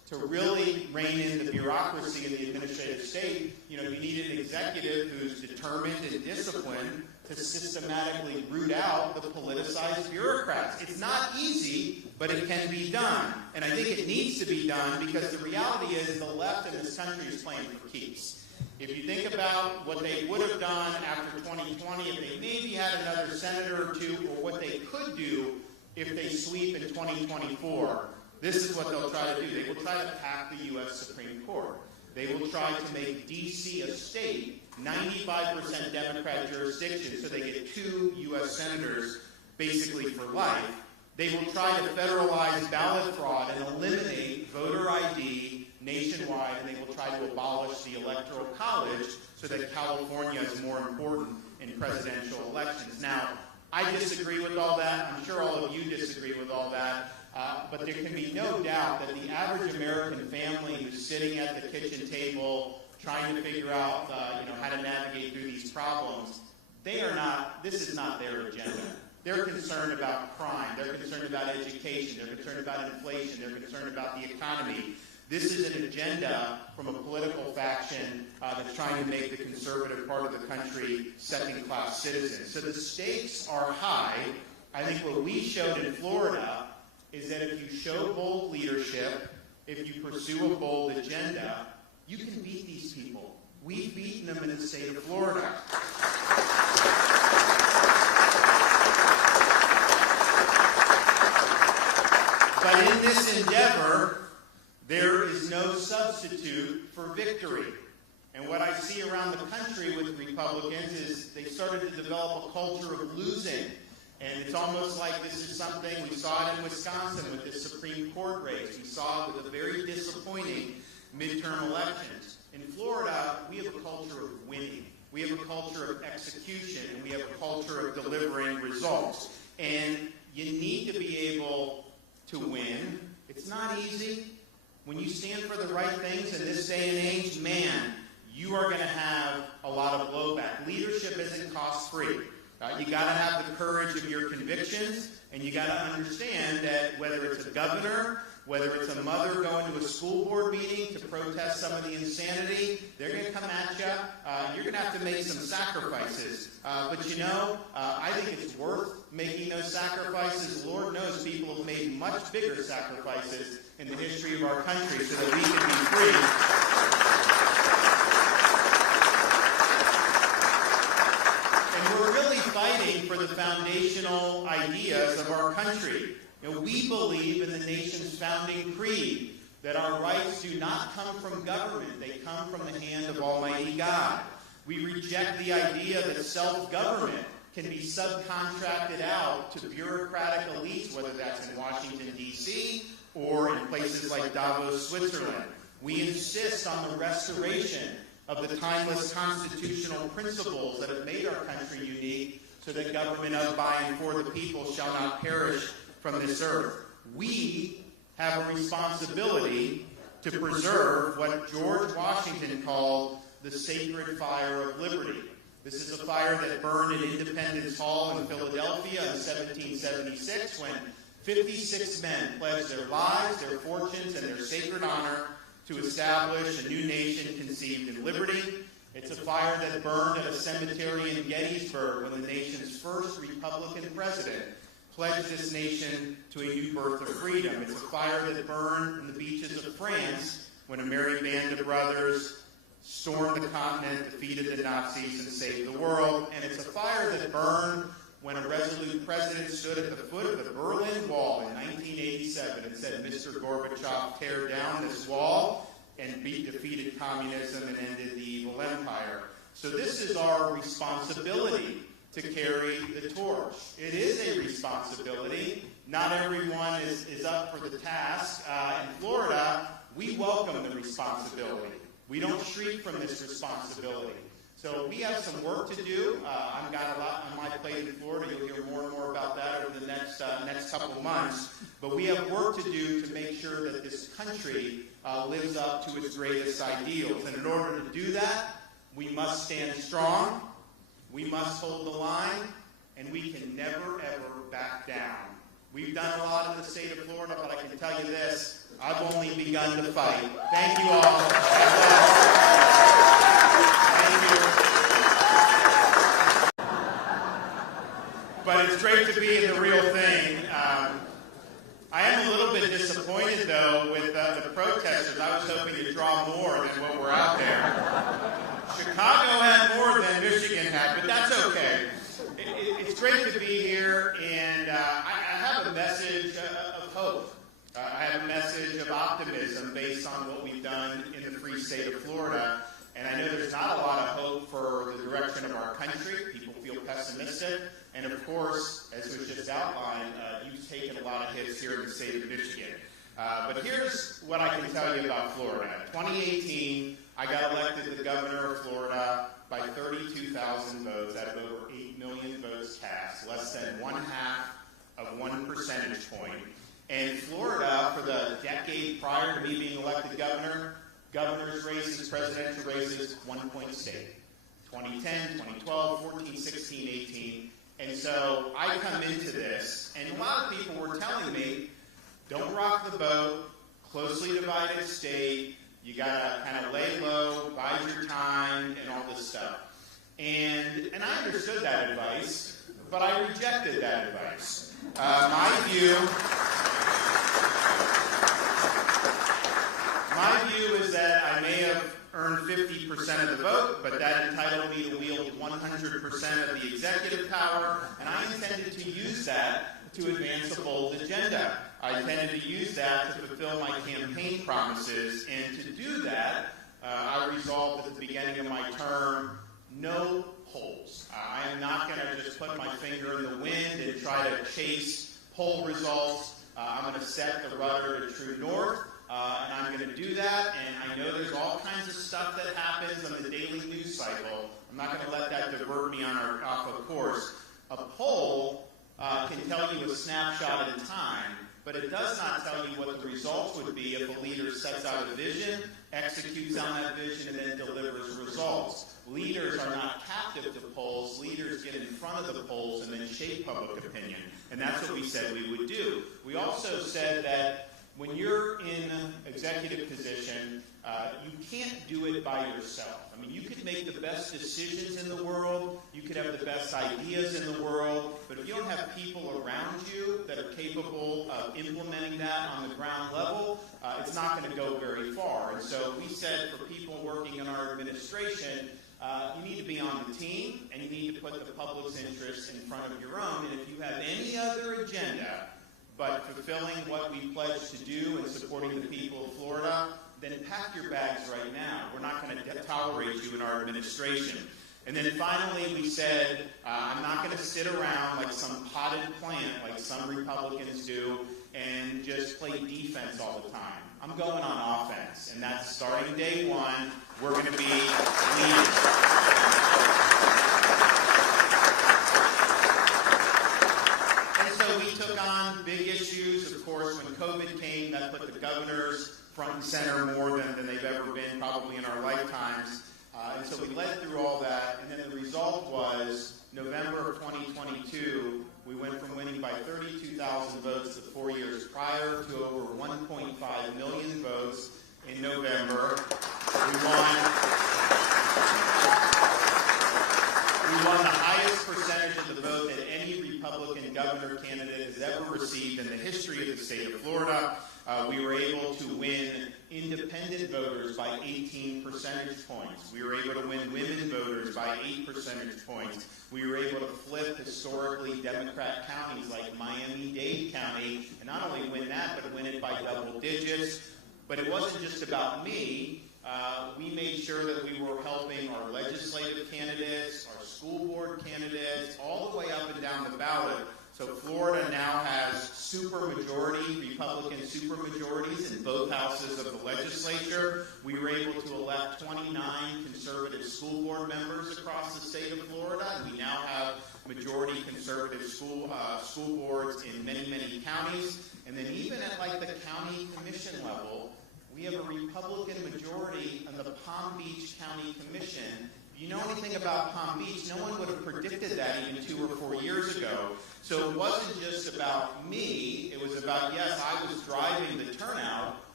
to really rein in the bureaucracy in the administrative state, you need an executive who's determined and disciplined to systematically root out the politicized bureaucrats. It's not easy, but it can be done. And I think it needs to be done because the reality is the left in this country is playing for keeps. If you think about what they would have done after 2020, if they maybe had another senator or two, or what they could do if they sweep in 2024, this is what they'll try to do. They will try to pack the U.S. Supreme Court. They will try to make D.C. a state, 95% Democrat jurisdiction, so they get 2 U.S. senators basically for life. They will try to federalize ballot fraud and eliminate voter ID nationwide, and they will try to abolish the Electoral College so that California is more important in presidential elections. Now, I disagree with all that. I'm sure all of you disagree with all that. But there can be no doubt that the average American family who's sitting at the kitchen table trying to figure out how to navigate through these problems, this is not their agenda. They're concerned about crime. They're concerned about education. They're concerned about inflation. They're concerned about the economy. This is an agenda from a political faction that's trying to make the conservative part of the country second-class citizens. So the stakes are high. I think what we showed in Florida is that if you show bold leadership, if you pursue a bold agenda, you can beat these people. We've beaten them in the state of Florida. But in this endeavor, there is no substitute for victory. And what I see around the country with Republicans is they started to develop a culture of losing. And it's almost like this is something, we saw it in Wisconsin with the Supreme Court race. We saw it with a very disappointing midterm elections. In Florida, we have a culture of winning. We have a culture of execution, and we have a culture of delivering results. And you need to be able to win. It's not easy. When you stand for the right things in this day and age, man, you are going to have a lot of blowback. Leadership isn't cost-free. You got to have the courage of your convictions, and you got to understand that whether it's a governor, whether it's a mother going to a school board meeting to protest some of the insanity, they're going to come at you. You're going to have to make some sacrifices. But I think it's worth making those sacrifices. Lord knows people have made much bigger sacrifices in the history of our country so that we can be free. We're really fighting for the foundational ideas of our country. We believe in the nation's founding creed that our rights do not come from government. They come from the hand of Almighty God. We reject the idea that self-government can be subcontracted out to bureaucratic elites, whether that's in Washington, D.C., or in places like Davos, Switzerland. We insist on the restoration of the timeless constitutional principles that have made our country unique so that government of, by, and for the people shall not perish from this earth. We have a responsibility to preserve what George Washington called the sacred fire of liberty. This is a fire that burned in Independence Hall in Philadelphia in 1776 when 56 men pledged their lives, their fortunes, and their sacred honor to establish a new nation conceived in liberty. It's a fire that burned at a cemetery in Gettysburg when the nation's first Republican president pledged this nation to a new birth of freedom. It's a fire that burned on the beaches of France when a merry band of brothers stormed the continent, defeated the Nazis, and saved the world. And it's a fire that burned when a resolute president stood at the foot of the Berlin Wall in 1987 and said, "Mr. Gorbachev, tear down this wall," and defeated communism and ended the evil empire. So this is our responsibility to carry the torch. It is a responsibility. Not everyone is up for the task. In Florida, we welcome the responsibility. We don't shriek from this responsibility. So we have some work to do. I've got a lot on my plate in Florida. You'll hear more and more about that over the next couple months. But we have work to do to make sure that this country lives up to its greatest ideals. And in order to do that, we must stand strong, we must hold the line, and we can never, ever back down. We've done a lot in the state of Florida, but I can tell you this, I've only begun to fight. Thank you all. God bless. Thank you. But it's great to be in the real thing. I am a little bit disappointed, though, with the protesters. I was hoping to draw more than what were out there. Chicago had more than Michigan had, but that's okay. It's great to be here, and I have a message of hope. I have a message of optimism based on what we've done in the free state of Florida. And I know there's not a lot of hope for the direction of our country. People feel pessimistic. And of course, as was just outlined, you've taken a lot of hits here in the state of Michigan. But here's what I can tell you about Florida. In 2018, I got elected the governor of Florida by 32,000 votes out of over 8 million votes cast, less than 1/2 of 1 percentage point. And Florida, for the decade prior to me being elected governor, governor's races, presidential races, 1-point state. 2010, 2012, 14, 16, 18. And so I come into this, and a lot of people were telling me, don't rock the boat, closely divided state, you gotta kind of lay low, bide your time, and all this stuff. And I understood that advice, but I rejected that advice. My view is that I may have earned 50% of the vote, but that entitled me to wield 100% of the executive power, and I intended to use that to advance a bold agenda. I intended to use that to fulfill my campaign promises, and to do that, I resolved at the beginning of my term, no polls. I am not going to just put my finger in the wind and try to chase poll results. I'm going to set the rudder to true north, and I'm going to do that, and I know there's all kinds of stuff that happens on the daily news cycle. I'm not going to let that divert me off of course. A poll can tell you a snapshot in time, but it does not tell you what the results would be if a leader sets out a vision, executes on that vision, and then delivers results. Leaders are not captive to polls. Leaders get in front of the polls and then shape public opinion. And that's what we said we would do. We also said that when you're in executive position, you can't do it by yourself. I mean, you could make the best decisions in the world, you could have the best ideas in the world, but if you don't have people around you that are capable of implementing that on the ground level, it's not going to go very far. And so we said for people working in our administration, you need to be on the team, and you need to put the public's interests in front of your own. And if you have any other agenda but fulfilling what we pledged to do and supporting the people of Florida, then pack your bags right now. We're not going to tolerate you in our administration. And then finally we said, I'm not going to sit around like some potted plant like some Republicans do and just play defense all the time. I'm going on offense, and that's starting day one. We're going to be leaders. And so we took on big issues. Of course, when COVID came, that put the governors front and center more than they've ever been probably in our lifetimes. And so we led through all that, and then the result was November of 2022, we went from winning by 32,000 votes the 4 years prior to over 1.5 million votes in November. We won the highest percentage of the vote that any Republican governor candidate has ever received in the history of the state of Florida. We were able to win independent voters by 18 percentage points. We were able to win women voters by 8 percentage points. We were able to flip historically Democrat counties like Miami-Dade County, and not only win that, but win it by double digits. But it wasn't just about me. We made sure that we were helping our legislative candidates, our school board candidates, all the way up and down the ballot. So Florida now has supermajority, Republican supermajorities in both houses of the legislature. We were able to elect 29 conservative school board members across the state of Florida, and we now have majority conservative school boards in many, many counties. And then even at like the county commission level, we have a Republican majority on the Palm Beach County Commission. If you know anything about Palm Beach, no one would have predicted that even 2 or 4 years ago. So it wasn't just about me. It was about, yes, I was driving the turnout,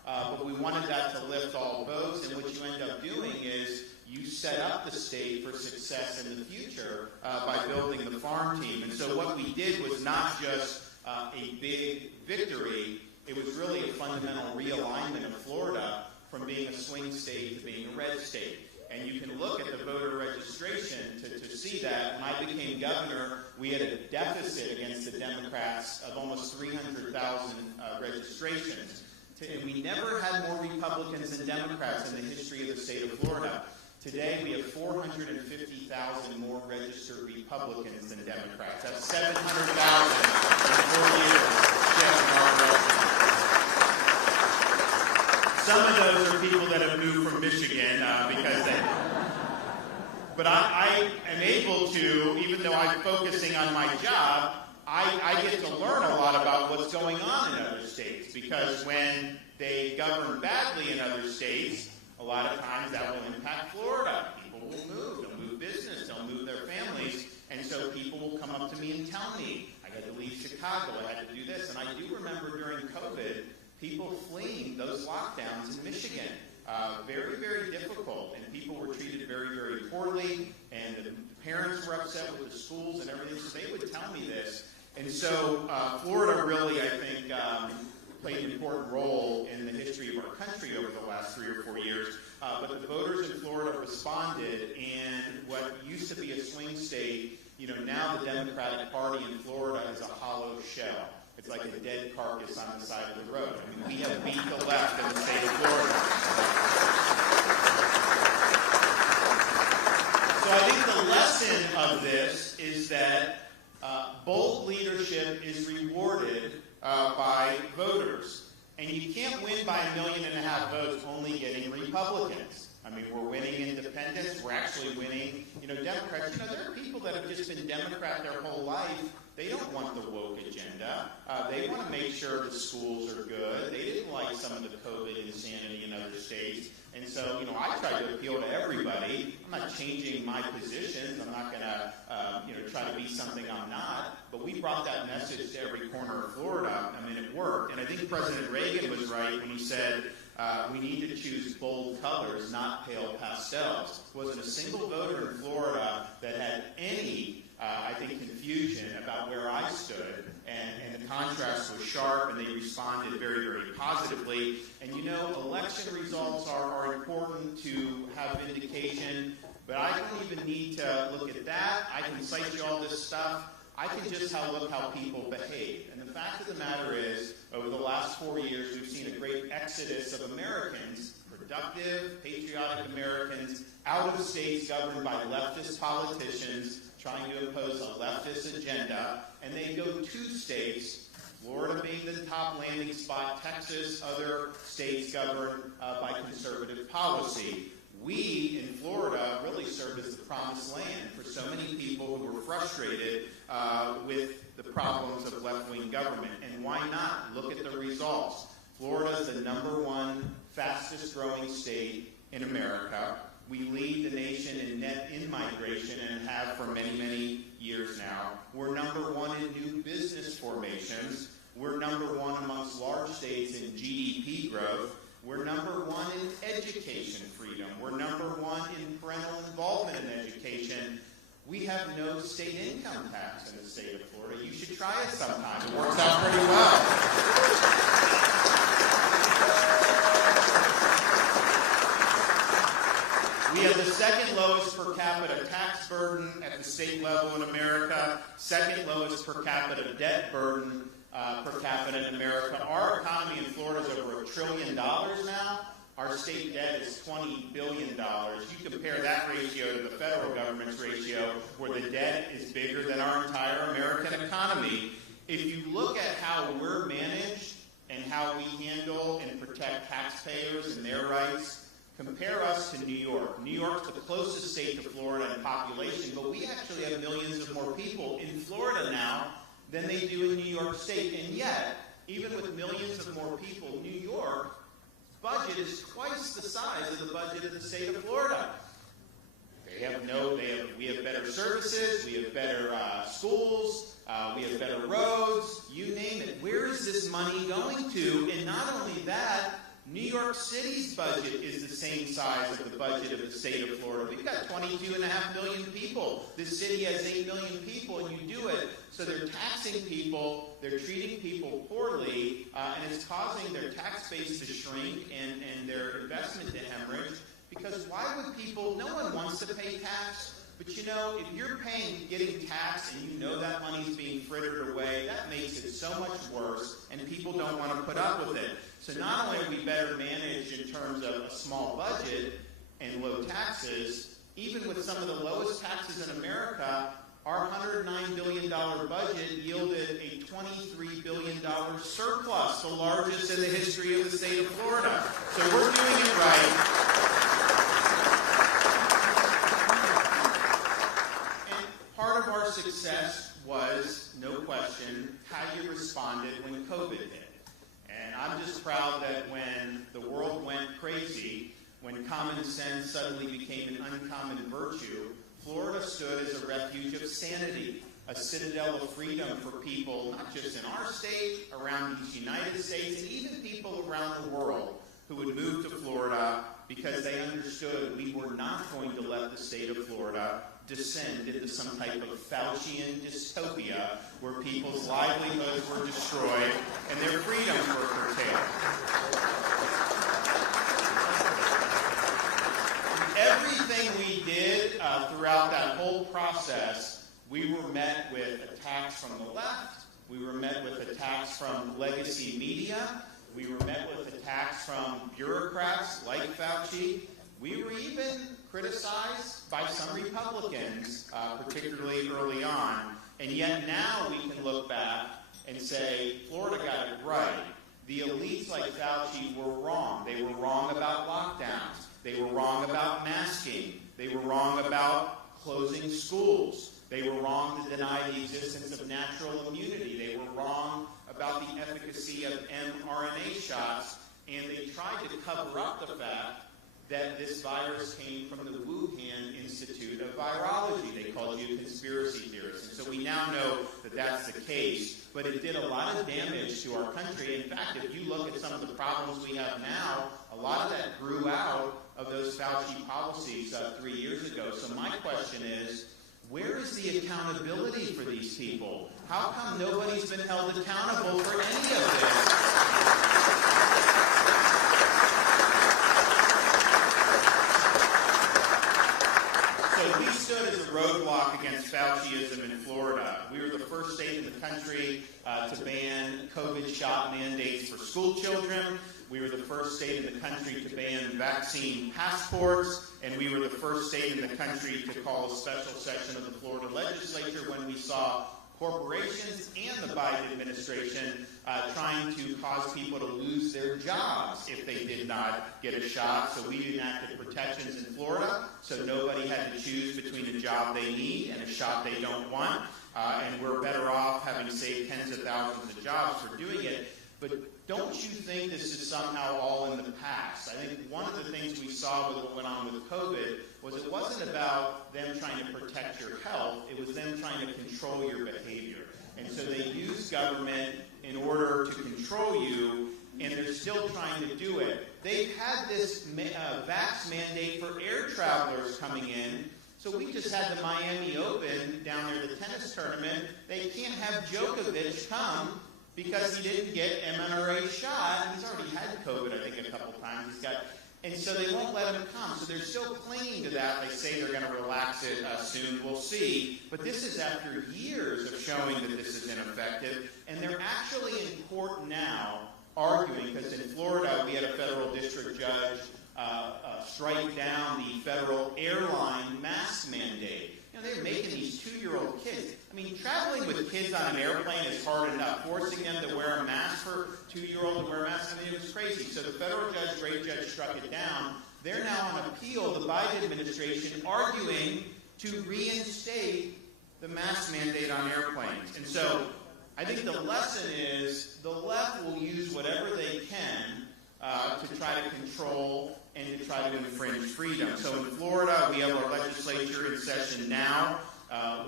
but we wanted that to lift all boats, and what you end up doing is you set up the state for success in the future by building the farm team. And so what we did was not just a big victory, it was really a fundamental realignment of Florida from being a swing state to being a red state. And you can look at the voter registration to see that. When I became governor, we had a deficit against the Democrats of almost 300,000 registrations. And we never had more Republicans than Democrats in the history of the state of Florida. Today, we have 450,000 more registered Republicans than Democrats. That's 700,000 in 4 years. Some of those are people that have moved from Michigan because they... But I am able to, even though I'm focusing on my job, I get to learn a lot about what's going on in other states, because when they govern badly in other states, a lot of times that will impact Florida. People will move. They'll move business. They'll move their families. And so people will come up to me and tell me, I had to leave Chicago. I had to do this. And I do remember during COVID, people fleeing those lockdowns in Michigan. Very, very difficult. And people were treated very, very poorly. And the parents were upset with the schools and everything. So they would tell me this. And so Florida really, I think, played an important role in the history of our country over the last 3 or 4 years. But the voters in Florida responded, and what used to be a swing state, now the Democratic Party in Florida is a hollow shell. It's like a dead carcass on the side of the road. I mean, we have beat the left in the state of Florida. So I think the lesson of this is that bold leadership is rewarded by voters. And you can't win by 1.5 million votes only getting Republicans. I mean, we're winning independents. We're actually winning, Democrats. There are people that have just been Democrat their whole life. They don't want the woke agenda. They want to make sure the schools are good. They didn't like some of the COVID insanity in other states. And so, I try to appeal to everybody. I'm not changing my positions. I'm not going to, try to be something I'm not. But we brought that message to every corner of Florida. I mean, it worked. And I think President Reagan was right when he said, we need to choose bold colors, not pale pastels. There wasn't a single voter in Florida that had any, confusion about where I stood. And the contrast was sharp, and they responded very, very positively. And election results are important to have vindication, but I don't even need to look at that. I can cite you all this stuff. I can just look how people behave. And the fact of the matter is, over the last 4 years, we've seen a great exodus of Americans, productive, patriotic Americans, out of states governed by leftist politicians trying to impose a leftist agenda. And they go to states, Florida being the top landing spot, Texas, other states governed by conservative policy. We in Florida really served as the promised land for so many people who were frustrated with the problems of left-wing government. And why not? Look at the results. Florida is the #1 fastest growing state in America. We lead the nation in net in-migration and have for many, many years now. We're #1 in new business formations. We're #1 amongst large states in GDP growth. We're #1 in education freedom. We're #1 in parental involvement in education. We have no state income tax in the state of Florida. You should try it sometime. It works out pretty well. We have the second lowest per capita tax burden at the state level in America, second lowest per capita debt burden per capita in America. Our economy in Florida is over $1 trillion now. Our state debt is $20 billion. You compare that ratio to the federal government's ratio, where the debt is bigger than our entire American economy. If you look at how we're managed and how we handle and protect taxpayers and their rights, compare us to New York. New York's the closest state to Florida in population, but we actually have millions of more people in Florida now than they do in New York State. And yet, even with millions of more people, New York's budget is twice the size of the budget of the state of Florida. We have better services, we have better schools, we have better roads, you name it. Where is this money going to? And not only that, New York City's budget is the same size of the budget of the state of Florida. We've got 22.5 million people. This city has 8 million people, and you do it. So they're taxing people, they're treating people poorly, and it's causing their tax base to shrink and their investment to hemorrhage. Because why would people, no one wants to pay tax, but you know, if you're getting taxed and you know that money's being frittered away, that makes it so much worse, and people don't want to put up with it. So not only are we better managed in terms of a small budget and low taxes, even with some of the lowest taxes in America, our $109 billion budget yielded a $23 billion surplus, the largest in the history of the state of Florida. So we're doing it right. Part of our success was, no question, how you responded when COVID hit. And I'm just proud that when the world went crazy, when common sense suddenly became an uncommon virtue, Florida stood as a refuge of sanity, a citadel of freedom for people, not just in our state, around these United States, and even people around the world who would move to Florida because they understood we were not going to let the state of Florida descend into some type of Faucian dystopia where people's livelihoods were destroyed and their freedoms were curtailed. Everything we did throughout that whole process, we were met with attacks from the left, we were met with attacks from legacy media, we were met with attacks from bureaucrats like Fauci. We were even criticized by some Republicans, particularly early on. And yet now we can look back and say, Florida got it right. The elites like Fauci were wrong. They were wrong about lockdowns. They were wrong about masking. They were wrong about closing schools. They were wrong to deny the existence of natural immunity. They were wrong about the efficacy of mRNA shots. And they tried to cover up the fact that this virus came from the Wuhan Institute of Virology. They called you conspiracy theorists. And so we now know that that's the case. But it did a lot of damage to our country. In fact, if you look at some of the problems we have now, a lot of that grew out of those Fauci policies 3 years ago. So my question is, where is the accountability for these people? How come nobody's been held accountable for any of this? So we stood as a roadblock against Fauciism in Florida. We were the first state in the country to ban COVID shot mandates for school children. We were the first state in the country to ban vaccine passports, and we were the first state in the country to call a special session of the Florida legislature when we saw corporations and the Biden administration trying to cause people to lose their jobs if they did not get a shot. So we enacted protections in Florida so nobody had to choose between a job they need and a shot they don't want. And we're better off having saved tens of thousands of jobs for doing it. But don't you think this is somehow all in the past? I think one of the things we saw with what went on with COVID was it wasn't about them trying to protect your health, it was them trying to control your behavior. And so they used government in order to control you, and they're still trying to do it. They've had this vax mandate for air travelers coming in. So we just had the Miami Open down there, the tennis tournament. They can't have Djokovic come because he didn't get mRNA shot. He's already had COVID, I think, a couple times. And so they won't let him come. So they're still clinging to that. They say they're going to relax it soon. We'll see. But this is after years of showing that this is ineffective. And they're actually in court now arguing, because in Florida we had a federal district judge strike down the federal airline mask mandate. You know, they're making these 2-year-old kids. I mean, traveling with kids on an airplane is hard enough. Forcing them to wear a mask for 2-year-old to wear a mask, I mean, it was crazy. So the federal judge, great judge, struck it down. They're now on appeal, the Biden administration, arguing to reinstate the mask mandate on airplanes. And so I think the lesson is the left will use whatever they can to try to control and to try to infringe freedom. So in Florida, we have our legislature in session now.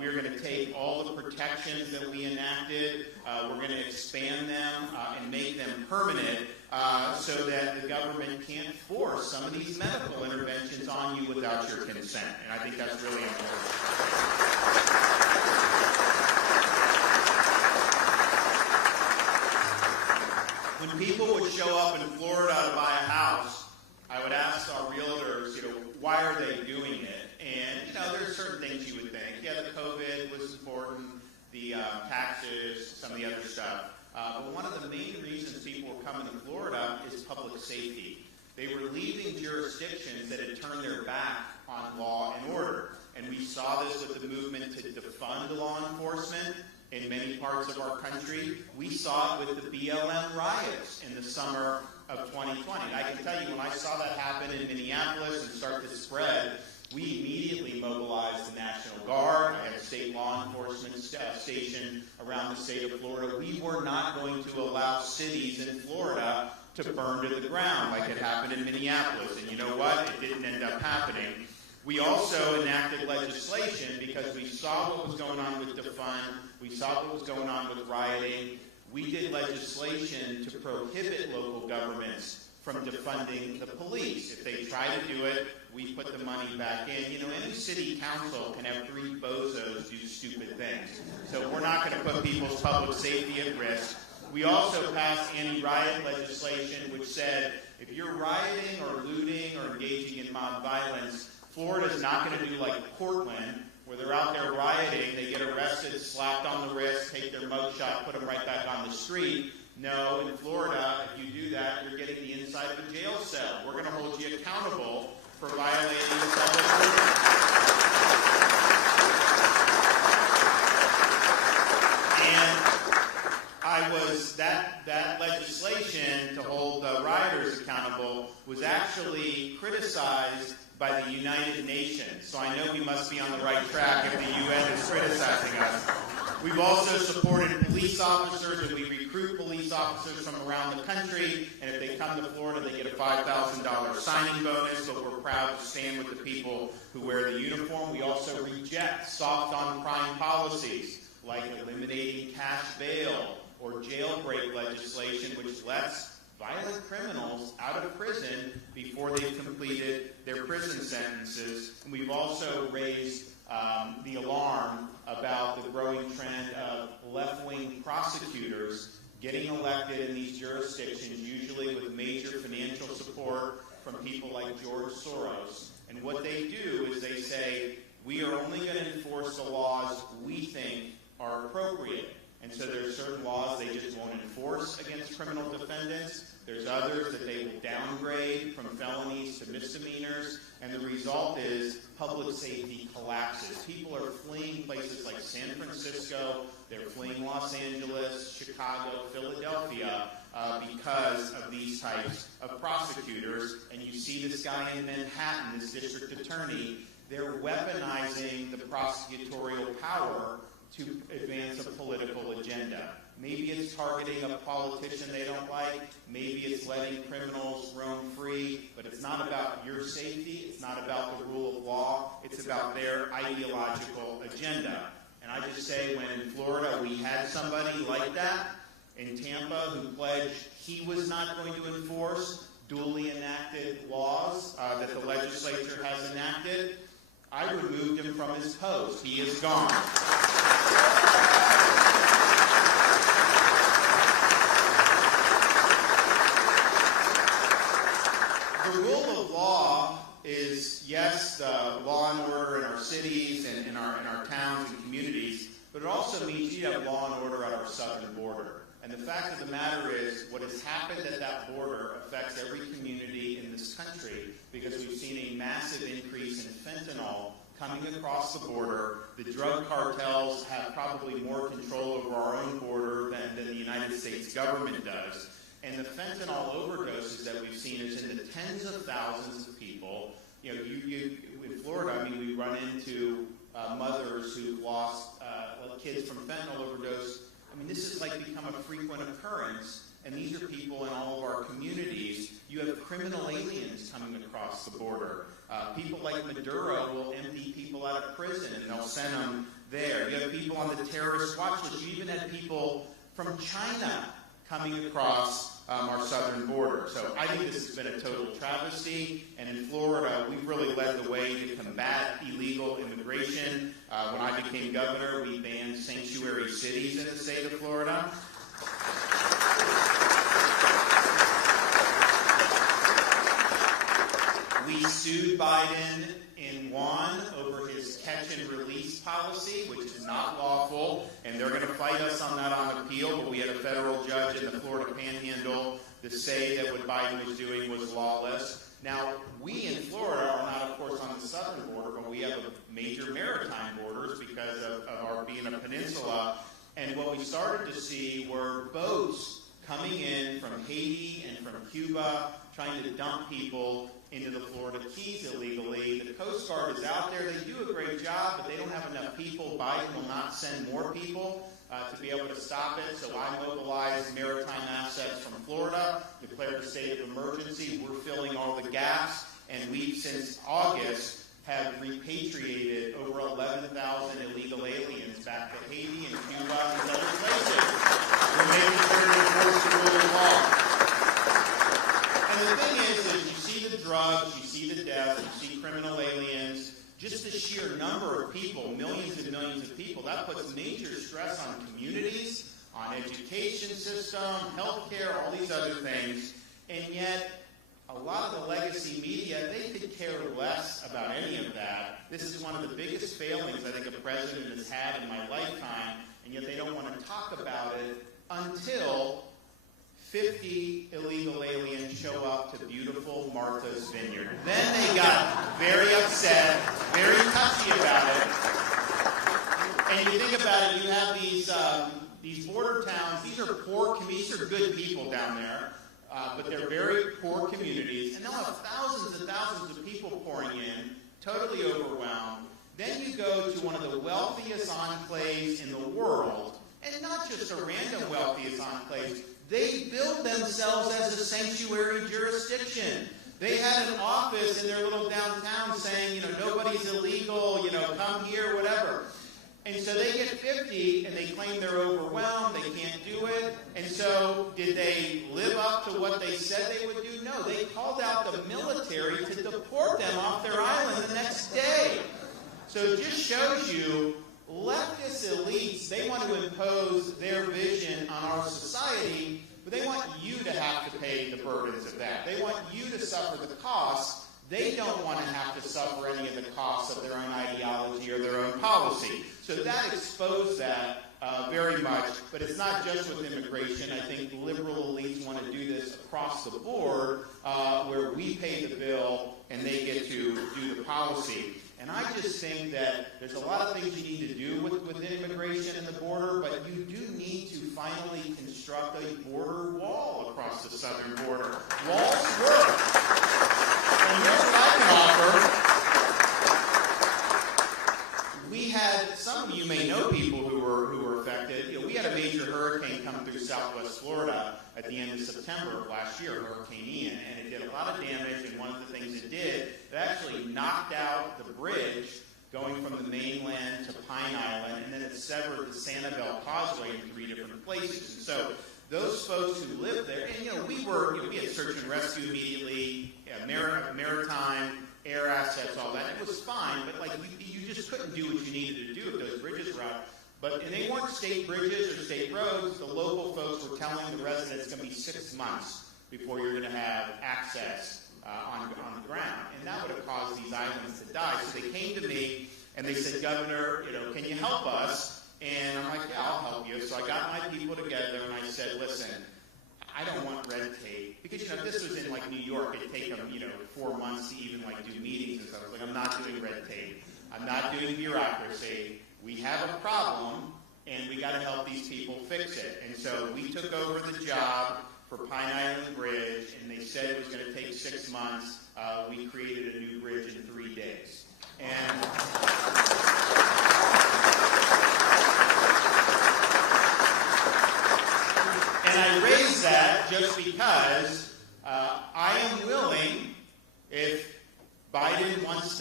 We're going to take all the protections that we enacted, we're going to expand them and make them permanent so that the government can't force some of these medical interventions on you without your consent. And I think that's really important. When people would show up in Florida to buy a house, I would ask our realtors, why are they doing it? And, there's certain things you would think. Yeah, the COVID was important, the taxes, some of the other stuff. But one of the main reasons people were coming to Florida is public safety. They were leaving jurisdictions that had turned their back on law and order. And we saw this with the movement to defund law enforcement in many parts of our country. We saw it with the BLM riots in the summer of 2020. I can tell you, when I saw that happen in Minneapolis and start to spread, we immediately mobilized the National Guard. I had a state law enforcement station around the state of Florida. We were not going to allow cities in Florida to burn to the ground like it happened in Minneapolis. And you know what? It didn't end up happening. We also enacted legislation because we saw what was going on with defund. We saw what was going on with rioting. We did legislation to prohibit local governments from defunding the police. If they try to do it, we put the money back in. Any city council can have 3 bozos do stupid things. So we're not going to put people's public safety at risk. We also passed anti-riot legislation which said if you're rioting or looting or engaging in mob violence, Florida is not going to do like Portland, where they're out there rioting, they get arrested, slapped on the wrist, take their mugshot, put them right back on the street. No, in Florida, if you do that, you're getting the inside of a jail cell. We're going to hold you accountable for violating the public order. And that legislation to hold rioters accountable was actually criticized by the United Nations. So I know we must be on the right track if the UN is criticizing us. We've also supported police officers, and we recruit police officers from around the country, and if they come to Florida, they get a $5,000 signing bonus, but we're proud to stand with the people who wear the uniform. We also reject soft on crime policies, like eliminating cash bail or jailbreak legislation, which lets violent criminals out of prison before they've completed their prison sentences. And we've also raised the alarm about the growing trend of left-wing prosecutors getting elected in these jurisdictions, usually with major financial support from people like George Soros. And what they do is they say, we are only going to enforce the laws we think are appropriate. And so there's certain laws they just won't enforce against criminal defendants. There's others that they will downgrade from felonies to misdemeanors. And the result is public safety collapses. People are fleeing places like San Francisco. They're fleeing Los Angeles, Chicago, Philadelphia because of these types of prosecutors. And you see this guy in Manhattan, this district attorney. They're weaponizing the prosecutorial power to advance a political agenda. Maybe it's targeting a politician they don't like. Maybe it's letting criminals roam free. But it's not about your safety. It's not about the rule of law. It's about their ideological agenda. And I just say, when in Florida we had somebody like that in Tampa who pledged he was not going to enforce duly enacted laws that the legislature has enacted, I removed him from his post. He is gone. The rule of law is, yes, law and order in our cities and in our towns and communities, but it also means you have law and order at our southern border. And the fact of the matter is, what has happened at that border affects every community in this country, because we've seen a massive increase in fentanyl coming across the border. The drug cartels have probably more control over our own border than the United States government does. And the fentanyl overdoses that we've seen is in the tens of thousands of people. You in Florida, we run into mothers who've lost kids from fentanyl overdose. This has become a frequent occurrence, and these are people in all of our communities. You have criminal aliens coming across the border. People like Maduro will empty people out of prison, and they'll send them there. You have people on the terrorist watch list. You even had people from China coming across our southern border. So I think this has been a total travesty. And in Florida, we've really led the way to combat illegal immigration. When I became governor, we banned sanctuary cities in the state of Florida. We sued Biden and won over his catch and release policy, which is not lawful, and they're going to fight us on that on appeal, but we had a federal judge in the Florida Panhandle to say that what Biden was doing was lawless. Now, we in Florida are not, of course, on the southern border, but we have major maritime borders because of our being a peninsula, and what we started to see were boats coming in from Haiti and from Cuba, trying to dump people into the Florida Keys illegally. The Coast Guard is out there. They do a great job, but they don't have enough people. Biden will not send more people to be able to stop it. So I mobilized maritime assets from Florida, declared a state of emergency. We're filling all the gaps, and we've, since August, have repatriated over 11,000 illegal aliens back to Haiti and Cuba and other places. We're making sure to enforce the rule of law. And the thing is you see the drugs, you see the death, you see criminal aliens, just the sheer number of people, millions and millions of people, that puts major stress on communities, on education system, healthcare, all these other things. And yet, a lot of the legacy media, they could care less about any of that. This is one of the biggest failings I think a president has had in my lifetime, and yet they don't want to talk about it until 50 illegal aliens show up to beautiful Martha's Vineyard. Then they got very upset, very touchy about it. And you think about it, you have these border towns. These are poor communities. These are good people down there, but they're very poor communities. And they'll have thousands and thousands of people pouring in, totally overwhelmed. Then you go to one of the wealthiest enclaves in the world, and not just a random wealthiest enclave. They build themselves as a sanctuary jurisdiction. They had an office in their little downtown saying, nobody's illegal, come here, whatever. And so they get 50, and they claim they're overwhelmed, they can't do it. And so did they live up to what they said they would do? No, they called out the military to deport them off their island the next day. So it just shows you leftist elites, they want to impose their vision on our society, but they want you to have to pay the burdens of that. They want you to suffer the costs. They don't want to have to suffer any of the costs of their own ideology or their own policy. So that exposed that very much, but it's not just with immigration. I think liberal elites want to do this across the board, where we pay the bill and they get to do the policy. And I just think that there's a lot of things you need to do with immigration and the border, but you do need to finally construct a border wall across the southern border. Walls work. And here's what I can offer. We had, some of you may know people who were affected. We had a major hurricane come through southwest Florida at the end of September of last year, Hurricane Ian, and it did a lot of damage, and one of the things it did, it actually knocked out the bridge going from the mainland to Pine Island, and then it severed the Sanibel Causeway in 3 different places. And so those folks who lived there, and we had search and rescue immediately, maritime, air assets, all that. It was fine, but you just couldn't do what you needed to do if those bridges were out. And they weren't state bridges or state roads. The local folks were telling the residents it's going to be 6 months before you're going to have access on the ground. And that would have caused these islands to die. So they came to me and they said, Governor, can you help us? And I'm like, yeah, I'll help you. So I got my people together and I said, listen, I don't want red tape. Because, if this was in New York, it'd take them, 4 months to even do meetings and stuff. I was like, I'm not doing red tape. I'm not doing bureaucracy. We have a problem, and we got to help these people fix it. And so we took over the job for Pine Island Bridge, and they said it was going to take 6 months. We created a new bridge in 3 days. And I raised that just because I am willing, if Biden wants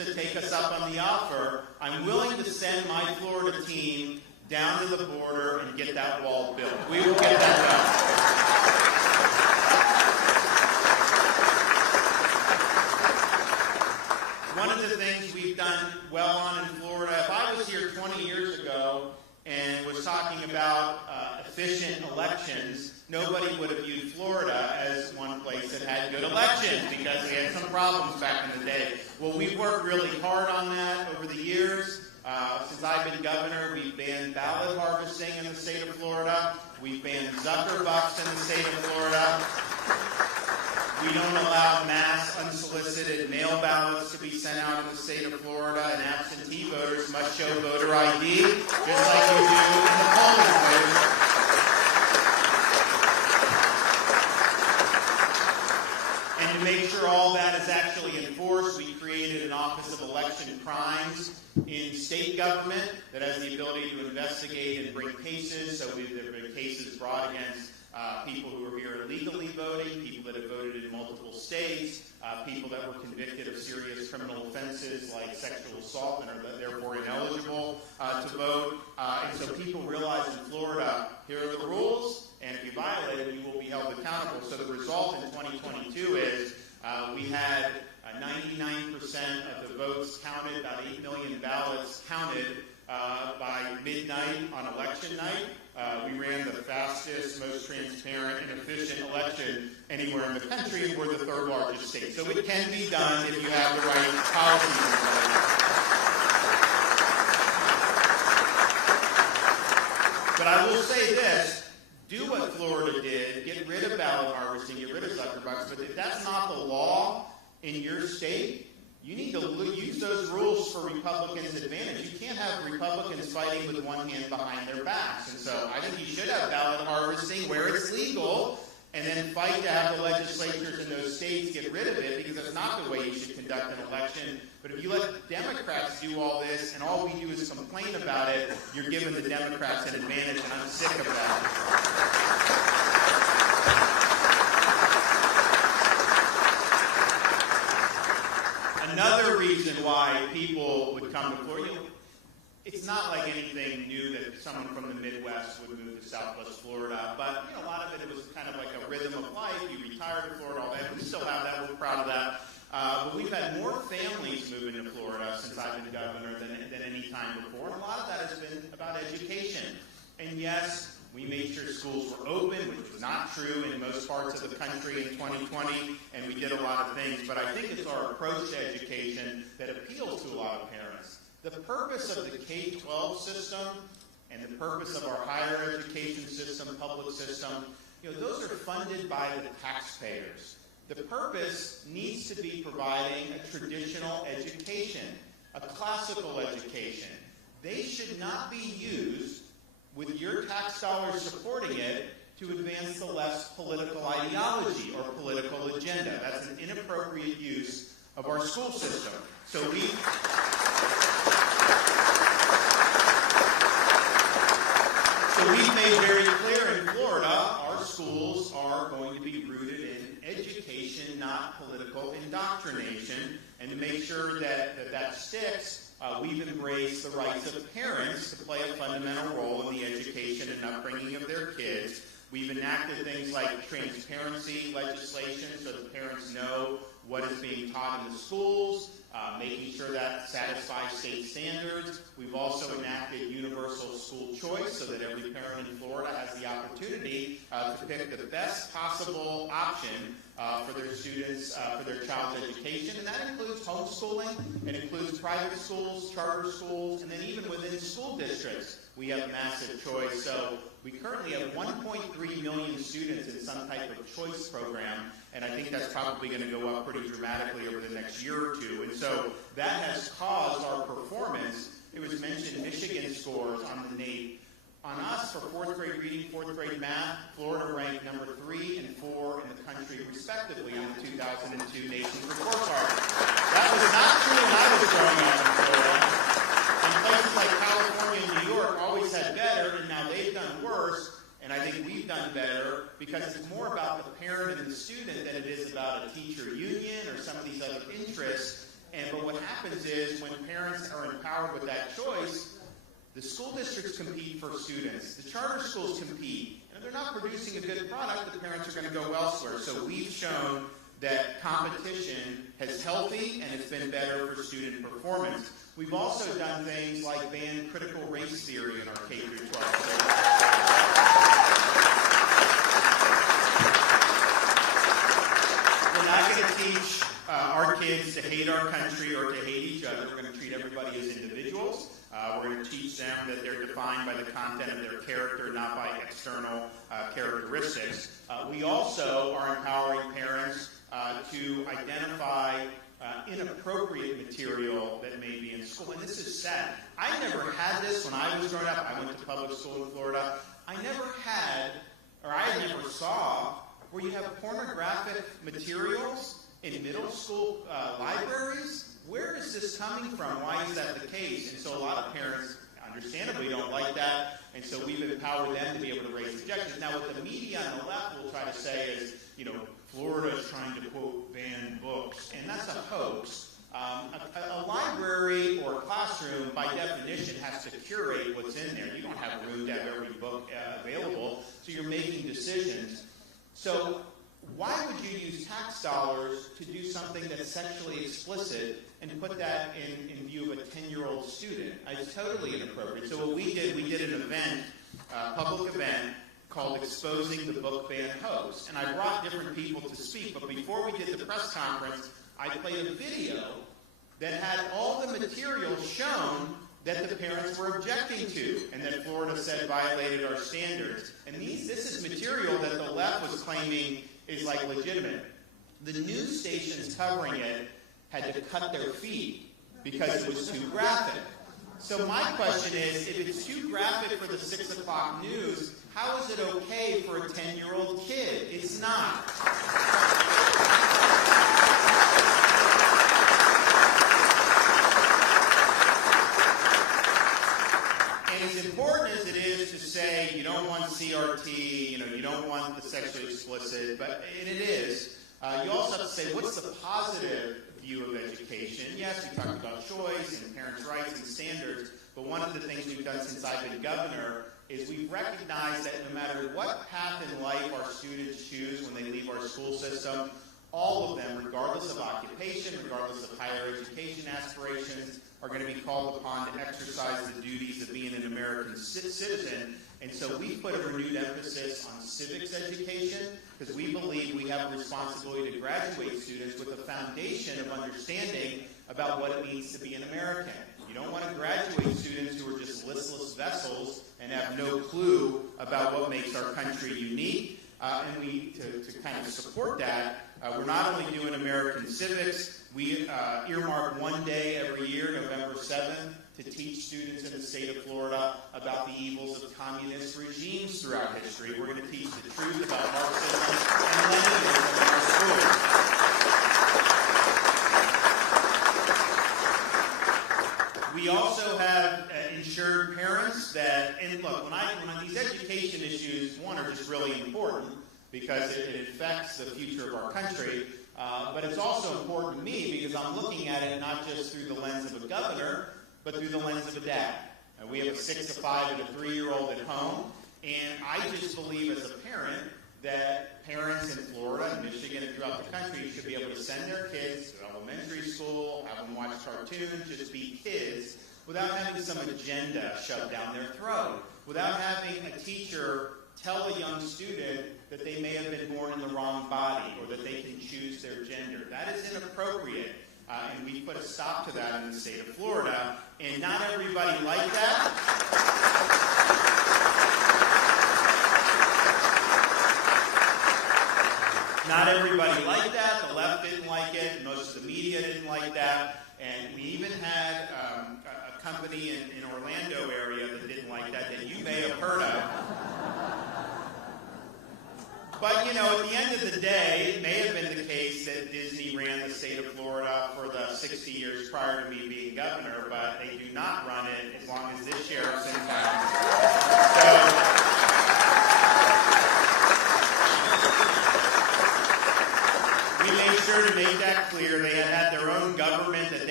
to take us up on the offer, I'm willing to send my Florida team down to the border and get that wall built. We will get that done. One of the things we've done well on in Florida, if I was here 20 years ago and was talking about efficient elections, nobody would have viewed Florida as one place that had good elections because we had some problems back in the day. Well, we've worked really hard on that over the years. Since I've been governor, we've banned ballot harvesting in the state of Florida. We've banned Zuckerbucks in the state of Florida. We don't allow mass unsolicited mail ballots to be sent out in the state of Florida, and absentee voters must show voter ID, just like you do in the polling place. And to make sure all that is actually enforced, we created an Office of Election Crimes in state government that has the ability to investigate and bring cases. So there have been cases brought against people who are here illegally voting, people that have voted in multiple states, people that were convicted of serious criminal offenses like sexual assault and are therefore ineligible to vote. And so people realize in Florida, here are the rules, and if you violate it, you will be held accountable. So the result in 2022 is we had 99% of the votes counted, about 8 million ballots counted by midnight on election night. We ran the fastest, most transparent, and efficient election anywhere in the country, and we're the third largest state. So it can be done if you have the right policies in place. But I will say this, do what Florida did, get rid of ballot harvesting, get rid of Zuckerbucks, but if that's not the law in your state, you need to use those rules for Republicans' advantage. You can't have Republicans fighting with one hand behind their backs. And so I think you should have ballot harvesting where it's legal, and then fight to have the legislatures in those states get rid of it, because that's not the way you should conduct an election. But if you let Democrats do all this, and all we do is complain about it, you're giving the Democrats an advantage, and I'm sick of that. Another reason why people would come to Florida, it's not like anything new that someone from the Midwest would move to Southwest Florida, but a lot of it was kind of like a rhythm of life. You retired to Florida, all that. We still have that. We're proud of that. But we've had more families move into Florida since I've been governor than any time before. And a lot of that has been about education. And yes, we made sure schools were open, which was not true in most parts of the country in 2020, and we did a lot of things. But I think it's our approach to education that appeals to a lot of parents. The purpose of the K-12 system and the purpose of our higher education system, public system, those are funded by the taxpayers. The purpose needs to be providing a traditional education, a classical education. They should not be used with your tax dollars supporting it to advance the left political ideology or political agenda. That's an inappropriate use of our school system. So we've made very clear in Florida, our schools are going to be rooted in education, not political indoctrination. And to make sure that sticks, we've embraced the rights of parents to play a fundamental role in the education and upbringing of their kids. We've enacted things like transparency legislation so that parents know what is being taught in the schools, making sure that satisfies state standards. We've also enacted universal school choice so that every parent in Florida has the opportunity to pick the best possible option for their students, for their child's education. And that includes homeschooling, it includes private schools, charter schools, and then even within school districts, we have massive choice. So we currently have 1.3 million students in some type of choice program, and I think that's probably going to go up pretty dramatically over the next year or two. And so that has caused our performance. It was mentioned Michigan scores on the NAEP. On us, for fourth grade reading, fourth grade math, Florida ranked number 3 and 4 in the country, respectively, on the 2002 Nation's Report Card. That was not true when I was growing up in Florida. And places like California and New York always had better, and now they've done worse. And I think we've done better because it's more about the parent and the student than it is about a teacher union or some of these other interests. But what happens is when parents are empowered with that choice, the school districts compete for students. The charter schools compete. And if they're not producing a good product, the parents are going to go elsewhere. So we've shown that competition is healthy and it's been better for student performance. We've also done things like ban critical race theory in our K-12. We're not going to teach our kids to hate our country or to hate each other. We're going to treat everybody as individuals. We're going to teach them that they're defined by the content of their character, not by external characteristics. We also are empowering parents to identify inappropriate material that may be in school. And this is sad. I never had this when I was growing up. I went to public school in Florida. I never saw where you have pornographic materials in middle school libraries. Where is this coming from? Why is that the case? And so a lot of parents, understandably, don't like that. And so we've empowered them to be able to raise objections. Now, what the media on the left will try to say is, Florida is trying to, quote, ban books. And that's a hoax. A library or a classroom, by definition, has to curate what's in there. You don't have room to have every book available, so you're making decisions. So why would you use tax dollars to do something that's sexually explicit and put that in view of a 10-year-old student? It's totally inappropriate. So what we did an event, a public event, called Exposing the Book Ban Hoax. And I brought different people to speak, but before we did the press conference, I played a video that had all the material shown that the parents were objecting to and that Florida said violated our standards. And this is material that the left was claiming is like legitimate. The news stations covering it had to cut their feet because it was too graphic. So my question is, if it's too graphic for the 6 o'clock news, how is it okay for a 10-year-old kid? It's not. And as important as it is to say you don't want CRT, you don't want the sexually explicit, and it is, you also have to say, what's the positive view of education? Yes, we talked about choice and parents' rights and standards, but one of the things we've done since I've been governor is we've recognized that no matter what path in life our students choose when they leave our school system, all of them, regardless of occupation, regardless of higher education aspirations, are going to be called upon to exercise the duties of being an American citizen. And so we put a renewed emphasis on civics education because we believe we have a responsibility to graduate students with a foundation of understanding about what it means to be an American. You don't want to graduate students who are just listless vessels and have no clue about what makes our country unique. And we, to kind of support that, we're not only doing American civics, we earmark one day every year, November 7th, to teach students in the state of Florida about the evils of communist regimes throughout history. We're going to teach the truth about Marxism and Leninism in our schools. We also have ensured parents that, and look, when these education issues, one, are just really important because it affects the future of our country, but it's also important to me because I'm looking at it not just through the lens of a governor, but through the lens of a dad. We have a 6, a 5, and a 3-year-old at home, and I just believe as a parent that parents in Florida and Michigan and throughout the country should be able to send their kids to elementary school, have them watch cartoons, just be kids, without having some agenda shoved down their throat, without having a teacher tell a young student that they may have been born in the wrong body or that they can choose their gender. That is inappropriate. And we put a stop to that in the state of Florida. And not everybody liked that. Not everybody liked that. The left didn't like it. Most of the media didn't like that. And we even had a company in Orlando area that didn't like that you may have heard of. But, at the end of the day, it may have been the case that Disney ran the state of Florida for the 60 years prior to me being governor, but they do not run it as long as this sheriff's in town. So we made sure to make that clear. They had their own government that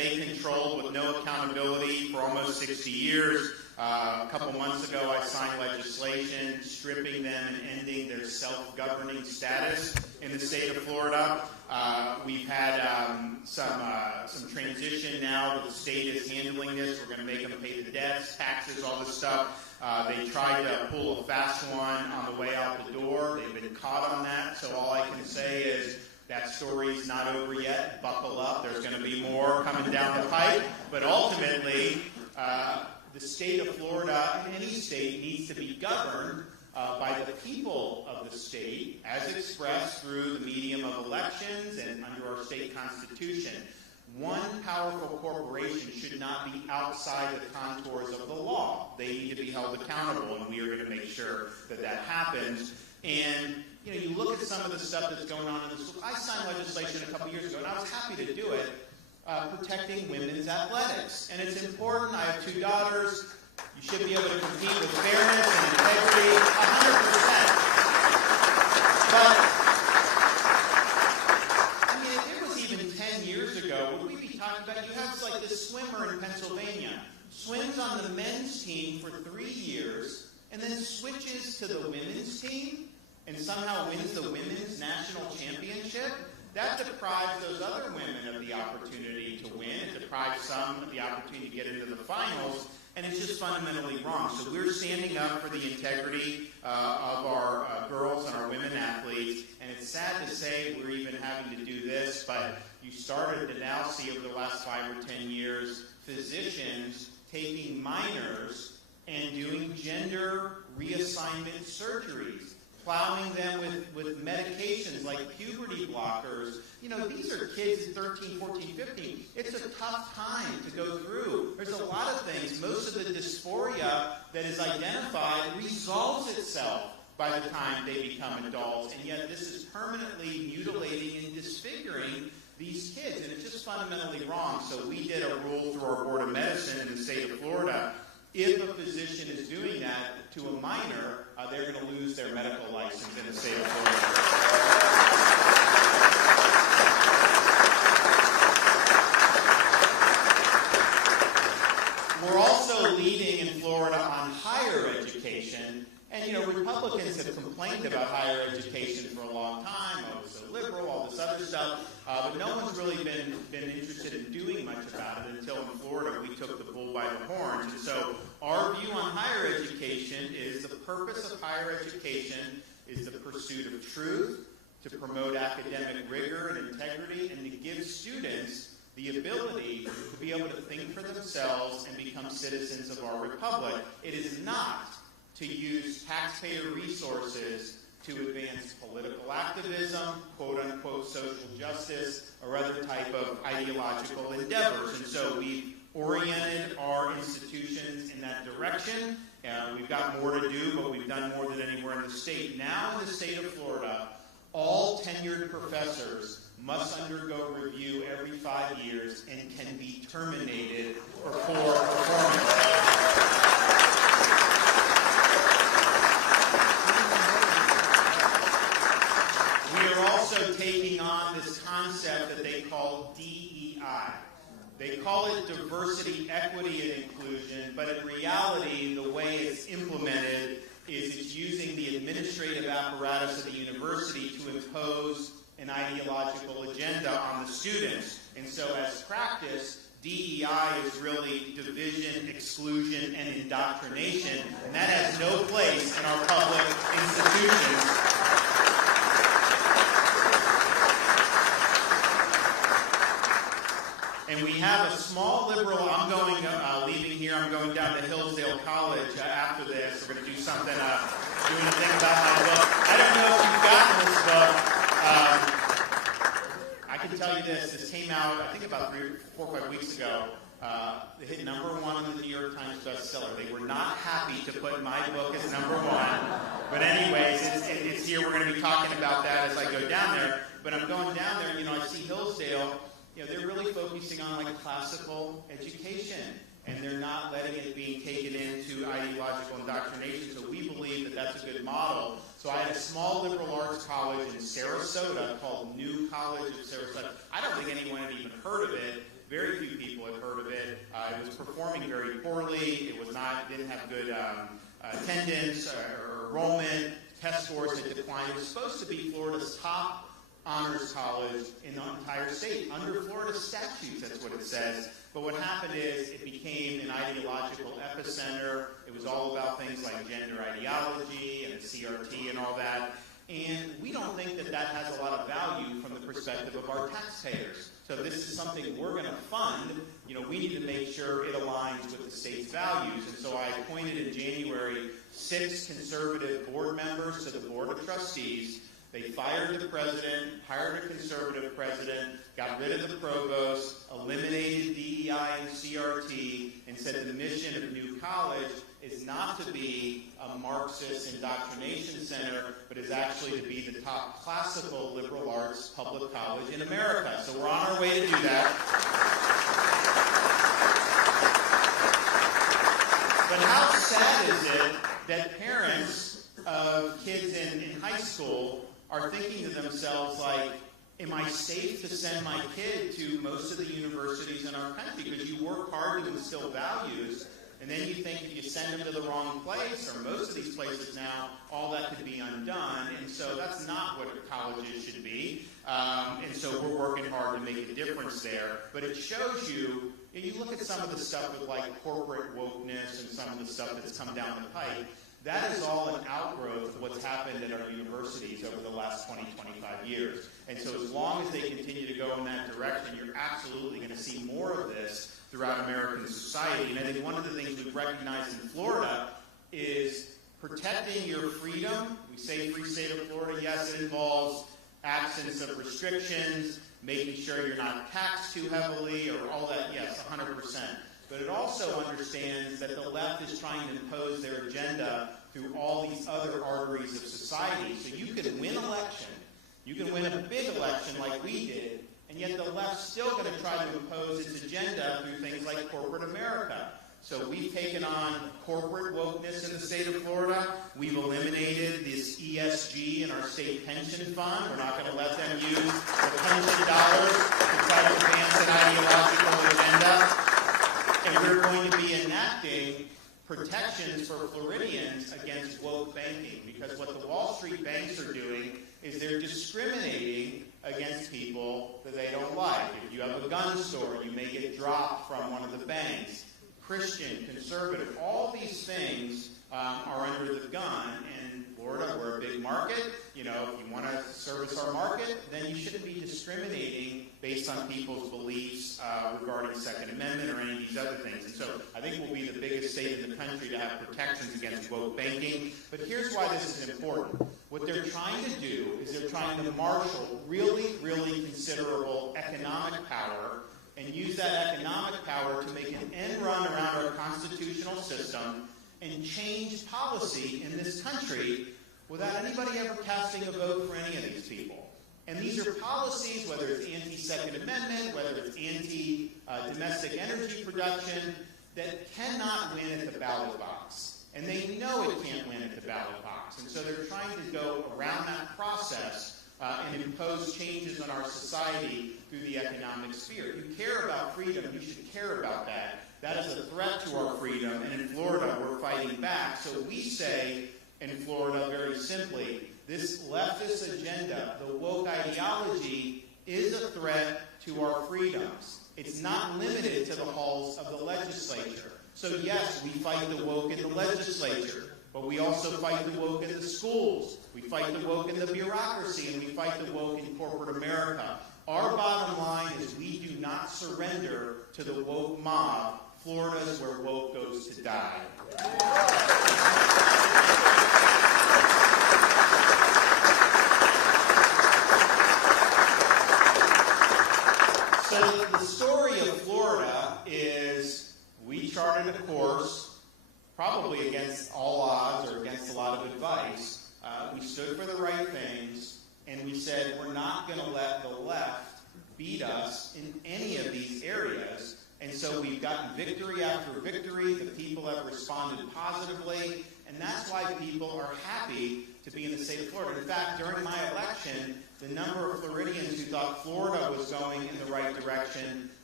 almost 60 years. A couple months ago, I signed legislation stripping them and ending their self-governing status in the state of Florida. We've had some transition now that the state is handling this. We're going to make them pay the debts, taxes, all this stuff. They tried to pull a fast one on the way out the door. They've been caught on that. So all I can say is that story's not over yet. Buckle up. There's going to be more coming down the pipe. But ultimately, the state of Florida, and any state, needs to be governed by the people of the state, as expressed through the medium of elections and under our state constitution. One powerful corporation should not be outside the contours of the law. They need to be held accountable, and we are going to make sure that that happens. And you look at some of the stuff that's going on in the school. I signed legislation a couple years ago, and I was happy to do it, protecting women's athletics. And it's important. I have 2 daughters. You should be able to compete with fairness and integrity 100%. But, I mean, if it was even 10 years ago, would we be talking about, you have like this swimmer in Pennsylvania, swims on the men's team for 3 years, and then switches to the women's team, and somehow wins the women's national championship. That deprives those other women of the opportunity to win. It deprives some of the opportunity to get into the finals, and it's just fundamentally wrong. So we're standing up for the integrity of our girls and our women athletes, and it's sad to say we're even having to do this, but you started to now see over the last 5 or 10 years physicians taking minors and doing gender reassignment surgeries, plowing them with medications like puberty blockers. These are kids 13, 14, 15. It's a tough time to go through. There's a lot of things. Most of the dysphoria that is identified resolves itself by the time they become adults, and yet this is permanently mutilating and disfiguring these kids, and it's just fundamentally wrong. So we did a rule through our Board of Medicine in the state of Florida. If a physician is doing that to a minor, they're going to lose their medical license in the state of Florida. We're also leading in Florida on higher education. And, Republicans have complained about higher education for a long time. Oh, it's so liberal, all this other stuff. But no one's really been interested in doing much about it until in Florida we took the bull by the horns. And so our view on higher education is the purpose of higher education is the pursuit of truth, to promote academic rigor and integrity, and to give students the ability to be able to think for themselves and become citizens of our republic. It is not to use taxpayer resources to advance political activism, quote-unquote social justice, or other type of ideological endeavors. And so we've oriented our institutions in that direction. We've got more to do, but we've done more than anywhere in the state. Now in the state of Florida, all tenured professors must undergo review every 5 years and can be terminated for poor performance. Also taking on this concept that they call DEI. They call it diversity, equity, and inclusion, but in reality, the way it's implemented is it's using the administrative apparatus of the university to impose an ideological agenda on the students. And so as practice, DEI is really division, exclusion, and indoctrination, and that has no place in our public institutions. And we have a small liberal, leaving here, I'm going down to Hillsdale College after this. We're going to do something, doing a thing about my book. I don't know if you've gotten this book. I can tell you this came out, I think about 4 or 5 weeks ago. It hit #1 on the New York Times bestseller. They were not happy to put my book as #1. But anyways, it's here. We're going to be talking about that as I go down there. But I'm going down there, I see Hillsdale. They're really focusing on classical education, and they're not letting it be taken into ideological indoctrination. So we believe that that's a good model. So I had a small liberal arts college in Sarasota called New College of Sarasota. I don't think anyone had even heard of it. Very few people had heard of it. It was performing very poorly. Didn't have good attendance or enrollment. Test scores had declined. It was supposed to be Florida's top honors college in the entire state. Under Florida statutes, that's what it says. But what happened is it became an ideological epicenter. It was all about things like gender ideology and the CRT and all that. And we don't think that that has a lot of value from the perspective of our taxpayers. So this is something we're going to fund. We need to make sure it aligns with the state's values. And so I appointed in January 6 conservative board members to the Board of Trustees. They fired the president, hired a conservative president, got rid of the provost, eliminated DEI and CRT, and said the mission of New College is not to be a Marxist indoctrination center, but is actually to be the top classical liberal arts public college in America. So we're on our way to do that. But how sad is it that parents of kids in high school are thinking to themselves, like, am I safe to send my kid to most of the universities in our country? Because you work hard to instill values, and then you think if you send them to the wrong place, or most of these places now, all that could be undone. And so that's not what colleges should be. And so we're working hard to make a difference there. But it shows you, you look at some of the stuff with like corporate wokeness and some of the stuff that's come down the pipe, that is all an outgrowth of what's happened at our universities over the last 20, 25 years. And so as long as they continue to go in that direction, you're absolutely going to see more of this throughout American society. And I think one of the things we've recognized in Florida is protecting your freedom. We say free state of Florida. Yes, it involves absence of restrictions, making sure you're not taxed too heavily, or all that. Yes, 100%. But it also understands that the left is trying to impose their agenda through all these other arteries of society. So you can win election, you can win a big election like we did, and yet the left's still going to try to impose its agenda through things like corporate America. So we've taken on corporate wokeness in the state of Florida. We've eliminated this ESG in our state pension fund. We're not going to let them use the pension dollars to try to advance an ideological agenda. And we're going to be enacting protections for Floridians against woke banking, because what the Wall Street banks are doing is they're discriminating against people that they don't like. If you have a gun store, you may get dropped from one of the banks. Christian, conservative, all these things are under the gun. And Florida, we're a big market. If you want to service our market, then you shouldn't be discriminating based on people's beliefs regarding Second Amendment or any of these other things. And so I think we'll be the biggest state in the country to have protections against woke banking. But here's why this is important. What they're trying to do is they're trying to marshal really, really considerable economic power and use that economic power to make an end run around our constitutional system and change policy in this country without anybody ever casting a vote for any of these people. And these are policies, whether it's anti-Second Amendment, whether it's anti-domestic energy production, that cannot win at the ballot box. And they know it can't win at the ballot box. And so they're trying to go around that process and impose changes on our society through the economic sphere. If you care about freedom, you should care about that. That is a threat to our freedom, and in Florida, we're fighting back. So we say in Florida, very simply, this leftist agenda, the woke ideology, is a threat to our freedoms. It's not limited to the halls of the legislature. So yes, we fight the woke in the legislature, but we also fight the woke in the schools. We fight the woke in the bureaucracy, and we fight the woke in corporate America. Our bottom line is we do not surrender to the woke mob. Florida is where woke goes to die. So the story of Florida is we charted a course, probably against all odds or against a lot of advice. We stood for the right things, and we said we're not going to let the left beat us in any of these areas. And so we've gotten victory after victory. The people have responded positively, and that's why people are happy to be in the state of Florida. In fact, during my election, the number of Floridians who thought Florida was going in the right direction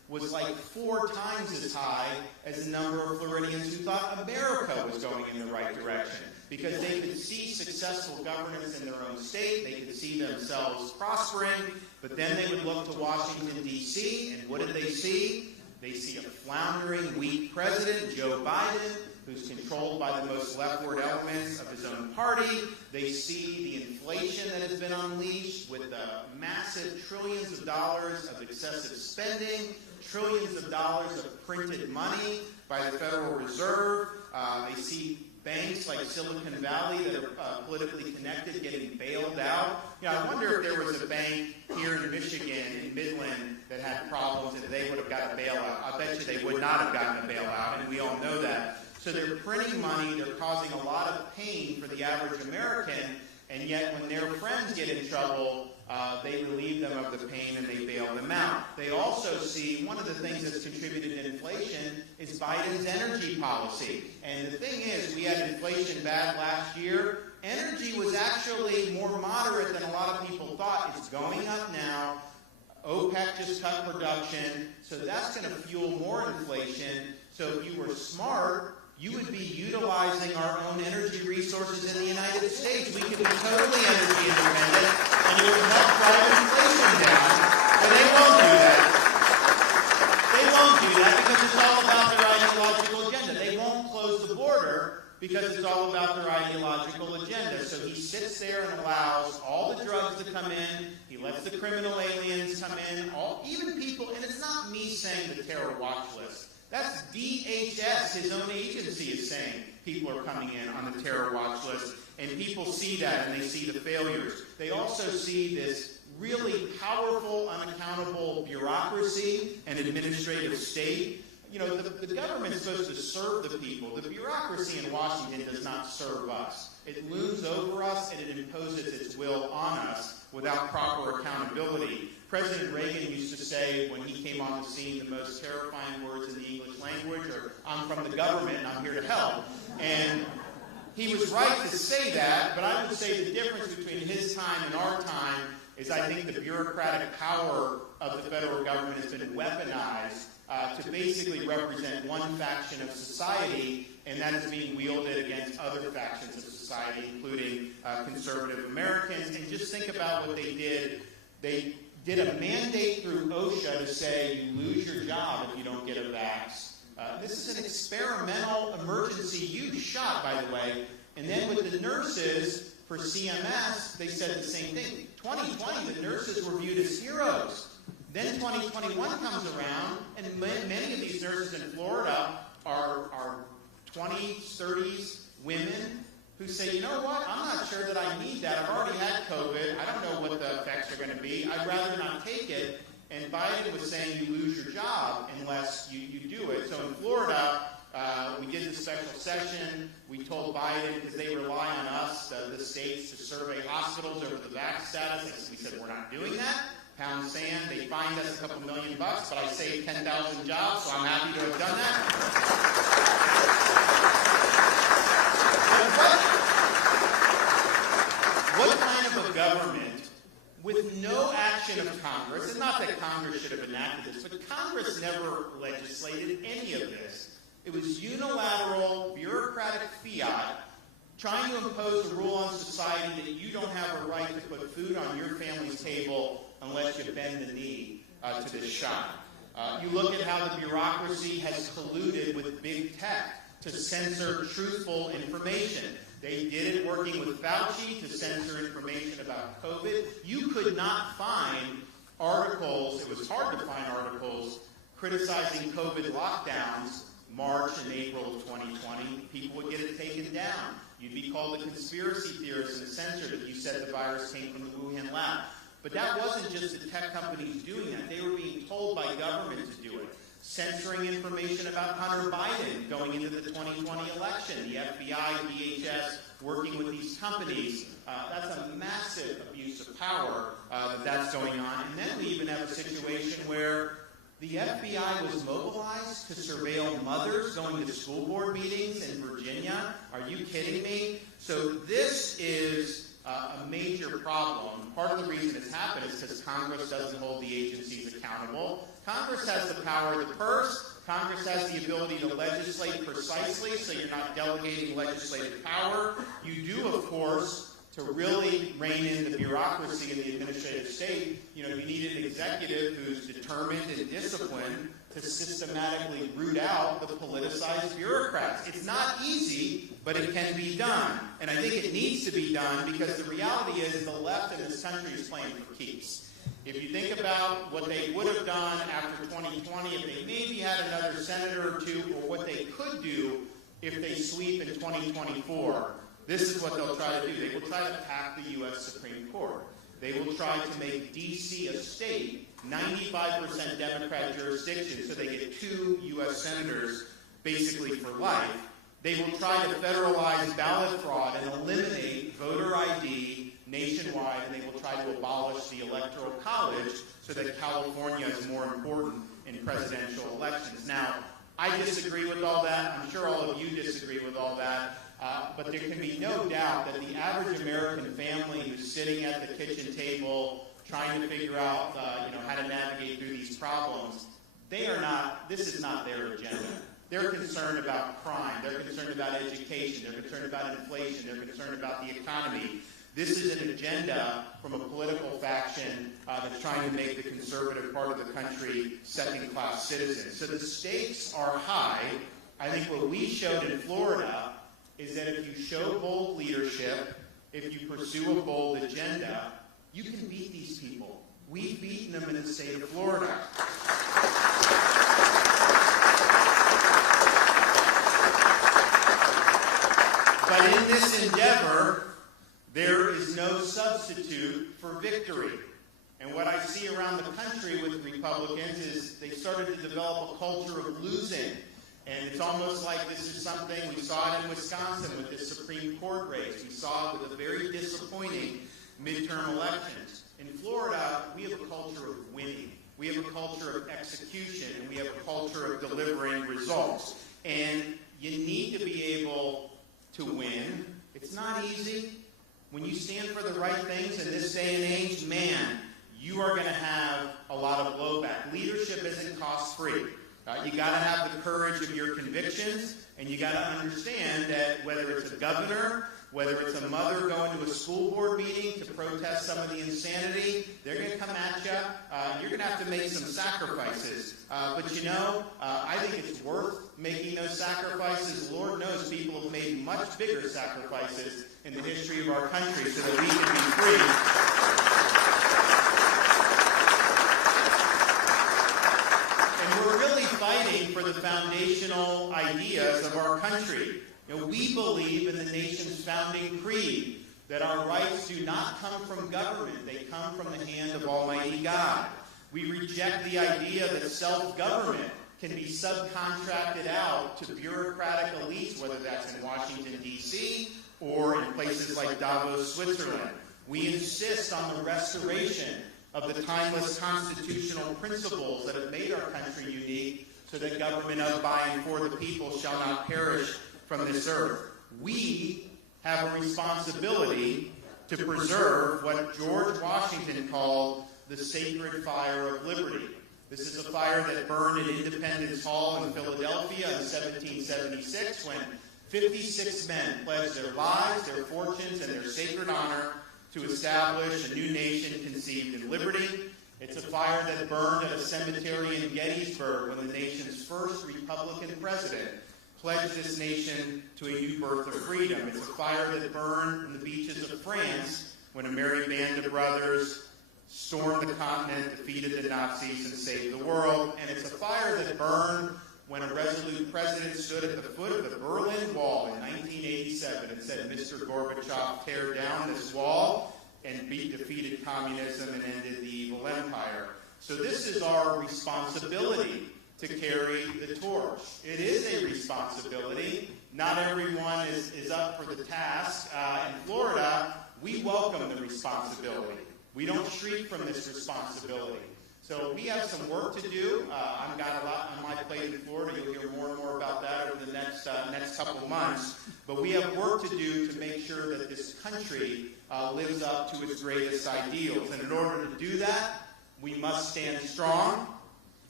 was like 4 times as high as the number of Floridians who thought America was going in the right direction, because they could see successful governance in their own state, they could see themselves prospering, but then they would look to Washington, D.C., and what did they see? They see a floundering, weak president, Joe Biden, who's controlled by the most leftward elements of his own party. They see the inflation that has been unleashed with massive trillions of dollars of excessive spending, trillions of dollars of printed money by the Federal Reserve. They see banks like Silicon Valley that are politically connected getting bailed out. I wonder if there was a bank here in Michigan, in Midland, that had problems and they would have got a bailout. I bet you they would not have gotten a bailout, and we all know that. So they're printing money, they're causing a lot of pain for the average American, and yet when their friends get in trouble, they relieve them of the pain and they bail them out. They also see one of the things that's contributed to inflation is Biden's energy policy. And the thing is, we had inflation bad last year. Energy was actually more moderate than a lot of people thought. It's going up now. OPEC just cut production, so that's going to fuel more inflation. So if you were smart, you would be utilizing our own energy resources in the United States. We could be totally energy independent, and it would help drive inflation down. But they won't do that. They won't do that because it's all about their ideological agenda. They won't close the border because it's all about their ideological agenda. So he sits there and allows all the drugs to come in. He lets the criminal aliens come in. Even people, and it's not me saying the terror watch list. That's DHS, his own agency, is saying people are coming in on the terror watch list. And people see that, and they see the failures. They also see this really powerful, unaccountable bureaucracy and administrative state. The government's supposed to serve the people. The bureaucracy in Washington does not serve us. It looms over us, and it imposes its will on us without proper accountability. President Reagan used to say, when he came on the scene, the most terrifying words in the English language are, "I'm from the government and I'm here to help." And he was right to say that, but I would say the difference between his time and our time is I think the bureaucratic power of the federal government has been weaponized to basically represent one faction of society, and that is being wielded against other factions of society, including conservative Americans. And just think about what they did. They did a mandate through OSHA to say you lose your job if you don't get a vax. This is an experimental emergency use shot, by the way. And then with the nurses for CMS, they said the same thing. 2020, the nurses were viewed as heroes. Then 2021 comes around, and many of these nurses in Florida are 20s, 30s women who say, you know what, I'm not sure that I need that. I've already had COVID. I don't know what the effects are going to be. I'd rather not take it. And Biden was saying you lose your job unless you do it. So in Florida, we did the special session. We told Biden, because they rely on us, the states, to survey hospitals over the vax status. We said, we're not doing that. Pound sand. They fined us a couple $1 million, but I saved 10,000 jobs, so I'm happy to have done that. What kind of a government with no action of Congress, and not that Congress should have enacted this, but Congress never legislated any of this. It was unilateral, bureaucratic fiat trying to impose a rule on society that you don't have a right to put food on your family's table unless you bend the knee to this shot. You look at how the bureaucracy has colluded with big tech to censor truthful information. They did it working with Fauci to censor information about COVID. You could not find articles, it was hard to find articles, criticizing COVID lockdowns March and April of 2020. People would get it taken down. You'd be called a conspiracy theorist and censored if you said the virus came from the Wuhan lab. But that wasn't just the tech companies doing that. They were being told by government to do it. Censoring information about Hunter Biden going into the 2020 election. The FBI, DHS, working with these companies. That's a massive abuse of power that's going on. And then we even have a situation where the FBI was mobilized to surveil mothers going to school board meetings in Virginia. Are you kidding me? So this is a major problem. Part of the reason it's happened is because Congress doesn't hold the agencies accountable. Congress has the power of the purse. Congress has the ability to legislate precisely, so you're not delegating legislative power. You do, of course, to really rein in the bureaucracy in the administrative state, you need an executive who's determined and disciplined to systematically root out the politicized bureaucrats. It's not easy, but it can be done. And I think it needs to be done because the reality is the left in this country is playing for keeps. If you think about what they would have done after 2020, if they maybe had another senator or two, or what they could do if they sweep in 2024, this is what they'll try to do. They will try to pack the U.S. Supreme Court. They will try to make D.C. a state, 95% Democrat jurisdiction, so they get 2 U.S. senators basically for life. They will try to federalize ballot fraud and eliminate voter ID nationwide, and they will try to abolish the Electoral College so that California is more important in presidential elections. Now, I disagree with all that. I'm sure all of you disagree with all that. But there can be no doubt that the average American family who's sitting at the kitchen table trying to figure out how to navigate through these problems, this is not their agenda. They're concerned about crime. They're concerned about education. They're concerned about inflation. They're concerned about the economy. This is an agenda from a political faction that's trying to make the conservative part of the country second-class citizens. So the stakes are high. I think what we showed in Florida is that if you show bold leadership, if you pursue a bold agenda, you can beat these people. We've beaten them in the state of Florida. But in this endeavor, there is no substitute for victory. And what I see around the country with Republicans is they started to develop a culture of losing. And it's almost like this is something, we saw it in Wisconsin with this Supreme Court race. We saw it with a very disappointing midterm elections. In Florida, we have a culture of winning. We have a culture of execution, and we have a culture of delivering results. And you need to be able to win. It's not easy. When you stand for the right things in this day and age, man, you are going to have a lot of blowback. Leadership isn't cost-free. You got to have the courage of your convictions, and you got to understand that whether it's a governor, whether it's a mother going to a school board meeting to protest some of the insanity, they're going to come at you. You're going to have to make some sacrifices. But I think it's worth making those sacrifices. Lord knows people have made much bigger sacrifices in the history of our country so that we can be free. We're really fighting for the foundational ideas of our country. We believe in the nation's founding creed that our rights do not come from government. They come from the hand of Almighty God. We reject the idea that self-government can be subcontracted out to bureaucratic elites, whether that's in Washington, D.C., or in places like Davos, Switzerland. We insist on the restoration of the timeless constitutional principles that have made our country unique so that government of, by, and for the people shall not perish from this earth. We have a responsibility to preserve what George Washington called the sacred fire of liberty. This is a fire that burned in Independence Hall in Philadelphia in 1776 when 56 men pledged their lives, their fortunes, and their sacred honor to establish a new nation conceived in liberty. It's a fire that burned at a cemetery in Gettysburg when the nation's first Republican president pledged this nation to a new birth of freedom. It's a fire that burned on the beaches of France when a merry band of brothers stormed the continent, defeated the Nazis, and saved the world. And it's a fire that burned when a resolute president stood at the foot of the Berlin Wall in 1987 and said, "Mr. Gorbachev, tear down this wall," and defeated communism and ended the evil empire. So this is our responsibility to carry the torch. It is a responsibility. Not everyone is up for the task. In Florida, we welcome the responsibility. We don't shriek from this responsibility. So we have some work to do. I've got a lot on my plate in Florida. You'll hear more and more about that over the next couple of months. But we have work to do to make sure that this country lives up to its greatest ideals. And in order to do that, we must stand strong.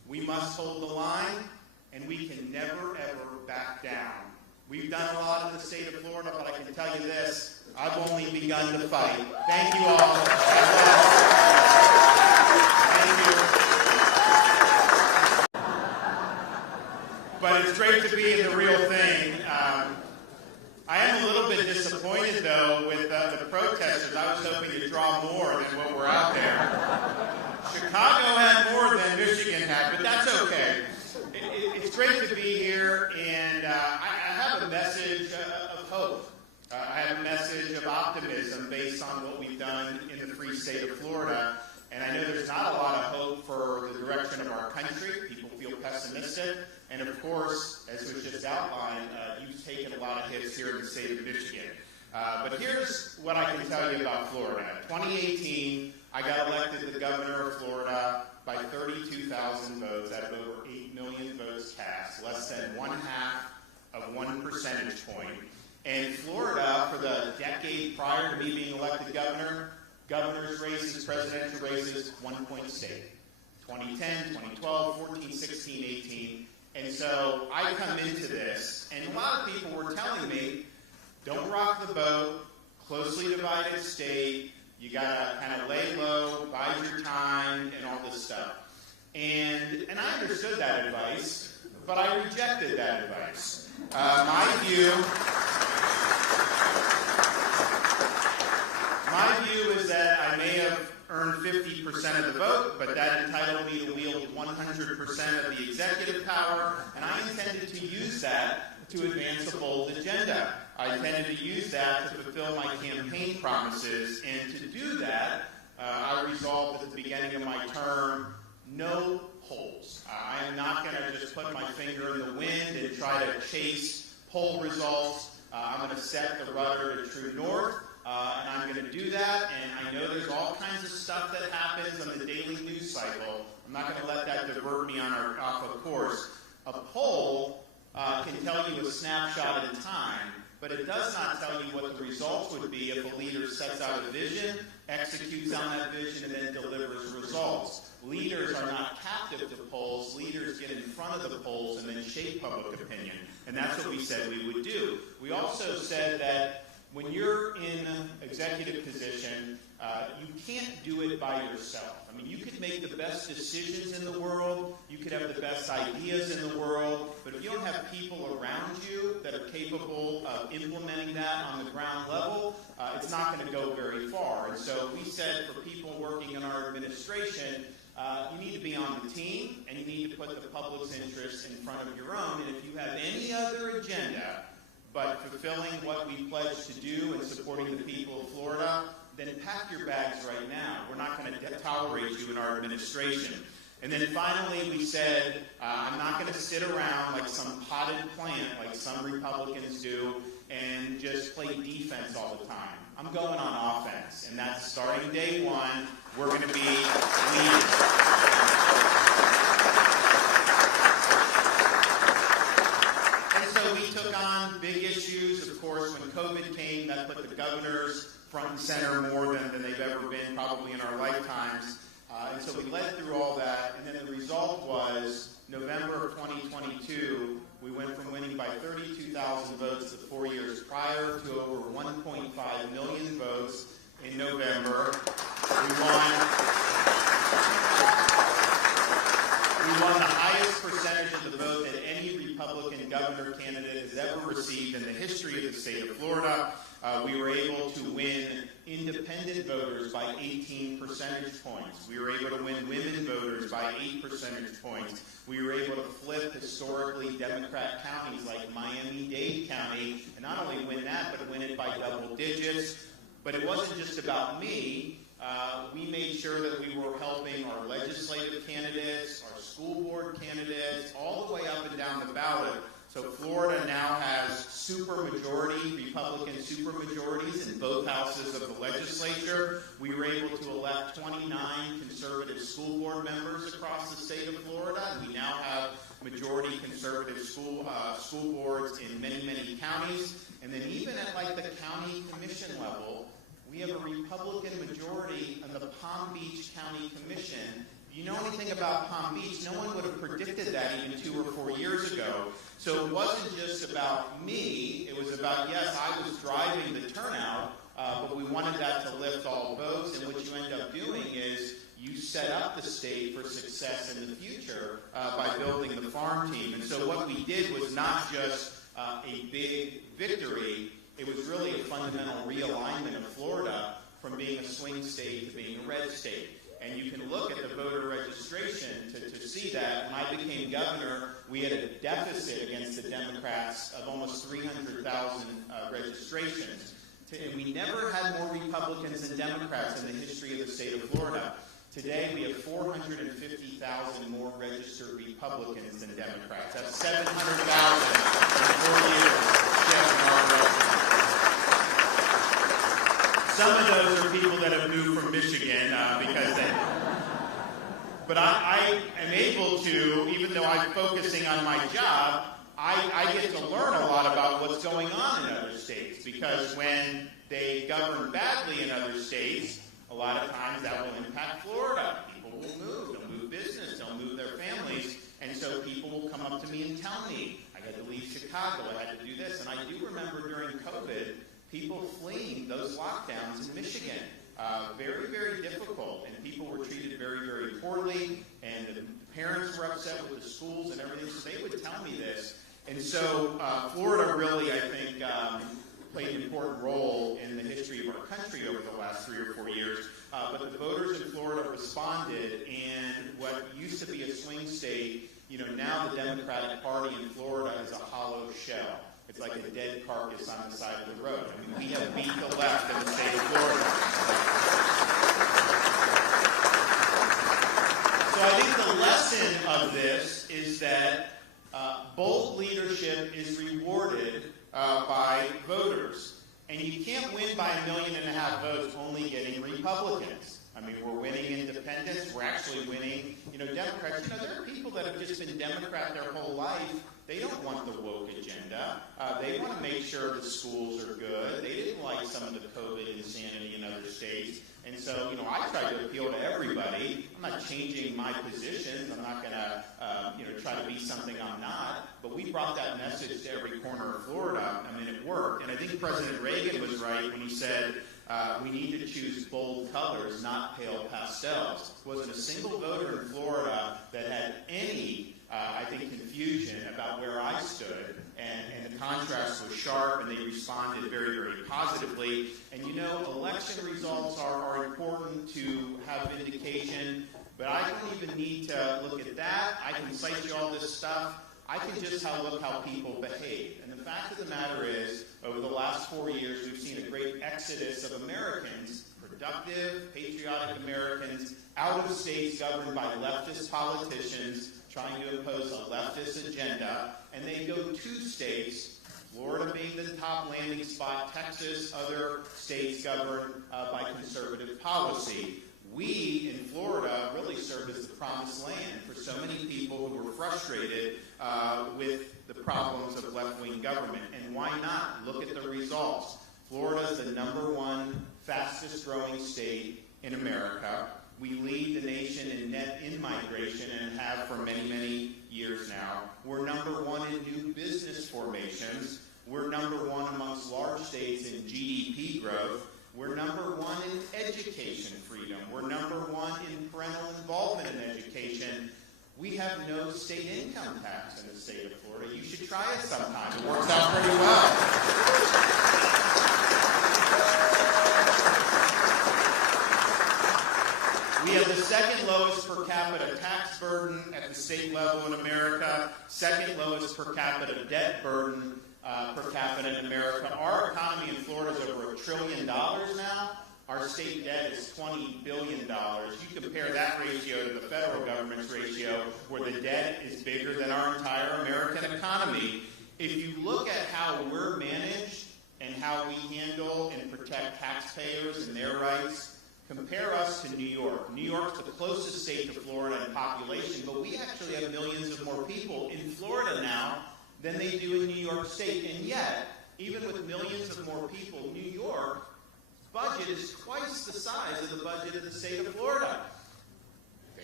We must hold the line, and we can never, ever back down. We've done a lot in the state of Florida, but I can tell you this, I've only begun to fight. Thank you all. Thank you. But it's great to be in the real thing. I am a little bit disappointed, though, with the protesters. I was hoping to draw more than what were out there. Chicago had more than Michigan had, but that's okay. It's great to be here, and I have a message of hope. I have a message of optimism based on what we've done in the free state of Florida. And I know there's not a lot of hope for the direction of our country. People feel pessimistic. And of course, as was just outlined, you've taken a lot of hits here in the state of Michigan. But here's what I can tell you about Florida. 2018, I got elected the governor of Florida by 32,000 votes out of over 8 million votes cast, less than 1/2 of 1 percentage point. And Florida, for the decade prior to me being elected governor, governor's races, presidential races, 1-point state. 2010, 2012, 14, 16, 18. And so I come into this, and a lot of people were telling me, don't rock the boat, closely divided state, you gotta kind of lay low, bide your time, and all this stuff. And I understood that advice, but I rejected that advice. My view is that I may have earned 50% of the vote, but that entitled me to wield 100% of the executive power, and I intended to use that to advance a bold agenda. I intended to use that to fulfill my campaign promises, and to do that, I resolved at the beginning of my term, no polls. I am not going to just put my finger in the wind and try to chase poll results. I'm going to set the rudder to true north. And I'm going to do that, and I know there's all kinds of stuff that happens on the daily news cycle. I'm not going to let that divert me off of course. A poll can tell you a snapshot in time, but it does not tell you what the results would be if a leader sets out a vision, executes on that vision, and then delivers results. Leaders are not captive to polls. Leaders get in front of the polls and then shape public opinion, and that's what we said we would do. We also said that when you're in executive position, you can't do it by yourself. I mean, you could make the best decisions in the world, you could have the best ideas in the world, but if you don't have people around you that are capable of implementing that on the ground level, it's not going to go very far. And so we said for people working in our administration, you need to be on the team, and you need to put the public's interests in front of your own. And if you have any other agenda but fulfilling what we pledged to do and supporting the people of Florida, then pack your bags right now. We're not going to tolerate you in our administration. And then finally we said, I'm not going to sit around like some potted plant like some Republicans do and just play defense all the time. I'm going on offense, and that's starting day one. We're going to be leaders. We took on big issues. Of course, when COVID came, that put the governors front and center more than they've ever been probably in our lifetimes. And so we led through all that, and then the result was November of 2022, we went from winning by 32,000 votes the 4 years prior to over 1.5 million votes in November. We won the highest percentage of the vote that any Republican governor candidate has ever received in the history of the state of Florida. We were able to win independent voters by 18 percentage points. We were able to win women voters by 8 percentage points. We were able to flip historically Democrat counties like Miami-Dade County, and not only win that, but win it by double digits. But it wasn't just about me. We made sure that we were helping our legislative candidates, our school board candidates, all the way up and down the ballot. So Florida now has supermajority, Republican supermajorities in both houses of the legislature. We were able to elect 29 conservative school board members across the state of Florida. And we now have majority conservative school boards in many, many counties. And then even at like the county commission level, we have a Republican majority on the Palm Beach County Commission. you know anything about Palm Beach, no one would have predicted that even 2 or 4 years ago. So it wasn't just about me. It was about, yes, I was driving the turnout, but we wanted that to lift all boats. And what you end up doing is you set up the state for success in the future by building the farm team. And so what we did was not just a big victory. It was really a fundamental realignment of Florida from being a swing state to being a red state. And you can look at the voter registration to see that. When I became governor, we had a deficit against the Democrats of almost 300,000 registrations. And we never had more Republicans than Democrats in the history of the state of Florida. Today, we have 450,000 more registered Republicans than Democrats. That's 700,000 in 4 years. Some of those are people that have moved from Michigan because they... But I am able to, even though I'm focusing on my job, I get to learn a lot about what's going on in other states, because when they govern badly in other states, a lot of times that will impact Florida. People will move. They'll move business. They'll move their families. And so people will come up to me and tell me, I got to leave Chicago. I had to do this. And I do remember during COVID, people fleeing those lockdowns in Michigan. Very, very difficult. And people were treated very, very poorly. And the parents were upset with the schools and everything. So they would tell me this. And so Florida really, I think, played an important role in the history of our country over the last 3 or 4 years. But the voters in Florida responded, and what used to be a swing state, now the Democratic Party in Florida is a hollow shell. It's like a dead carcass on the side of the road. I mean, we have beat the left in the state of Florida. So I think the lesson of this is that bold leadership is rewarded by voters. And you can't win by 1.5 million votes only getting Republicans. I mean, we're winning independents. We're actually winning, Democrats. There are people that have just been Democrat their whole life. They don't want the woke agenda. They want to make sure the schools are good. They didn't like some of the COVID insanity in other states. And so, I try to appeal to everybody. I'm not changing my positions. I'm not going to, try to be something I'm not. But we brought that message to every corner of Florida. I mean, it worked. And I think President Reagan was right when he said, we need to choose bold colors, not pale pastels. There wasn't a single voter in Florida that had any, confusion about where I stood. And the contrast was sharp, and they responded very, very positively. And election results are important to have vindication, but I don't even need to look at that. I can cite you all this stuff. I can just look how people behave. And the fact of the matter is, over the last 4 years, we've seen a great exodus of Americans, productive, patriotic Americans, out of states governed by leftist politicians trying to impose a leftist agenda. And they go to states, Florida being the top landing spot, Texas, other states governed by conservative policy. We, in Florida, really served as the promised land for so many people who were frustrated with the problems of left-wing government. And why not? Look at the results. Florida is the #1 fastest-growing state in America. We lead the nation in net in-migration and have for many, many years now. We're #1 in new business formations. We're #1 amongst large states in GDP growth. We're #1 in education freedom. We're #1 in parental involvement in education. We have no state income tax in the state of Florida. You should try it sometime. It works out pretty well. We have the second lowest per capita tax burden at the state level in America, second lowest per capita debt burden per capita in America. Our economy in Florida is over $1 trillion now. Our state debt is $20 billion. You compare that ratio to the federal government's ratio, where the debt is bigger than our entire American economy. If you look at how we're managed and how we handle and protect taxpayers and their rights, compare us to New York. New York's the closest state to Florida in population, but we actually have millions of more people in Florida now than they do in New York State. And yet, even with millions of more people, New York's budget is twice the size of the budget of the state of Florida.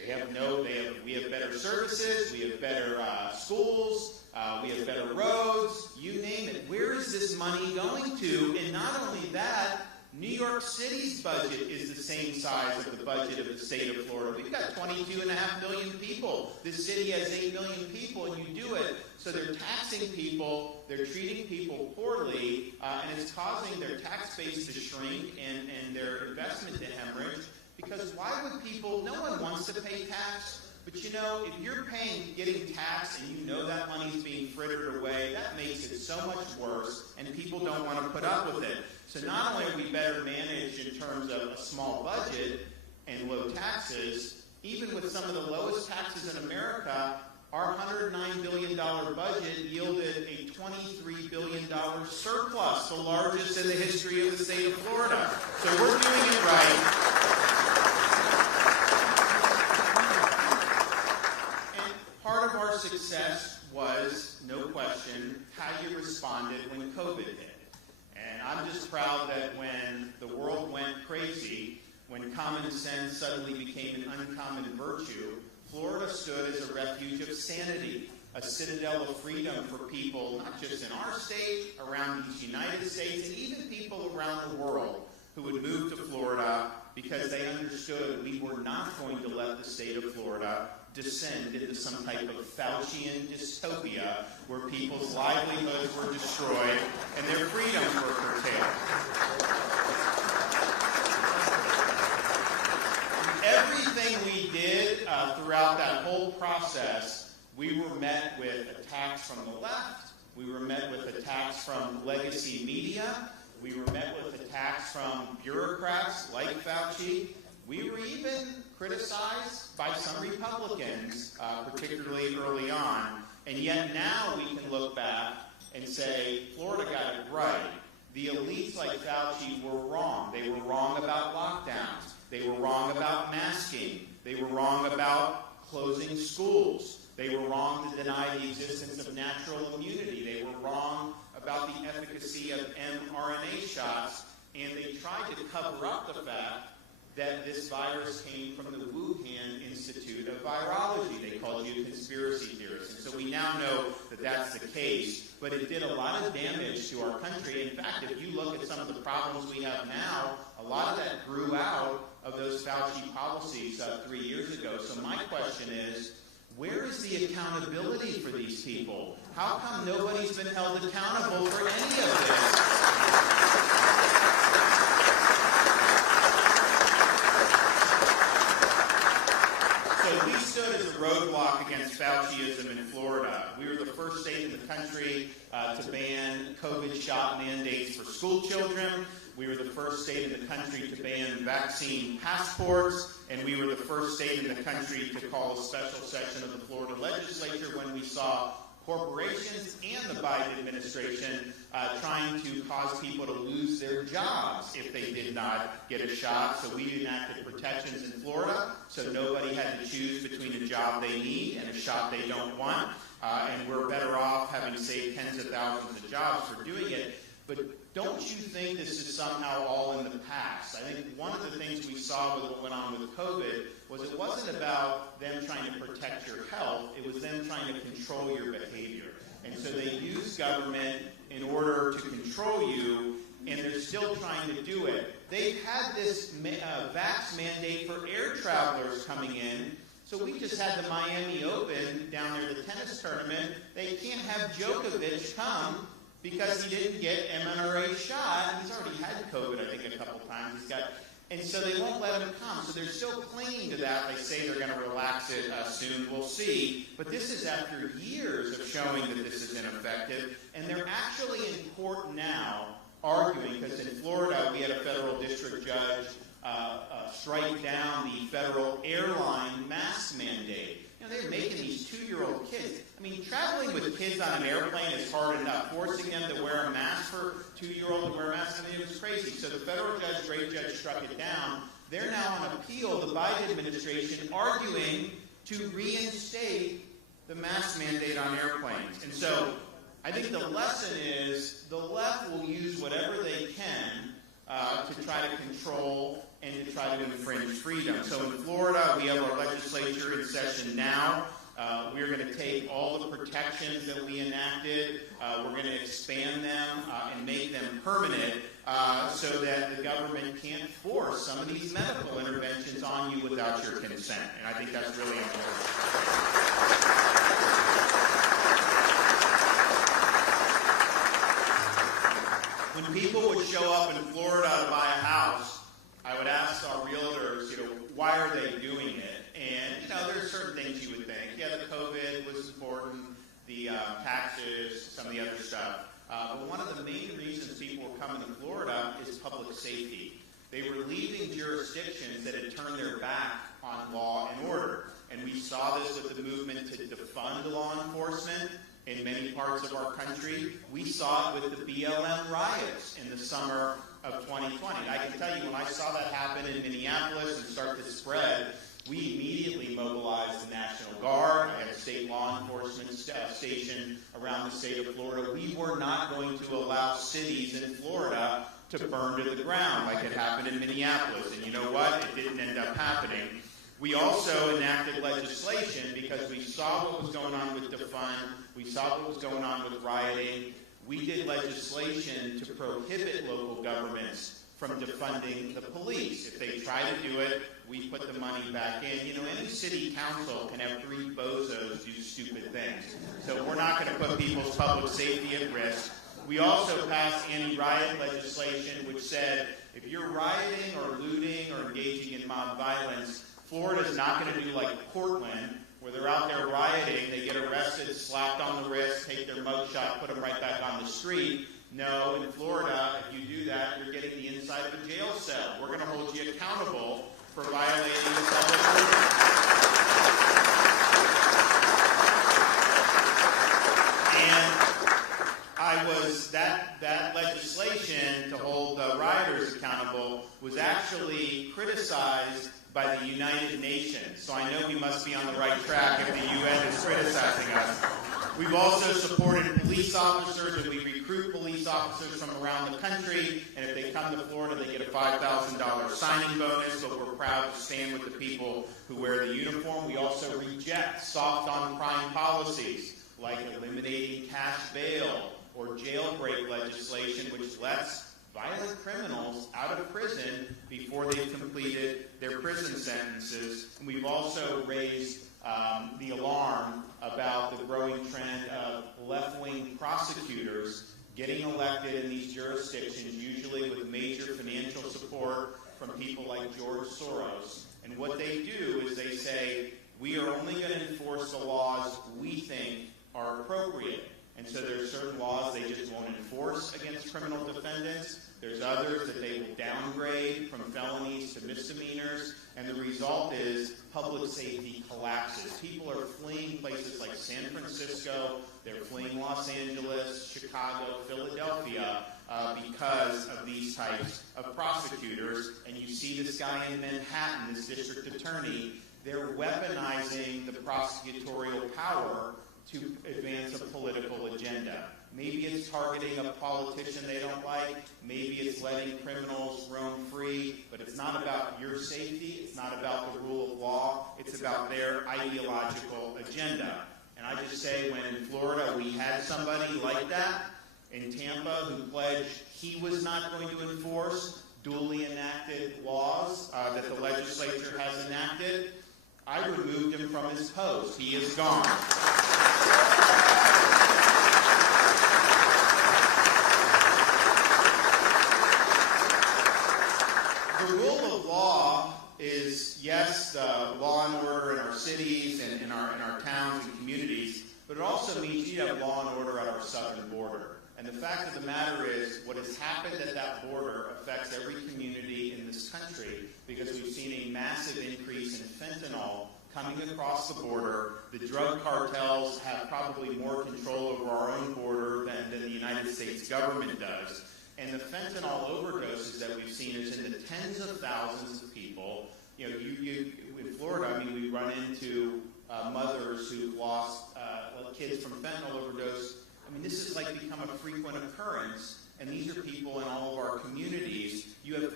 We have better services, we have better schools, we have better roads, you name it. Where is this money going to? And not only that, New York City's budget is the same size of the budget of the state of Florida. We've got 22.5 million people. This city has 8 million people, and you do it. So they're taxing people, they're treating people poorly, and it's causing their tax base to shrink and their investment to hemorrhage. Because why would people, no one wants to pay tax, but you know, if you're getting taxed and you know that money's being frittered away, that makes it so much worse, and people don't want to put up with it. So not only are we better managed in terms of a small budget and low taxes, even with some of the lowest taxes in America, our $109 billion budget yielded a $23 billion surplus, the largest in the history of the state of Florida. So we're doing it right. Part of our success was, no question, how you responded when COVID hit. And I'm just proud that when the world went crazy, when common sense suddenly became an uncommon virtue, Florida stood as a refuge of sanity, a citadel of freedom for people, not just in our state, around these United States, and even people around the world who would move to Florida because they understood we were not going to let the state of Florida descend into some type of Faucian dystopia where people's livelihoods were destroyed and their freedoms were curtailed. Everything we did throughout that whole process, we were met with attacks from the left, we were met with attacks from legacy media, we were met with attacks from bureaucrats like Fauci. We were even criticized by some Republicans, particularly early on. And yet now we can look back and say, Florida got it right. The elites like Fauci were wrong. They were wrong about lockdowns. They were wrong about masking. They were wrong about closing schools. They were wrong to deny the existence of natural immunity. They were wrong about the efficacy of mRNA shots. And they tried to cover up the fact that this virus came from the Wuhan Institute of Virology. They called you conspiracy theorists. And so we now know that that's the case, but it did a lot of damage to our country. In fact, if you look at some of the problems we have now, a lot of that grew out of those Fauci policies 3 years ago. So my question is, where is the accountability for these people? How come nobody's been held accountable for any of this? We stood as a roadblock against Fauciism in Florida. We were the first state in the country to ban COVID shot mandates for school children. We were the first state in the country to ban vaccine passports. And we were the first state in the country to call a special session of the Florida legislature when we saw corporations and the Biden administration trying to cause people to lose their jobs if they did not get a shot. So we enacted protections in Florida so nobody had to choose between a job they need and a shot they don't want. And we're better off having saved tens of thousands of jobs for doing it. But don't you think this is somehow all in the past? I think one of the things we saw with what went on with COVID was it wasn't about them trying to protect your health, it was them trying to control your behavior. And so they used government in order to control you, and they're still trying to do it. They've had this vax mandate for air travelers coming in. So we just had the Miami Open down there, the tennis tournament. They can't have Djokovic come because he didn't get mRNA shot. He's already had COVID, I think, a couple times. And so they won't let him come. So they're still clinging to that. They say they're going to relax it soon. We'll see. But this is after years of showing that this is ineffective. And they're actually in court now arguing, because in Florida we had a federal district judge strike down the federal airline mask mandate. You know, they're making these 2-year-old kids. I mean, traveling with kids on an airplane is hard enough. Forcing them to wear a mask for a 2-year-old to wear a mask, I mean, it was crazy. So the federal judge, great judge, struck it down. They're now on appeal, the Biden administration, arguing to reinstate the mask mandate on airplanes. And so I think the lesson is the left will use whatever they can to try to control and to try to infringe freedom. So in Florida, we have our legislature in session now. We're going to take all the protections that we enacted, we're going to expand them and make them permanent so that the government can't force some of these medical interventions on you without your consent. And I think that's really important. When people would show up in Florida to buy a house, I would ask our realtors, why are they doing it? And, there's certain things you would think. Yeah, the COVID was important, the taxes, some of the other stuff. But one of the main reasons people were coming to Florida is public safety. They were leaving jurisdictions that had turned their back on law and order. And we saw this with the movement to defund law enforcement in many parts of our country. We saw it with the BLM riots in the summer of 2020. I can tell you, when I saw that happen in Minneapolis and start to spread, we immediately mobilized the National Guard. I had a state law enforcement station around the state of Florida. We were not going to allow cities in Florida to burn to the ground like it happened in Minneapolis. And you know what? It didn't end up happening. We also enacted legislation because we saw what was going on with defund. We saw what was going on with rioting. We did legislation to prohibit local governments from defunding the police. If they try to do it, we put the money back in. Any city council can have 3 bozos do stupid things. So we're not going to put people's public safety at risk. We also passed anti-riot legislation which said if you're rioting or looting or engaging in mob violence, Florida's not going to do like Portland, where they're out there rioting, they get arrested, slapped on the wrist, take their mugshot, put them right back on the street. No, in Florida, if you do that, you're getting the inside of a jail cell. We're going to hold you accountable for violating the public order. And that legislation to hold rioters accountable was actually criticized by the United Nations. So I know we must be on the right track if the UN is criticizing us. We've also supported police officers, and we recruit police officers from around the country, and if they come to Florida, they get a $5,000 signing bonus, but we're proud to stand with the people who wear the uniform. We also reject soft-on-crime policies, like eliminating cash bail or jailbreak legislation, which lets violent criminals out of prison before they've completed their prison sentences. And we've also raised the alarm about the growing trend of left-wing prosecutors getting elected in these jurisdictions, usually with major financial support from people like George Soros. And what they do is they say, we are only going to enforce the laws we think are appropriate. And so there's certain laws they just won't enforce against criminal defendants. There's others that they will downgrade from felonies to misdemeanors. And the result is public safety collapses. People are fleeing places like San Francisco. They're fleeing Los Angeles, Chicago, Philadelphia because of these types of prosecutors. And you see this guy in Manhattan, this district attorney. They're weaponizing the prosecutorial power to advance a political agenda. Maybe it's targeting a politician they don't like. Maybe it's letting criminals roam free. But it's not about your safety. It's not about the rule of law. It's about their ideological agenda. And I just say, when in Florida we had somebody like that in Tampa who pledged he was not going to enforce duly enacted laws that the legislature has enacted, I removed him from his post. He is gone. The rule of law is, yes, law and order in our cities and in our towns and communities, but it also means you have law and order at our southern border. And the fact of the matter is, what has happened at that border affects every community in this country, because we've seen a massive increase in fentanyl coming across the border. The drug cartels have probably more control over our own border than the United States government does. And the fentanyl overdoses that we've seen is in the tens of thousands of people. You know, in Florida, I mean, we run into mothers who've lost kids from fentanyl overdose. I mean, this has like become a frequent occurrence. And these are people in all of our communities. You have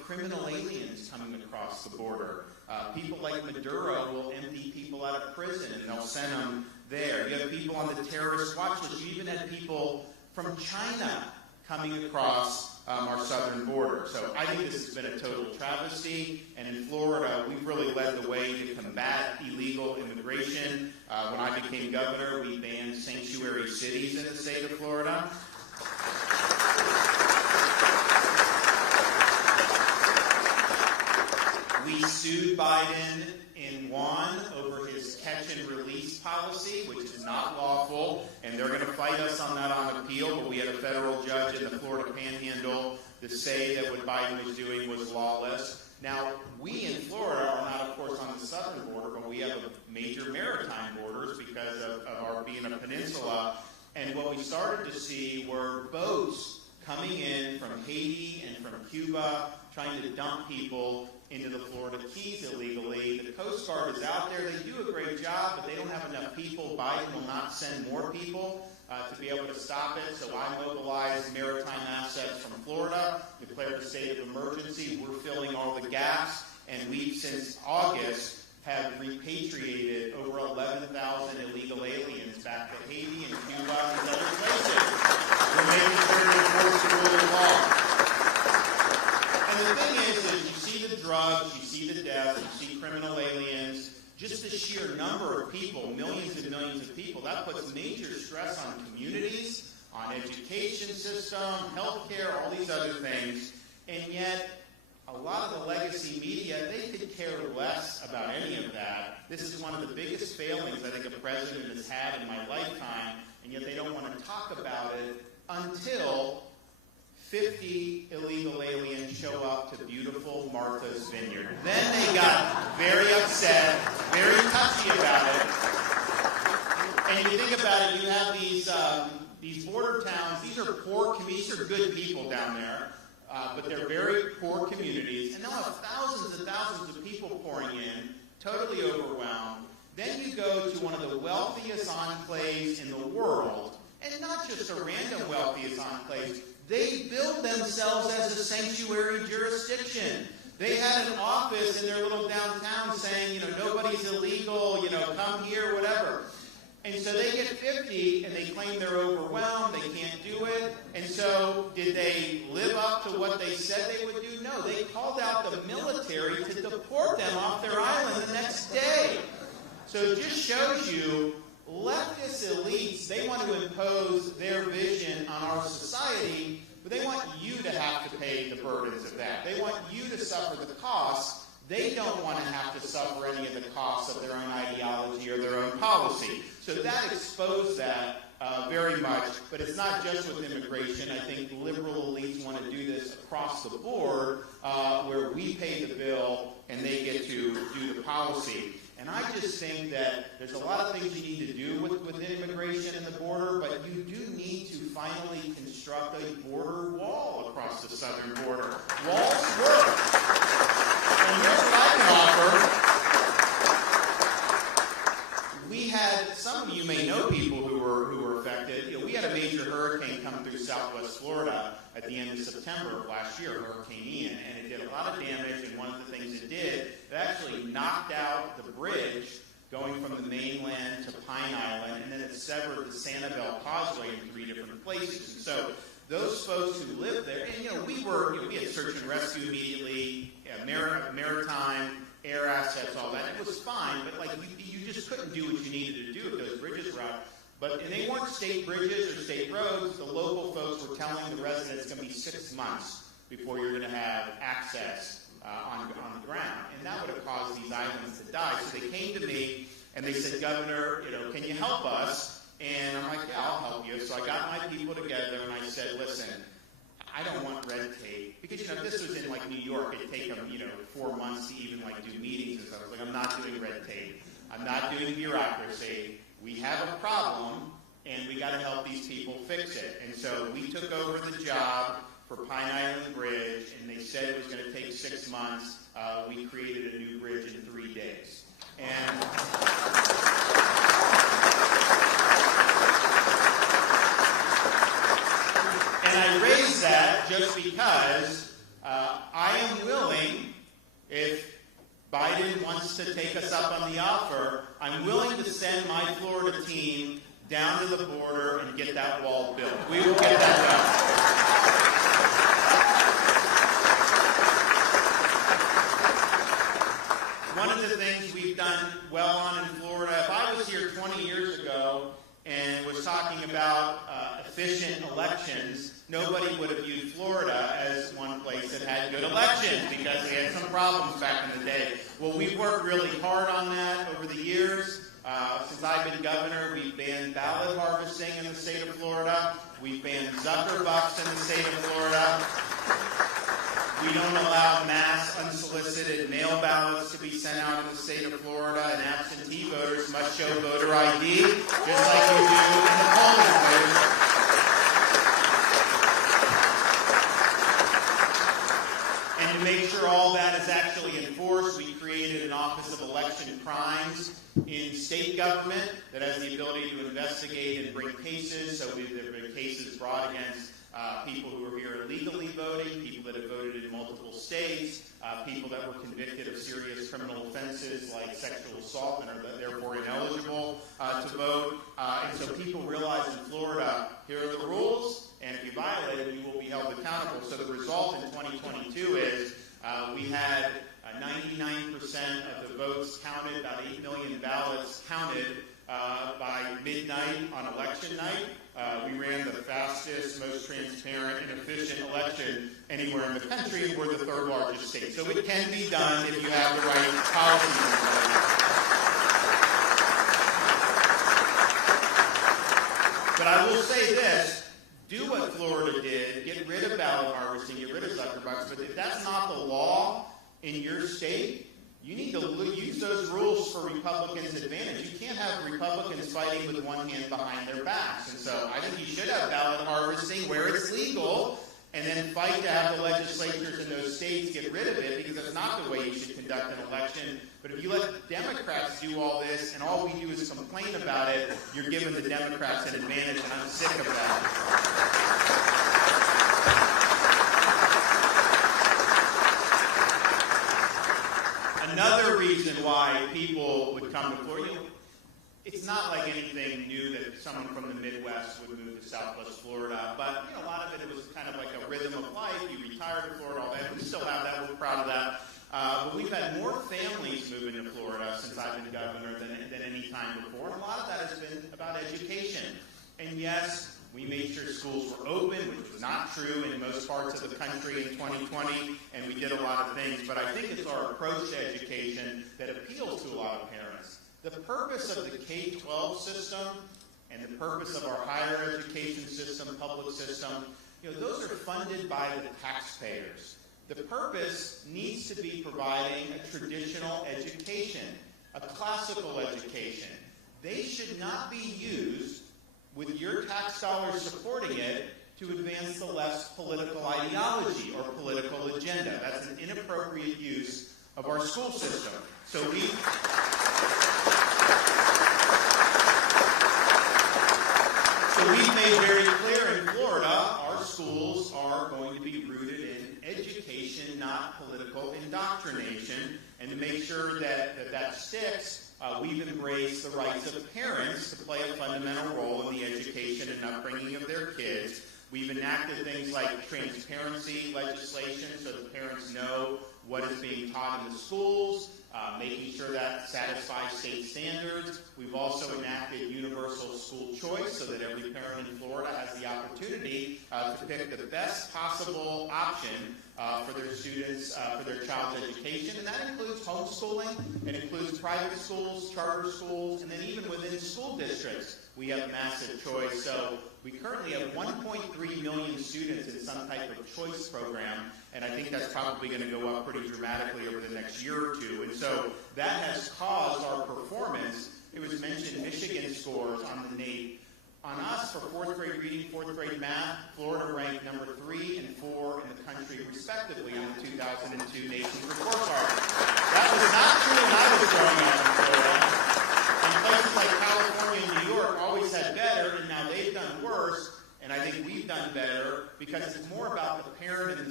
criminal aliens coming across the border. People like Maduro will empty people out of prison and they'll send them there. You have people on the terrorist watch list. You even had people from China coming across our southern border. So I think this has been a total travesty. And in Florida, we've really led the way to combat illegal immigration. When I became governor, we banned sanctuary cities in the state of Florida. We sued Biden and won over his catch and release policy, which is not lawful, and they're going to fight us on that on appeal, but we had a federal judge in the Florida Panhandle to say that what Biden was doing was lawless. Now, we in Florida are not, of course, on the southern border, but we have major maritime borders because of our being a peninsula, and what we started to see were boats coming in from Haiti and from Cuba, trying to dump people into the Florida Keys illegally. The Coast Guard is out there. They do a great job, but they don't have enough people. Biden will not send more people to be able to stop it. So I mobilized maritime assets from Florida, declared a state of emergency. We're filling all the gaps, and we've, since August, have repatriated over 11,000 illegal aliens back to Haiti and Cuba and these other places. We're making sure to enforce the rule of law. And the thing is you see the drugs, you see the death, you see criminal aliens, just the sheer number of people, millions and millions of people, that puts major stress on communities, on education system, healthcare, all these other things. And yet, a lot of the legacy media, they could care less about any of that. This is one of the biggest failings I think a president has had in my lifetime, and yet they don't want to talk about it until 50 illegal aliens show up to beautiful Martha's Vineyard. Then they got very upset, very touchy about it. And you think about it, you have these border towns. These are poor communities. These are good people down there, but they're very poor communities. And they'll have thousands and thousands of people pouring in, totally overwhelmed. Then you go to one of the wealthiest enclaves in the world, and not just a random wealthiest enclave. They build themselves as a sanctuary jurisdiction. They had an office in their little downtown saying, nobody's illegal, come here, whatever. And so they get 50, and they claim they're overwhelmed, they can't do it. And so did they live up to what they said they would do? No, they called out the military to deport them off their island the next day. So it just shows you leftist elites, they want to impose their vision on our society, but they want you to have to pay the burdens of that. They want you to suffer the costs. They don't want to have to suffer any of the costs of their own ideology or their own policy. So that exposed that very much, but it's not just with immigration. I think liberal elites want to do this across the board, where we pay the bill and they get to do the policy. And I just think that there's a lot of things you need to do with immigration and the border, but you do need to finally construct a border wall across the southern border. Walls work. And here's what I can offer. We had, some of you may know people who were affected. We had a major hurricane come through southwest Florida at the end of September of last year, Hurricane Ian, and it did a lot of damage, and one of the things it did, it actually knocked out the bridge going from the mainland to Pine Island, and then it severed the Sanibel Causeway in 3 different places. And so those folks who lived there, and we had search and rescue immediately, maritime, air assets, all that. It was fine, but you just couldn't do what you needed to do if those bridges were out. And they weren't state bridges or state roads. The local folks were telling the residents it's going to be 6 months before you're going to have access on the ground. And that would have caused these islands to die. So they came to me and they said, Governor, can you help us? And I'm like, yeah, I'll help you. So I got my people together and I said, listen, I don't want red tape. Because, if this was in New York, it'd take them, 4 months to even do meetings and stuff. I was like, I'm not doing red tape. I'm not doing bureaucracy. We have a problem, and we got to help these people fix it. And so we took over the job for Pine Island Bridge, and they said it was going to take 6 months. We created a new bridge in 3 days. And I raised that just because I am willing, if Biden wants to take us up on the offer, I'm willing to send my Florida team down to the border and get that wall built. We will get that done. One of the things we've done well on in Florida, if I was here 20 years ago and was talking about efficient elections, nobody would have viewed Florida as one place that had good elections because they had some problems back in the day. Well, we've worked really hard on that over the years. Since I've been governor, we've banned ballot harvesting in the state of Florida. We've banned Zuckerbucks in the state of Florida. We don't allow mass unsolicited mail ballots to be sent out in the state of Florida, and absentee voters must show voter ID, just like you do in the polling place. And to make sure all that is actually enforced, we created an Office of Election Crimes in state government that has the ability to investigate and bring cases. So there have been cases brought against people who are here illegally voting, people that have voted in multiple states, people that were convicted of serious criminal offenses like sexual assault and are therefore ineligible to vote. And so people realize in Florida, here are the rules, and if you violate them, you will be held accountable. So the result in 2022 is we had 99% of the votes counted, about 8 million ballots counted by midnight on election night. We ran the fastest, most transparent, and efficient election anywhere in the country, and we're the third largest state. So it can be done if you have the right policies in place. But I will say this, do what Florida did, get rid of ballot harvesting, get rid of Zuckerbucks, but if that's not the law in your state, you need to use those rules for Republicans' advantage. You can't have Republicans fighting with one hand behind their backs. And so I think you should have ballot harvesting where it's legal, and then fight to have the legislatures in those states get rid of it, because that's not the way you should conduct an election. But if you let Democrats do all this, and all we do is complain about it, you're giving the Democrats an advantage, and I'm sick of that. Another reason why people would come to Florida, it's not like anything new that someone from the Midwest would move to Southwest Florida, but a lot of it was kind of like a rhythm of life. You retire to Florida, all that. We still have that. We're proud of that. But we've had more families move into Florida since I've been governor than any time before. And a lot of that has been about education. And yes, we made sure schools were open, which was not true in most parts of the country in 2020, and we did a lot of things. But I think it's our approach to education that appeals to a lot of parents. The purpose of the K-12 system and the purpose of our higher education system, public system, those are funded by the taxpayers. The purpose needs to be providing a traditional education, a classical education. They should not be used with your tax dollars supporting it to advance the left political ideology or political agenda. That's an inappropriate use of our school system. So we've made very clear in Florida, our schools are going to be rooted in education, not political indoctrination. And to make sure that sticks, we've embraced the rights of parents to play a fundamental role in the education and upbringing of their kids. We've enacted things like transparency legislation so that parents know what is being taught in the schools, making sure that satisfies state standards. We've also enacted universal school choice so that every parent in Florida has the opportunity to pick the best possible option for their students, for their child's education. And that includes homeschooling, it includes private schools, charter schools, and then even within school districts, we have massive choice. So we currently have 1.3 million students in some type of choice program, and I think that's probably going to go up pretty dramatically over the next year or two. And so that has caused our performance. It was mentioned Michigan scores on the NAEP. On us for fourth grade reading, fourth grade math, Florida ranked number 3 and 4 in the country respectively in the 2002 Nation's Report Card. That was not true when I was growing up in Florida. And places like California and New York always had better, and now they've done worse. And I think we've done better because it's more about the parent and the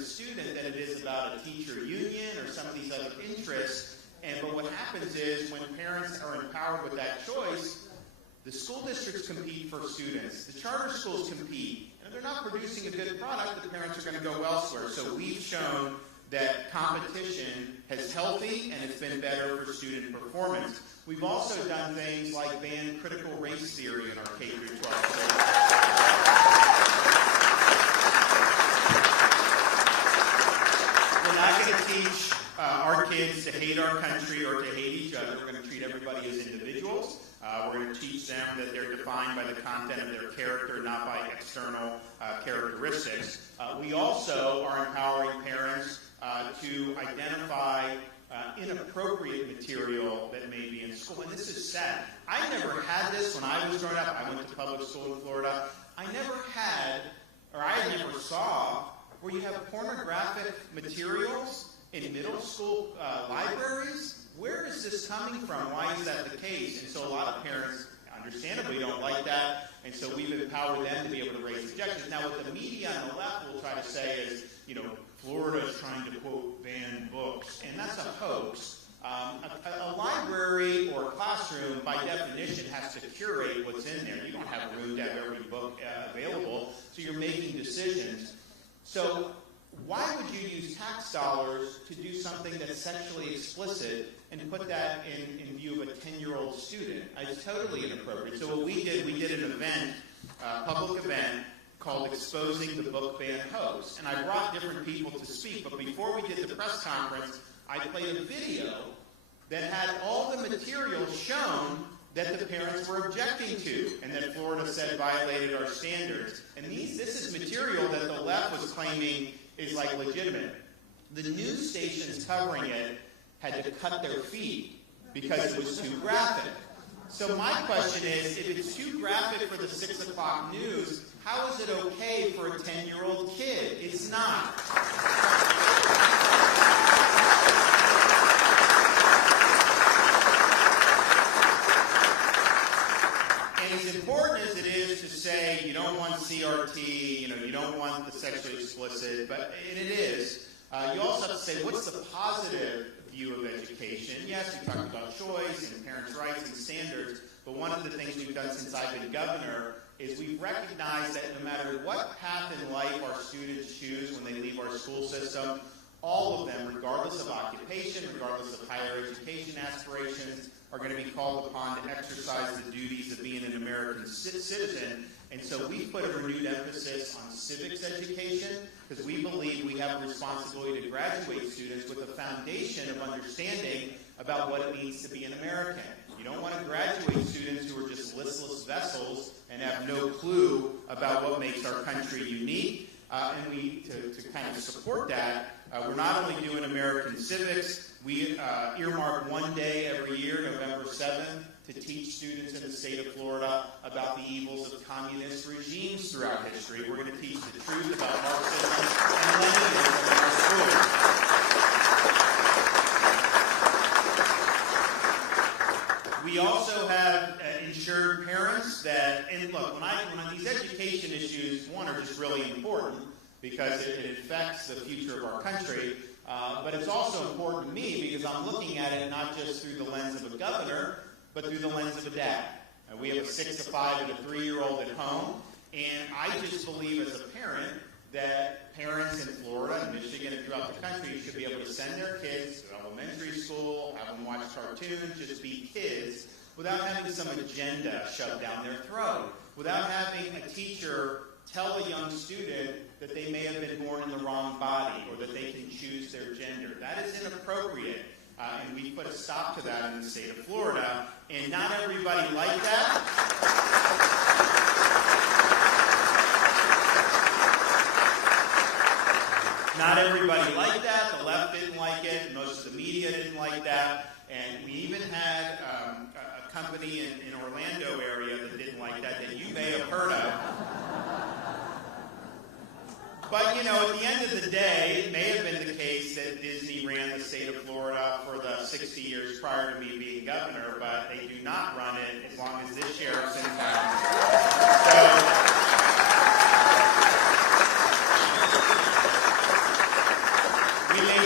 student than it is about a teacher union or some of these other interests. But what happens is when parents are empowered with that choice, the school districts compete for students. The charter schools compete. And if they're not producing a good product, the parents are going to go elsewhere. So we've shown that competition is healthy and it's been better for student performance. We've also done things like ban critical race theory in our K-12 We're not going to teach our kids to hate our country or to hate each other. We're going to treat everybody as individuals. We're going to teach them that they're defined by the content of their character, not by external characteristics. We also are empowering parents to identify inappropriate material that may be in school. And this is sad. I never had this when I was growing up. I went to public school in Florida. I never saw where you have pornographic materials in middle school libraries. Where is this coming from? Why is that the case? And so a lot of parents, understandably, don't like that. And so we've empowered them to be able to raise objections. Now, what the media on the left will try to say is, Florida is trying to, quote, ban books. And that's a hoax. A library or a classroom, by definition, has to curate what's in there. You don't have room to have every book available, so you're making decisions. So why would you use tax dollars to do something that's sexually explicit and put that in view of a 10-year-old student? It's totally inappropriate. So what we did an event, public event, called Exposing the Book Ban Hoax. And I brought different people to speak, but before we did the press conference, I played a video that had all the material shown that the parents were objecting to and that Florida said violated our standards. And this is material that the left was claiming is like legitimate. The news stations covering it had to cut their feed because it was too graphic. So my question is, if it's too graphic for the 6 o'clock news, how is it okay for a 10-year-old kid? It's not. And as important as it is to say you don't want CRT, you don't want the sexually explicit, and it is, you also have to say, what's the positive view of education? Yes, we talked about choice and parents' rights and standards, but one of the things we've done since I've been governor is we've recognized that no matter what path in life our students choose when they leave our school system, all of them, regardless of occupation, regardless of higher education aspirations, are going to be called upon to exercise the duties of being an American citizen. And so we put a renewed emphasis on civics education because we believe we have a responsibility to graduate students with a foundation of understanding about what it means to be an American. You don't want to graduate students who are just listless vessels and have no clue about what makes our country unique. And we, to kind of support that, we're not only doing American civics, we earmark one day every year, November 7th, to teach students in the state of Florida about the evils of communist regimes throughout history. We're going to teach the truth about Marxism and Leninism in our schools. We also have insured parents that, and look, when these education issues, one, are just really important because it affects the future of our country, but it's also important to me because I'm looking at it not just through the lens of a governor, but through the lens of a dad. We have a 6, a 5, and a 3-year-old at home, and I just believe as a parent that parents in Florida and Michigan and throughout the country should be able to send their kids to elementary school, have them watch cartoons, just be kids, without having some agenda shoved down their throat, without having a teacher tell a young student that they may have been born in the wrong body or that they can choose their gender. That is inappropriate. And we put a stop to that in the state of Florida. And not everybody liked that. Not everybody liked that. The left didn't like it. Most of the media didn't like that. And we even had a company in Orlando area that didn't like that you may have heard of. But, at the end of the day, it may have been the case that Disney ran the state of Florida for the 60 years prior to me being governor, but they do not run it as long as this sheriff's in town. So,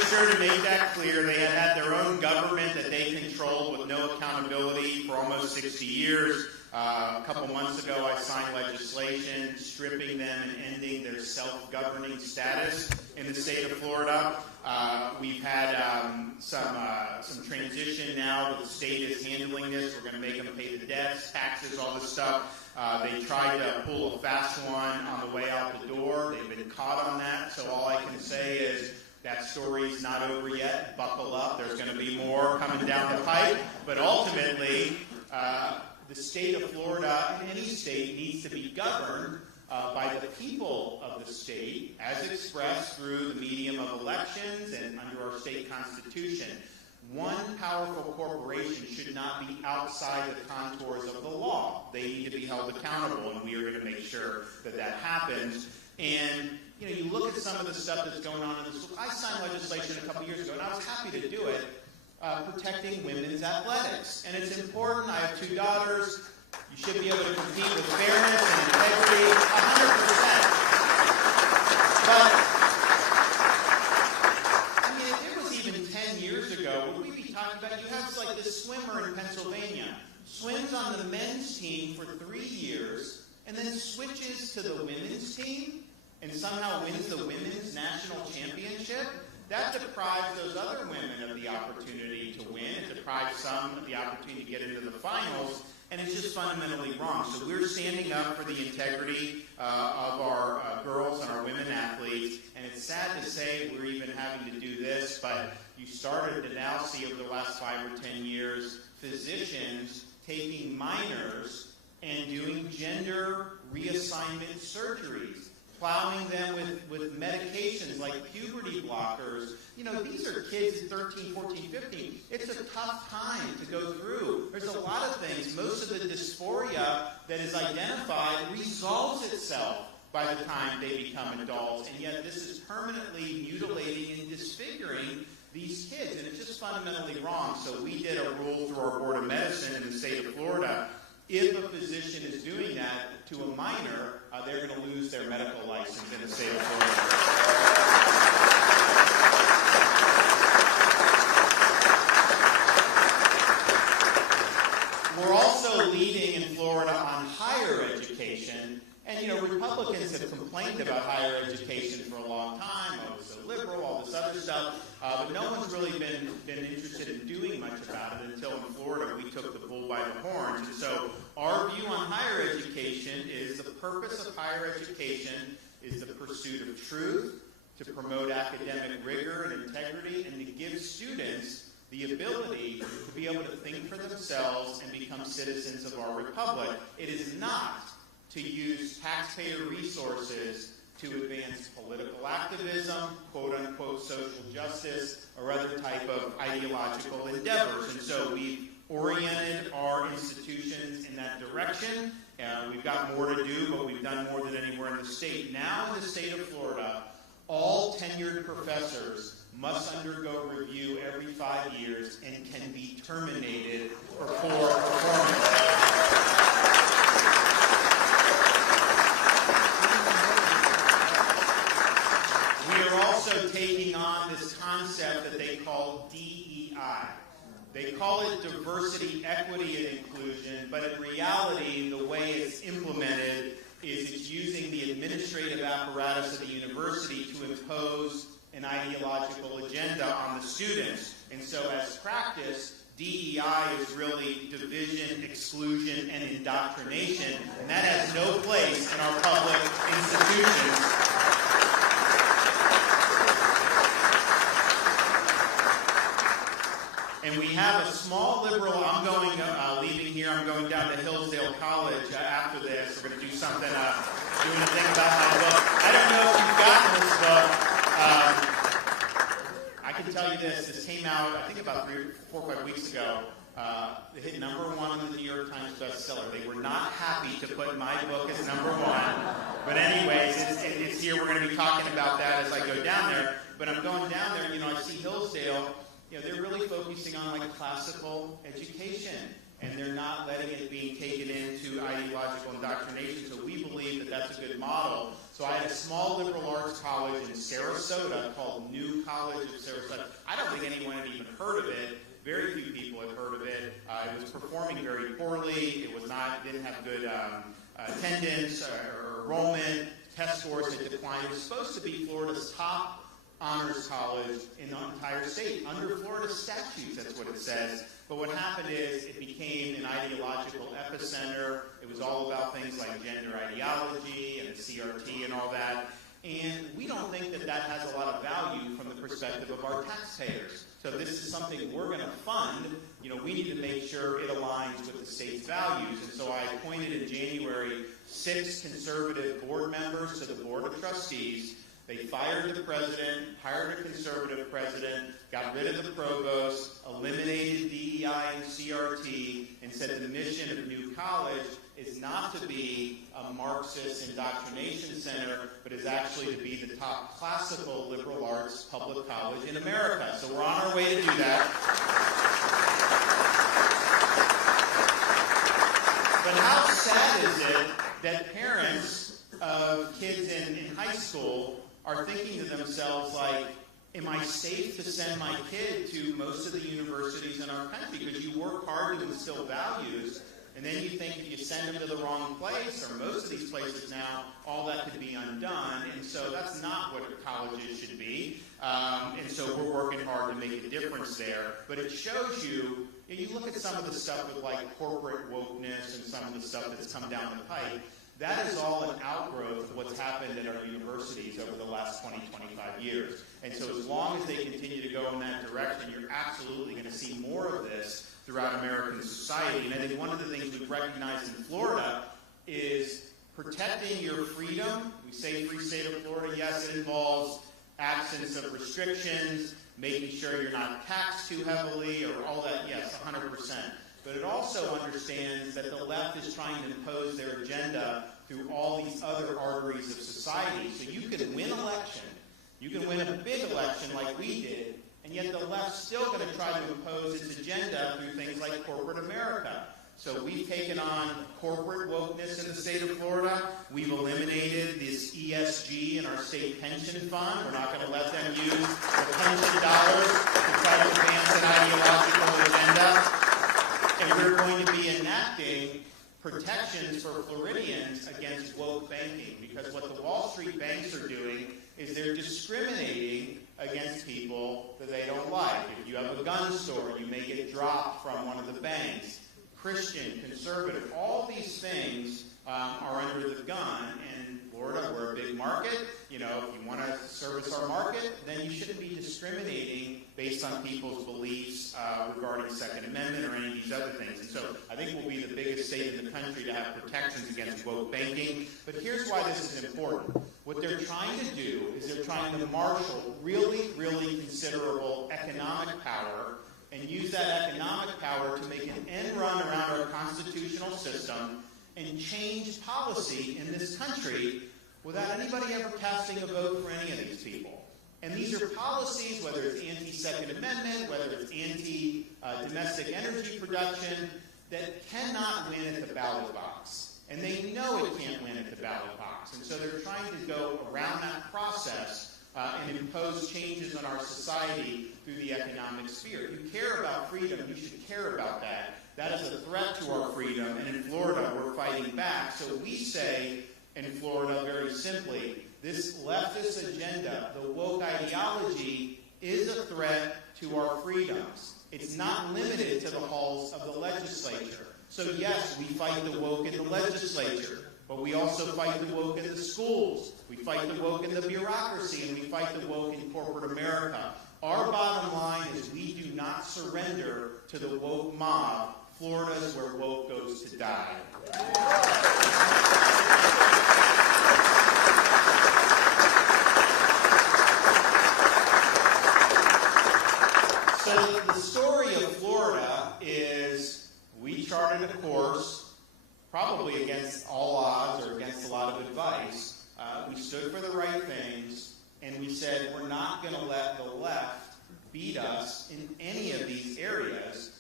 sure to make that clear. They had their own government that they controlled with no accountability for almost 60 years. A couple months ago, I signed legislation stripping them and ending their self-governing status in the state of Florida. We've had some transition now. The state is handling this. We're going to make them pay the debts, taxes, all this stuff. They tried to pull a fast one on the way out the door. They've been caught on that. So all I can say is that story's not over yet. Buckle up. There's going to be more coming down the pipe. But ultimately, the state of Florida, and any state, needs to be governed by the people of the state, as expressed through the medium of elections and under our state constitution. One powerful corporation should not be outside the contours of the law. They need to be held accountable, and we are going to make sure that that happens. And you look at some of the stuff that's going on in the school. I signed legislation a couple years ago, and I was happy to do it, protecting women's athletics. And it's important. I have 2 daughters. You should be able to compete with fairness and integrity 100%. But, if it was even 10 years ago, would we be talking about, you have like this swimmer in Pennsylvania, swims on the men's team for 3 years, and then switches to the women's team, and somehow wins the women's national championship. That deprives those other women of the opportunity to win. It deprives some of the opportunity to get into the finals, and it's just fundamentally wrong. So we're standing up for the integrity of our girls and our women athletes, and it's sad to say we're even having to do this, but you started to now see over the last 5 or 10 years physicians taking minors and doing gender reassignment surgeries, plowing them with medications like puberty blockers. These are kids 13, 14, 15. It's a tough time to go through. There's a lot of things. Most of the dysphoria that is identified resolves itself by the time they become adults, and yet this is permanently mutilating and disfiguring these kids, and it's just fundamentally wrong. So we did a rule through our Board of Medicine in the state of Florida. If a physician is doing that to a minor, they're going to lose their medical license in the state of Florida. We're also leading in Florida on higher education. And, Republicans have complained about higher education for a long time. Oh, it's so liberal, all this other stuff. But no one's really been interested in doing much about it until in Florida we took the bull by the horns. And so our view on higher education is the purpose of higher education is the pursuit of truth, to promote academic rigor and integrity, and to give students the ability to be able to think for themselves and become citizens of our republic. It is not to use taxpayer resources to advance political activism, quote-unquote social justice, or other type of ideological endeavors. And so we've oriented our institutions in that direction. We've got more to do, but we've done more than anywhere in the state. Now in the state of Florida, all tenured professors must undergo review every 5 years and can be terminated for poor performance. Also taking on this concept that they call DEI. They call it diversity, equity, and inclusion, but in reality, the way it's implemented is it's using the administrative apparatus of the university to impose an ideological agenda on the students. And so as practice, DEI is really division, exclusion, and indoctrination, and that has no place in our public institutions. And we have a small liberal, leaving here, I'm going down to Hillsdale College after this. We're going to do something, doing a thing about my book. I don't know if you've gotten this book. I can tell you this came out, I think about 4 or 5 weeks ago. It hit #1 on the New York Times bestseller. They were not happy to put my book as #1. But anyways, it's here. We're going to be talking about that as I go down there. But I'm going down there, I see Hillsdale. They're really focusing on classical education. and they're not letting it be taken into ideological indoctrination. So we believe that that's a good model. So I had a small liberal arts college in Sarasota called New College of Sarasota. I don't think anyone had even heard of it. Very few people had heard of it. It was performing very poorly. It was didn't have good attendance or enrollment. Test scores had declined. It was supposed to be Florida's top honors college in the entire state. Under Florida statutes, that's what it says. But what happened is it became an ideological epicenter. It was all about things like gender ideology and the CRT and all that. And we don't think that that has a lot of value from the perspective of our taxpayers. So this is something we're going to fund. We need to make sure it aligns with the state's values. And so I appointed in January 6 conservative board members to the Board of Trustees. They fired the president, hired a conservative president, got rid of the provost, eliminated DEI and CRT, and said the mission of New College is not to be a Marxist indoctrination center, but is actually to be the top classical liberal arts public college in America. So we're on our way to do that. But how sad is it that parents of kids in high school are thinking to themselves, like, am I safe to send my kid to most of the universities in our country? Because you work hard to instill values, and then you think if you send them to the wrong place, or most of these places now, all that could be undone. And so that's not what colleges should be. And so we're working hard to make a difference there. But it shows you, you look at some of the stuff with like corporate wokeness and some of the stuff that's come down the pipe. That is all an outgrowth of what's happened at our universities over the last 20, 25 years. And so as long as they continue to go in that direction, you're absolutely going to see more of this throughout American society. And I think one of the things we've recognized in Florida is protecting your freedom. We say free state of Florida. Yes, it involves absence of restrictions, making sure you're not taxed too heavily, or all that. Yes, 100%. But it also understands that the left is trying to impose their agenda through all these other arteries of society. So you can win election, you can win a big election like we did, and yet the left's still going to try to impose its agenda through things like corporate America. So we've taken on corporate wokeness in the state of Florida. We've eliminated this ESG in our state pension fund. We're not going to let them use the pension dollars to try to advance an ideological agenda. And we're going to be enacting protections for Floridians against woke banking, because what the Wall Street banks are doing is they're discriminating against people that they don't like. If you have a gun store, you may get dropped from one of the banks. Christian, conservative, all these things are under the gun. And Florida, we're a big market. If you want to service our market, then you shouldn't be discriminating based on people's beliefs regarding Second Amendment or any of these other things. And so I think we'll be the biggest state in the country to have protections against woke banking. But here's why this is important. What they're trying to do is they're trying to marshal really, really considerable economic power and use that economic power to make an end run around our constitutional system and change policy in this country without anybody ever casting a vote for any of these people. And these are policies, whether it's anti-Second Amendment, whether it's anti-domestic energy production, that cannot win at the ballot box. And they know it can't win at the ballot box. And so they're trying to go around that process and impose changes on our society through the economic sphere. If you care about freedom, you should care about that. That is a threat to our freedom, and in Florida, we're fighting back. So we say in Florida, very simply, this leftist agenda, the woke ideology, is a threat to our freedoms. It's not limited to the halls of the legislature. So yes, we fight the woke in the legislature, but we also fight the woke in the schools. We fight the woke in the bureaucracy, and we fight the woke in corporate America. Our bottom line is we do not surrender to the woke mob. Florida is where woke goes to die. So the story of Florida is we charted a course, probably against all odds or against a lot of advice. We stood for the right things, and we said we're not going to let the left beat us in any of these areas.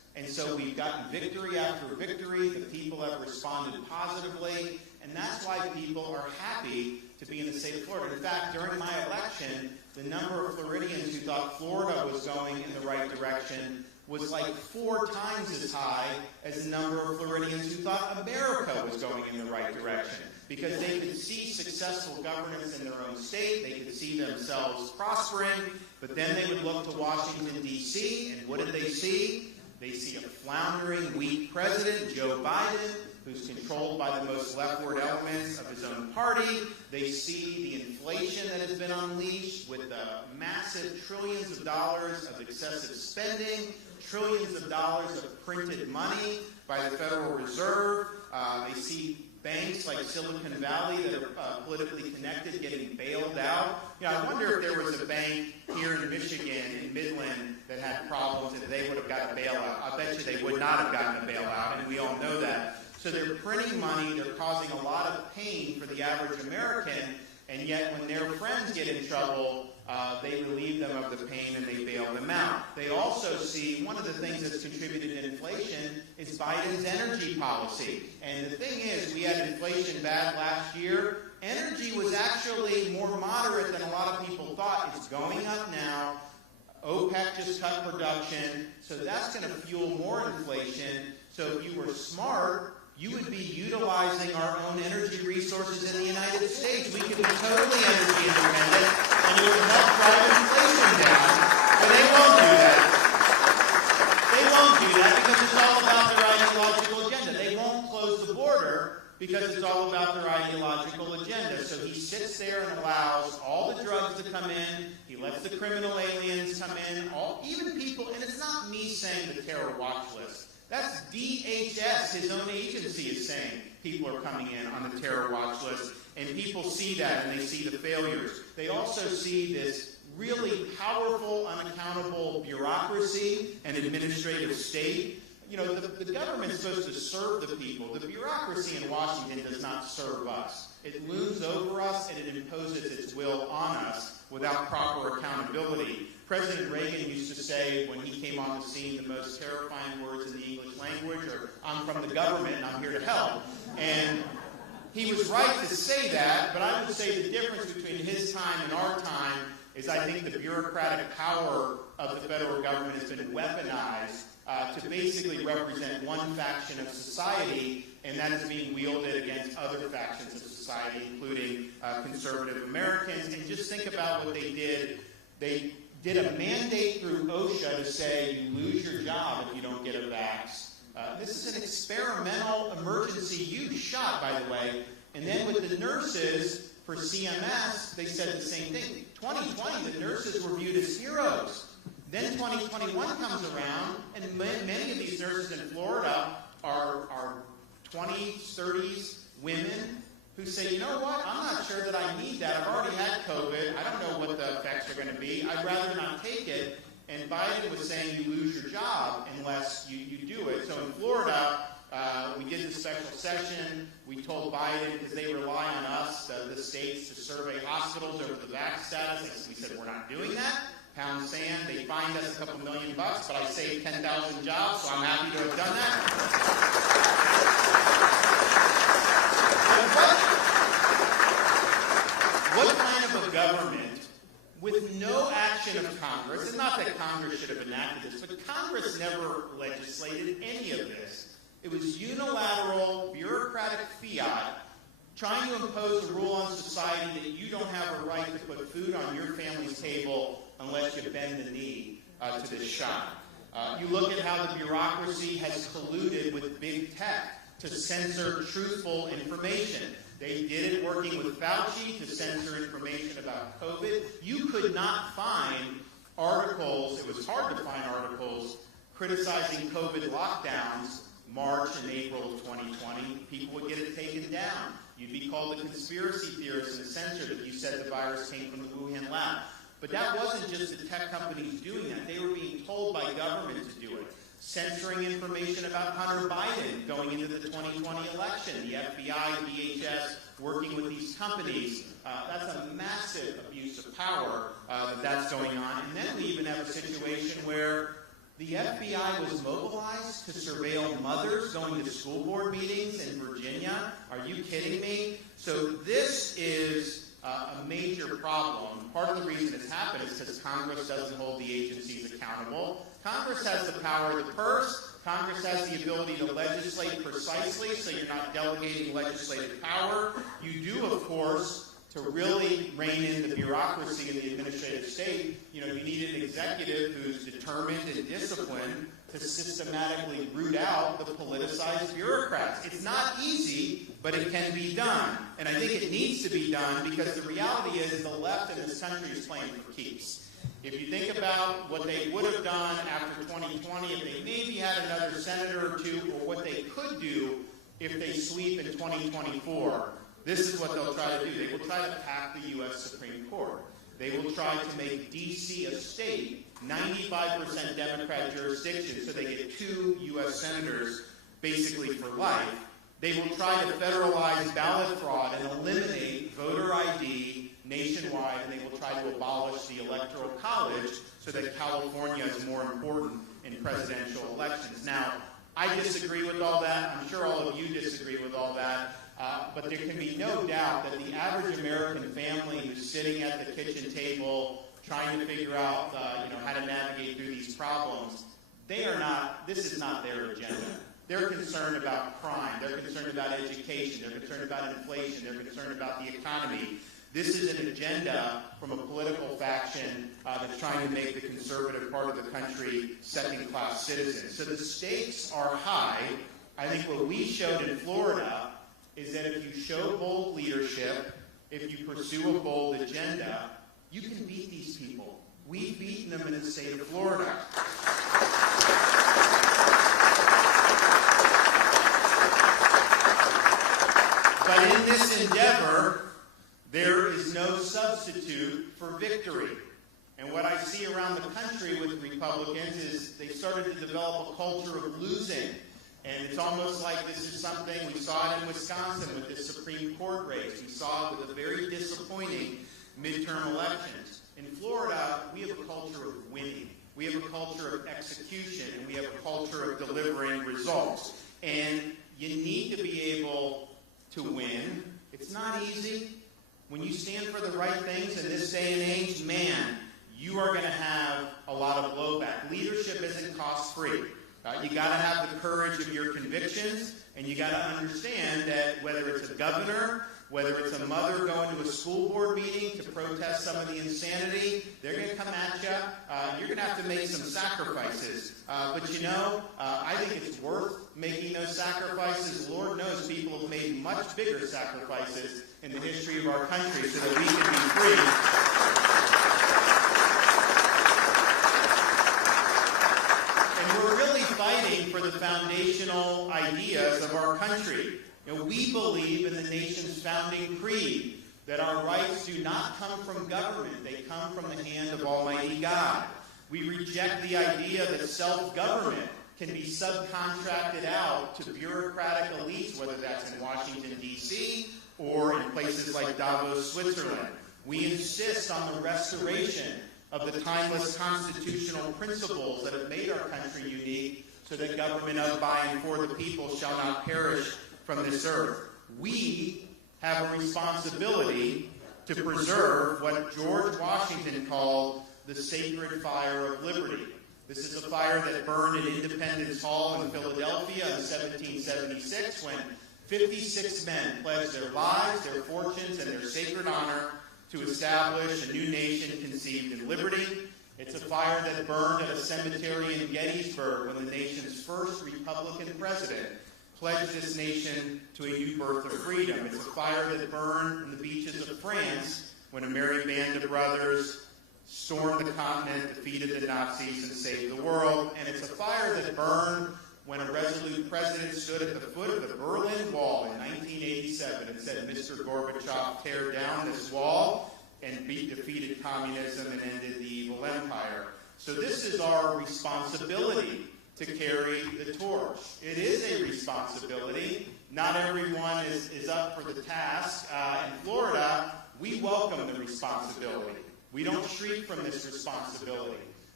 And so we've gotten victory after victory. The people have responded positively. And that's why people are happy to be in the state of Florida. In fact, during my election, the number of Floridians who thought Florida was going in the right direction was like 4 times as high as the number of Floridians who thought America was going in the right direction. Because they could see successful governance in their own state, they could see themselves prospering, but then they would look to Washington, D.C., and what did they see? They see a floundering, weak president, Joe Biden, who's controlled by the most leftward elements of his own party. They see the inflation that has been unleashed with the massive trillions of dollars of excessive spending, trillions of dollars of printed money by the Federal Reserve. They see banks like Silicon Valley that are politically connected getting bailed out. I wonder if there was a bank here in Michigan, in Midland, that had problems, and they would have got a bailout. I bet you they would not have gotten a bailout, and we all know that. So they're printing money, they're causing a lot of pain for the average American, and yet when their friends get in trouble, they relieve them of the pain and they bail them out. They also see one of the things that's contributed to inflation is Biden's energy policy. And the thing is, we had inflation bad last year. Energy was actually more moderate than a lot of people thought. It's going up now. OPEC just cut production, so that's going to fuel more inflation. So if you were smart, you would be utilizing our own energy resources in the United States. We could be totally energy independent, and it would help drive inflation down. But they won't do that. They won't do that because it's all about their ideological agenda. They won't close the border because it's all about their ideological agenda. So he sits there and allows all the drugs to come in. He lets the criminal aliens come in. Even people, and it's not me saying the terror watch list. That's DHS, his own agency, is saying people are coming in on the terror watch list. And people see that, and they see the failures. They also see this really powerful, unaccountable bureaucracy and administrative state. The government's supposed to serve the people. The bureaucracy in Washington does not serve us. It looms over us, and it imposes its will on us without proper accountability. President Reagan used to say, when he came on the scene, the most terrifying words in the English language are, "I'm from the government and I'm here to help." And he was right to say that, but I would say the difference between his time and our time is I think the bureaucratic power of the federal government has been weaponized to basically represent one faction of society, and that is being wielded against other factions of society, including conservative Americans. And just think about what they did. They did a mandate through OSHA to say you lose your job if you don't get a vax. This is an experimental emergency use shot, by the way. And then with the nurses for CMS, they said the same thing. 2020, the nurses were viewed as heroes. Then 2021 comes around, and many of these nurses in Florida are 20s, 30s women who say, you know what, I'm not sure that I need that. I've already had COVID. I don't know what the effects are going to be. I'd rather not take it. And Biden was saying you lose your job unless you do it. So in Florida, we did the special session. We told Biden, because they rely on us, the states, to survey hospitals over the vax status. We said, we're not doing that. Pound sand. They fined us a couple $1 million, but I saved 10,000 jobs, so I'm happy to have done that. What kind of a government with no action of Congress, and not that Congress should have enacted this, but Congress never legislated any of this. It was unilateral, bureaucratic fiat trying to impose a rule on society that you don't have a right to put food on your family's table unless you bend the knee to this shot. You look at how the bureaucracy has colluded with big tech to censor truthful information. They did it working with Fauci to censor information about COVID. You could not find articles, it was hard to find articles, criticizing COVID lockdowns March and April of 2020. People would get it taken down. You'd be called a conspiracy theorist and censored if you said the virus came from the Wuhan lab. But that wasn't just the tech companies doing that. They were being told by government to do it. Censoring information about Hunter Biden going into the 2020 election. The FBI, DHS, working with these companies. That's a massive abuse of power that's going on. And then we even have a situation where The FBI was mobilized to surveil mothers going to school board meetings in Virginia. Are you kidding me? So this is a major problem. Part of the reason it's happened is because Congress doesn't hold the agencies accountable. Congress has the power of the purse. Congress has the ability to legislate precisely, so you're not delegating legislative power. You do, of course, to really rein in the bureaucracy in the administrative state, you need an executive who's determined and disciplined to systematically root out the politicized bureaucrats. It's not easy, but it can be done. And I think it needs to be done because the reality is the left in this country is playing for keeps. If you think about what they would have done after 2020, if they maybe had another senator or two, or what they could do if they sweep in 2024, this is what they'll try to do. They will try to pack the U.S. Supreme Court. They will try to make D.C. a state, 95% Democrat jurisdiction, so they get 2 U.S. senators basically for life. They will try to federalize ballot fraud and eliminate voter ID nationwide, and they will try to abolish the Electoral College so that California is more important in presidential elections. Now, I disagree with all that. I'm sure all of you disagree with all that. But there can be no doubt that the average American family who's sitting at the kitchen table trying to figure out how to navigate through these problems, this is not their agenda. They're concerned about crime. They're concerned about education. They're concerned about inflation. They're concerned about the economy. This is an agenda from a political faction that's trying to make the conservative part of the country second-class citizens. So the stakes are high. I think what we showed in Florida is that if you show bold leadership, if you pursue a bold agenda, you can beat these people. We've beaten them in the state of Florida. But in this endeavor, there is no substitute for victory. And what I see around the country with Republicans is they started to develop a culture of losing. And it's almost like this is something, we saw it in Wisconsin with the Supreme Court race. We saw it with the very disappointing midterm elections. In Florida, we have a culture of winning. We have a culture of execution, and we have a culture of delivering results. And you need to be able to win. It's not easy. When you stand for the right things in this day and age, man, you are going to have a lot of blowback. Leadership isn't cost-free. You got to have the courage of your convictions, and you got to understand that whether it's a governor, whether it's a mother going to a school board meeting to protest some of the insanity, they're going to come at you. You're going to have to make some sacrifices. But I think it's worth making those sacrifices. Lord knows people have made much bigger sacrifices in the history of our country so that we can be free. Fighting for the foundational ideas of our country. We believe in the nation's founding creed that our rights do not come from government, they come from the hand of Almighty God. We reject the idea that self-government can be subcontracted out to bureaucratic elites, whether that's in Washington, D.C., or in places like Davos, Switzerland. We insist on the restoration of the timeless constitutional principles that have made our country unique, so that government of, by, and for the people shall not perish from this earth. We have a responsibility to preserve what George Washington called the sacred fire of liberty. This is a fire that burned at Independence Hall in Philadelphia in 1776 when 56 men pledged their lives, their fortunes, and their sacred honor to establish a new nation conceived in liberty. It's a fire that burned at a cemetery in Gettysburg when the nation's first Republican president pledged this nation to a new birth of freedom. It's a fire that burned on the beaches of France when a merry band of brothers stormed the continent, defeated the Nazis, and saved the world. And it's a fire that burned when a resolute president stood at the foot of the Berlin Wall in 1987 and said, "Mr. Gorbachev, tear down this wall," and defeated communism and ended the evil empire. So this is our responsibility to carry the torch. It is a responsibility. Not everyone is up for the task. In Florida, we welcome the responsibility. We don't shriek from this responsibility.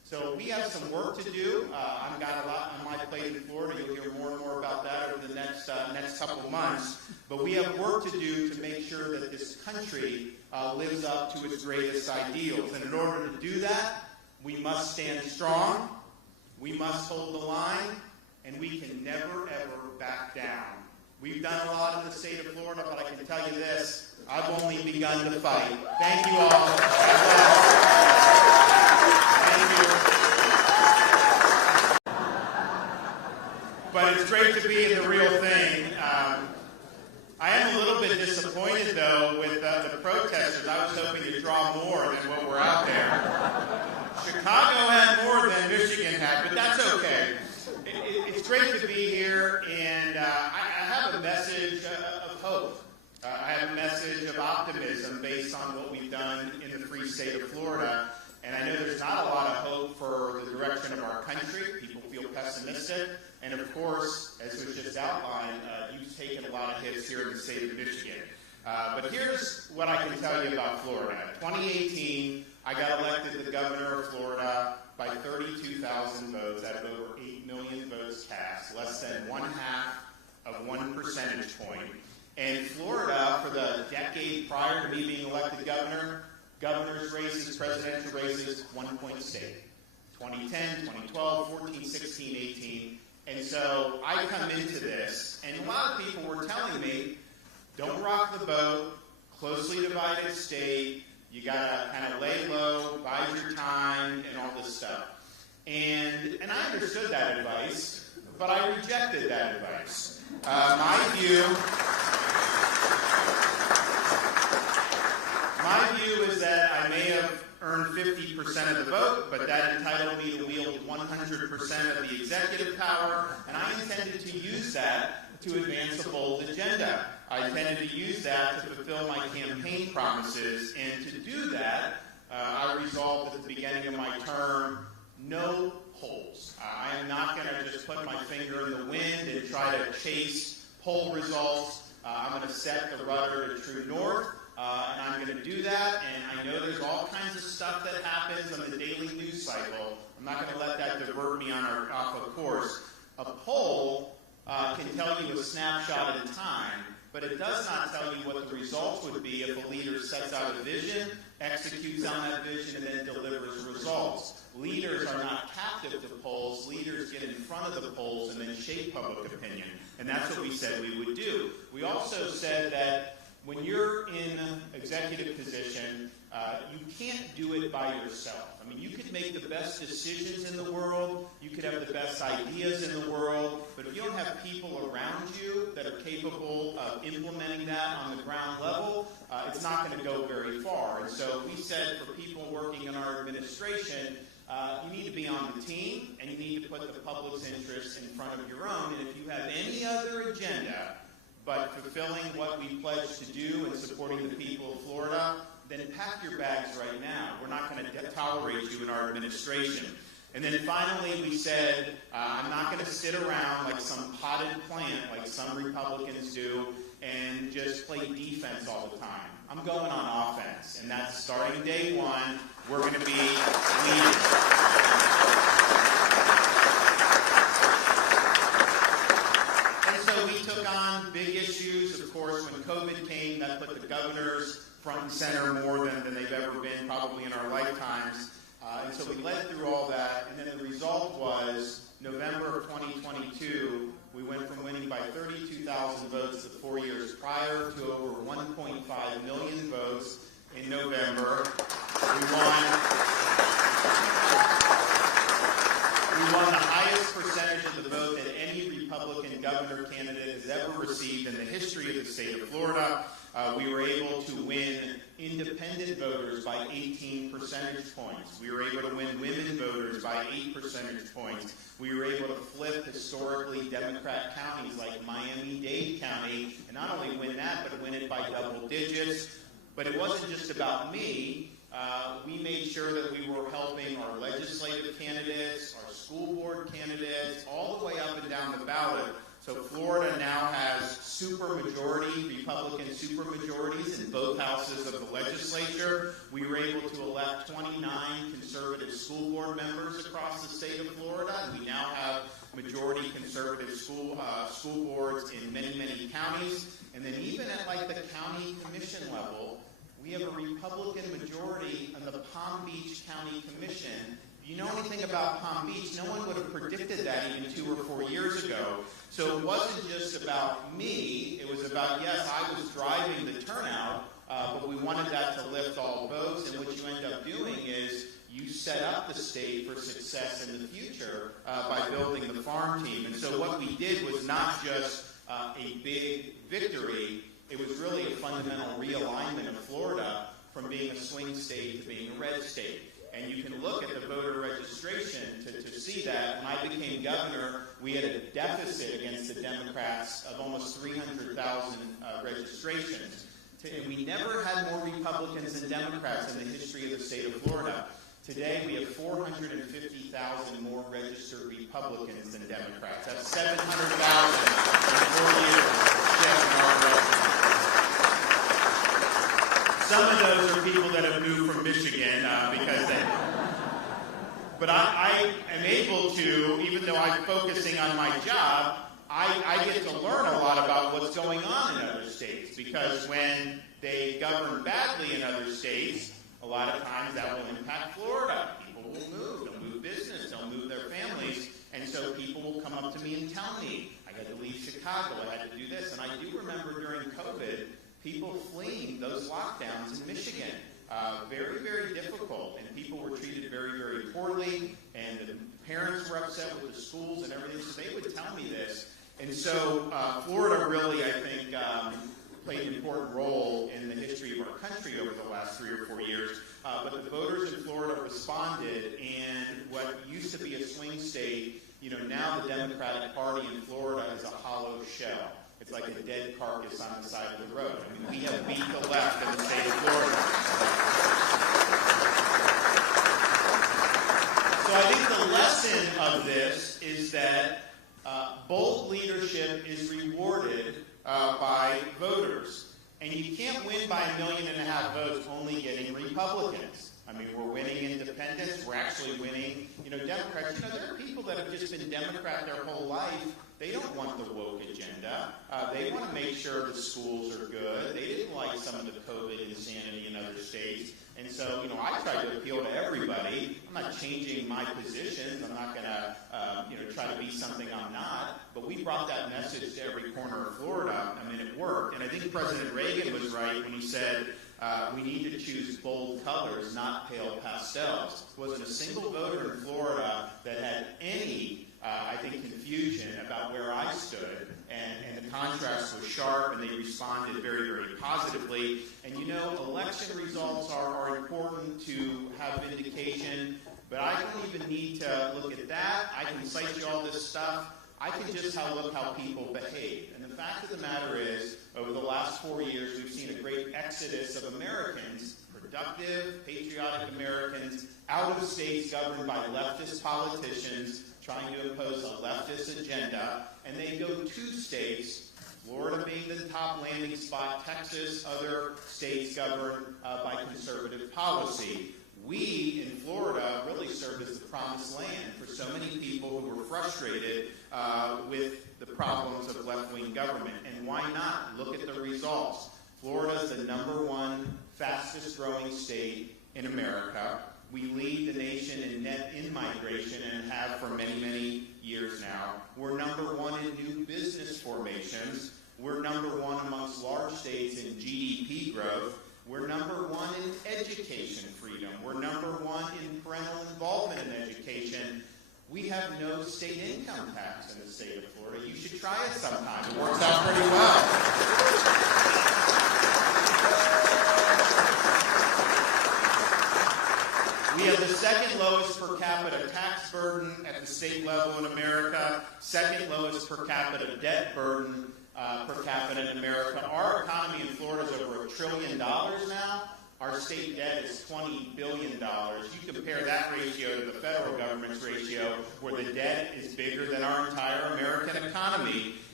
So we have some work to do. I've got a lot on my plate in Florida. You'll hear more and more about that over the next couple months. But we have work to do to make sure that this country lives up to its greatest ideals. And in order to do that, we must stand strong, we must hold the line, and we can never, ever back down. We've done a lot in the state of Florida, but I can tell you this, I've only begun to fight. Thank you all. God bless. Thank you. But it's great to be in the real thing. I am a little bit disappointed, though, with the protesters. I was hoping to draw more than what were out there. Chicago had more than Michigan had, but that's okay. It's great to be here, and I have a message of hope. I have a message of optimism based on what we've done in the free state of Florida. And I know there's not a lot of hope for the direction of our country. People feel pessimistic. And of course, as was just outlined, you've taken a lot of hits here in the state of Michigan. But here's what I can tell you about Florida. In 2018, I got elected the governor of Florida by 32,000 votes out of over 8 million votes cast, less than 1/2 of 1 percentage point. And Florida, for the decade prior to me being elected governor, governor's races, presidential races, 1 point state. 2010, 2012, 14, 16, 18. And so I come into this, and a lot of people were telling me, don't rock the boat, closely divided state, you gotta kind of lay low, bide your time, and all this stuff. And I understood that advice, but I rejected that advice. My view is that I may have earned 50% of the vote, but that entitled me to wield 100% of the executive power, and I intended to use that to advance a bold agenda. I intended to use that to fulfill my campaign promises, and to do that, I resolved at the beginning of my term, no polls. I am not going to just put my finger in the wind and try to chase poll results. I'm going to set the rudder to true north, and I'm going to do that, and I know there's all kinds of stuff that happens on the daily news cycle. I'm not going to let that divert me off of course. A poll can tell you a snapshot in time, but it does not tell you what the results would be if a leader sets out a vision, executes on that vision, and then delivers results. Leaders are not captive to polls. Leaders get in front of the polls and then shape public opinion. And that's what we said we would do. We also said that when you're in executive position, you can't do it by yourself. I mean, you could make the best decisions in the world, you could have the best ideas in the world, but if you don't have people around you that are capable of implementing that on the ground level, it's not going to go very far. And so we said for people working in our administration, you need to be on the team, and you need to put the public's interests in front of your own. And if you have any other agenda but fulfilling what we pledged to do and supporting the people of Florida, then pack your bags right now. We're not going to tolerate you in our administration. And then finally we said, I'm not going to sit around like some potted plant like some Republicans do and just play defense all the time. I'm going on offense, and that's starting day one. We're going to be leaders. And so we took on big issues. Of course, when COVID came, that put the governors front and center more than they've ever been probably in our lifetimes. And so we led through all that, and then the result was November of 2022, we went from winning by 32,000 votes the 4 years prior to over 1.5 million votes in November. We won the highest percentage of the vote that any Republican governor candidate has ever received in the history of the state of Florida. We were able to win independent voters by 18 percentage points. We were able to win women voters by 8 percentage points. We were able to flip historically Democrat counties like Miami-Dade County, and not only win that, but win it by double digits. But it wasn't just about me. We made sure that we were helping our legislative candidates, our school board candidates, all the way up and down the ballot, So Florida now has Republican supermajorities in both houses of the legislature. We were able to elect 29 conservative school board members across the state of Florida, and we now have majority conservative school boards in many, many counties. And then even at like the county commission level, we have a Republican majority on the Palm Beach County Commission. If you know anything about Palm Beach, no one would have predicted that even 2 or 4 years ago. So it wasn't just about me. It was about, yes, I was driving the turnout, but we wanted that to lift all boats. And what you end up doing is you set up the state for success in the future by building the farm team. And so what we did was not just a big victory. It was really a fundamental realignment of Florida from being a swing state to being a red state. And you can look at the voter registration to see that. When I became governor, we had a deficit against the Democrats of almost 300,000 registrations. And we never had more Republicans than Democrats in the history of the state of Florida. Today, we have 450,000 more registered Republicans than Democrats. That's 700,000 in 4 years. Some of those are people that have moved from Michigan because they... But I am able to, even though I'm focusing on my job, I get to learn a lot about what's going on in other states, because when they govern badly in other states, a lot of times that will impact Florida. People will move. They'll move business. They'll move their families. And so people will come up to me and tell me, I had to leave Chicago. I had to do this. And I do remember during COVID, people fleeing those lockdowns in Michigan. Very, very difficult. And people were treated very, very poorly. And the parents were upset with the schools and everything. So they would tell me this. And so Florida really, I think, played an important role in the history of our country over the last 3 or 4 years. But the voters in Florida responded, and what used to be a swing state, now the Democratic Party in Florida is a hollow shell. It's like a dead carcass on the side of the road. I mean, we have beat the left in the state of Florida. So I think the lesson of this is that bold leadership is rewarded by voters. And you can't win by 1.5 million votes only getting Republicans. I mean, we're winning independents. We're actually winning, Democrats. There are people that have just been Democrat their whole life. They don't want the woke agenda. They want to make sure the schools are good. They didn't like some of the COVID insanity in other states. And so, I try to appeal to everybody. I'm not changing my positions. I'm not going to, try to be something I'm not. But we brought that message to every corner of Florida. I mean, it worked. And I think President Reagan was right when he said, we need to choose bold colors, not pale pastels. There wasn't a single voter in Florida that had any, confusion about where I stood. And the contrast was sharp, and they responded very, very positively. And election results are important to have vindication, but I don't even need to look at that. I can cite you all this stuff. I can just look how people behave. And the fact of the matter is, over the last 4 years, we've seen a great exodus of Americans, productive, patriotic Americans, out of states governed by leftist politicians trying to impose a leftist agenda. And they go to states, Florida being the top landing spot, Texas, other states governed by conservative policy. We in Florida really serve as the promised land for so many people who were frustrated with the problems of left-wing government. And why not? Look at the results. Florida is the #1 fastest growing state in America. We lead the nation in net in-migration and have for many, many years now. We're #1 in new business formations. We're #1 amongst large states in GDP growth. We're #1 in education freedom. We're #1 in parental involvement in education. We have no state income tax in the state of Florida. You should try it sometime. It works out pretty well. We have the second lowest per capita tax burden at the state level in America, second lowest per capita debt burden per capita in America. Our economy in Florida is over $1 trillion now. Our state debt is $20 billion. You compare that ratio to the federal government's ratio, where the debt is bigger than our entire American economy.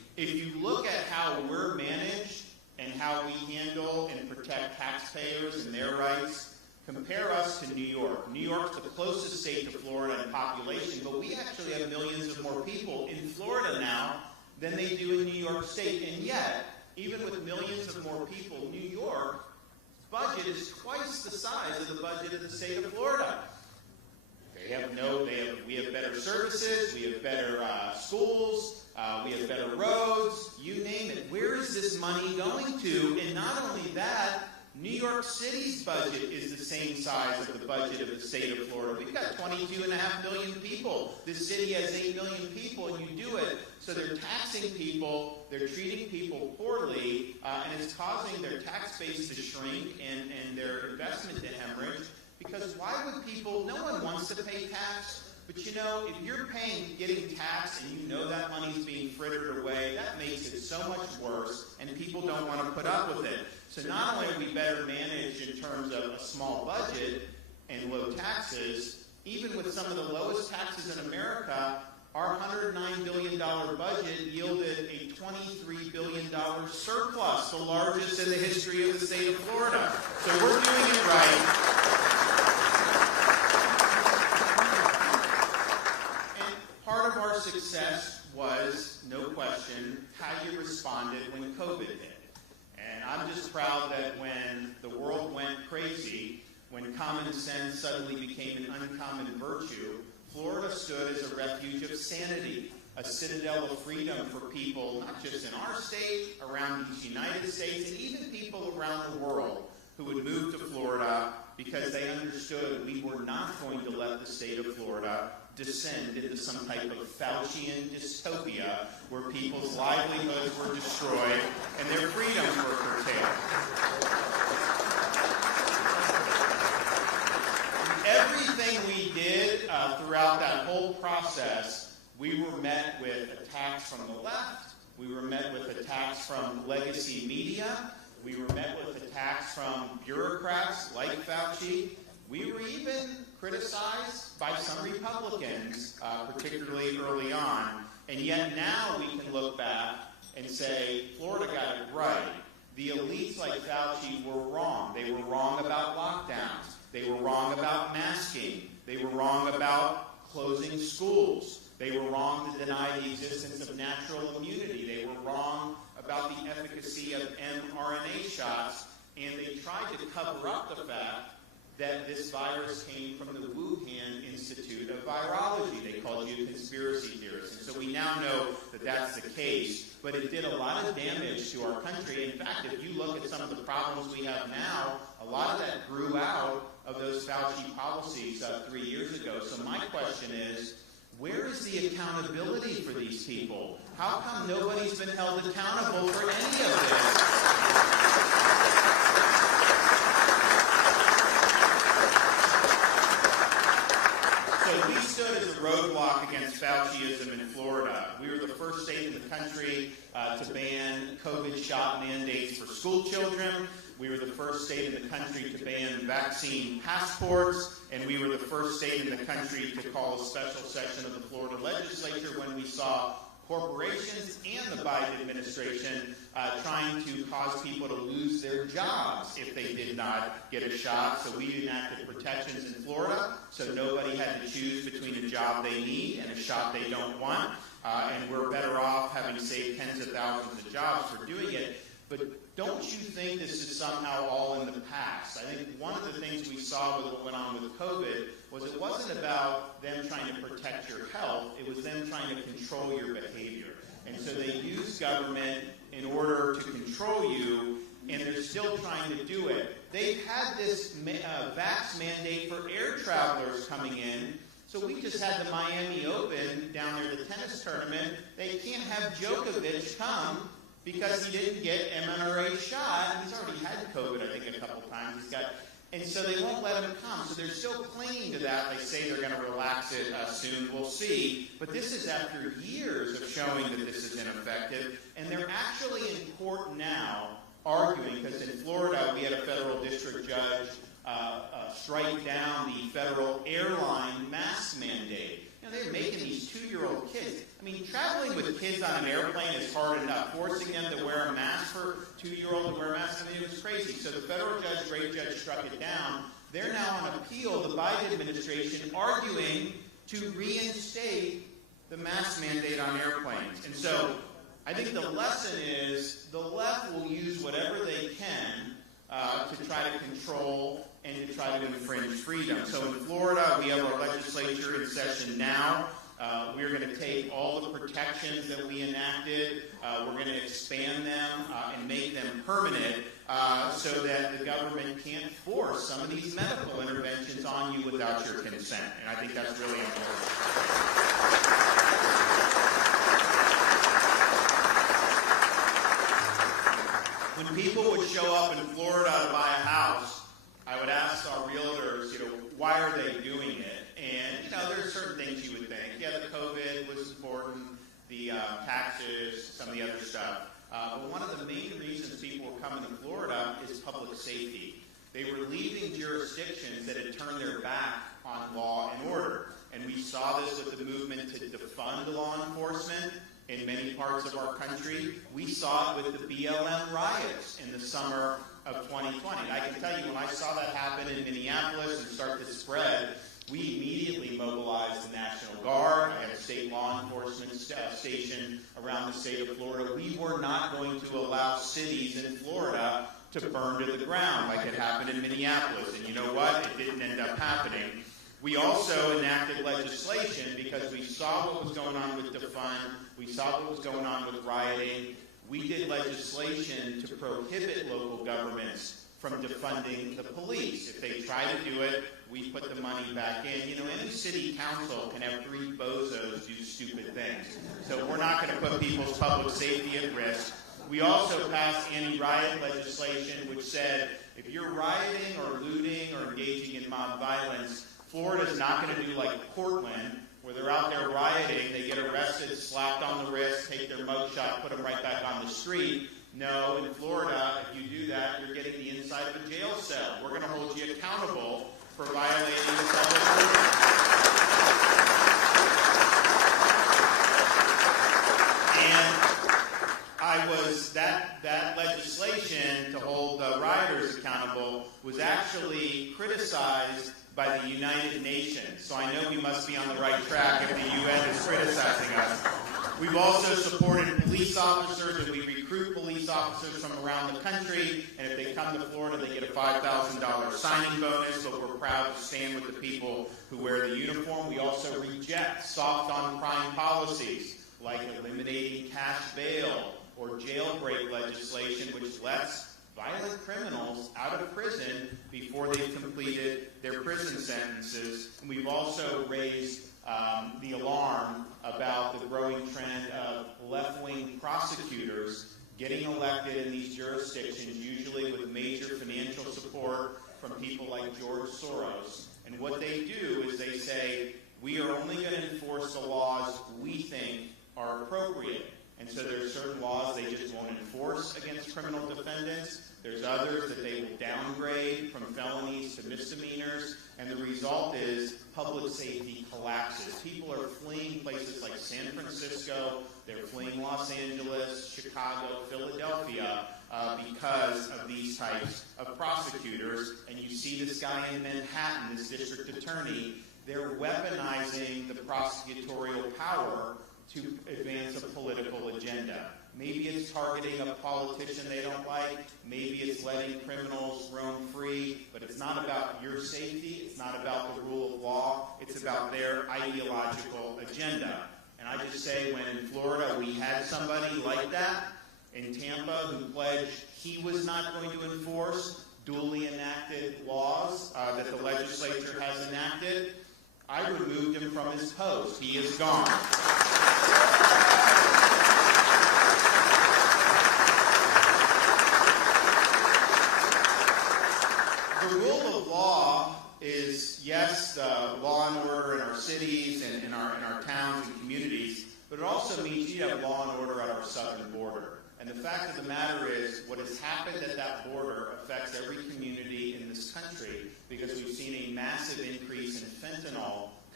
if you look at how we're managed and how we handle and protect taxpayers and their rights, compare us to New York. New York's the closest state to Florida in population, but we actually have millions of more people in Florida now than they do in New York State. And yet, even with millions of more people, New York's budget is twice the size of the budget of the state of Florida. We have better services, we have better schools, we have better roads, you name it. Where is this money going to? And not only that, New York City's budget is the same size of the budget of the state of Florida. We've got 22.5 million people. This city has 8 million people, and you do it. So they're taxing people, they're treating people poorly, and it's causing their tax base to shrink and their investment to hemorrhage. Because why would people, no one wants to pay tax, but you know, if you're getting taxed and you know that money's being frittered away, that makes it so much worse, and people don't want to put up with it. So not only are we better managed in terms of a small budget and low taxes, even with some of the lowest taxes in America, our $109 billion budget yielded a $23 billion surplus, the largest in the history of the state of Florida. So we're doing it right. Part of our success was, no question, how you responded when COVID hit. And I'm just proud that when the world went crazy, when common sense suddenly became an uncommon virtue, Florida stood as a refuge of sanity, a citadel of freedom for people, not just in our state, around these United States, and even people around the world who would move to Florida because they understood we were not going to let the state of Florida descend into some type of Faucian dystopia where people's livelihoods were destroyed and their freedoms were curtailed. Everything we did throughout that whole process, we were met with attacks from the left, we were met with attacks from legacy media, we were met with attacks from bureaucrats like Fauci. We were even criticized by some Republicans, particularly early on. And yet now we can look back and say, Florida got it right. The elites like Fauci were wrong. They were wrong about lockdowns. They were wrong about masking. They were wrong about closing schools. They were wrong to deny the existence of natural immunity. They were wrong about the efficacy of mRNA shots. And they tried to cover up the fact that this virus came from the Wuhan Institute of Virology. They called you conspiracy theorists. And so we now know that that's the case, but it did a lot of damage to our country. In fact, if you look at some of the problems we have now, a lot of that grew out of those Fauci policies 3 years ago. So my question is, where is the accountability for these people? How come nobody's been held accountable for any of this? So we stood as a roadblock against Fauciism in Florida. We were the first state in the country to ban COVID shot mandates for school children. We were the first state in the country to ban vaccine passports, and we were the first state in the country to call a special session of the Florida legislature when we saw corporations and the Biden administration trying to cause people to lose their jobs if they did not get a shot. So we enacted protections in Florida, so nobody had to choose between a job they need and a shot they don't want. And we're better off having saved tens of thousands of jobs for doing it. But don't you think this is somehow all in the past? I think one of the things we saw with what went on with COVID was it wasn't about them trying to protect your health, it was them trying to control your behavior. And so they used government in order to control you, and they're still trying to do it. They've had this vax mandate for air travelers coming in. So we just had the Miami Open down there, the tennis tournament. They can't have Djokovic come because he didn't get mRNA shot. He's already had COVID, I think, a couple times. And so they won't let him come. So they're still clinging to that. They say they're going to relax it soon. We'll see. But this is after years of showing that this is ineffective. And they're actually in court now arguing, because in Florida we had a federal district judge strike down the federal airline mask mandate. You know, they're making these 2-year-old kids. I mean, traveling with kids kids on an airplane is hard enough. Forcing them to wear a mask for 2-year-old to wear a mask, I mean, it was crazy. So the federal judge, great judge, struck it down. They're now on appeal, the Biden administration, arguing to reinstate the mask mandate on airplanes. And so I think the lesson is the left will use whatever they can to try to control and to try to infringe freedom. So in Florida, we have our legislature in session now. We're going to take all the protections that we enacted, we're going to expand them and make them permanent so that the government can't force some of these medical interventions on you without your consent. And I think that's really important. When people would show up in Florida to buy a house, I would ask our realtors, why are they doing it? And, there are certain things you would think. Yeah, the COVID was important, the taxes, some of the other stuff. But one of the main reasons people were coming to Florida is public safety. They were leaving jurisdictions that had turned their back on law and order. And we saw this with the movement to defund law enforcement in many parts of our country. We saw it with the BLM riots in the summer of 2020. I can tell you, when I saw that happen in Minneapolis and start to spread, we immediately mobilized the National Guard. I had a state law enforcement station around the state of Florida. We were not going to allow cities in Florida to burn to the ground like it happened in Minneapolis. And you know what? It didn't end up happening. We also enacted legislation because we saw what was going on with defund. We saw what was going on with rioting. We did legislation to prohibit local governments from defunding the police. If they try to do it, we put the money back in. Any city council can have 3 bozos do stupid things. So we're not going to put people's public safety at risk. We also passed anti-riot legislation which said if you're rioting or looting or engaging in mob violence, Florida's not going to do like Portland, where they're out there rioting, they get arrested, slapped on the wrist, take their mugshot, put them right back on the street. No, in Florida, if you do that, you're getting the inside of a jail cell. We're going to hold you accountable for violating the public order. And that legislation to hold rioters accountable was actually criticized by the United Nations. So I know we must be on the right track if the UN is criticizing us. We've also supported police officers, and we recruit police officers from around the country, and if they come to Florida, they get a $5,000 signing bonus, but we're proud to stand with the people who wear the uniform. We also reject soft on crime policies, like eliminating cash bail or jailbreak legislation, which lets violent criminals out of prison before they've completed their prison sentences. And we've also raised the alarm about the growing trend of left-wing prosecutors getting elected in these jurisdictions, usually with major financial support from people like George Soros. And what they do is they say, we are only going to enforce the laws we think are appropriate. And so there's certain laws they just won't enforce against criminal defendants. There's others that they will downgrade from felonies to misdemeanors. And the result is public safety collapses. People are fleeing places like San Francisco. They're fleeing Los Angeles, Chicago, Philadelphia because of these types of prosecutors. And you see this guy in Manhattan, this district attorney. They're weaponizing the prosecutorial power to advance a political agenda. Maybe it's targeting a politician they don't like. Maybe it's letting criminals roam free. But it's not about your safety. It's not about the rule of law. It's about their ideological agenda. And I just say, when in Florida we had somebody like that in Tampa who pledged he was not going to enforce duly enacted laws that the legislature has enacted, I removed him from his post. He is gone. The rule of law is, yes, the law and order in our cities and in our towns and communities, but it also means you have law and order at our southern border. And the fact of the matter is, what has happened at that border affects every community in this country, because we've seen a massive increase in fentanyl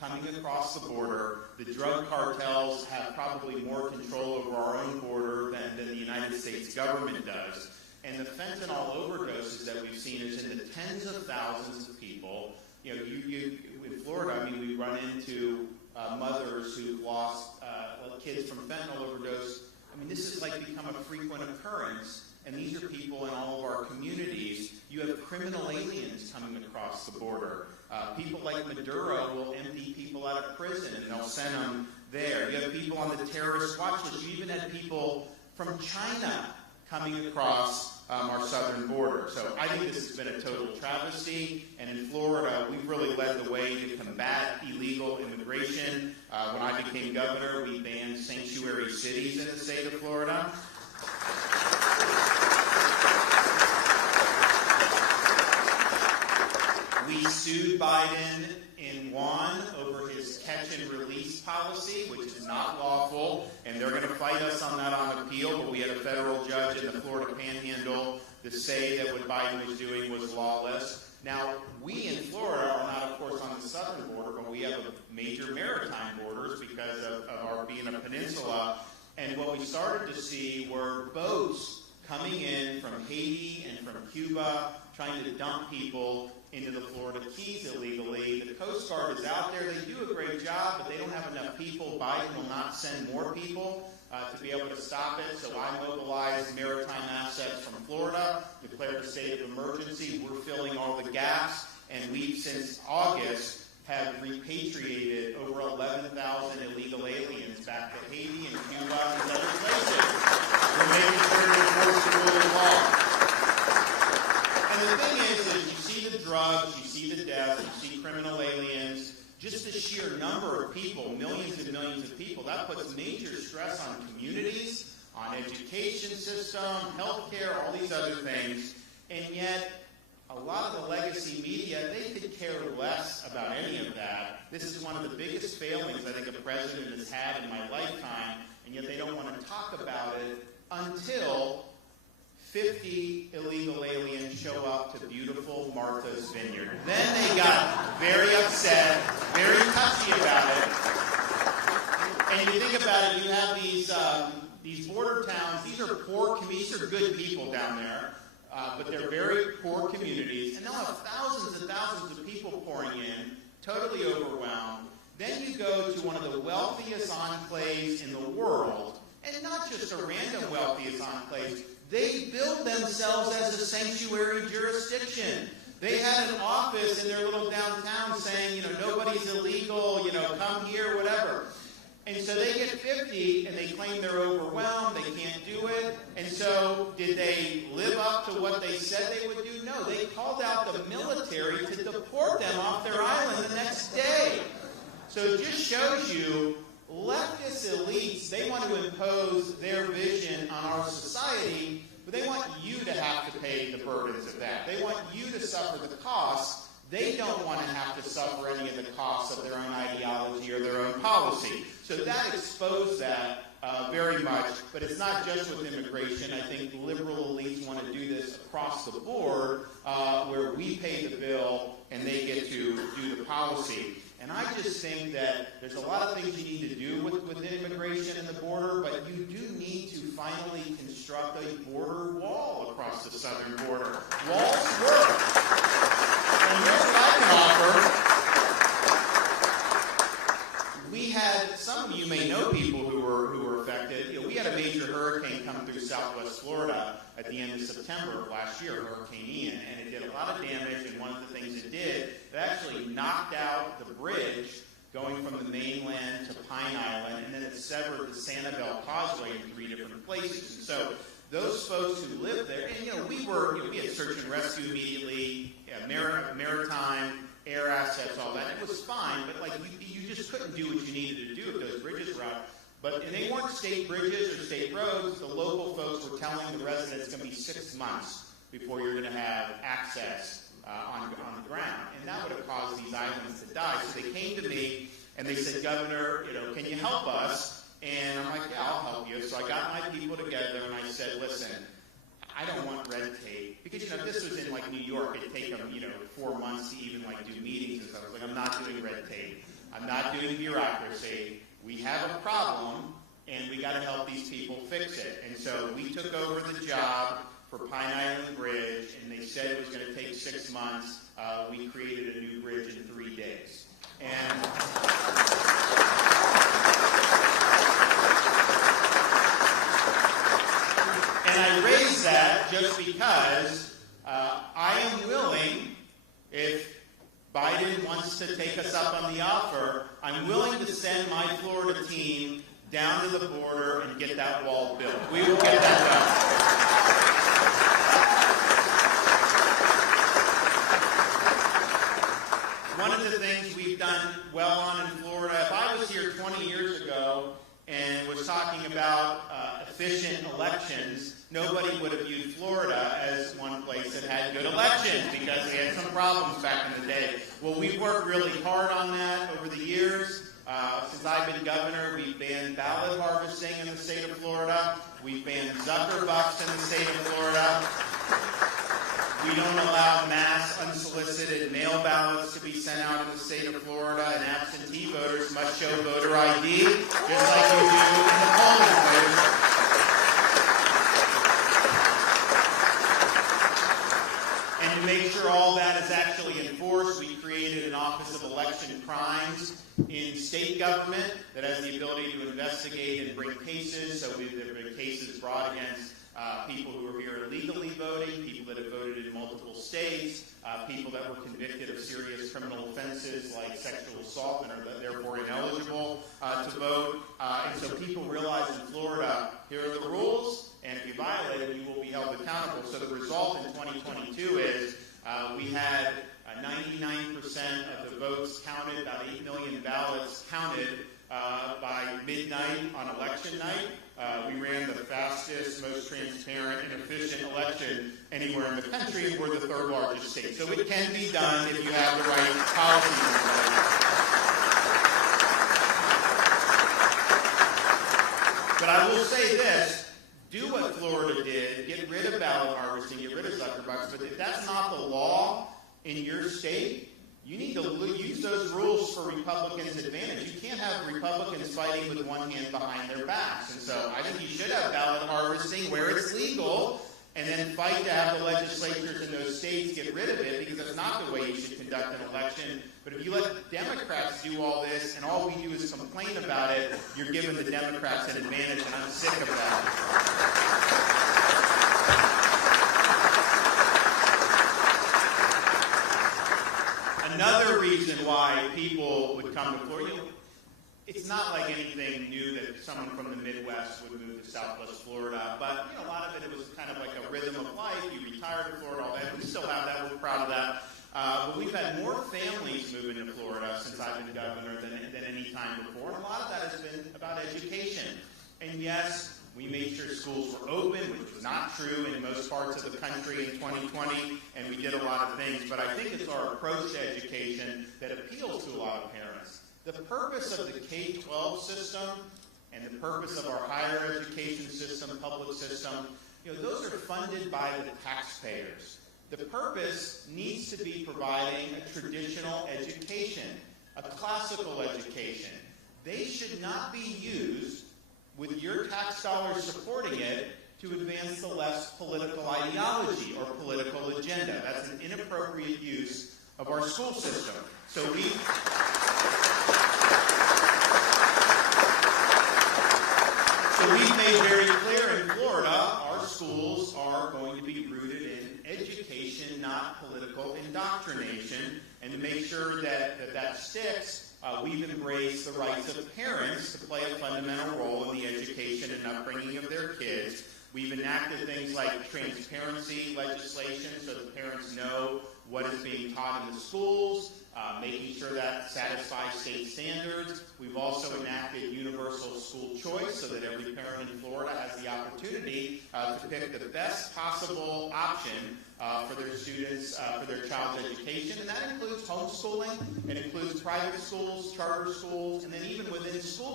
coming across the border. The drug cartels have probably more control over our own border than the United States government does. And the fentanyl overdoses that we've seen is in the tens of thousands of people. You know, in Florida, I mean, we run into mothers who've lost kids from fentanyl overdose. I mean, this has like become a frequent occurrence. And these are people in all of our communities. You have criminal aliens coming across the border. People like Maduro will empty people out of prison and they'll send them there. You have people on the terrorist watch list. You even had people from China coming across our southern border. So I think this has been a total travesty. And in Florida, we've really led the way to combat illegal immigration. When I became governor, we banned sanctuary cities in the state of Florida. We sued Biden and won over his catch and release policy, which is not lawful, and they're going to fight us on that on appeal, but we had a federal judge in the Florida Panhandle to say that what Biden was doing was lawless. Now, we in Florida are not, of course, on the southern border, but we have major maritime borders because of our being a peninsula, and what we started to see were boats coming in from Haiti and from Cuba, trying to dump people into the Florida Keys illegally. The Coast Guard is out there. They do a great job, but they don't have enough people. Biden will not send more people to be able to stop it. So I mobilized maritime assets from Florida, declared a state of emergency. We're filling all the gaps, and we've, since August, have repatriated over 11,000 illegal aliens back to Haiti and Cuba and other places. We're making sure to enforce the rule of law. And the thing is you see the drugs, you see the death, you see criminal aliens, just the sheer number of people, millions and millions of people, that puts major stress on communities, on education system, healthcare, all these other things. And yet, a lot of the legacy media, they could care less about any of that. This is one of the biggest failings I think a president has had in my lifetime, and yet they don't want to talk about it until 50 illegal aliens show up to beautiful Martha's Vineyard. Then they got very upset, very touchy about it. And you think about it, you have these border towns. These are poor communities. These are good people down there, but they're very poor communities. And they'll have thousands and thousands of people pouring in, totally overwhelmed. Then you go to one of the wealthiest enclaves in the world, and not just a random wealthiest enclave. They build themselves as a sanctuary jurisdiction. They had an office in their little downtown saying, nobody's illegal, come here, whatever. And so they get 50, and they claim they're overwhelmed, they can't do it. And so did they live up to what they said they would do? No, they called out the military to deport them off their island the next day. So it just shows you leftist elites, they want to impose their vision on our society, but they want you to have to pay the burdens of that. They want you to suffer the costs. They don't want to have to suffer any of the costs of their own ideology or their own policy. So that exposed that very much, but it's not just with immigration. I think liberal elites want to do this across the board, where we pay the bill and they get to do the policy. And I just think that there's a lot of things you need to do with immigration and the border, but you do need to finally construct a border wall across the southern border. Walls work. And here's what I can offer. We had, some of you may know people who were affected. We had a major hurricane come through southwest Florida at the end of September of last year, Hurricane Ian, and it did a lot of damage, and one of the things it did, it actually knocked out the bridge going from the mainland to Pine Island, and then it severed the Sanibel Causeway in 3 different places. And so those folks who lived there, and we had search and rescue immediately, maritime, air assets, all that. It was fine, but you just couldn't do what you needed to do if those bridges were out. And they weren't state bridges or state roads. The local folks were telling the residents it's going to be 6 months before you're going to have access on the ground. And that would have caused these islands to die. So they came to me and they said, Governor, can you help us? And I'm like, yeah, I'll help you. So I got my people together and I said, listen, I don't want red tape. Because, if this was in New York, it'd take them, 4 months to even do meetings and stuff. I was like, I'm not doing red tape. I'm not doing bureaucracy. We have a problem, and we got to help these people fix it. And so we took over the job for Pine Island Bridge, and they said it was going to take 6 months. We created a new bridge in 3 days. And I raise that just because I am willing, if Biden wants to take us up on the offer, I'm willing to send my Florida team down to the border and get that wall built. We will get that done. One of the things we've done well on in Florida, if I was here 20 years ago and was talking about efficient elections, nobody would have viewed Florida as one place that had good elections because we had some problems back in the day. Well, we've worked really hard on that over the years. Since I've been governor, we've banned ballot harvesting in the state of Florida. We've banned Zuckerbucks in the state of Florida. We don't allow mass unsolicited mail ballots to be sent out in the state of Florida, and absentee voters must show voter ID, just like you do in the polling place. And to make sure all that is actually enforced, we created an Office of Election Crimes in state government that has the ability to investigate and bring cases. So there have been cases brought against people who are here illegally voting, people that have voted in multiple states, people that were convicted of serious criminal offenses like sexual assault and are therefore ineligible to vote. And so people realize in Florida, here are the rules, and if you violate them, you will be held accountable. So the result in 2022 is we had 99% of the votes counted, about 8 million ballots counted by midnight on election night. We ran the fastest, most transparent, and efficient election anywhere in the country, and we're the third largest state. So it can be done if you have the right policies in place. But I will say this, do what Florida did, get rid of ballot harvesting, get rid of Zuckerbucks, but if that's not the law in your state, you need to use those rules for Republicans' advantage. You can't have Republicans fighting with one hand behind their backs. And so I think you should have ballot harvesting where it's legal, and then fight to have the legislatures in those states get rid of it, because that's not the way you should conduct an election. But if you let Democrats do all this, and all we do is complain about it, you're giving the Democrats an advantage, and I'm sick of that. Another reason why people would come to Florida, it's not like anything new that someone from the Midwest would move to Southwest Florida, but a lot of it was kind of like a rhythm of life. You retired to Florida, all that. We still have that. We're proud of that. But we've had more families move into Florida since I've been governor than any time before. And a lot of that has been about education. And yes, we made sure schools were open, which was not true in most parts of the country in 2020, and we did a lot of things. But I think it's our approach to education that appeals to a lot of parents. The purpose of the K-12 system and the purpose of our higher education system, public system, those are funded by the taxpayers. The purpose needs to be providing a traditional education, a classical education. They should not be used with your tax dollars supporting it to advance the left political ideology or political agenda. That's an inappropriate use of our school system. So we've made very clear in Florida, our schools are going to be rooted in education, not political indoctrination. And to make sure that sticks, we've embraced the rights of parents to play a fundamental role in the education and upbringing of their kids. We've enacted things like transparency legislation so that parents know what is being taught in the schools, making sure that satisfies state standards. We've also enacted universal school choice so that every parent in Florida has the opportunity to pick the best possible option for their students, for their child's education. And that includes homeschooling, it includes private schools, charter schools, and then even within school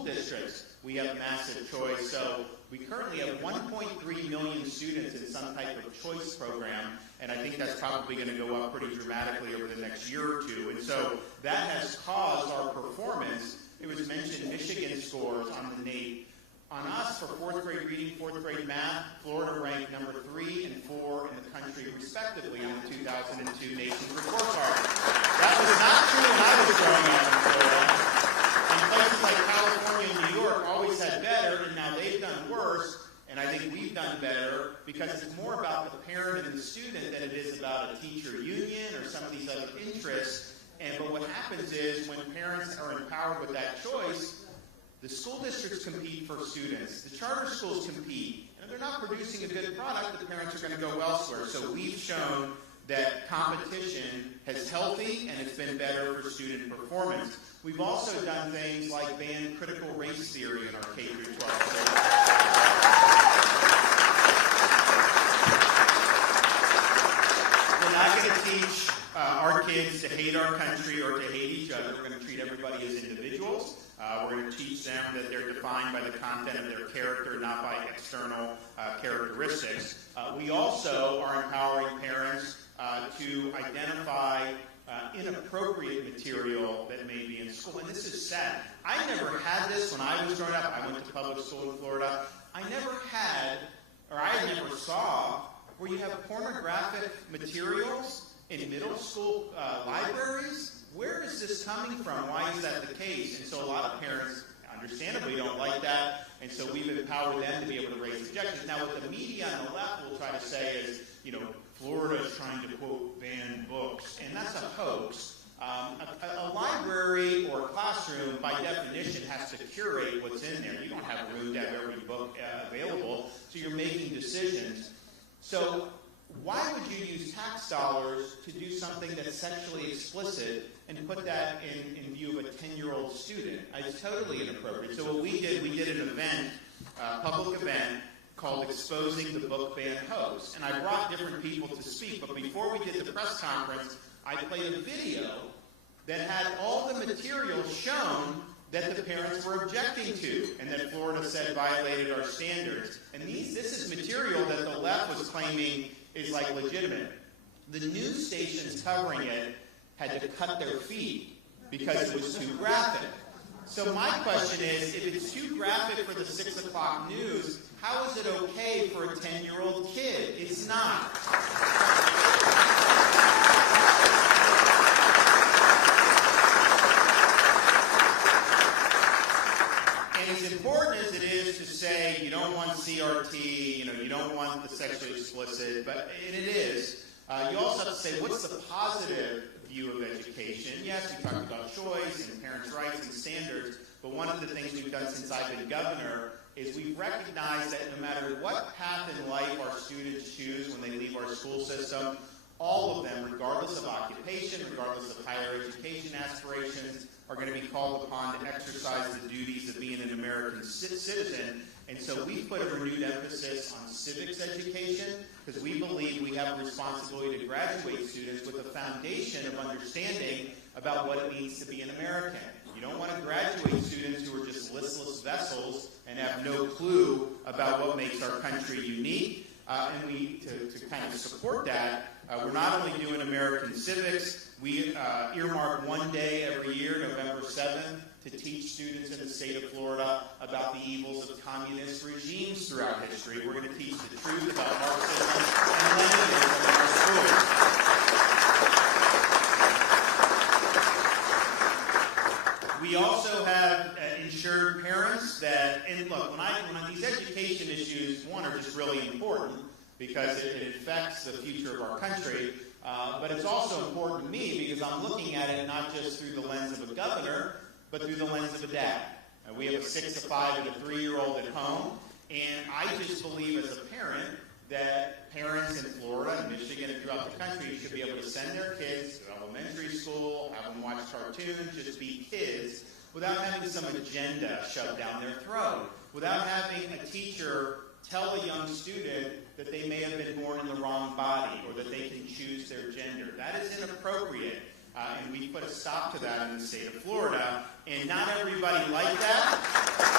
districts, we have massive choice. So we currently have 1.3 million students in some type of choice program, and I think that's probably going to go up pretty dramatically over the next year or two. And so that has caused our performance. It was mentioned Michigan scores on the NAEP. On us, for fourth grade reading, fourth grade math, Florida ranked number 3 and 4 in the country, respectively, on the 2002 Nation's Report Card. That was not true when I was growing up in Florida. And places like California and New York always had better, and now they've done worse. And I think we've done better because it's more about the parent and the student than it is about a teacher union or some of these other interests. But what happens is when parents are empowered with that choice, the school districts compete for students. The charter schools compete. And if they're not producing a good product, the parents are going to go elsewhere. So we've shown that competition is healthy and it's been better for student performance. We've also done things like ban critical race theory in our K-12. We're not going to teach our kids to hate our country or to hate each other. We're going to treat everybody as individuals. We're going to teach them that they're defined by the content of their character, not by external characteristics. We also are empowering parents to identify inappropriate material that may be in school. And this is sad. I never had this when I was growing up. I went to public school in Florida. I never saw where you have pornographic materials in middle school libraries. Where is this coming from? Why is that the case? And so a lot of parents, understandably, don't like that, and so we've empowered them to be able to raise objections. Now, what the media on the left will try to say is, Florida is trying to, quote, ban books, and that's a hoax. A library or a classroom, by definition, has to curate what's in there. You don't have room to have every book available, so you're making decisions. So why would you use tax dollars to do something that's sexually explicit and put that in view of a 10-year-old student? It's totally inappropriate. So what we did an event, a public event, called Exposing the Book Ban Hoax. And I brought different people to speak, but before we did the press conference, I played a video that had all the material shown that the parents were objecting to and that Florida said violated our standards. And this is material that the left was claiming is like legitimate. The news stations covering it had to cut their feed because it was too graphic. So my question is, if it's too graphic for the 6 o'clock news, how is it okay for a 10-year-old kid? It's not. And as important as it is to say you don't want CRT, you don't want the sexually explicit, and it is, you also have to say, what's the positive view of education? Yes, we talked about choice and parents' rights and standards, but one of the things we've done since I've been governor is we've recognized that no matter what path in life our students choose when they leave our school system, all of them, regardless of occupation, regardless of higher education aspirations, are going to be called upon to exercise the duties of being an American citizen. And so we put a renewed emphasis on civics education because we believe we have a responsibility to graduate students with a foundation of understanding about what it means to be an American. You don't want to graduate students who are just listless vessels and have no clue about what makes our country unique. And we, to kind of support that, we're not only doing American civics, we earmark one day every year, November 7th, to teach students in the state of Florida about the evils of communist regimes throughout history. We're going to teach the truth about Marxism and Leninism in our schools. We also have insured parents that, and look, when these education issues, one, are just really important because it affects the future of our country, but it's also important to me because I'm looking at it not just through the lens of a governor, but through the lens of a dad. We have a 6, a 5, and a 3-year-old at home, and I just believe as a parent that parents in Florida and Michigan and throughout the country should be able to send their kids to elementary school, have them watch cartoons, just be kids, without having some agenda shoved down their throat, without having a teacher tell a young student that they may have been born in the wrong body or that they can choose their gender. That is inappropriate. And we put a stop to that in the state of Florida. And not everybody liked that.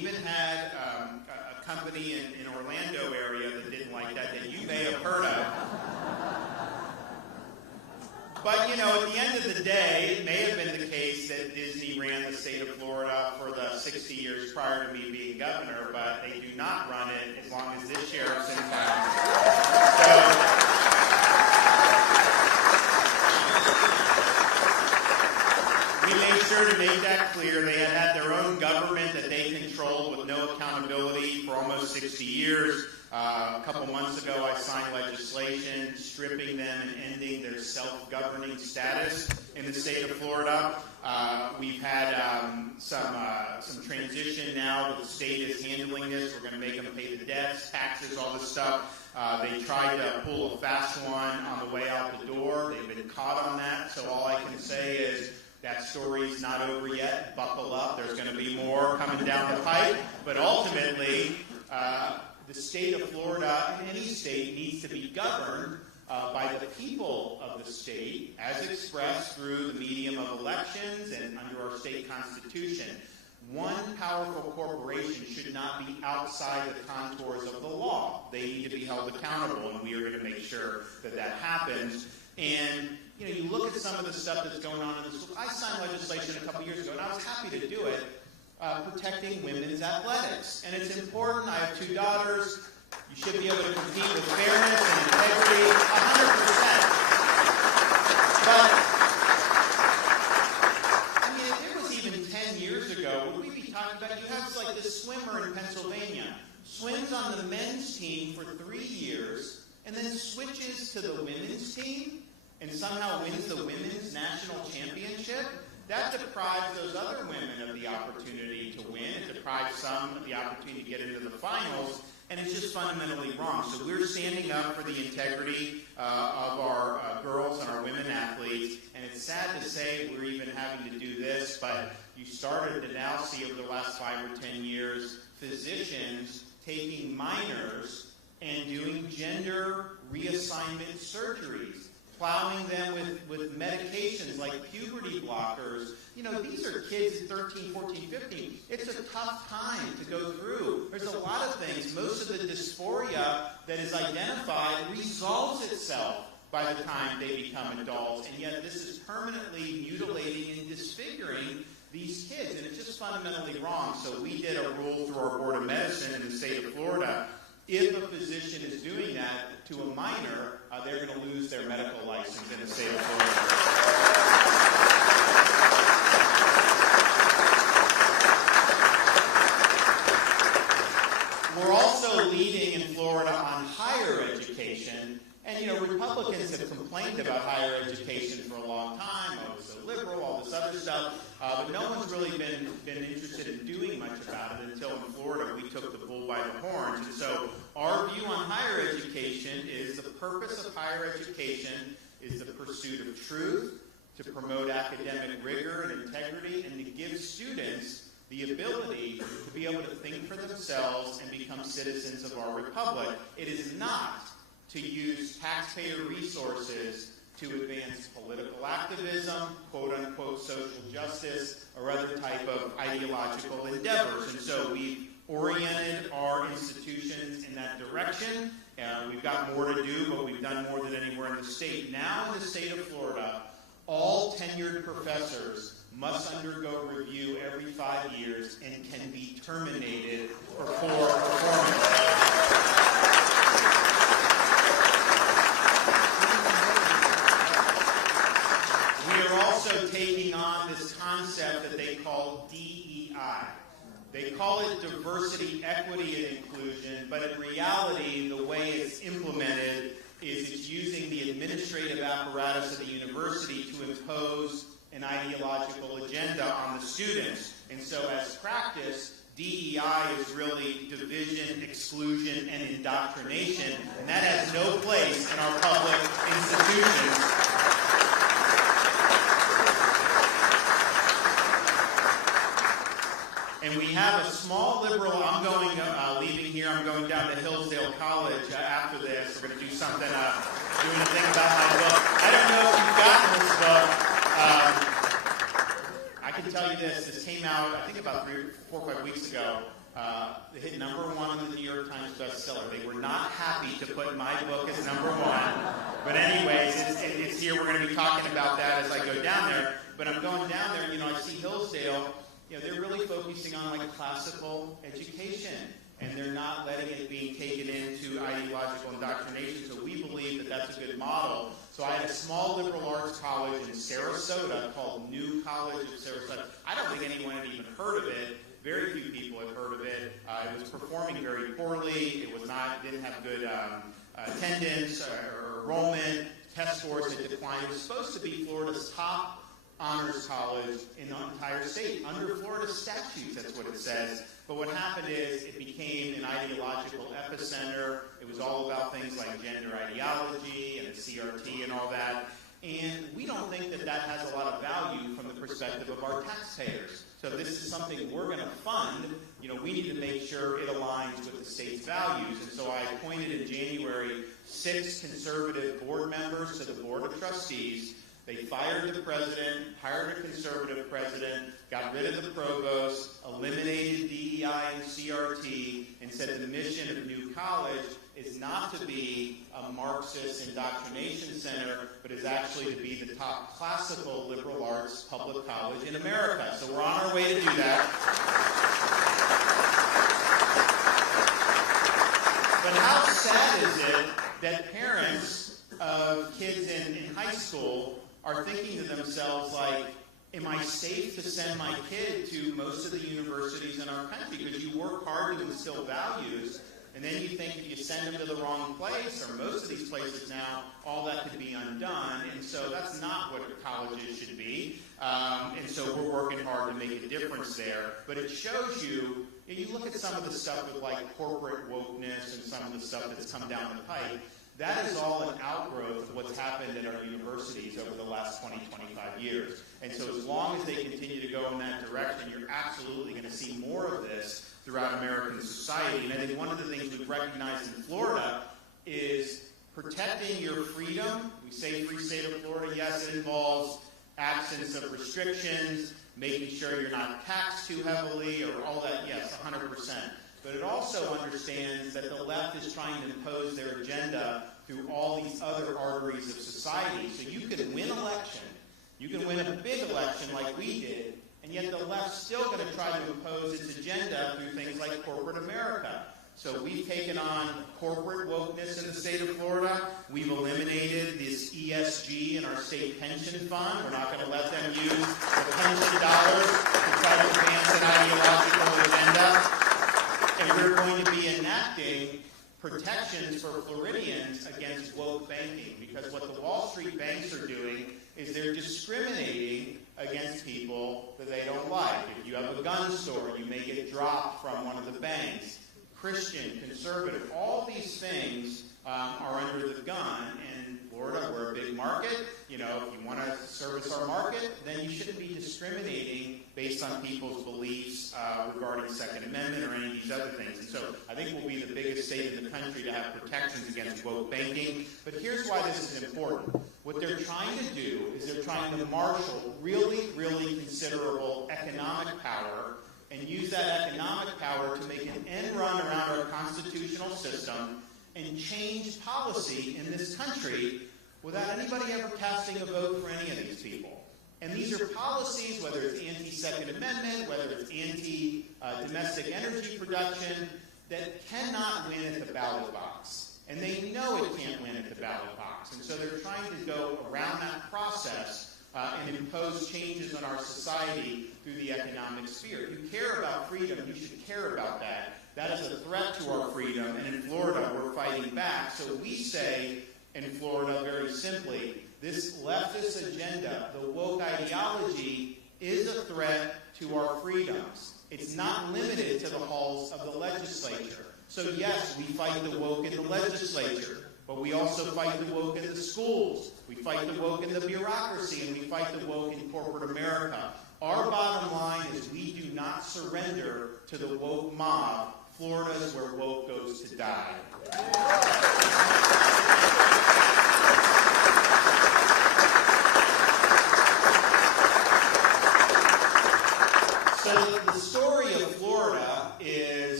company in Orlando area that didn't like that you may have heard of. But, you know, at the end of the day, it may have been the case that Disney ran the state of Florida for the 60 years prior to me being governor, but they do not run it as long as this sheriff's in town. So we made sure to make that clear. They had their own government that they controlled with no accountability for almost 60 years. A couple months ago, I signed legislation stripping them and ending their self-governing status in the state of Florida. We've had some transition now. The state is handling this. We're going to make them pay the debts, taxes, all this stuff. They tried to pull a fast one on the way out the door. They've been caught on that. So all I can say is that story's not over yet. Buckle up. There's going to be more coming down the pipe. But ultimately, the state of Florida, and any state, needs to be governed by the people of the state, as expressed through the medium of elections and under our state constitution. One powerful corporation should not be outside the contours of the law. They need to be held accountable, and we are going to make sure that that happens. And you know, you look at some of the stuff that's going on in the school. I signed legislation a couple years ago, and I was happy to do it. Protecting women's athletics. And it's important. I have 2 daughters. You should be able to compete with fairness and integrity 100%. But, I mean, if it was even 10 years ago, would we be talking about, you have like this swimmer in Pennsylvania, swims on the men's team for 3 years, and then switches to the women's team, and somehow wins the women's national championship. That deprives those other women of the opportunity to win. It deprives some of the opportunity to get into the finals, and it's just fundamentally wrong. So we're standing up for the integrity of our girls and our women athletes, and it's sad to say we're even having to do this, but you started to now see over the last 5 or 10 years physicians taking minors and doing gender reassignment surgeries, plowing them with medications like puberty blockers. You know, these are kids at 13, 14, 15. It's a tough time to go through. There's a lot of things. Most of the dysphoria that is identified resolves itself by the time they become adults, and yet this is permanently mutilating and disfiguring these kids, and it's just fundamentally wrong. So we did a rule through our Board of Medicine in the state of Florida. If a physician is doing that to a minor, they're going to lose their medical license in the state of Florida. We're also leading in Florida on higher education. And, you know, Republicans have complained about higher education for a long time. Oh, it's so liberal, all this other stuff. But no one's really been interested in doing much about it until in Florida we took the bull by the horns. And so our view on higher education is the purpose of higher education is the pursuit of truth, to promote academic rigor and integrity, and to give students the ability to be able to think for themselves and become citizens of our republic. It is not to use taxpayer resources to advance political activism, quote-unquote social justice, or other type of ideological endeavors. And so we've oriented our institutions in that direction. We've got more to do, but we've done more than anywhere in the state. Now in the state of Florida, all tenured professors must undergo review every 5 years and can be terminated for poor performance. Also taking on this concept that they call DEI. They call it diversity, equity, and inclusion, but in reality, the way it's implemented is it's using the administrative apparatus of the university to impose an ideological agenda on the students. And so as practice, DEI is really division, exclusion, and indoctrination, and that has no place in our public institutions. And we have a small liberal. I'm going, leaving here, I'm going down to Hillsdale College after this. We're going to do something, doing a thing about my book. I don't know if you've gotten this book. I can tell you this. This came out, I think, about 4 or 5 weeks ago. They hit #1 on the New York Times bestseller. They were not happy to put my book as #1. But anyways, it's here. We're going to be talking about that as I go down there. But I'm going down there, I see Hillsdale, they're really focusing on classical education. And they're not letting it be taken into ideological indoctrination. So we believe that that's a good model. So I had a small liberal arts college in Sarasota called New College of Sarasota. I don't think anyone had even heard of it. Very few people had heard of it. It was performing very poorly. Didn't have good attendance or enrollment. Test scores had declined. It was supposed to be Florida's top honors college in the entire state. Under Florida statutes, that's what it says. But what happened is it became an ideological epicenter. It was all about things like gender ideology and the CRT and all that. And we don't think that that has a lot of value from the perspective of our taxpayers. So this is something we're going to fund. We need to make sure it aligns with the state's values. And so I appointed in January 6 conservative board members to the Board of Trustees. They fired the president, hired a conservative president, got rid of the provost, eliminated DEI and CRT, and said the mission of New College is not to be a Marxist indoctrination center, but is actually to be the top classical liberal arts public college in America. So we're on our way to do that. But how sad is it that parents of kids in high school are thinking to themselves, am I safe to send my kid to most of the universities in our country? Because you work hard to instill values, and then you think if you send them to the wrong place, or most of these places now, all that could be undone. And so that's not what colleges should be. And so we're working hard to make a difference there. But it shows you look at some of the stuff with corporate wokeness and some of the stuff that's come down the pipe. That is all an outgrowth of what's happened at our universities over the last 20, 25 years. And so as long as they continue to go in that direction, you're absolutely going to see more of this throughout American society. And I think one of the things we've recognized in Florida is protecting your freedom. We say free state of Florida. Yes, it involves absence of restrictions, making sure you're not taxed too heavily, or all that. Yes, 100%. But it also understands that the left is trying to impose their agenda through all these other arteries of society. So you can win election, you can win a big election like we did, and yet the left's still going to try to impose its agenda through things like corporate America. So we've taken on corporate wokeness in the state of Florida. We've eliminated this ESG in our state pension fund. We're not going to let them use the pension dollars to try to advance an ideological agenda. And we're going to be enacting protections for Floridians against woke banking, because what the Wall Street banks are doing is they're discriminating against people that they don't like. If you have a gun store, you may get dropped from one of the banks. Christian, conservative, all these things are under the gun. And Florida, we're a big market. If you want to service our market, then you shouldn't be discriminating based on people's beliefs regarding Second Amendment or any of these other things. And so I think we'll be the biggest state in the country to have protections against woke banking. But here's why this is important. What they're trying to do is they're trying to marshal really, really considerable economic power and use that economic power to make an end run around our constitutional system and change policy in this country without anybody ever casting a vote for any of these people. And these are policies, whether it's anti-Second Amendment, whether it's anti-domestic energy production, that cannot win at the ballot box. And they know it can't win at the ballot box. And so they're trying to go around that process and impose changes on our society through the economic sphere. If you care about freedom, you should care about that. That is a threat to our freedom, and in Florida, we're fighting back. So we say in Florida, very simply, this leftist agenda, the woke ideology, is a threat to our freedoms. It's not limited to the halls of the legislature. So yes, we fight the woke in the legislature, but we also fight the woke in the schools. We fight the woke in the bureaucracy, and we fight the woke in corporate America. Our bottom line is we do not surrender to the woke mob. Florida is where woke goes to die. So the story of Florida is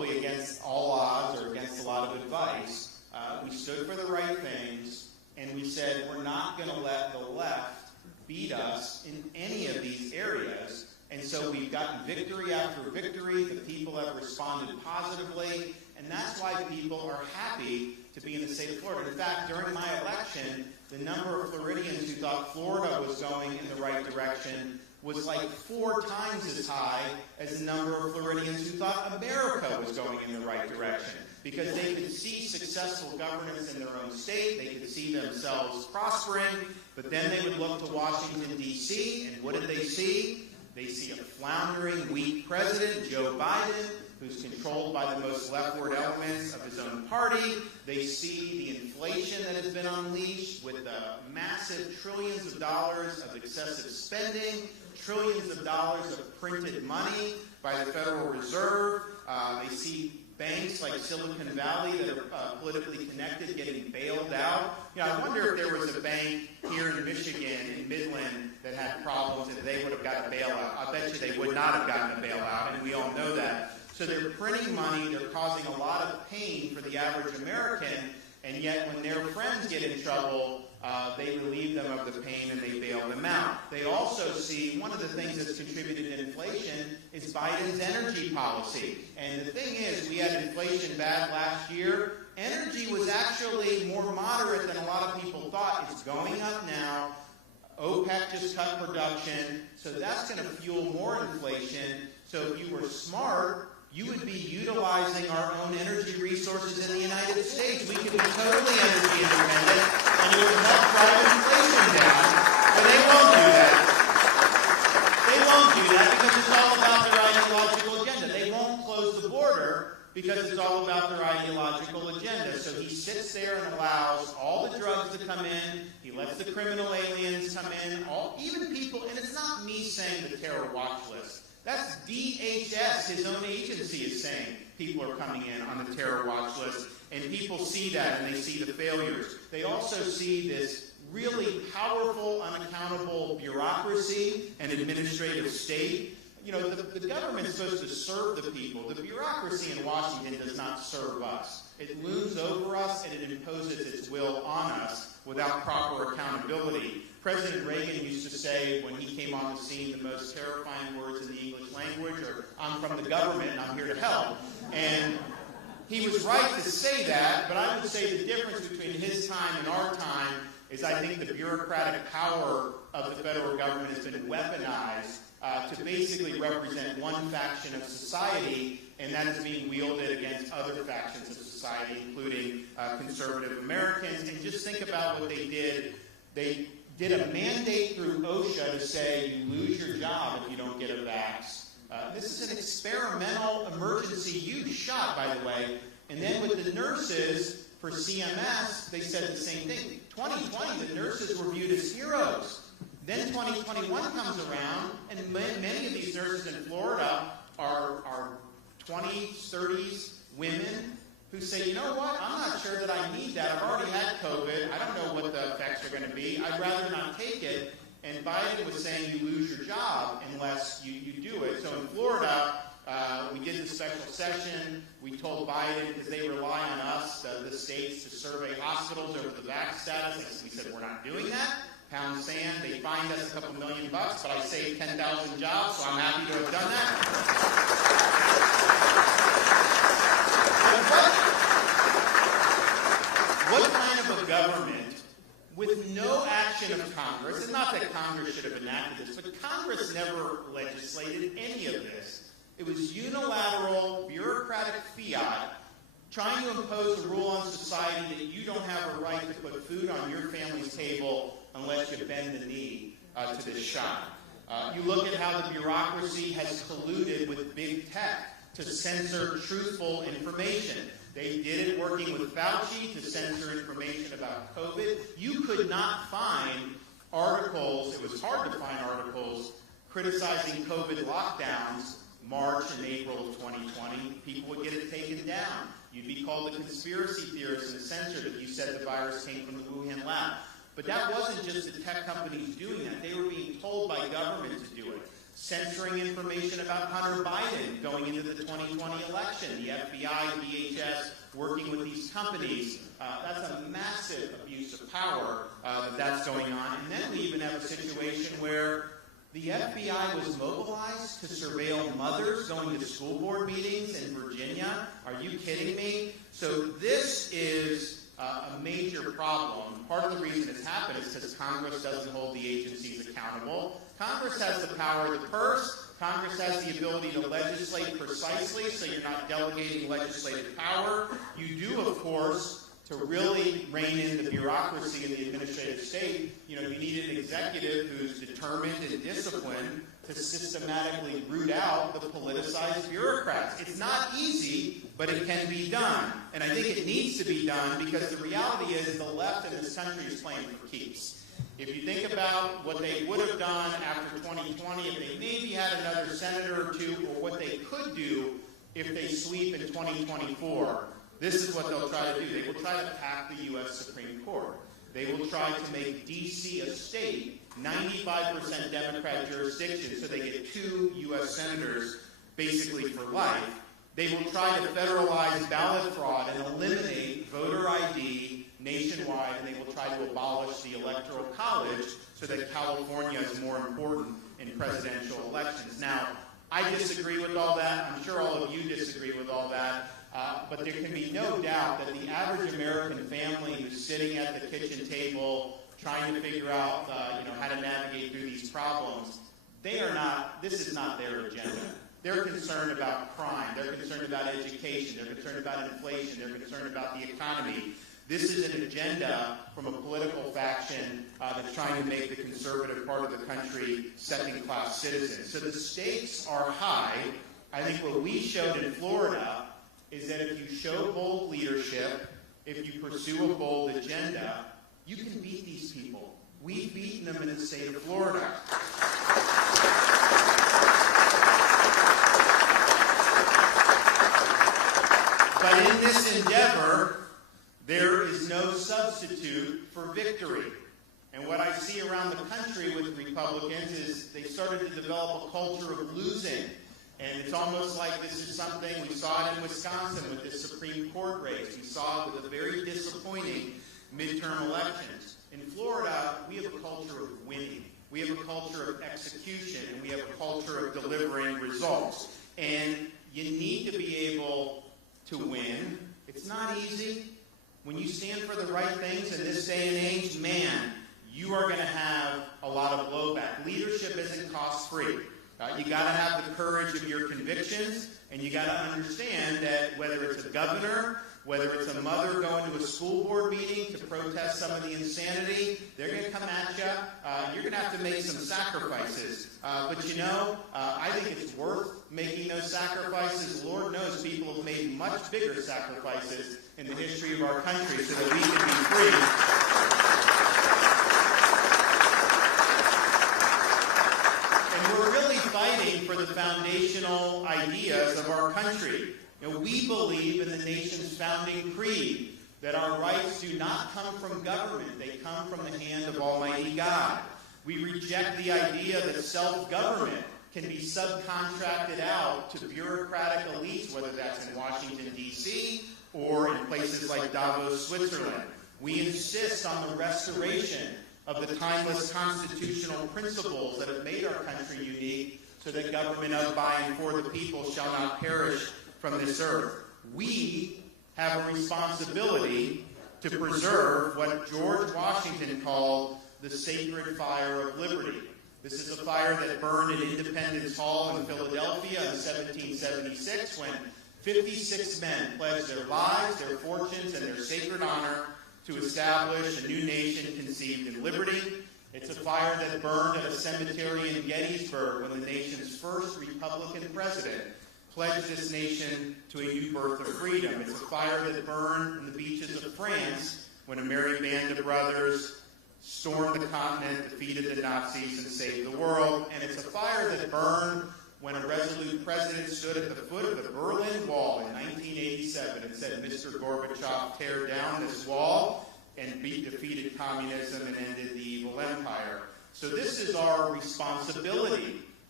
probably against all odds or against a lot of advice, we stood for the right things, and we said we're not going to let the left beat us in any of these areas. And so we've gotten victory after victory. The people have responded positively, and that's why people are happy to be in the state of Florida. In fact, during my election, the number of Floridians who thought Florida was going in the right direction was like 4 times as high as the number of Floridians who thought America was going in the right direction, because they could see successful governance in their own state, they could see themselves prospering, but then they would look to Washington, D.C., and what did they see? They see a floundering, weak president, Joe Biden, who's controlled by the most leftward elements of his own party. They see the inflation that has been unleashed with massive trillions of dollars of excessive spending, trillions of dollars of printed money by the Federal Reserve. They see banks like Silicon Valley that are politically connected getting bailed out. I wonder if there was a bank here in Michigan, in Midland, that had problems and they would have got a bailout. I bet you they would not have gotten a bailout, and we all know that. So they're printing money, they're causing a lot of pain for the average American, and yet when their friends get in trouble, they relieve them of the pain and they bail them out. They also see one of the things that's contributed to inflation is Biden's energy policy. And the thing is, we had inflation bad last year. Energy was actually more moderate than a lot of people thought. It's going up now. OPEC just cut production, so that's going to fuel more inflation. So if you were smart, you would be utilizing our own energy resources in the United States. We could be totally energy independent, and it would help drive inflation down. But they won't do that. They won't do that because it's all about their ideological agenda. They won't close the border because it's all about their ideological agenda. So he sits there and allows all the drugs to come in. He lets the criminal aliens come in. Even people, and it's not me saying the terror watch list. That's DHS, his own agency, is saying people are coming in on the terror watch list. And people see that, and they see the failures. They also see this really powerful, unaccountable bureaucracy and administrative state. The government's supposed to serve the people. The bureaucracy in Washington does not serve us. It looms over us, and it imposes its will on us without proper accountability. President Reagan used to say, when he came on the scene, the most terrifying words in the English language are, "I'm from the government and I'm here to help." And he was right to say that, but I would say the difference between his time and our time is I think the bureaucratic power of the federal government has been weaponized to basically represent one faction of society, and that is being wielded against other factions of society, including conservative Americans. And just think about what they did. They did a mandate through OSHA to say you lose your job if you don't get a vax. This is an experimental emergency use shot, by the way. And then with the nurses for CMS, they said the same thing. 2020, the nurses were viewed as heroes. Then 2021 comes around, and many of these nurses in Florida are 20s, 30s women who say, you know what, I'm not sure that I need that. I've already had COVID. I don't know what the effects are going to be. I'd rather not take it. And Biden was saying you lose your job unless you do it. So in Florida, we did the special session. We told Biden, because they rely on us, the states, to survey hospitals over the vax status. We said, we're not doing that. Pound sand. They fined us a couple $1 million, but I saved 10,000 jobs, so I'm happy to have done that. What kind of a government with no action of Congress, and not that Congress should have enacted this, but Congress never legislated any of this. It was unilateral, bureaucratic fiat trying to impose a rule on society that you don't have a right to put food on your family's table unless you bend the knee to this shot. You look at how the bureaucracy has colluded with big tech to censor truthful information. They did it working with Fauci to censor information about COVID. You could not find articles, it was hard to find articles, criticizing COVID lockdowns March and April of 2020. People would get it taken down. You'd be called a conspiracy theorist and censored if you said the virus came from the Wuhan lab. But that wasn't just the tech companies doing that. They were being told by government to do it. censoring information about Hunter Biden going into the 2020 election, the FBI, DHS working with these companies. That's a massive abuse of power that's going on. And then we even have a situation where the FBI was mobilized to surveil mothers going to school board meetings in Virginia. Are you kidding me? So this is a major problem. Part of the reason it's happened is because Congress doesn't hold the agencies accountable. Congress has the power of the purse. Congress has the ability to legislate precisely, so you're not delegating legislative power. You do, of course, to really rein in the bureaucracy in the administrative state, you need an executive who's determined and disciplined to systematically root out the politicized bureaucrats. It's not easy, but it can be done. And I think it needs to be done because the reality is the left in this country is playing for keeps. If you think about what they would have done after 2020, if they maybe had another senator or two, or what they could do if they sweep in 2024, this is what they'll try to do. They will try to pack the U.S. Supreme Court. They will try to make D.C. a state, 95% Democrat jurisdiction, so they get 2 U.S. senators basically for life. They will try to federalize ballot fraud and eliminate voter ID nationwide, and they will try to abolish the Electoral College so that California is more important in presidential elections. Now, I disagree with all that. I'm sure all of you disagree with all that. But there can be no doubt that the average American family who's sitting at the kitchen table trying to figure out how to navigate through these problems, this is not their agenda. They're concerned about crime. They're concerned about education. They're concerned about inflation. They're concerned about the economy. This is an agenda from a political faction that's trying to make the conservative part of the country second-class citizens. So the stakes are high. I think what we showed in Florida is that if you show bold leadership, if you pursue a bold agenda, you can beat these people. We've beaten them in the state of Florida. But in this endeavor, there is no substitute for victory. And what I see around the country with Republicans is they started to develop a culture of losing. And it's almost like this is something, we saw it in Wisconsin with this Supreme Court race. We saw it with a very disappointing midterm elections. In Florida, we have a culture of winning. We have a culture of execution, and we have a culture of delivering results. And you need to be able to win. It's not easy. When you stand for the right things in this day and age, man, you are going to have a lot of blowback. Leadership isn't cost-free. You got to have the courage of your convictions, and you got to understand that whether it's a governor, whether it's a mother going to a school board meeting to protest some of the insanity, they're going to come at you. You're going to have to make some sacrifices. But I think it's worth making those sacrifices. Lord knows people have made much bigger sacrifices in the history of our country so that we can be free. We're really fighting for the foundational ideas of our country. We believe in the nation's founding creed that our rights do not come from government. They come from the hand of Almighty God. We reject the idea that self-government can be subcontracted out to bureaucratic elites, whether that's in Washington, D.C., or in places like Davos, Switzerland. We insist on the restoration of the timeless constitutional principles that have made our country unique so that government of, by, and for the people shall not perish from this earth. We have a responsibility to preserve what George Washington called the sacred fire of liberty. This is a fire that burned in Independence Hall in Philadelphia in 1776 when 56 men pledged their lives, their fortunes, and their sacred honor to establish a new nation conceived in liberty. It's a fire that burned at a cemetery in Gettysburg when the nation's first Republican president pledged this nation to a new birth of freedom. It's a fire that burned in the beaches of France when a merry band of brothers stormed the continent, defeated the Nazis, and saved the world. And it's a fire that burned when a resolute president stood at the foot of the Berlin Wall in 1987 and said, "Mr. Gorbachev, tear down this wall," and defeated communism and ended the evil empire. So this is our responsibility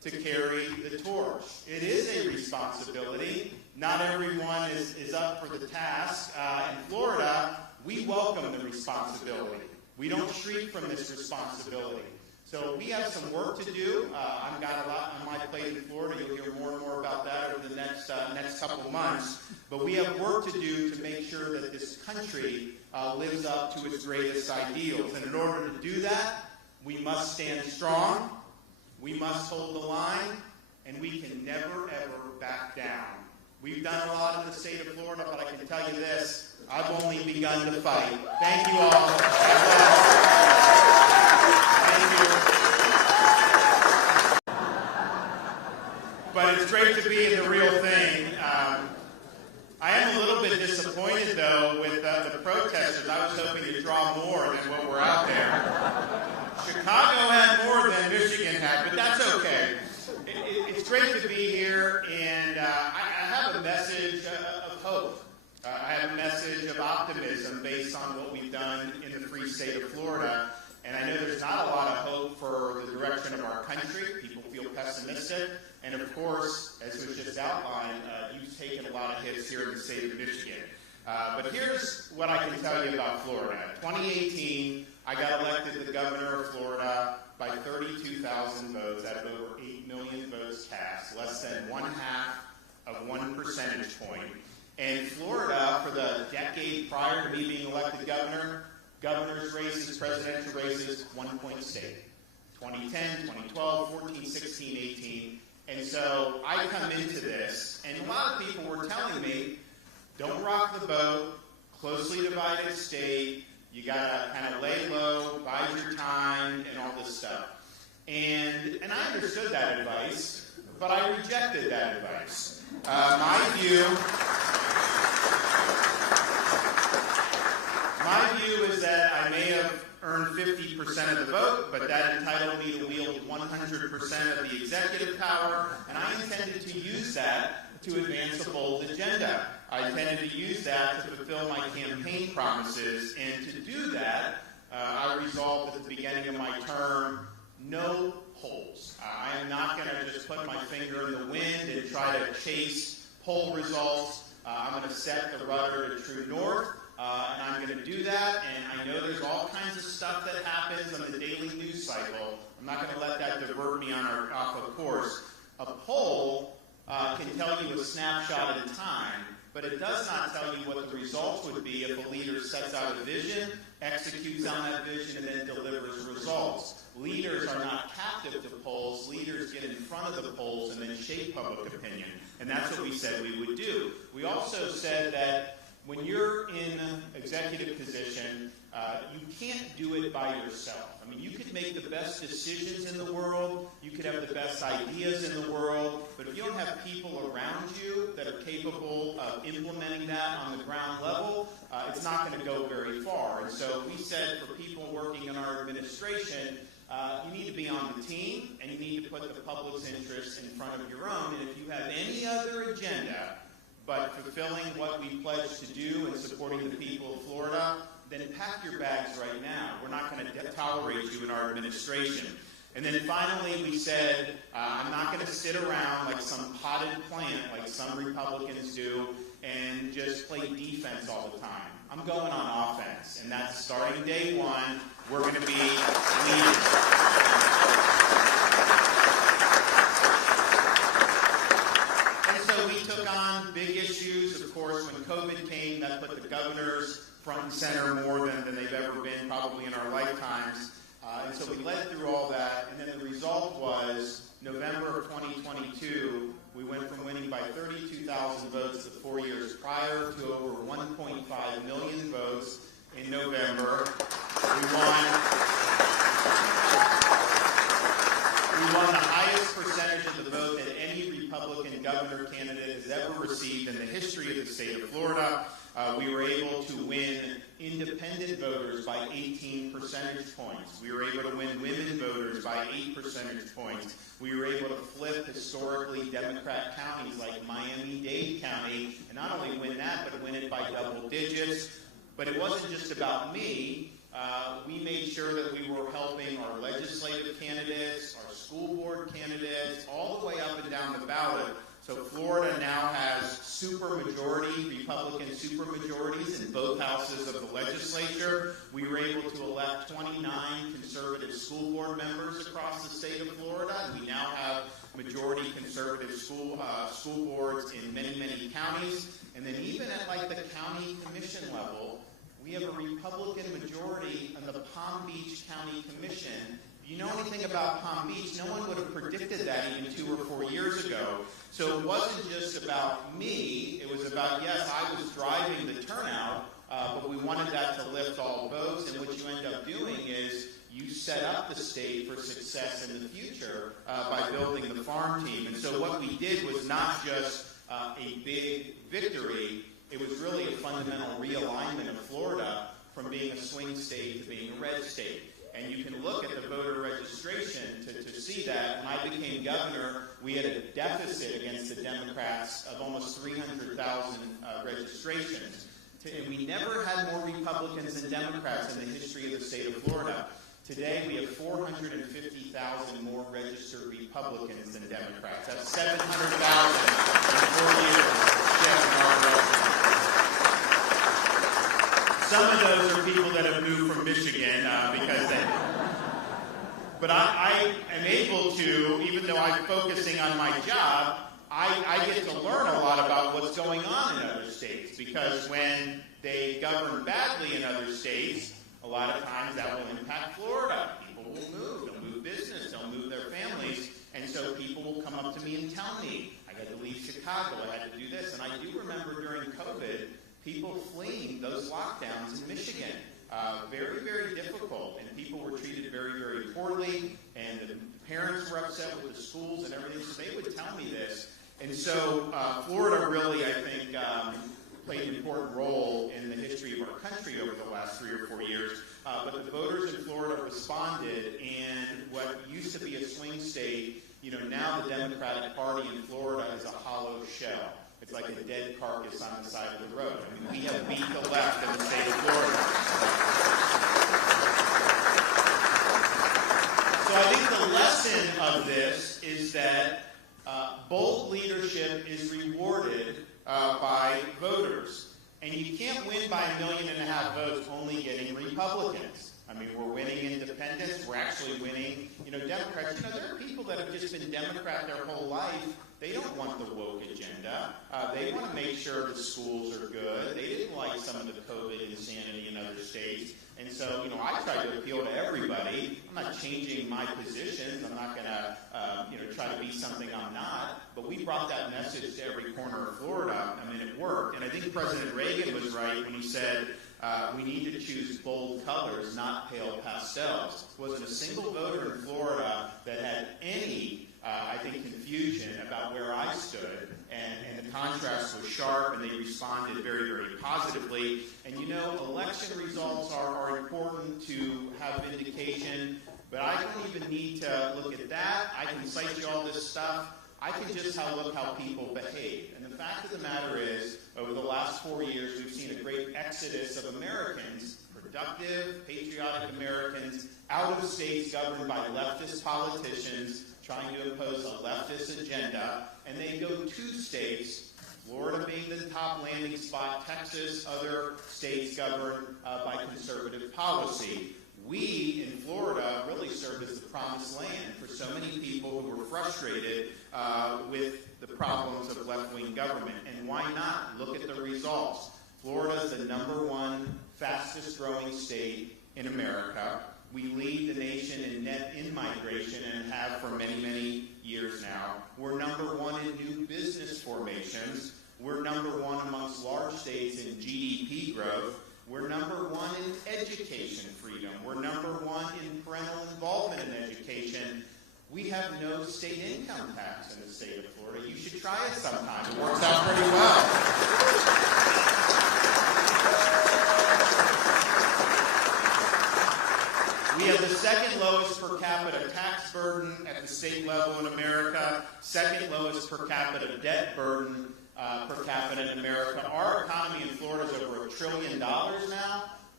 to carry the torch. It is a responsibility. Not everyone is up for the task. In Florida, we welcome the responsibility. We don't shrink from this responsibility. So we have some work to do. I've got a lot on my plate in Florida. You'll hear more and more about that over the next couple of months. But we have work to do to make sure that this country lives up to its greatest ideals. And in order to do that, we must stand strong, we must hold the line, and we can never, ever back down. We've done a lot in the state of Florida, but I can tell you this, I've only begun to fight. Thank you all. Thank you. But it's great to be in the real thing. I am a little bit disappointed, though, with the protesters. I was hoping to draw more than what were out there. Chicago had more than Michigan had, but that's okay. It's great to be here, and I have a message of hope. I have a message of optimism based on what we've done in the free state of Florida. And I know there's not a lot of hope for the direction of our country. People feel pessimistic. And of course, as was just outlined, you've taken a lot of hits here in the state of Michigan. But here's what I can tell you about Florida. In 2018, I got elected the governor of Florida by 32,000 votes out of over 8 million votes cast, less than 1/2 of 1 percentage point. And Florida, for the decade prior to me being elected governor, governor's races, presidential races, 1-point state. 2010, 2012, 14, 16, 18. And so I come into this, and a lot of people were telling me, don't rock the boat, closely divided state, you gotta kind of lay low, bide your time, and all this stuff. And I understood that advice, but I rejected that advice. My view is that I may have earned 50% of the vote, but that entitled me to wield 100% of the executive power, and I intended to use that to advance a bold agenda. I intended to use that to fulfill my campaign promises, and to do that, I resolved at the beginning of my term, no polls. I am not going to just put my finger in the wind and try to chase poll results. I'm going to set the rudder to true north. And I'm going to do that, and I know there's all kinds of stuff that happens on the daily news cycle. I'm not going to let that divert me off of course. A poll can tell you a snapshot in time, but it does not tell you what the results would be if a leader sets out a vision, executes on that vision, and then delivers results. Leaders are not captive to polls. Leaders get in front of the polls and then shape public opinion. And that's what we said we would do. We also said that when you're in executive position, you can't do it by yourself. I mean, you could make the best decisions in the world, you could have the best ideas in the world, but if you don't have people around you that are capable of implementing that on the ground level, it's not going to go very far. And so we said for people working in our administration, you need to be on the team, and you need to put the public's interests in front of your own. And if you have any other agenda but fulfilling what we pledged to do and supporting the people of Florida, then pack your bags right now. We're not going to tolerate you in our administration. And then finally we said, I'm not going to sit around like some potted plant like some Republicans do and just play defense all the time. I'm going on offense, and that's starting day one. We're going to be leaders. We took on big issues. Of course, when COVID came, that put the governors front and center more than they've ever been probably in our lifetimes. And so we led through all that, and then the result was November of 2022, we went from winning by 32,000 votes the 4 years prior to over 1.5 million votes in November. We won the highest percentage of the vote that any Republican governor candidate has ever received in the history of the state of Florida. We were able to win independent voters by 18 percentage points. We were able to win women voters by 8 percentage points. We were able to flip historically Democrat counties like Miami-Dade County, and not only win that, but win it by double digits. But it wasn't just about me. we made sure that we were helping our legislative candidates, our school board candidates, all the way up and down the ballot. So Florida now has supermajority, Republican supermajorities in both houses of the legislature. We were able to elect 29 conservative school board members across the state of Florida. We now have majority conservative school boards in many, many counties. And then even at like the county commission level, we have a Republican majority on the Palm Beach County Commission. If you know anything about Palm Beach, no one would have predicted that even 2 or 4 years ago. So it wasn't just about me. It was about, yes, I was driving the turnout, but we wanted that to lift all boats. And what you end up doing is you set up the state for success in the future by building the farm team. And so what we did was not just a big victory. It was really a fundamental realignment of Florida from being a swing state to being a red state. And you can look at the voter registration to see that. When I became governor, we had a deficit against the Democrats of almost 300,000 registrations. And we never had more Republicans than Democrats in the history of the state of Florida. Today, we have 450,000 more registered Republicans than Democrats. That's 700,000 in 4 years. Some of those are people that have moved from Michigan because they... But I am able to, even though I'm focusing on my job, I get to learn a lot about what's going on in other states, because when they govern badly in other states, a lot of times that will impact Florida. People will move. They'll move business. They'll move their families. And so people will come up to me and tell me, I had to leave Chicago. I had to do this. And I do remember during COVID, people fleeing those lockdowns in Michigan. Very, very difficult. And people were treated very, very poorly. And the parents were upset with the schools and everything. So they would tell me this. And so Florida really, I think, played an important role in the history of our country over the last 3 or 4 years. But the voters in Florida responded, and what used to be a swing state, now the Democratic Party in Florida is a hollow shell. It's like a dead carcass on the side of the road. I mean, we have beat the left in the state of Florida. So I think the lesson of this is that bold leadership is rewarded by voters. And you can't win by 1.5 million votes only getting Republicans. I mean, we're winning independents. We're actually winning, Democrats. There are people that have just been Democrat their whole life. They don't want the woke agenda. They want to make sure the schools are good. They didn't like some of the COVID insanity in other states. And so, I try to appeal to everybody. I'm not changing my positions. I'm not going to, try to be something I'm not. But we brought that message to every corner of Florida. I mean, it worked. And I think President Reagan was right when he said, we need to choose bold colors, not pale pastels. There wasn't a single voter in Florida that had any, confusion about where I stood. And the contrast was sharp, and they responded very, very positively. And election results are important to have vindication, but I don't even need to look at that. I can cite you all this stuff. I can just look how people behave. And the fact of the matter is, over the last 4 years, we've seen a great exodus of Americans, productive, patriotic Americans, out of states governed by leftist politicians trying to impose a leftist agenda. And they go to states, Florida being the top landing spot, Texas, other states governed by conservative policy. We in Florida really served as the promised land for so many people who were frustrated with the problems of left-wing government. And why not? Look at the results. Florida is the #1 fastest-growing state in America. We lead the nation in net in-migration and have for many, many years now. We're #1 in new business formations. We're #1 amongst large states in GDP growth. We're #1 in education freedom. We're #1 in parental involvement in education. We have no state income tax in the state of Florida. You should try it sometime. It works out pretty well. We have the second lowest per capita tax burden at the state level in America, second lowest per capita debt burden per capita in America. Our economy in Florida is over $1 trillion now.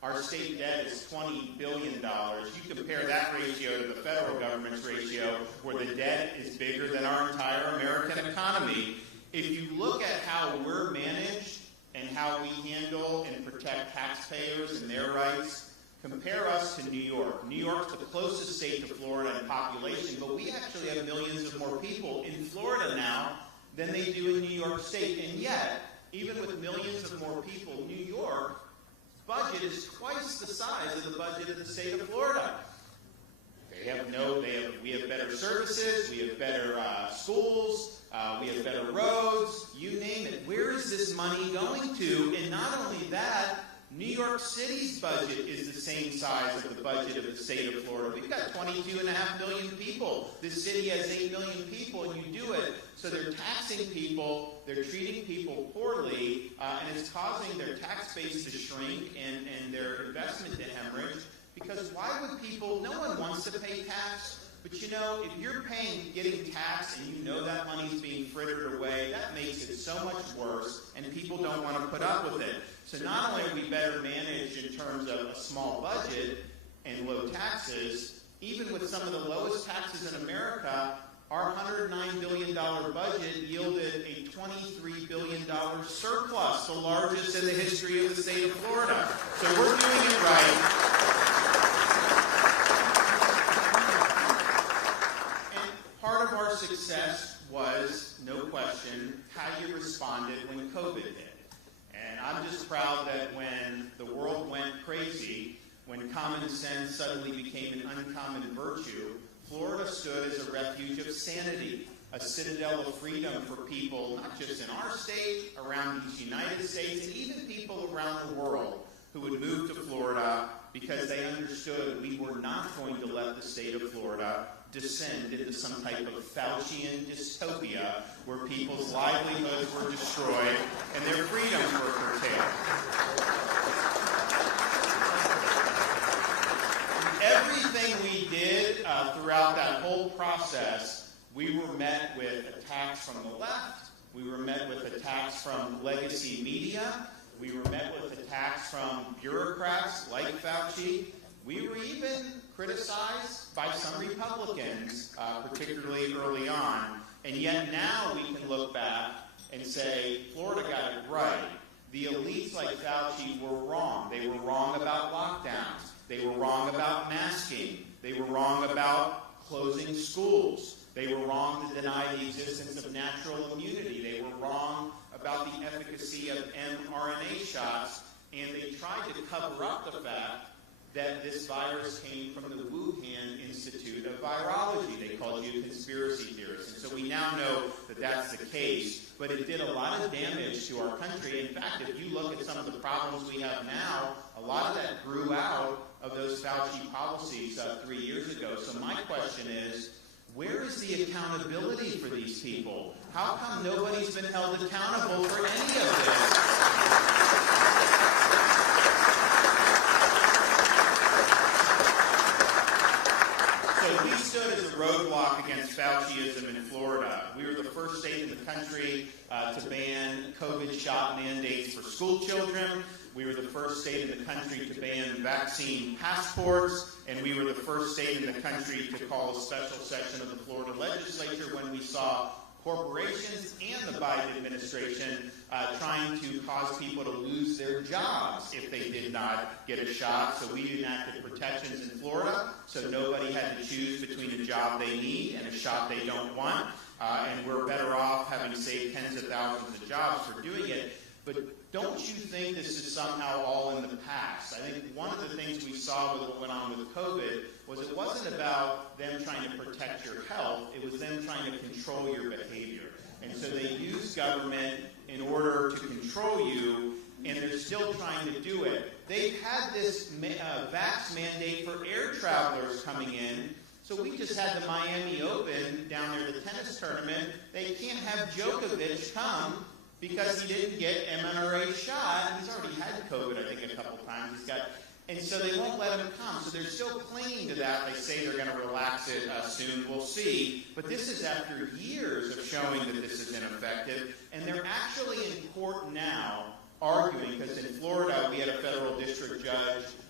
our state debt is $20 billion. You compare that ratio to the federal government's ratio, where the debt is bigger than our entire American economy. If you look at how we're managed and how we handle and protect taxpayers and their rights, compare us to New York. New York's the closest state to Florida in population, but we actually have millions of more people in Florida now than they do in New York State. And yet, even with millions of more people, New York's budget is twice the size of the budget of the state of Florida. We have better services, we have better schools, we have better roads, you name it. Where is this money going to? And not only that, New York City's budget is the same size of the budget of the state of Florida. We've got 22.5 million people. This city has 8 million people, and you do it. So they're taxing people, they're treating people poorly, and it's causing their tax base to shrink and their investment to hemorrhage. Because why would people, no one wants to pay tax, but you know, if you're getting taxed and you know that money's being frittered away, that makes it so much worse, and people don't want to put up with it. So not only are we better managed in terms of a small budget and low taxes, even with some of the lowest taxes in America, our $109 billion budget yielded a $23 billion surplus, the largest in the history of the state of Florida. So we're doing it right. Part of our success was, no question, how you responded when COVID hit. And I'm just proud that when the world went crazy, when common sense suddenly became an uncommon virtue, Florida stood as a refuge of sanity, a citadel of freedom for people, not just in our state, around these United States, and even people around the world who would move to Florida because they understood we were not going to let the state of Florida descend into some type of Faucian dystopia where people's livelihoods were destroyed and their freedoms were curtailed. Everything we did throughout that whole process, we were met with attacks from the left, we were met with attacks from legacy media, we were met with attacks from bureaucrats like Fauci. We were even criticized by some Republicans, particularly early on. And yet now we can look back and say, Florida got it right. The elites like Fauci were wrong. They were wrong about lockdowns. They were wrong about masking. They were wrong about closing schools. They were wrong to deny the existence of natural immunity. They were wrong about the efficacy of mRNA shots. And they tried to cover up the fact that this virus came from the Wuhan Institute of Virology. They called you conspiracy theorists. And so we now know that that's the case, but it did a lot of damage to our country. In fact, if you look at some of the problems we have now, a lot of that grew out of those Fauci policies 3 years ago. So my question is, where is the accountability for these people? How come nobody's been held accountable for any of this? So we stood as a roadblock against Fauciism in Florida. We were the first state in the country to ban COVID shot mandates for school children. We were the first state in the country to ban vaccine passports, and we were the first state in the country to call a special session of the Florida legislature when we saw corporations and the Biden administration trying to cause people to lose their jobs if they did not get a shot. So we enacted protections in Florida so nobody had to choose between a job they need and a shot they don't want. And we're better off having saved tens of thousands of jobs for doing it. But don't you think this is somehow all in the past? I think one of the things we saw with what went on with COVID was it wasn't about them trying to protect your health, it was them trying to control your behavior. And so they used government in order to control you, and they're still trying to do it. They've had this vax mandate for air travelers coming in. So we just had the Miami Open down there, the tennis tournament. They can't have Djokovic come because he didn't get mRNA shot. He's already had COVID, I think, a couple times. And so they won't let him come. So they're still clinging to that. They say they're going to relax it soon. We'll see. But this is after years of showing that this is ineffective. And they're actually in court now arguing, because in Florida we had a federal district judge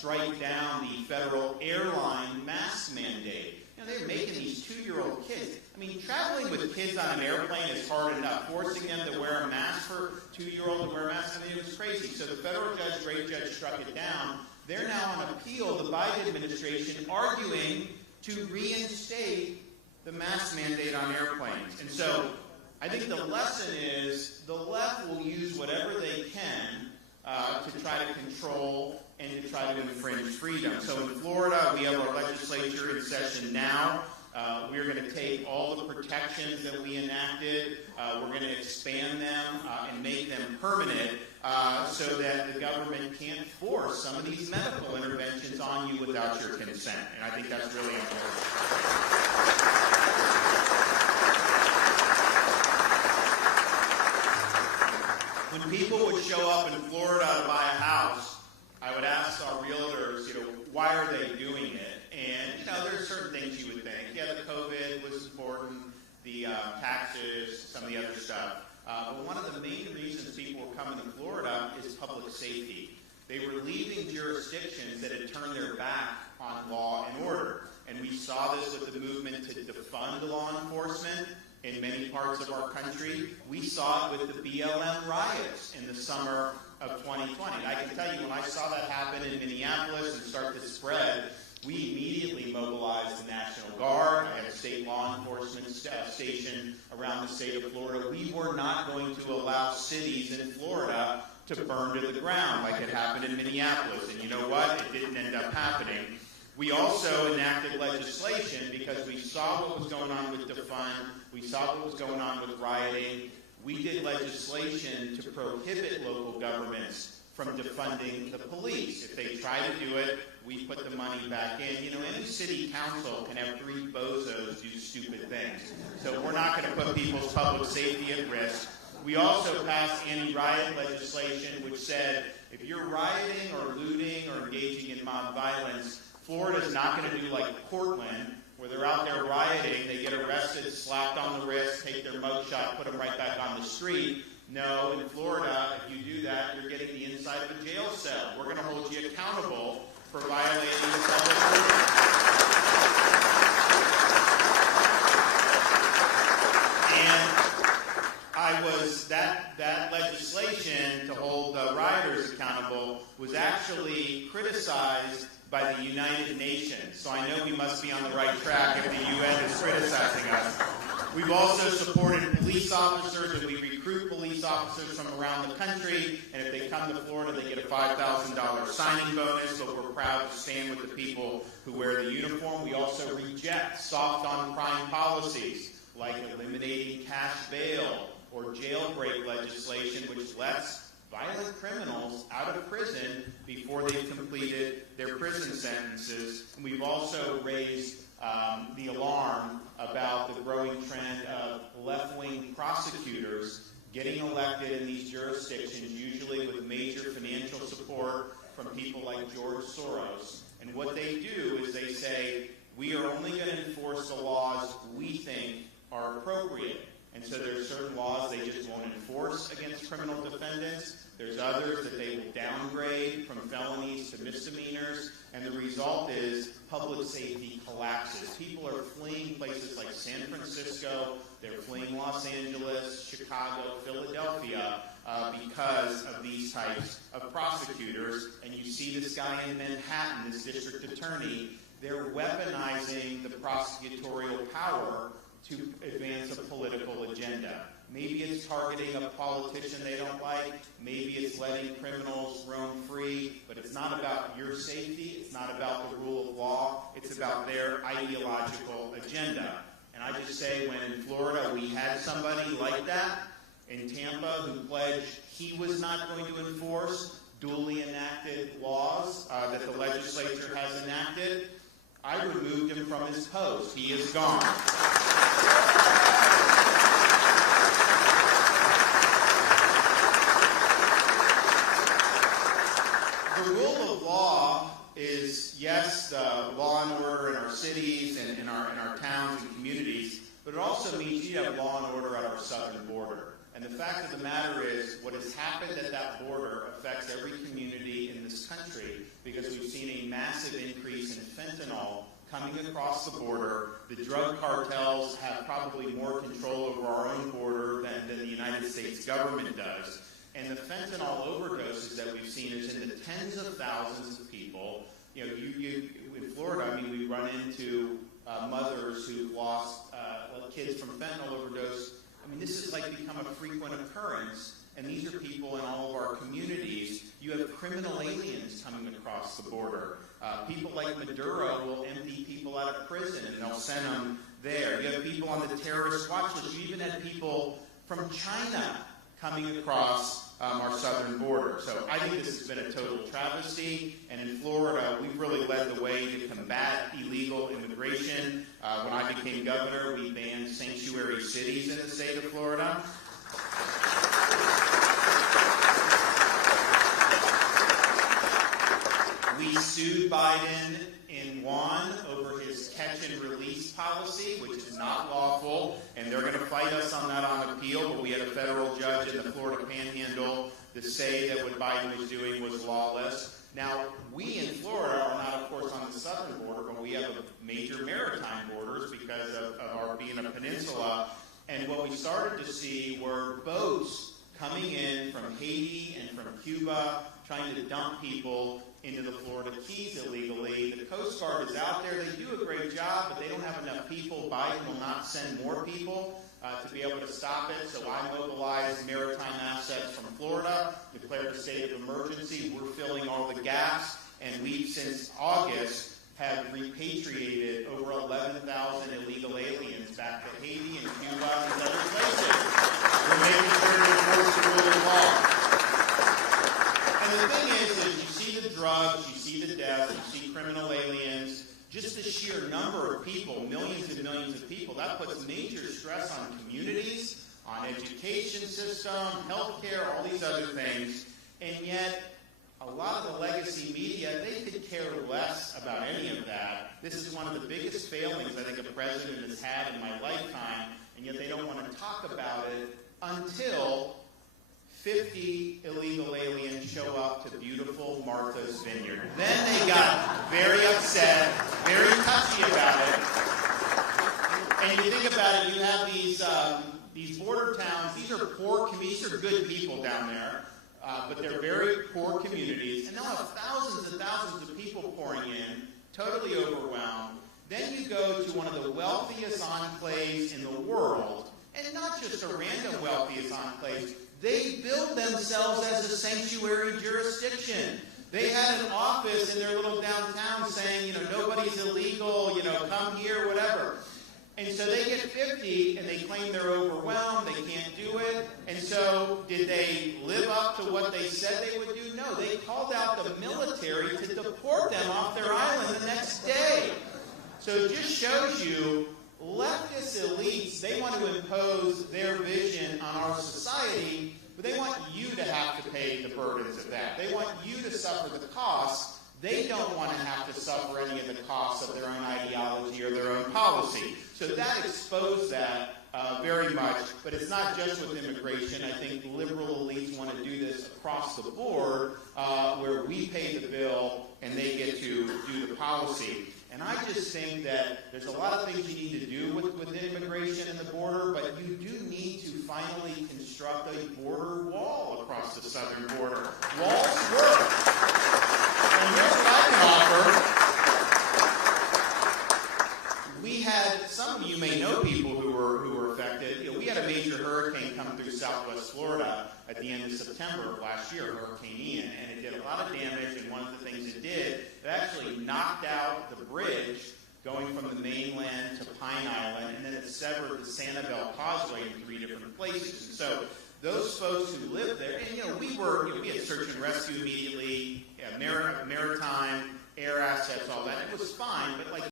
strike down the federal airline mask mandate. You know, they're making these 2-year-old kids. I mean, traveling with kids on an airplane is hard enough. Forcing them to wear a mask for 2-year-old to wear a mask, I mean, it was crazy. So the federal judge, great judge, struck it down. They're now on appeal, the Biden administration, arguing to reinstate the mask mandate on airplanes. And so I think the lesson is the left will use whatever they can to try to control and to try to infringe freedom. So in Florida, we have our legislature in session now. We're going to take all the protections that we enacted, we're going to expand them and make them permanent so that the government can't force some of these medical interventions on you without your consent. And I think that's really important. When people would show up in Florida to buy a house, I would ask our realtors, why are they doing it? And, there's certain things you would think. Yeah, the COVID was important, the taxes, some of the other stuff. But one of the main reasons people were coming to Florida is public safety. They were leaving jurisdictions that had turned their back on law and order. And we saw this with the movement to defund law enforcement in many parts of our country. We saw it with the BLM riots in the summer of 2020. I can tell you, when I saw that happen in Minneapolis and start to spread, we immediately mobilized the National Guard. I had a state law enforcement station around the state of Florida. We were not going to allow cities in Florida to burn to the ground like it happened in Minneapolis. And you know what? It didn't end up happening. We also enacted legislation because we saw what was going on with defund. We saw what was going on with rioting. We did legislation to prohibit local governments from defunding the police. If they try to do it, we put the money back in. Any city council can have 3 bozos do stupid things. So we're not going to put people's public safety at risk. We also passed anti-riot legislation which said if you're rioting or looting or engaging in mob violence, Florida's not going to do like Portland, where they're out there rioting, they get arrested, slapped on the wrist, take their mugshot, put them right back on the street. No, in Florida, if you do that, you're getting the inside of a jail cell. We're going to hold you accountable for violating the public order. And that legislation to hold rioters accountable was actually criticized by the United Nations. So I know we must be on the right track if the UN is criticizing us. We've also supported police officers, and we recruit police officers from around the country, and if they come to Florida, they get a $5,000 signing bonus, so we're proud to stand with the people who wear the uniform. We also reject soft on crime policies, like eliminating cash bail or jailbreak legislation, which lets violent criminals out of prison before they've completed their prison sentences. And we've also raised the alarm about the growing trend of left-wing prosecutors getting elected in these jurisdictions, usually with major financial support from people like George Soros. And what they do is they say, we are only going to enforce the laws we think are appropriate. And so there's certain laws they just won't enforce against criminal defendants. There's others that they will downgrade from felonies to misdemeanors. And the result is public safety collapses. People are fleeing places like San Francisco. They're fleeing Los Angeles, Chicago, Philadelphia because of these types of prosecutors. And you see this guy in Manhattan, this district attorney, they're weaponizing the prosecutorial power to advance a political agenda. Maybe it's targeting a politician they don't like. Maybe it's letting criminals roam free. But it's not about your safety. It's not about the rule of law. It's about their ideological agenda. And I just say, when in Florida we had somebody like that in Tampa who pledged he was not going to enforce duly enacted laws that the legislature has enacted, I removed him from his post. He is gone. The rule of law is, yes, the law and order in our cities and in our towns and communities, but it also means you have law and order at our southern border. And the fact of the matter is, what has happened at that border affects every community in this country. because we've seen a massive increase in fentanyl coming across the border. The drug cartels have probably more control over our own border than the United States government does. And the fentanyl overdoses that we've seen is in the tens of thousands of people. You know, in Florida, I mean, we run into mothers who've lost kids from fentanyl overdose. I mean, this has like become a frequent occurrence. And these are people in all of our communities. You have criminal aliens coming across the border. People like Maduro will empty people out of prison and they'll send them there. You have people on the terrorist watch list. You even had people from China coming across our southern border. So I think this has been a total travesty. And in Florida, we've really led the way to combat illegal immigration. When I became governor, we banned sanctuary cities in the state of Florida. We sued Biden and won over his catch and release policy, which is not lawful, and they're going to fight us on that on appeal, but we had a federal judge in the Florida Panhandle to say that what Biden was doing was lawless. Now, we in Florida are not, of course, on the southern border, but we have major maritime borders because of our being a peninsula, and what we started to see were boats coming in from Haiti and from Cuba, trying to dump people into the Florida Keys illegally. The Coast Guard is out there. They do a great job, but they don't have enough people. Biden will not send more people to be able to stop it. So I mobilized maritime assets from Florida, declared a state of emergency. We're filling all the gaps, and we've, since August, have repatriated over 11,000 illegal aliens back to Haiti and Cuba and other places. We're making sure to enforce the rule of law. And the thing is that you see the drugs, you see the death, you see criminal aliens, just the sheer number of people, millions and millions of people, that puts major stress on communities, on education system, healthcare, all these other things. And yet, a lot of the legacy media, they could care less about any of that. This is one of the biggest failings I think a president has had in my lifetime, and yet they don't want to talk about it until 50 illegal aliens show up to beautiful Martha's Vineyard. Then they got very upset, very touchy about it. And you think about it, you have these border towns. These are poor communities. These are good people down there, but they're very poor communities. And they'll have thousands and thousands of people pouring in, totally overwhelmed. Then you go to one of the wealthiest enclaves in the world, and not just a random wealthiest enclave. They build themselves as a sanctuary jurisdiction. They had an office in their little downtown saying, nobody's illegal, come here, whatever. And so they get 50, and they claim they're overwhelmed, they can't do it. And so did they live up to what they said they would do? No, they called out the military to deport them off their island the next day. So it just shows you leftist elites, they want to impose their vision on our society, but they want you to have to pay the burdens of that. They want you to suffer the costs. They don't want to have to suffer any of the costs of their own ideology or their own policy. So that exposed that very much, but it's not just with immigration. I think liberal elites want to do this across the board, where we pay the bill and they get to do the policy. And I just think that there's a lot of things you need to do with immigration and the border, but you do need to finally construct a border wall across the southern border. Walls work. And here's what I can offer. We had, some of you may know people who were affected. We had a major hurricane come through southwest Florida at the end of September of last year, Hurricane Ian, and it did a lot of damage, and one of the things it did, it actually knocked out the bridge going from the mainland to Pine Island, and then it severed the Sanibel Causeway in 3 different places. And so those folks who lived there, and we had search and rescue immediately, maritime, air assets, all that. It was fine, but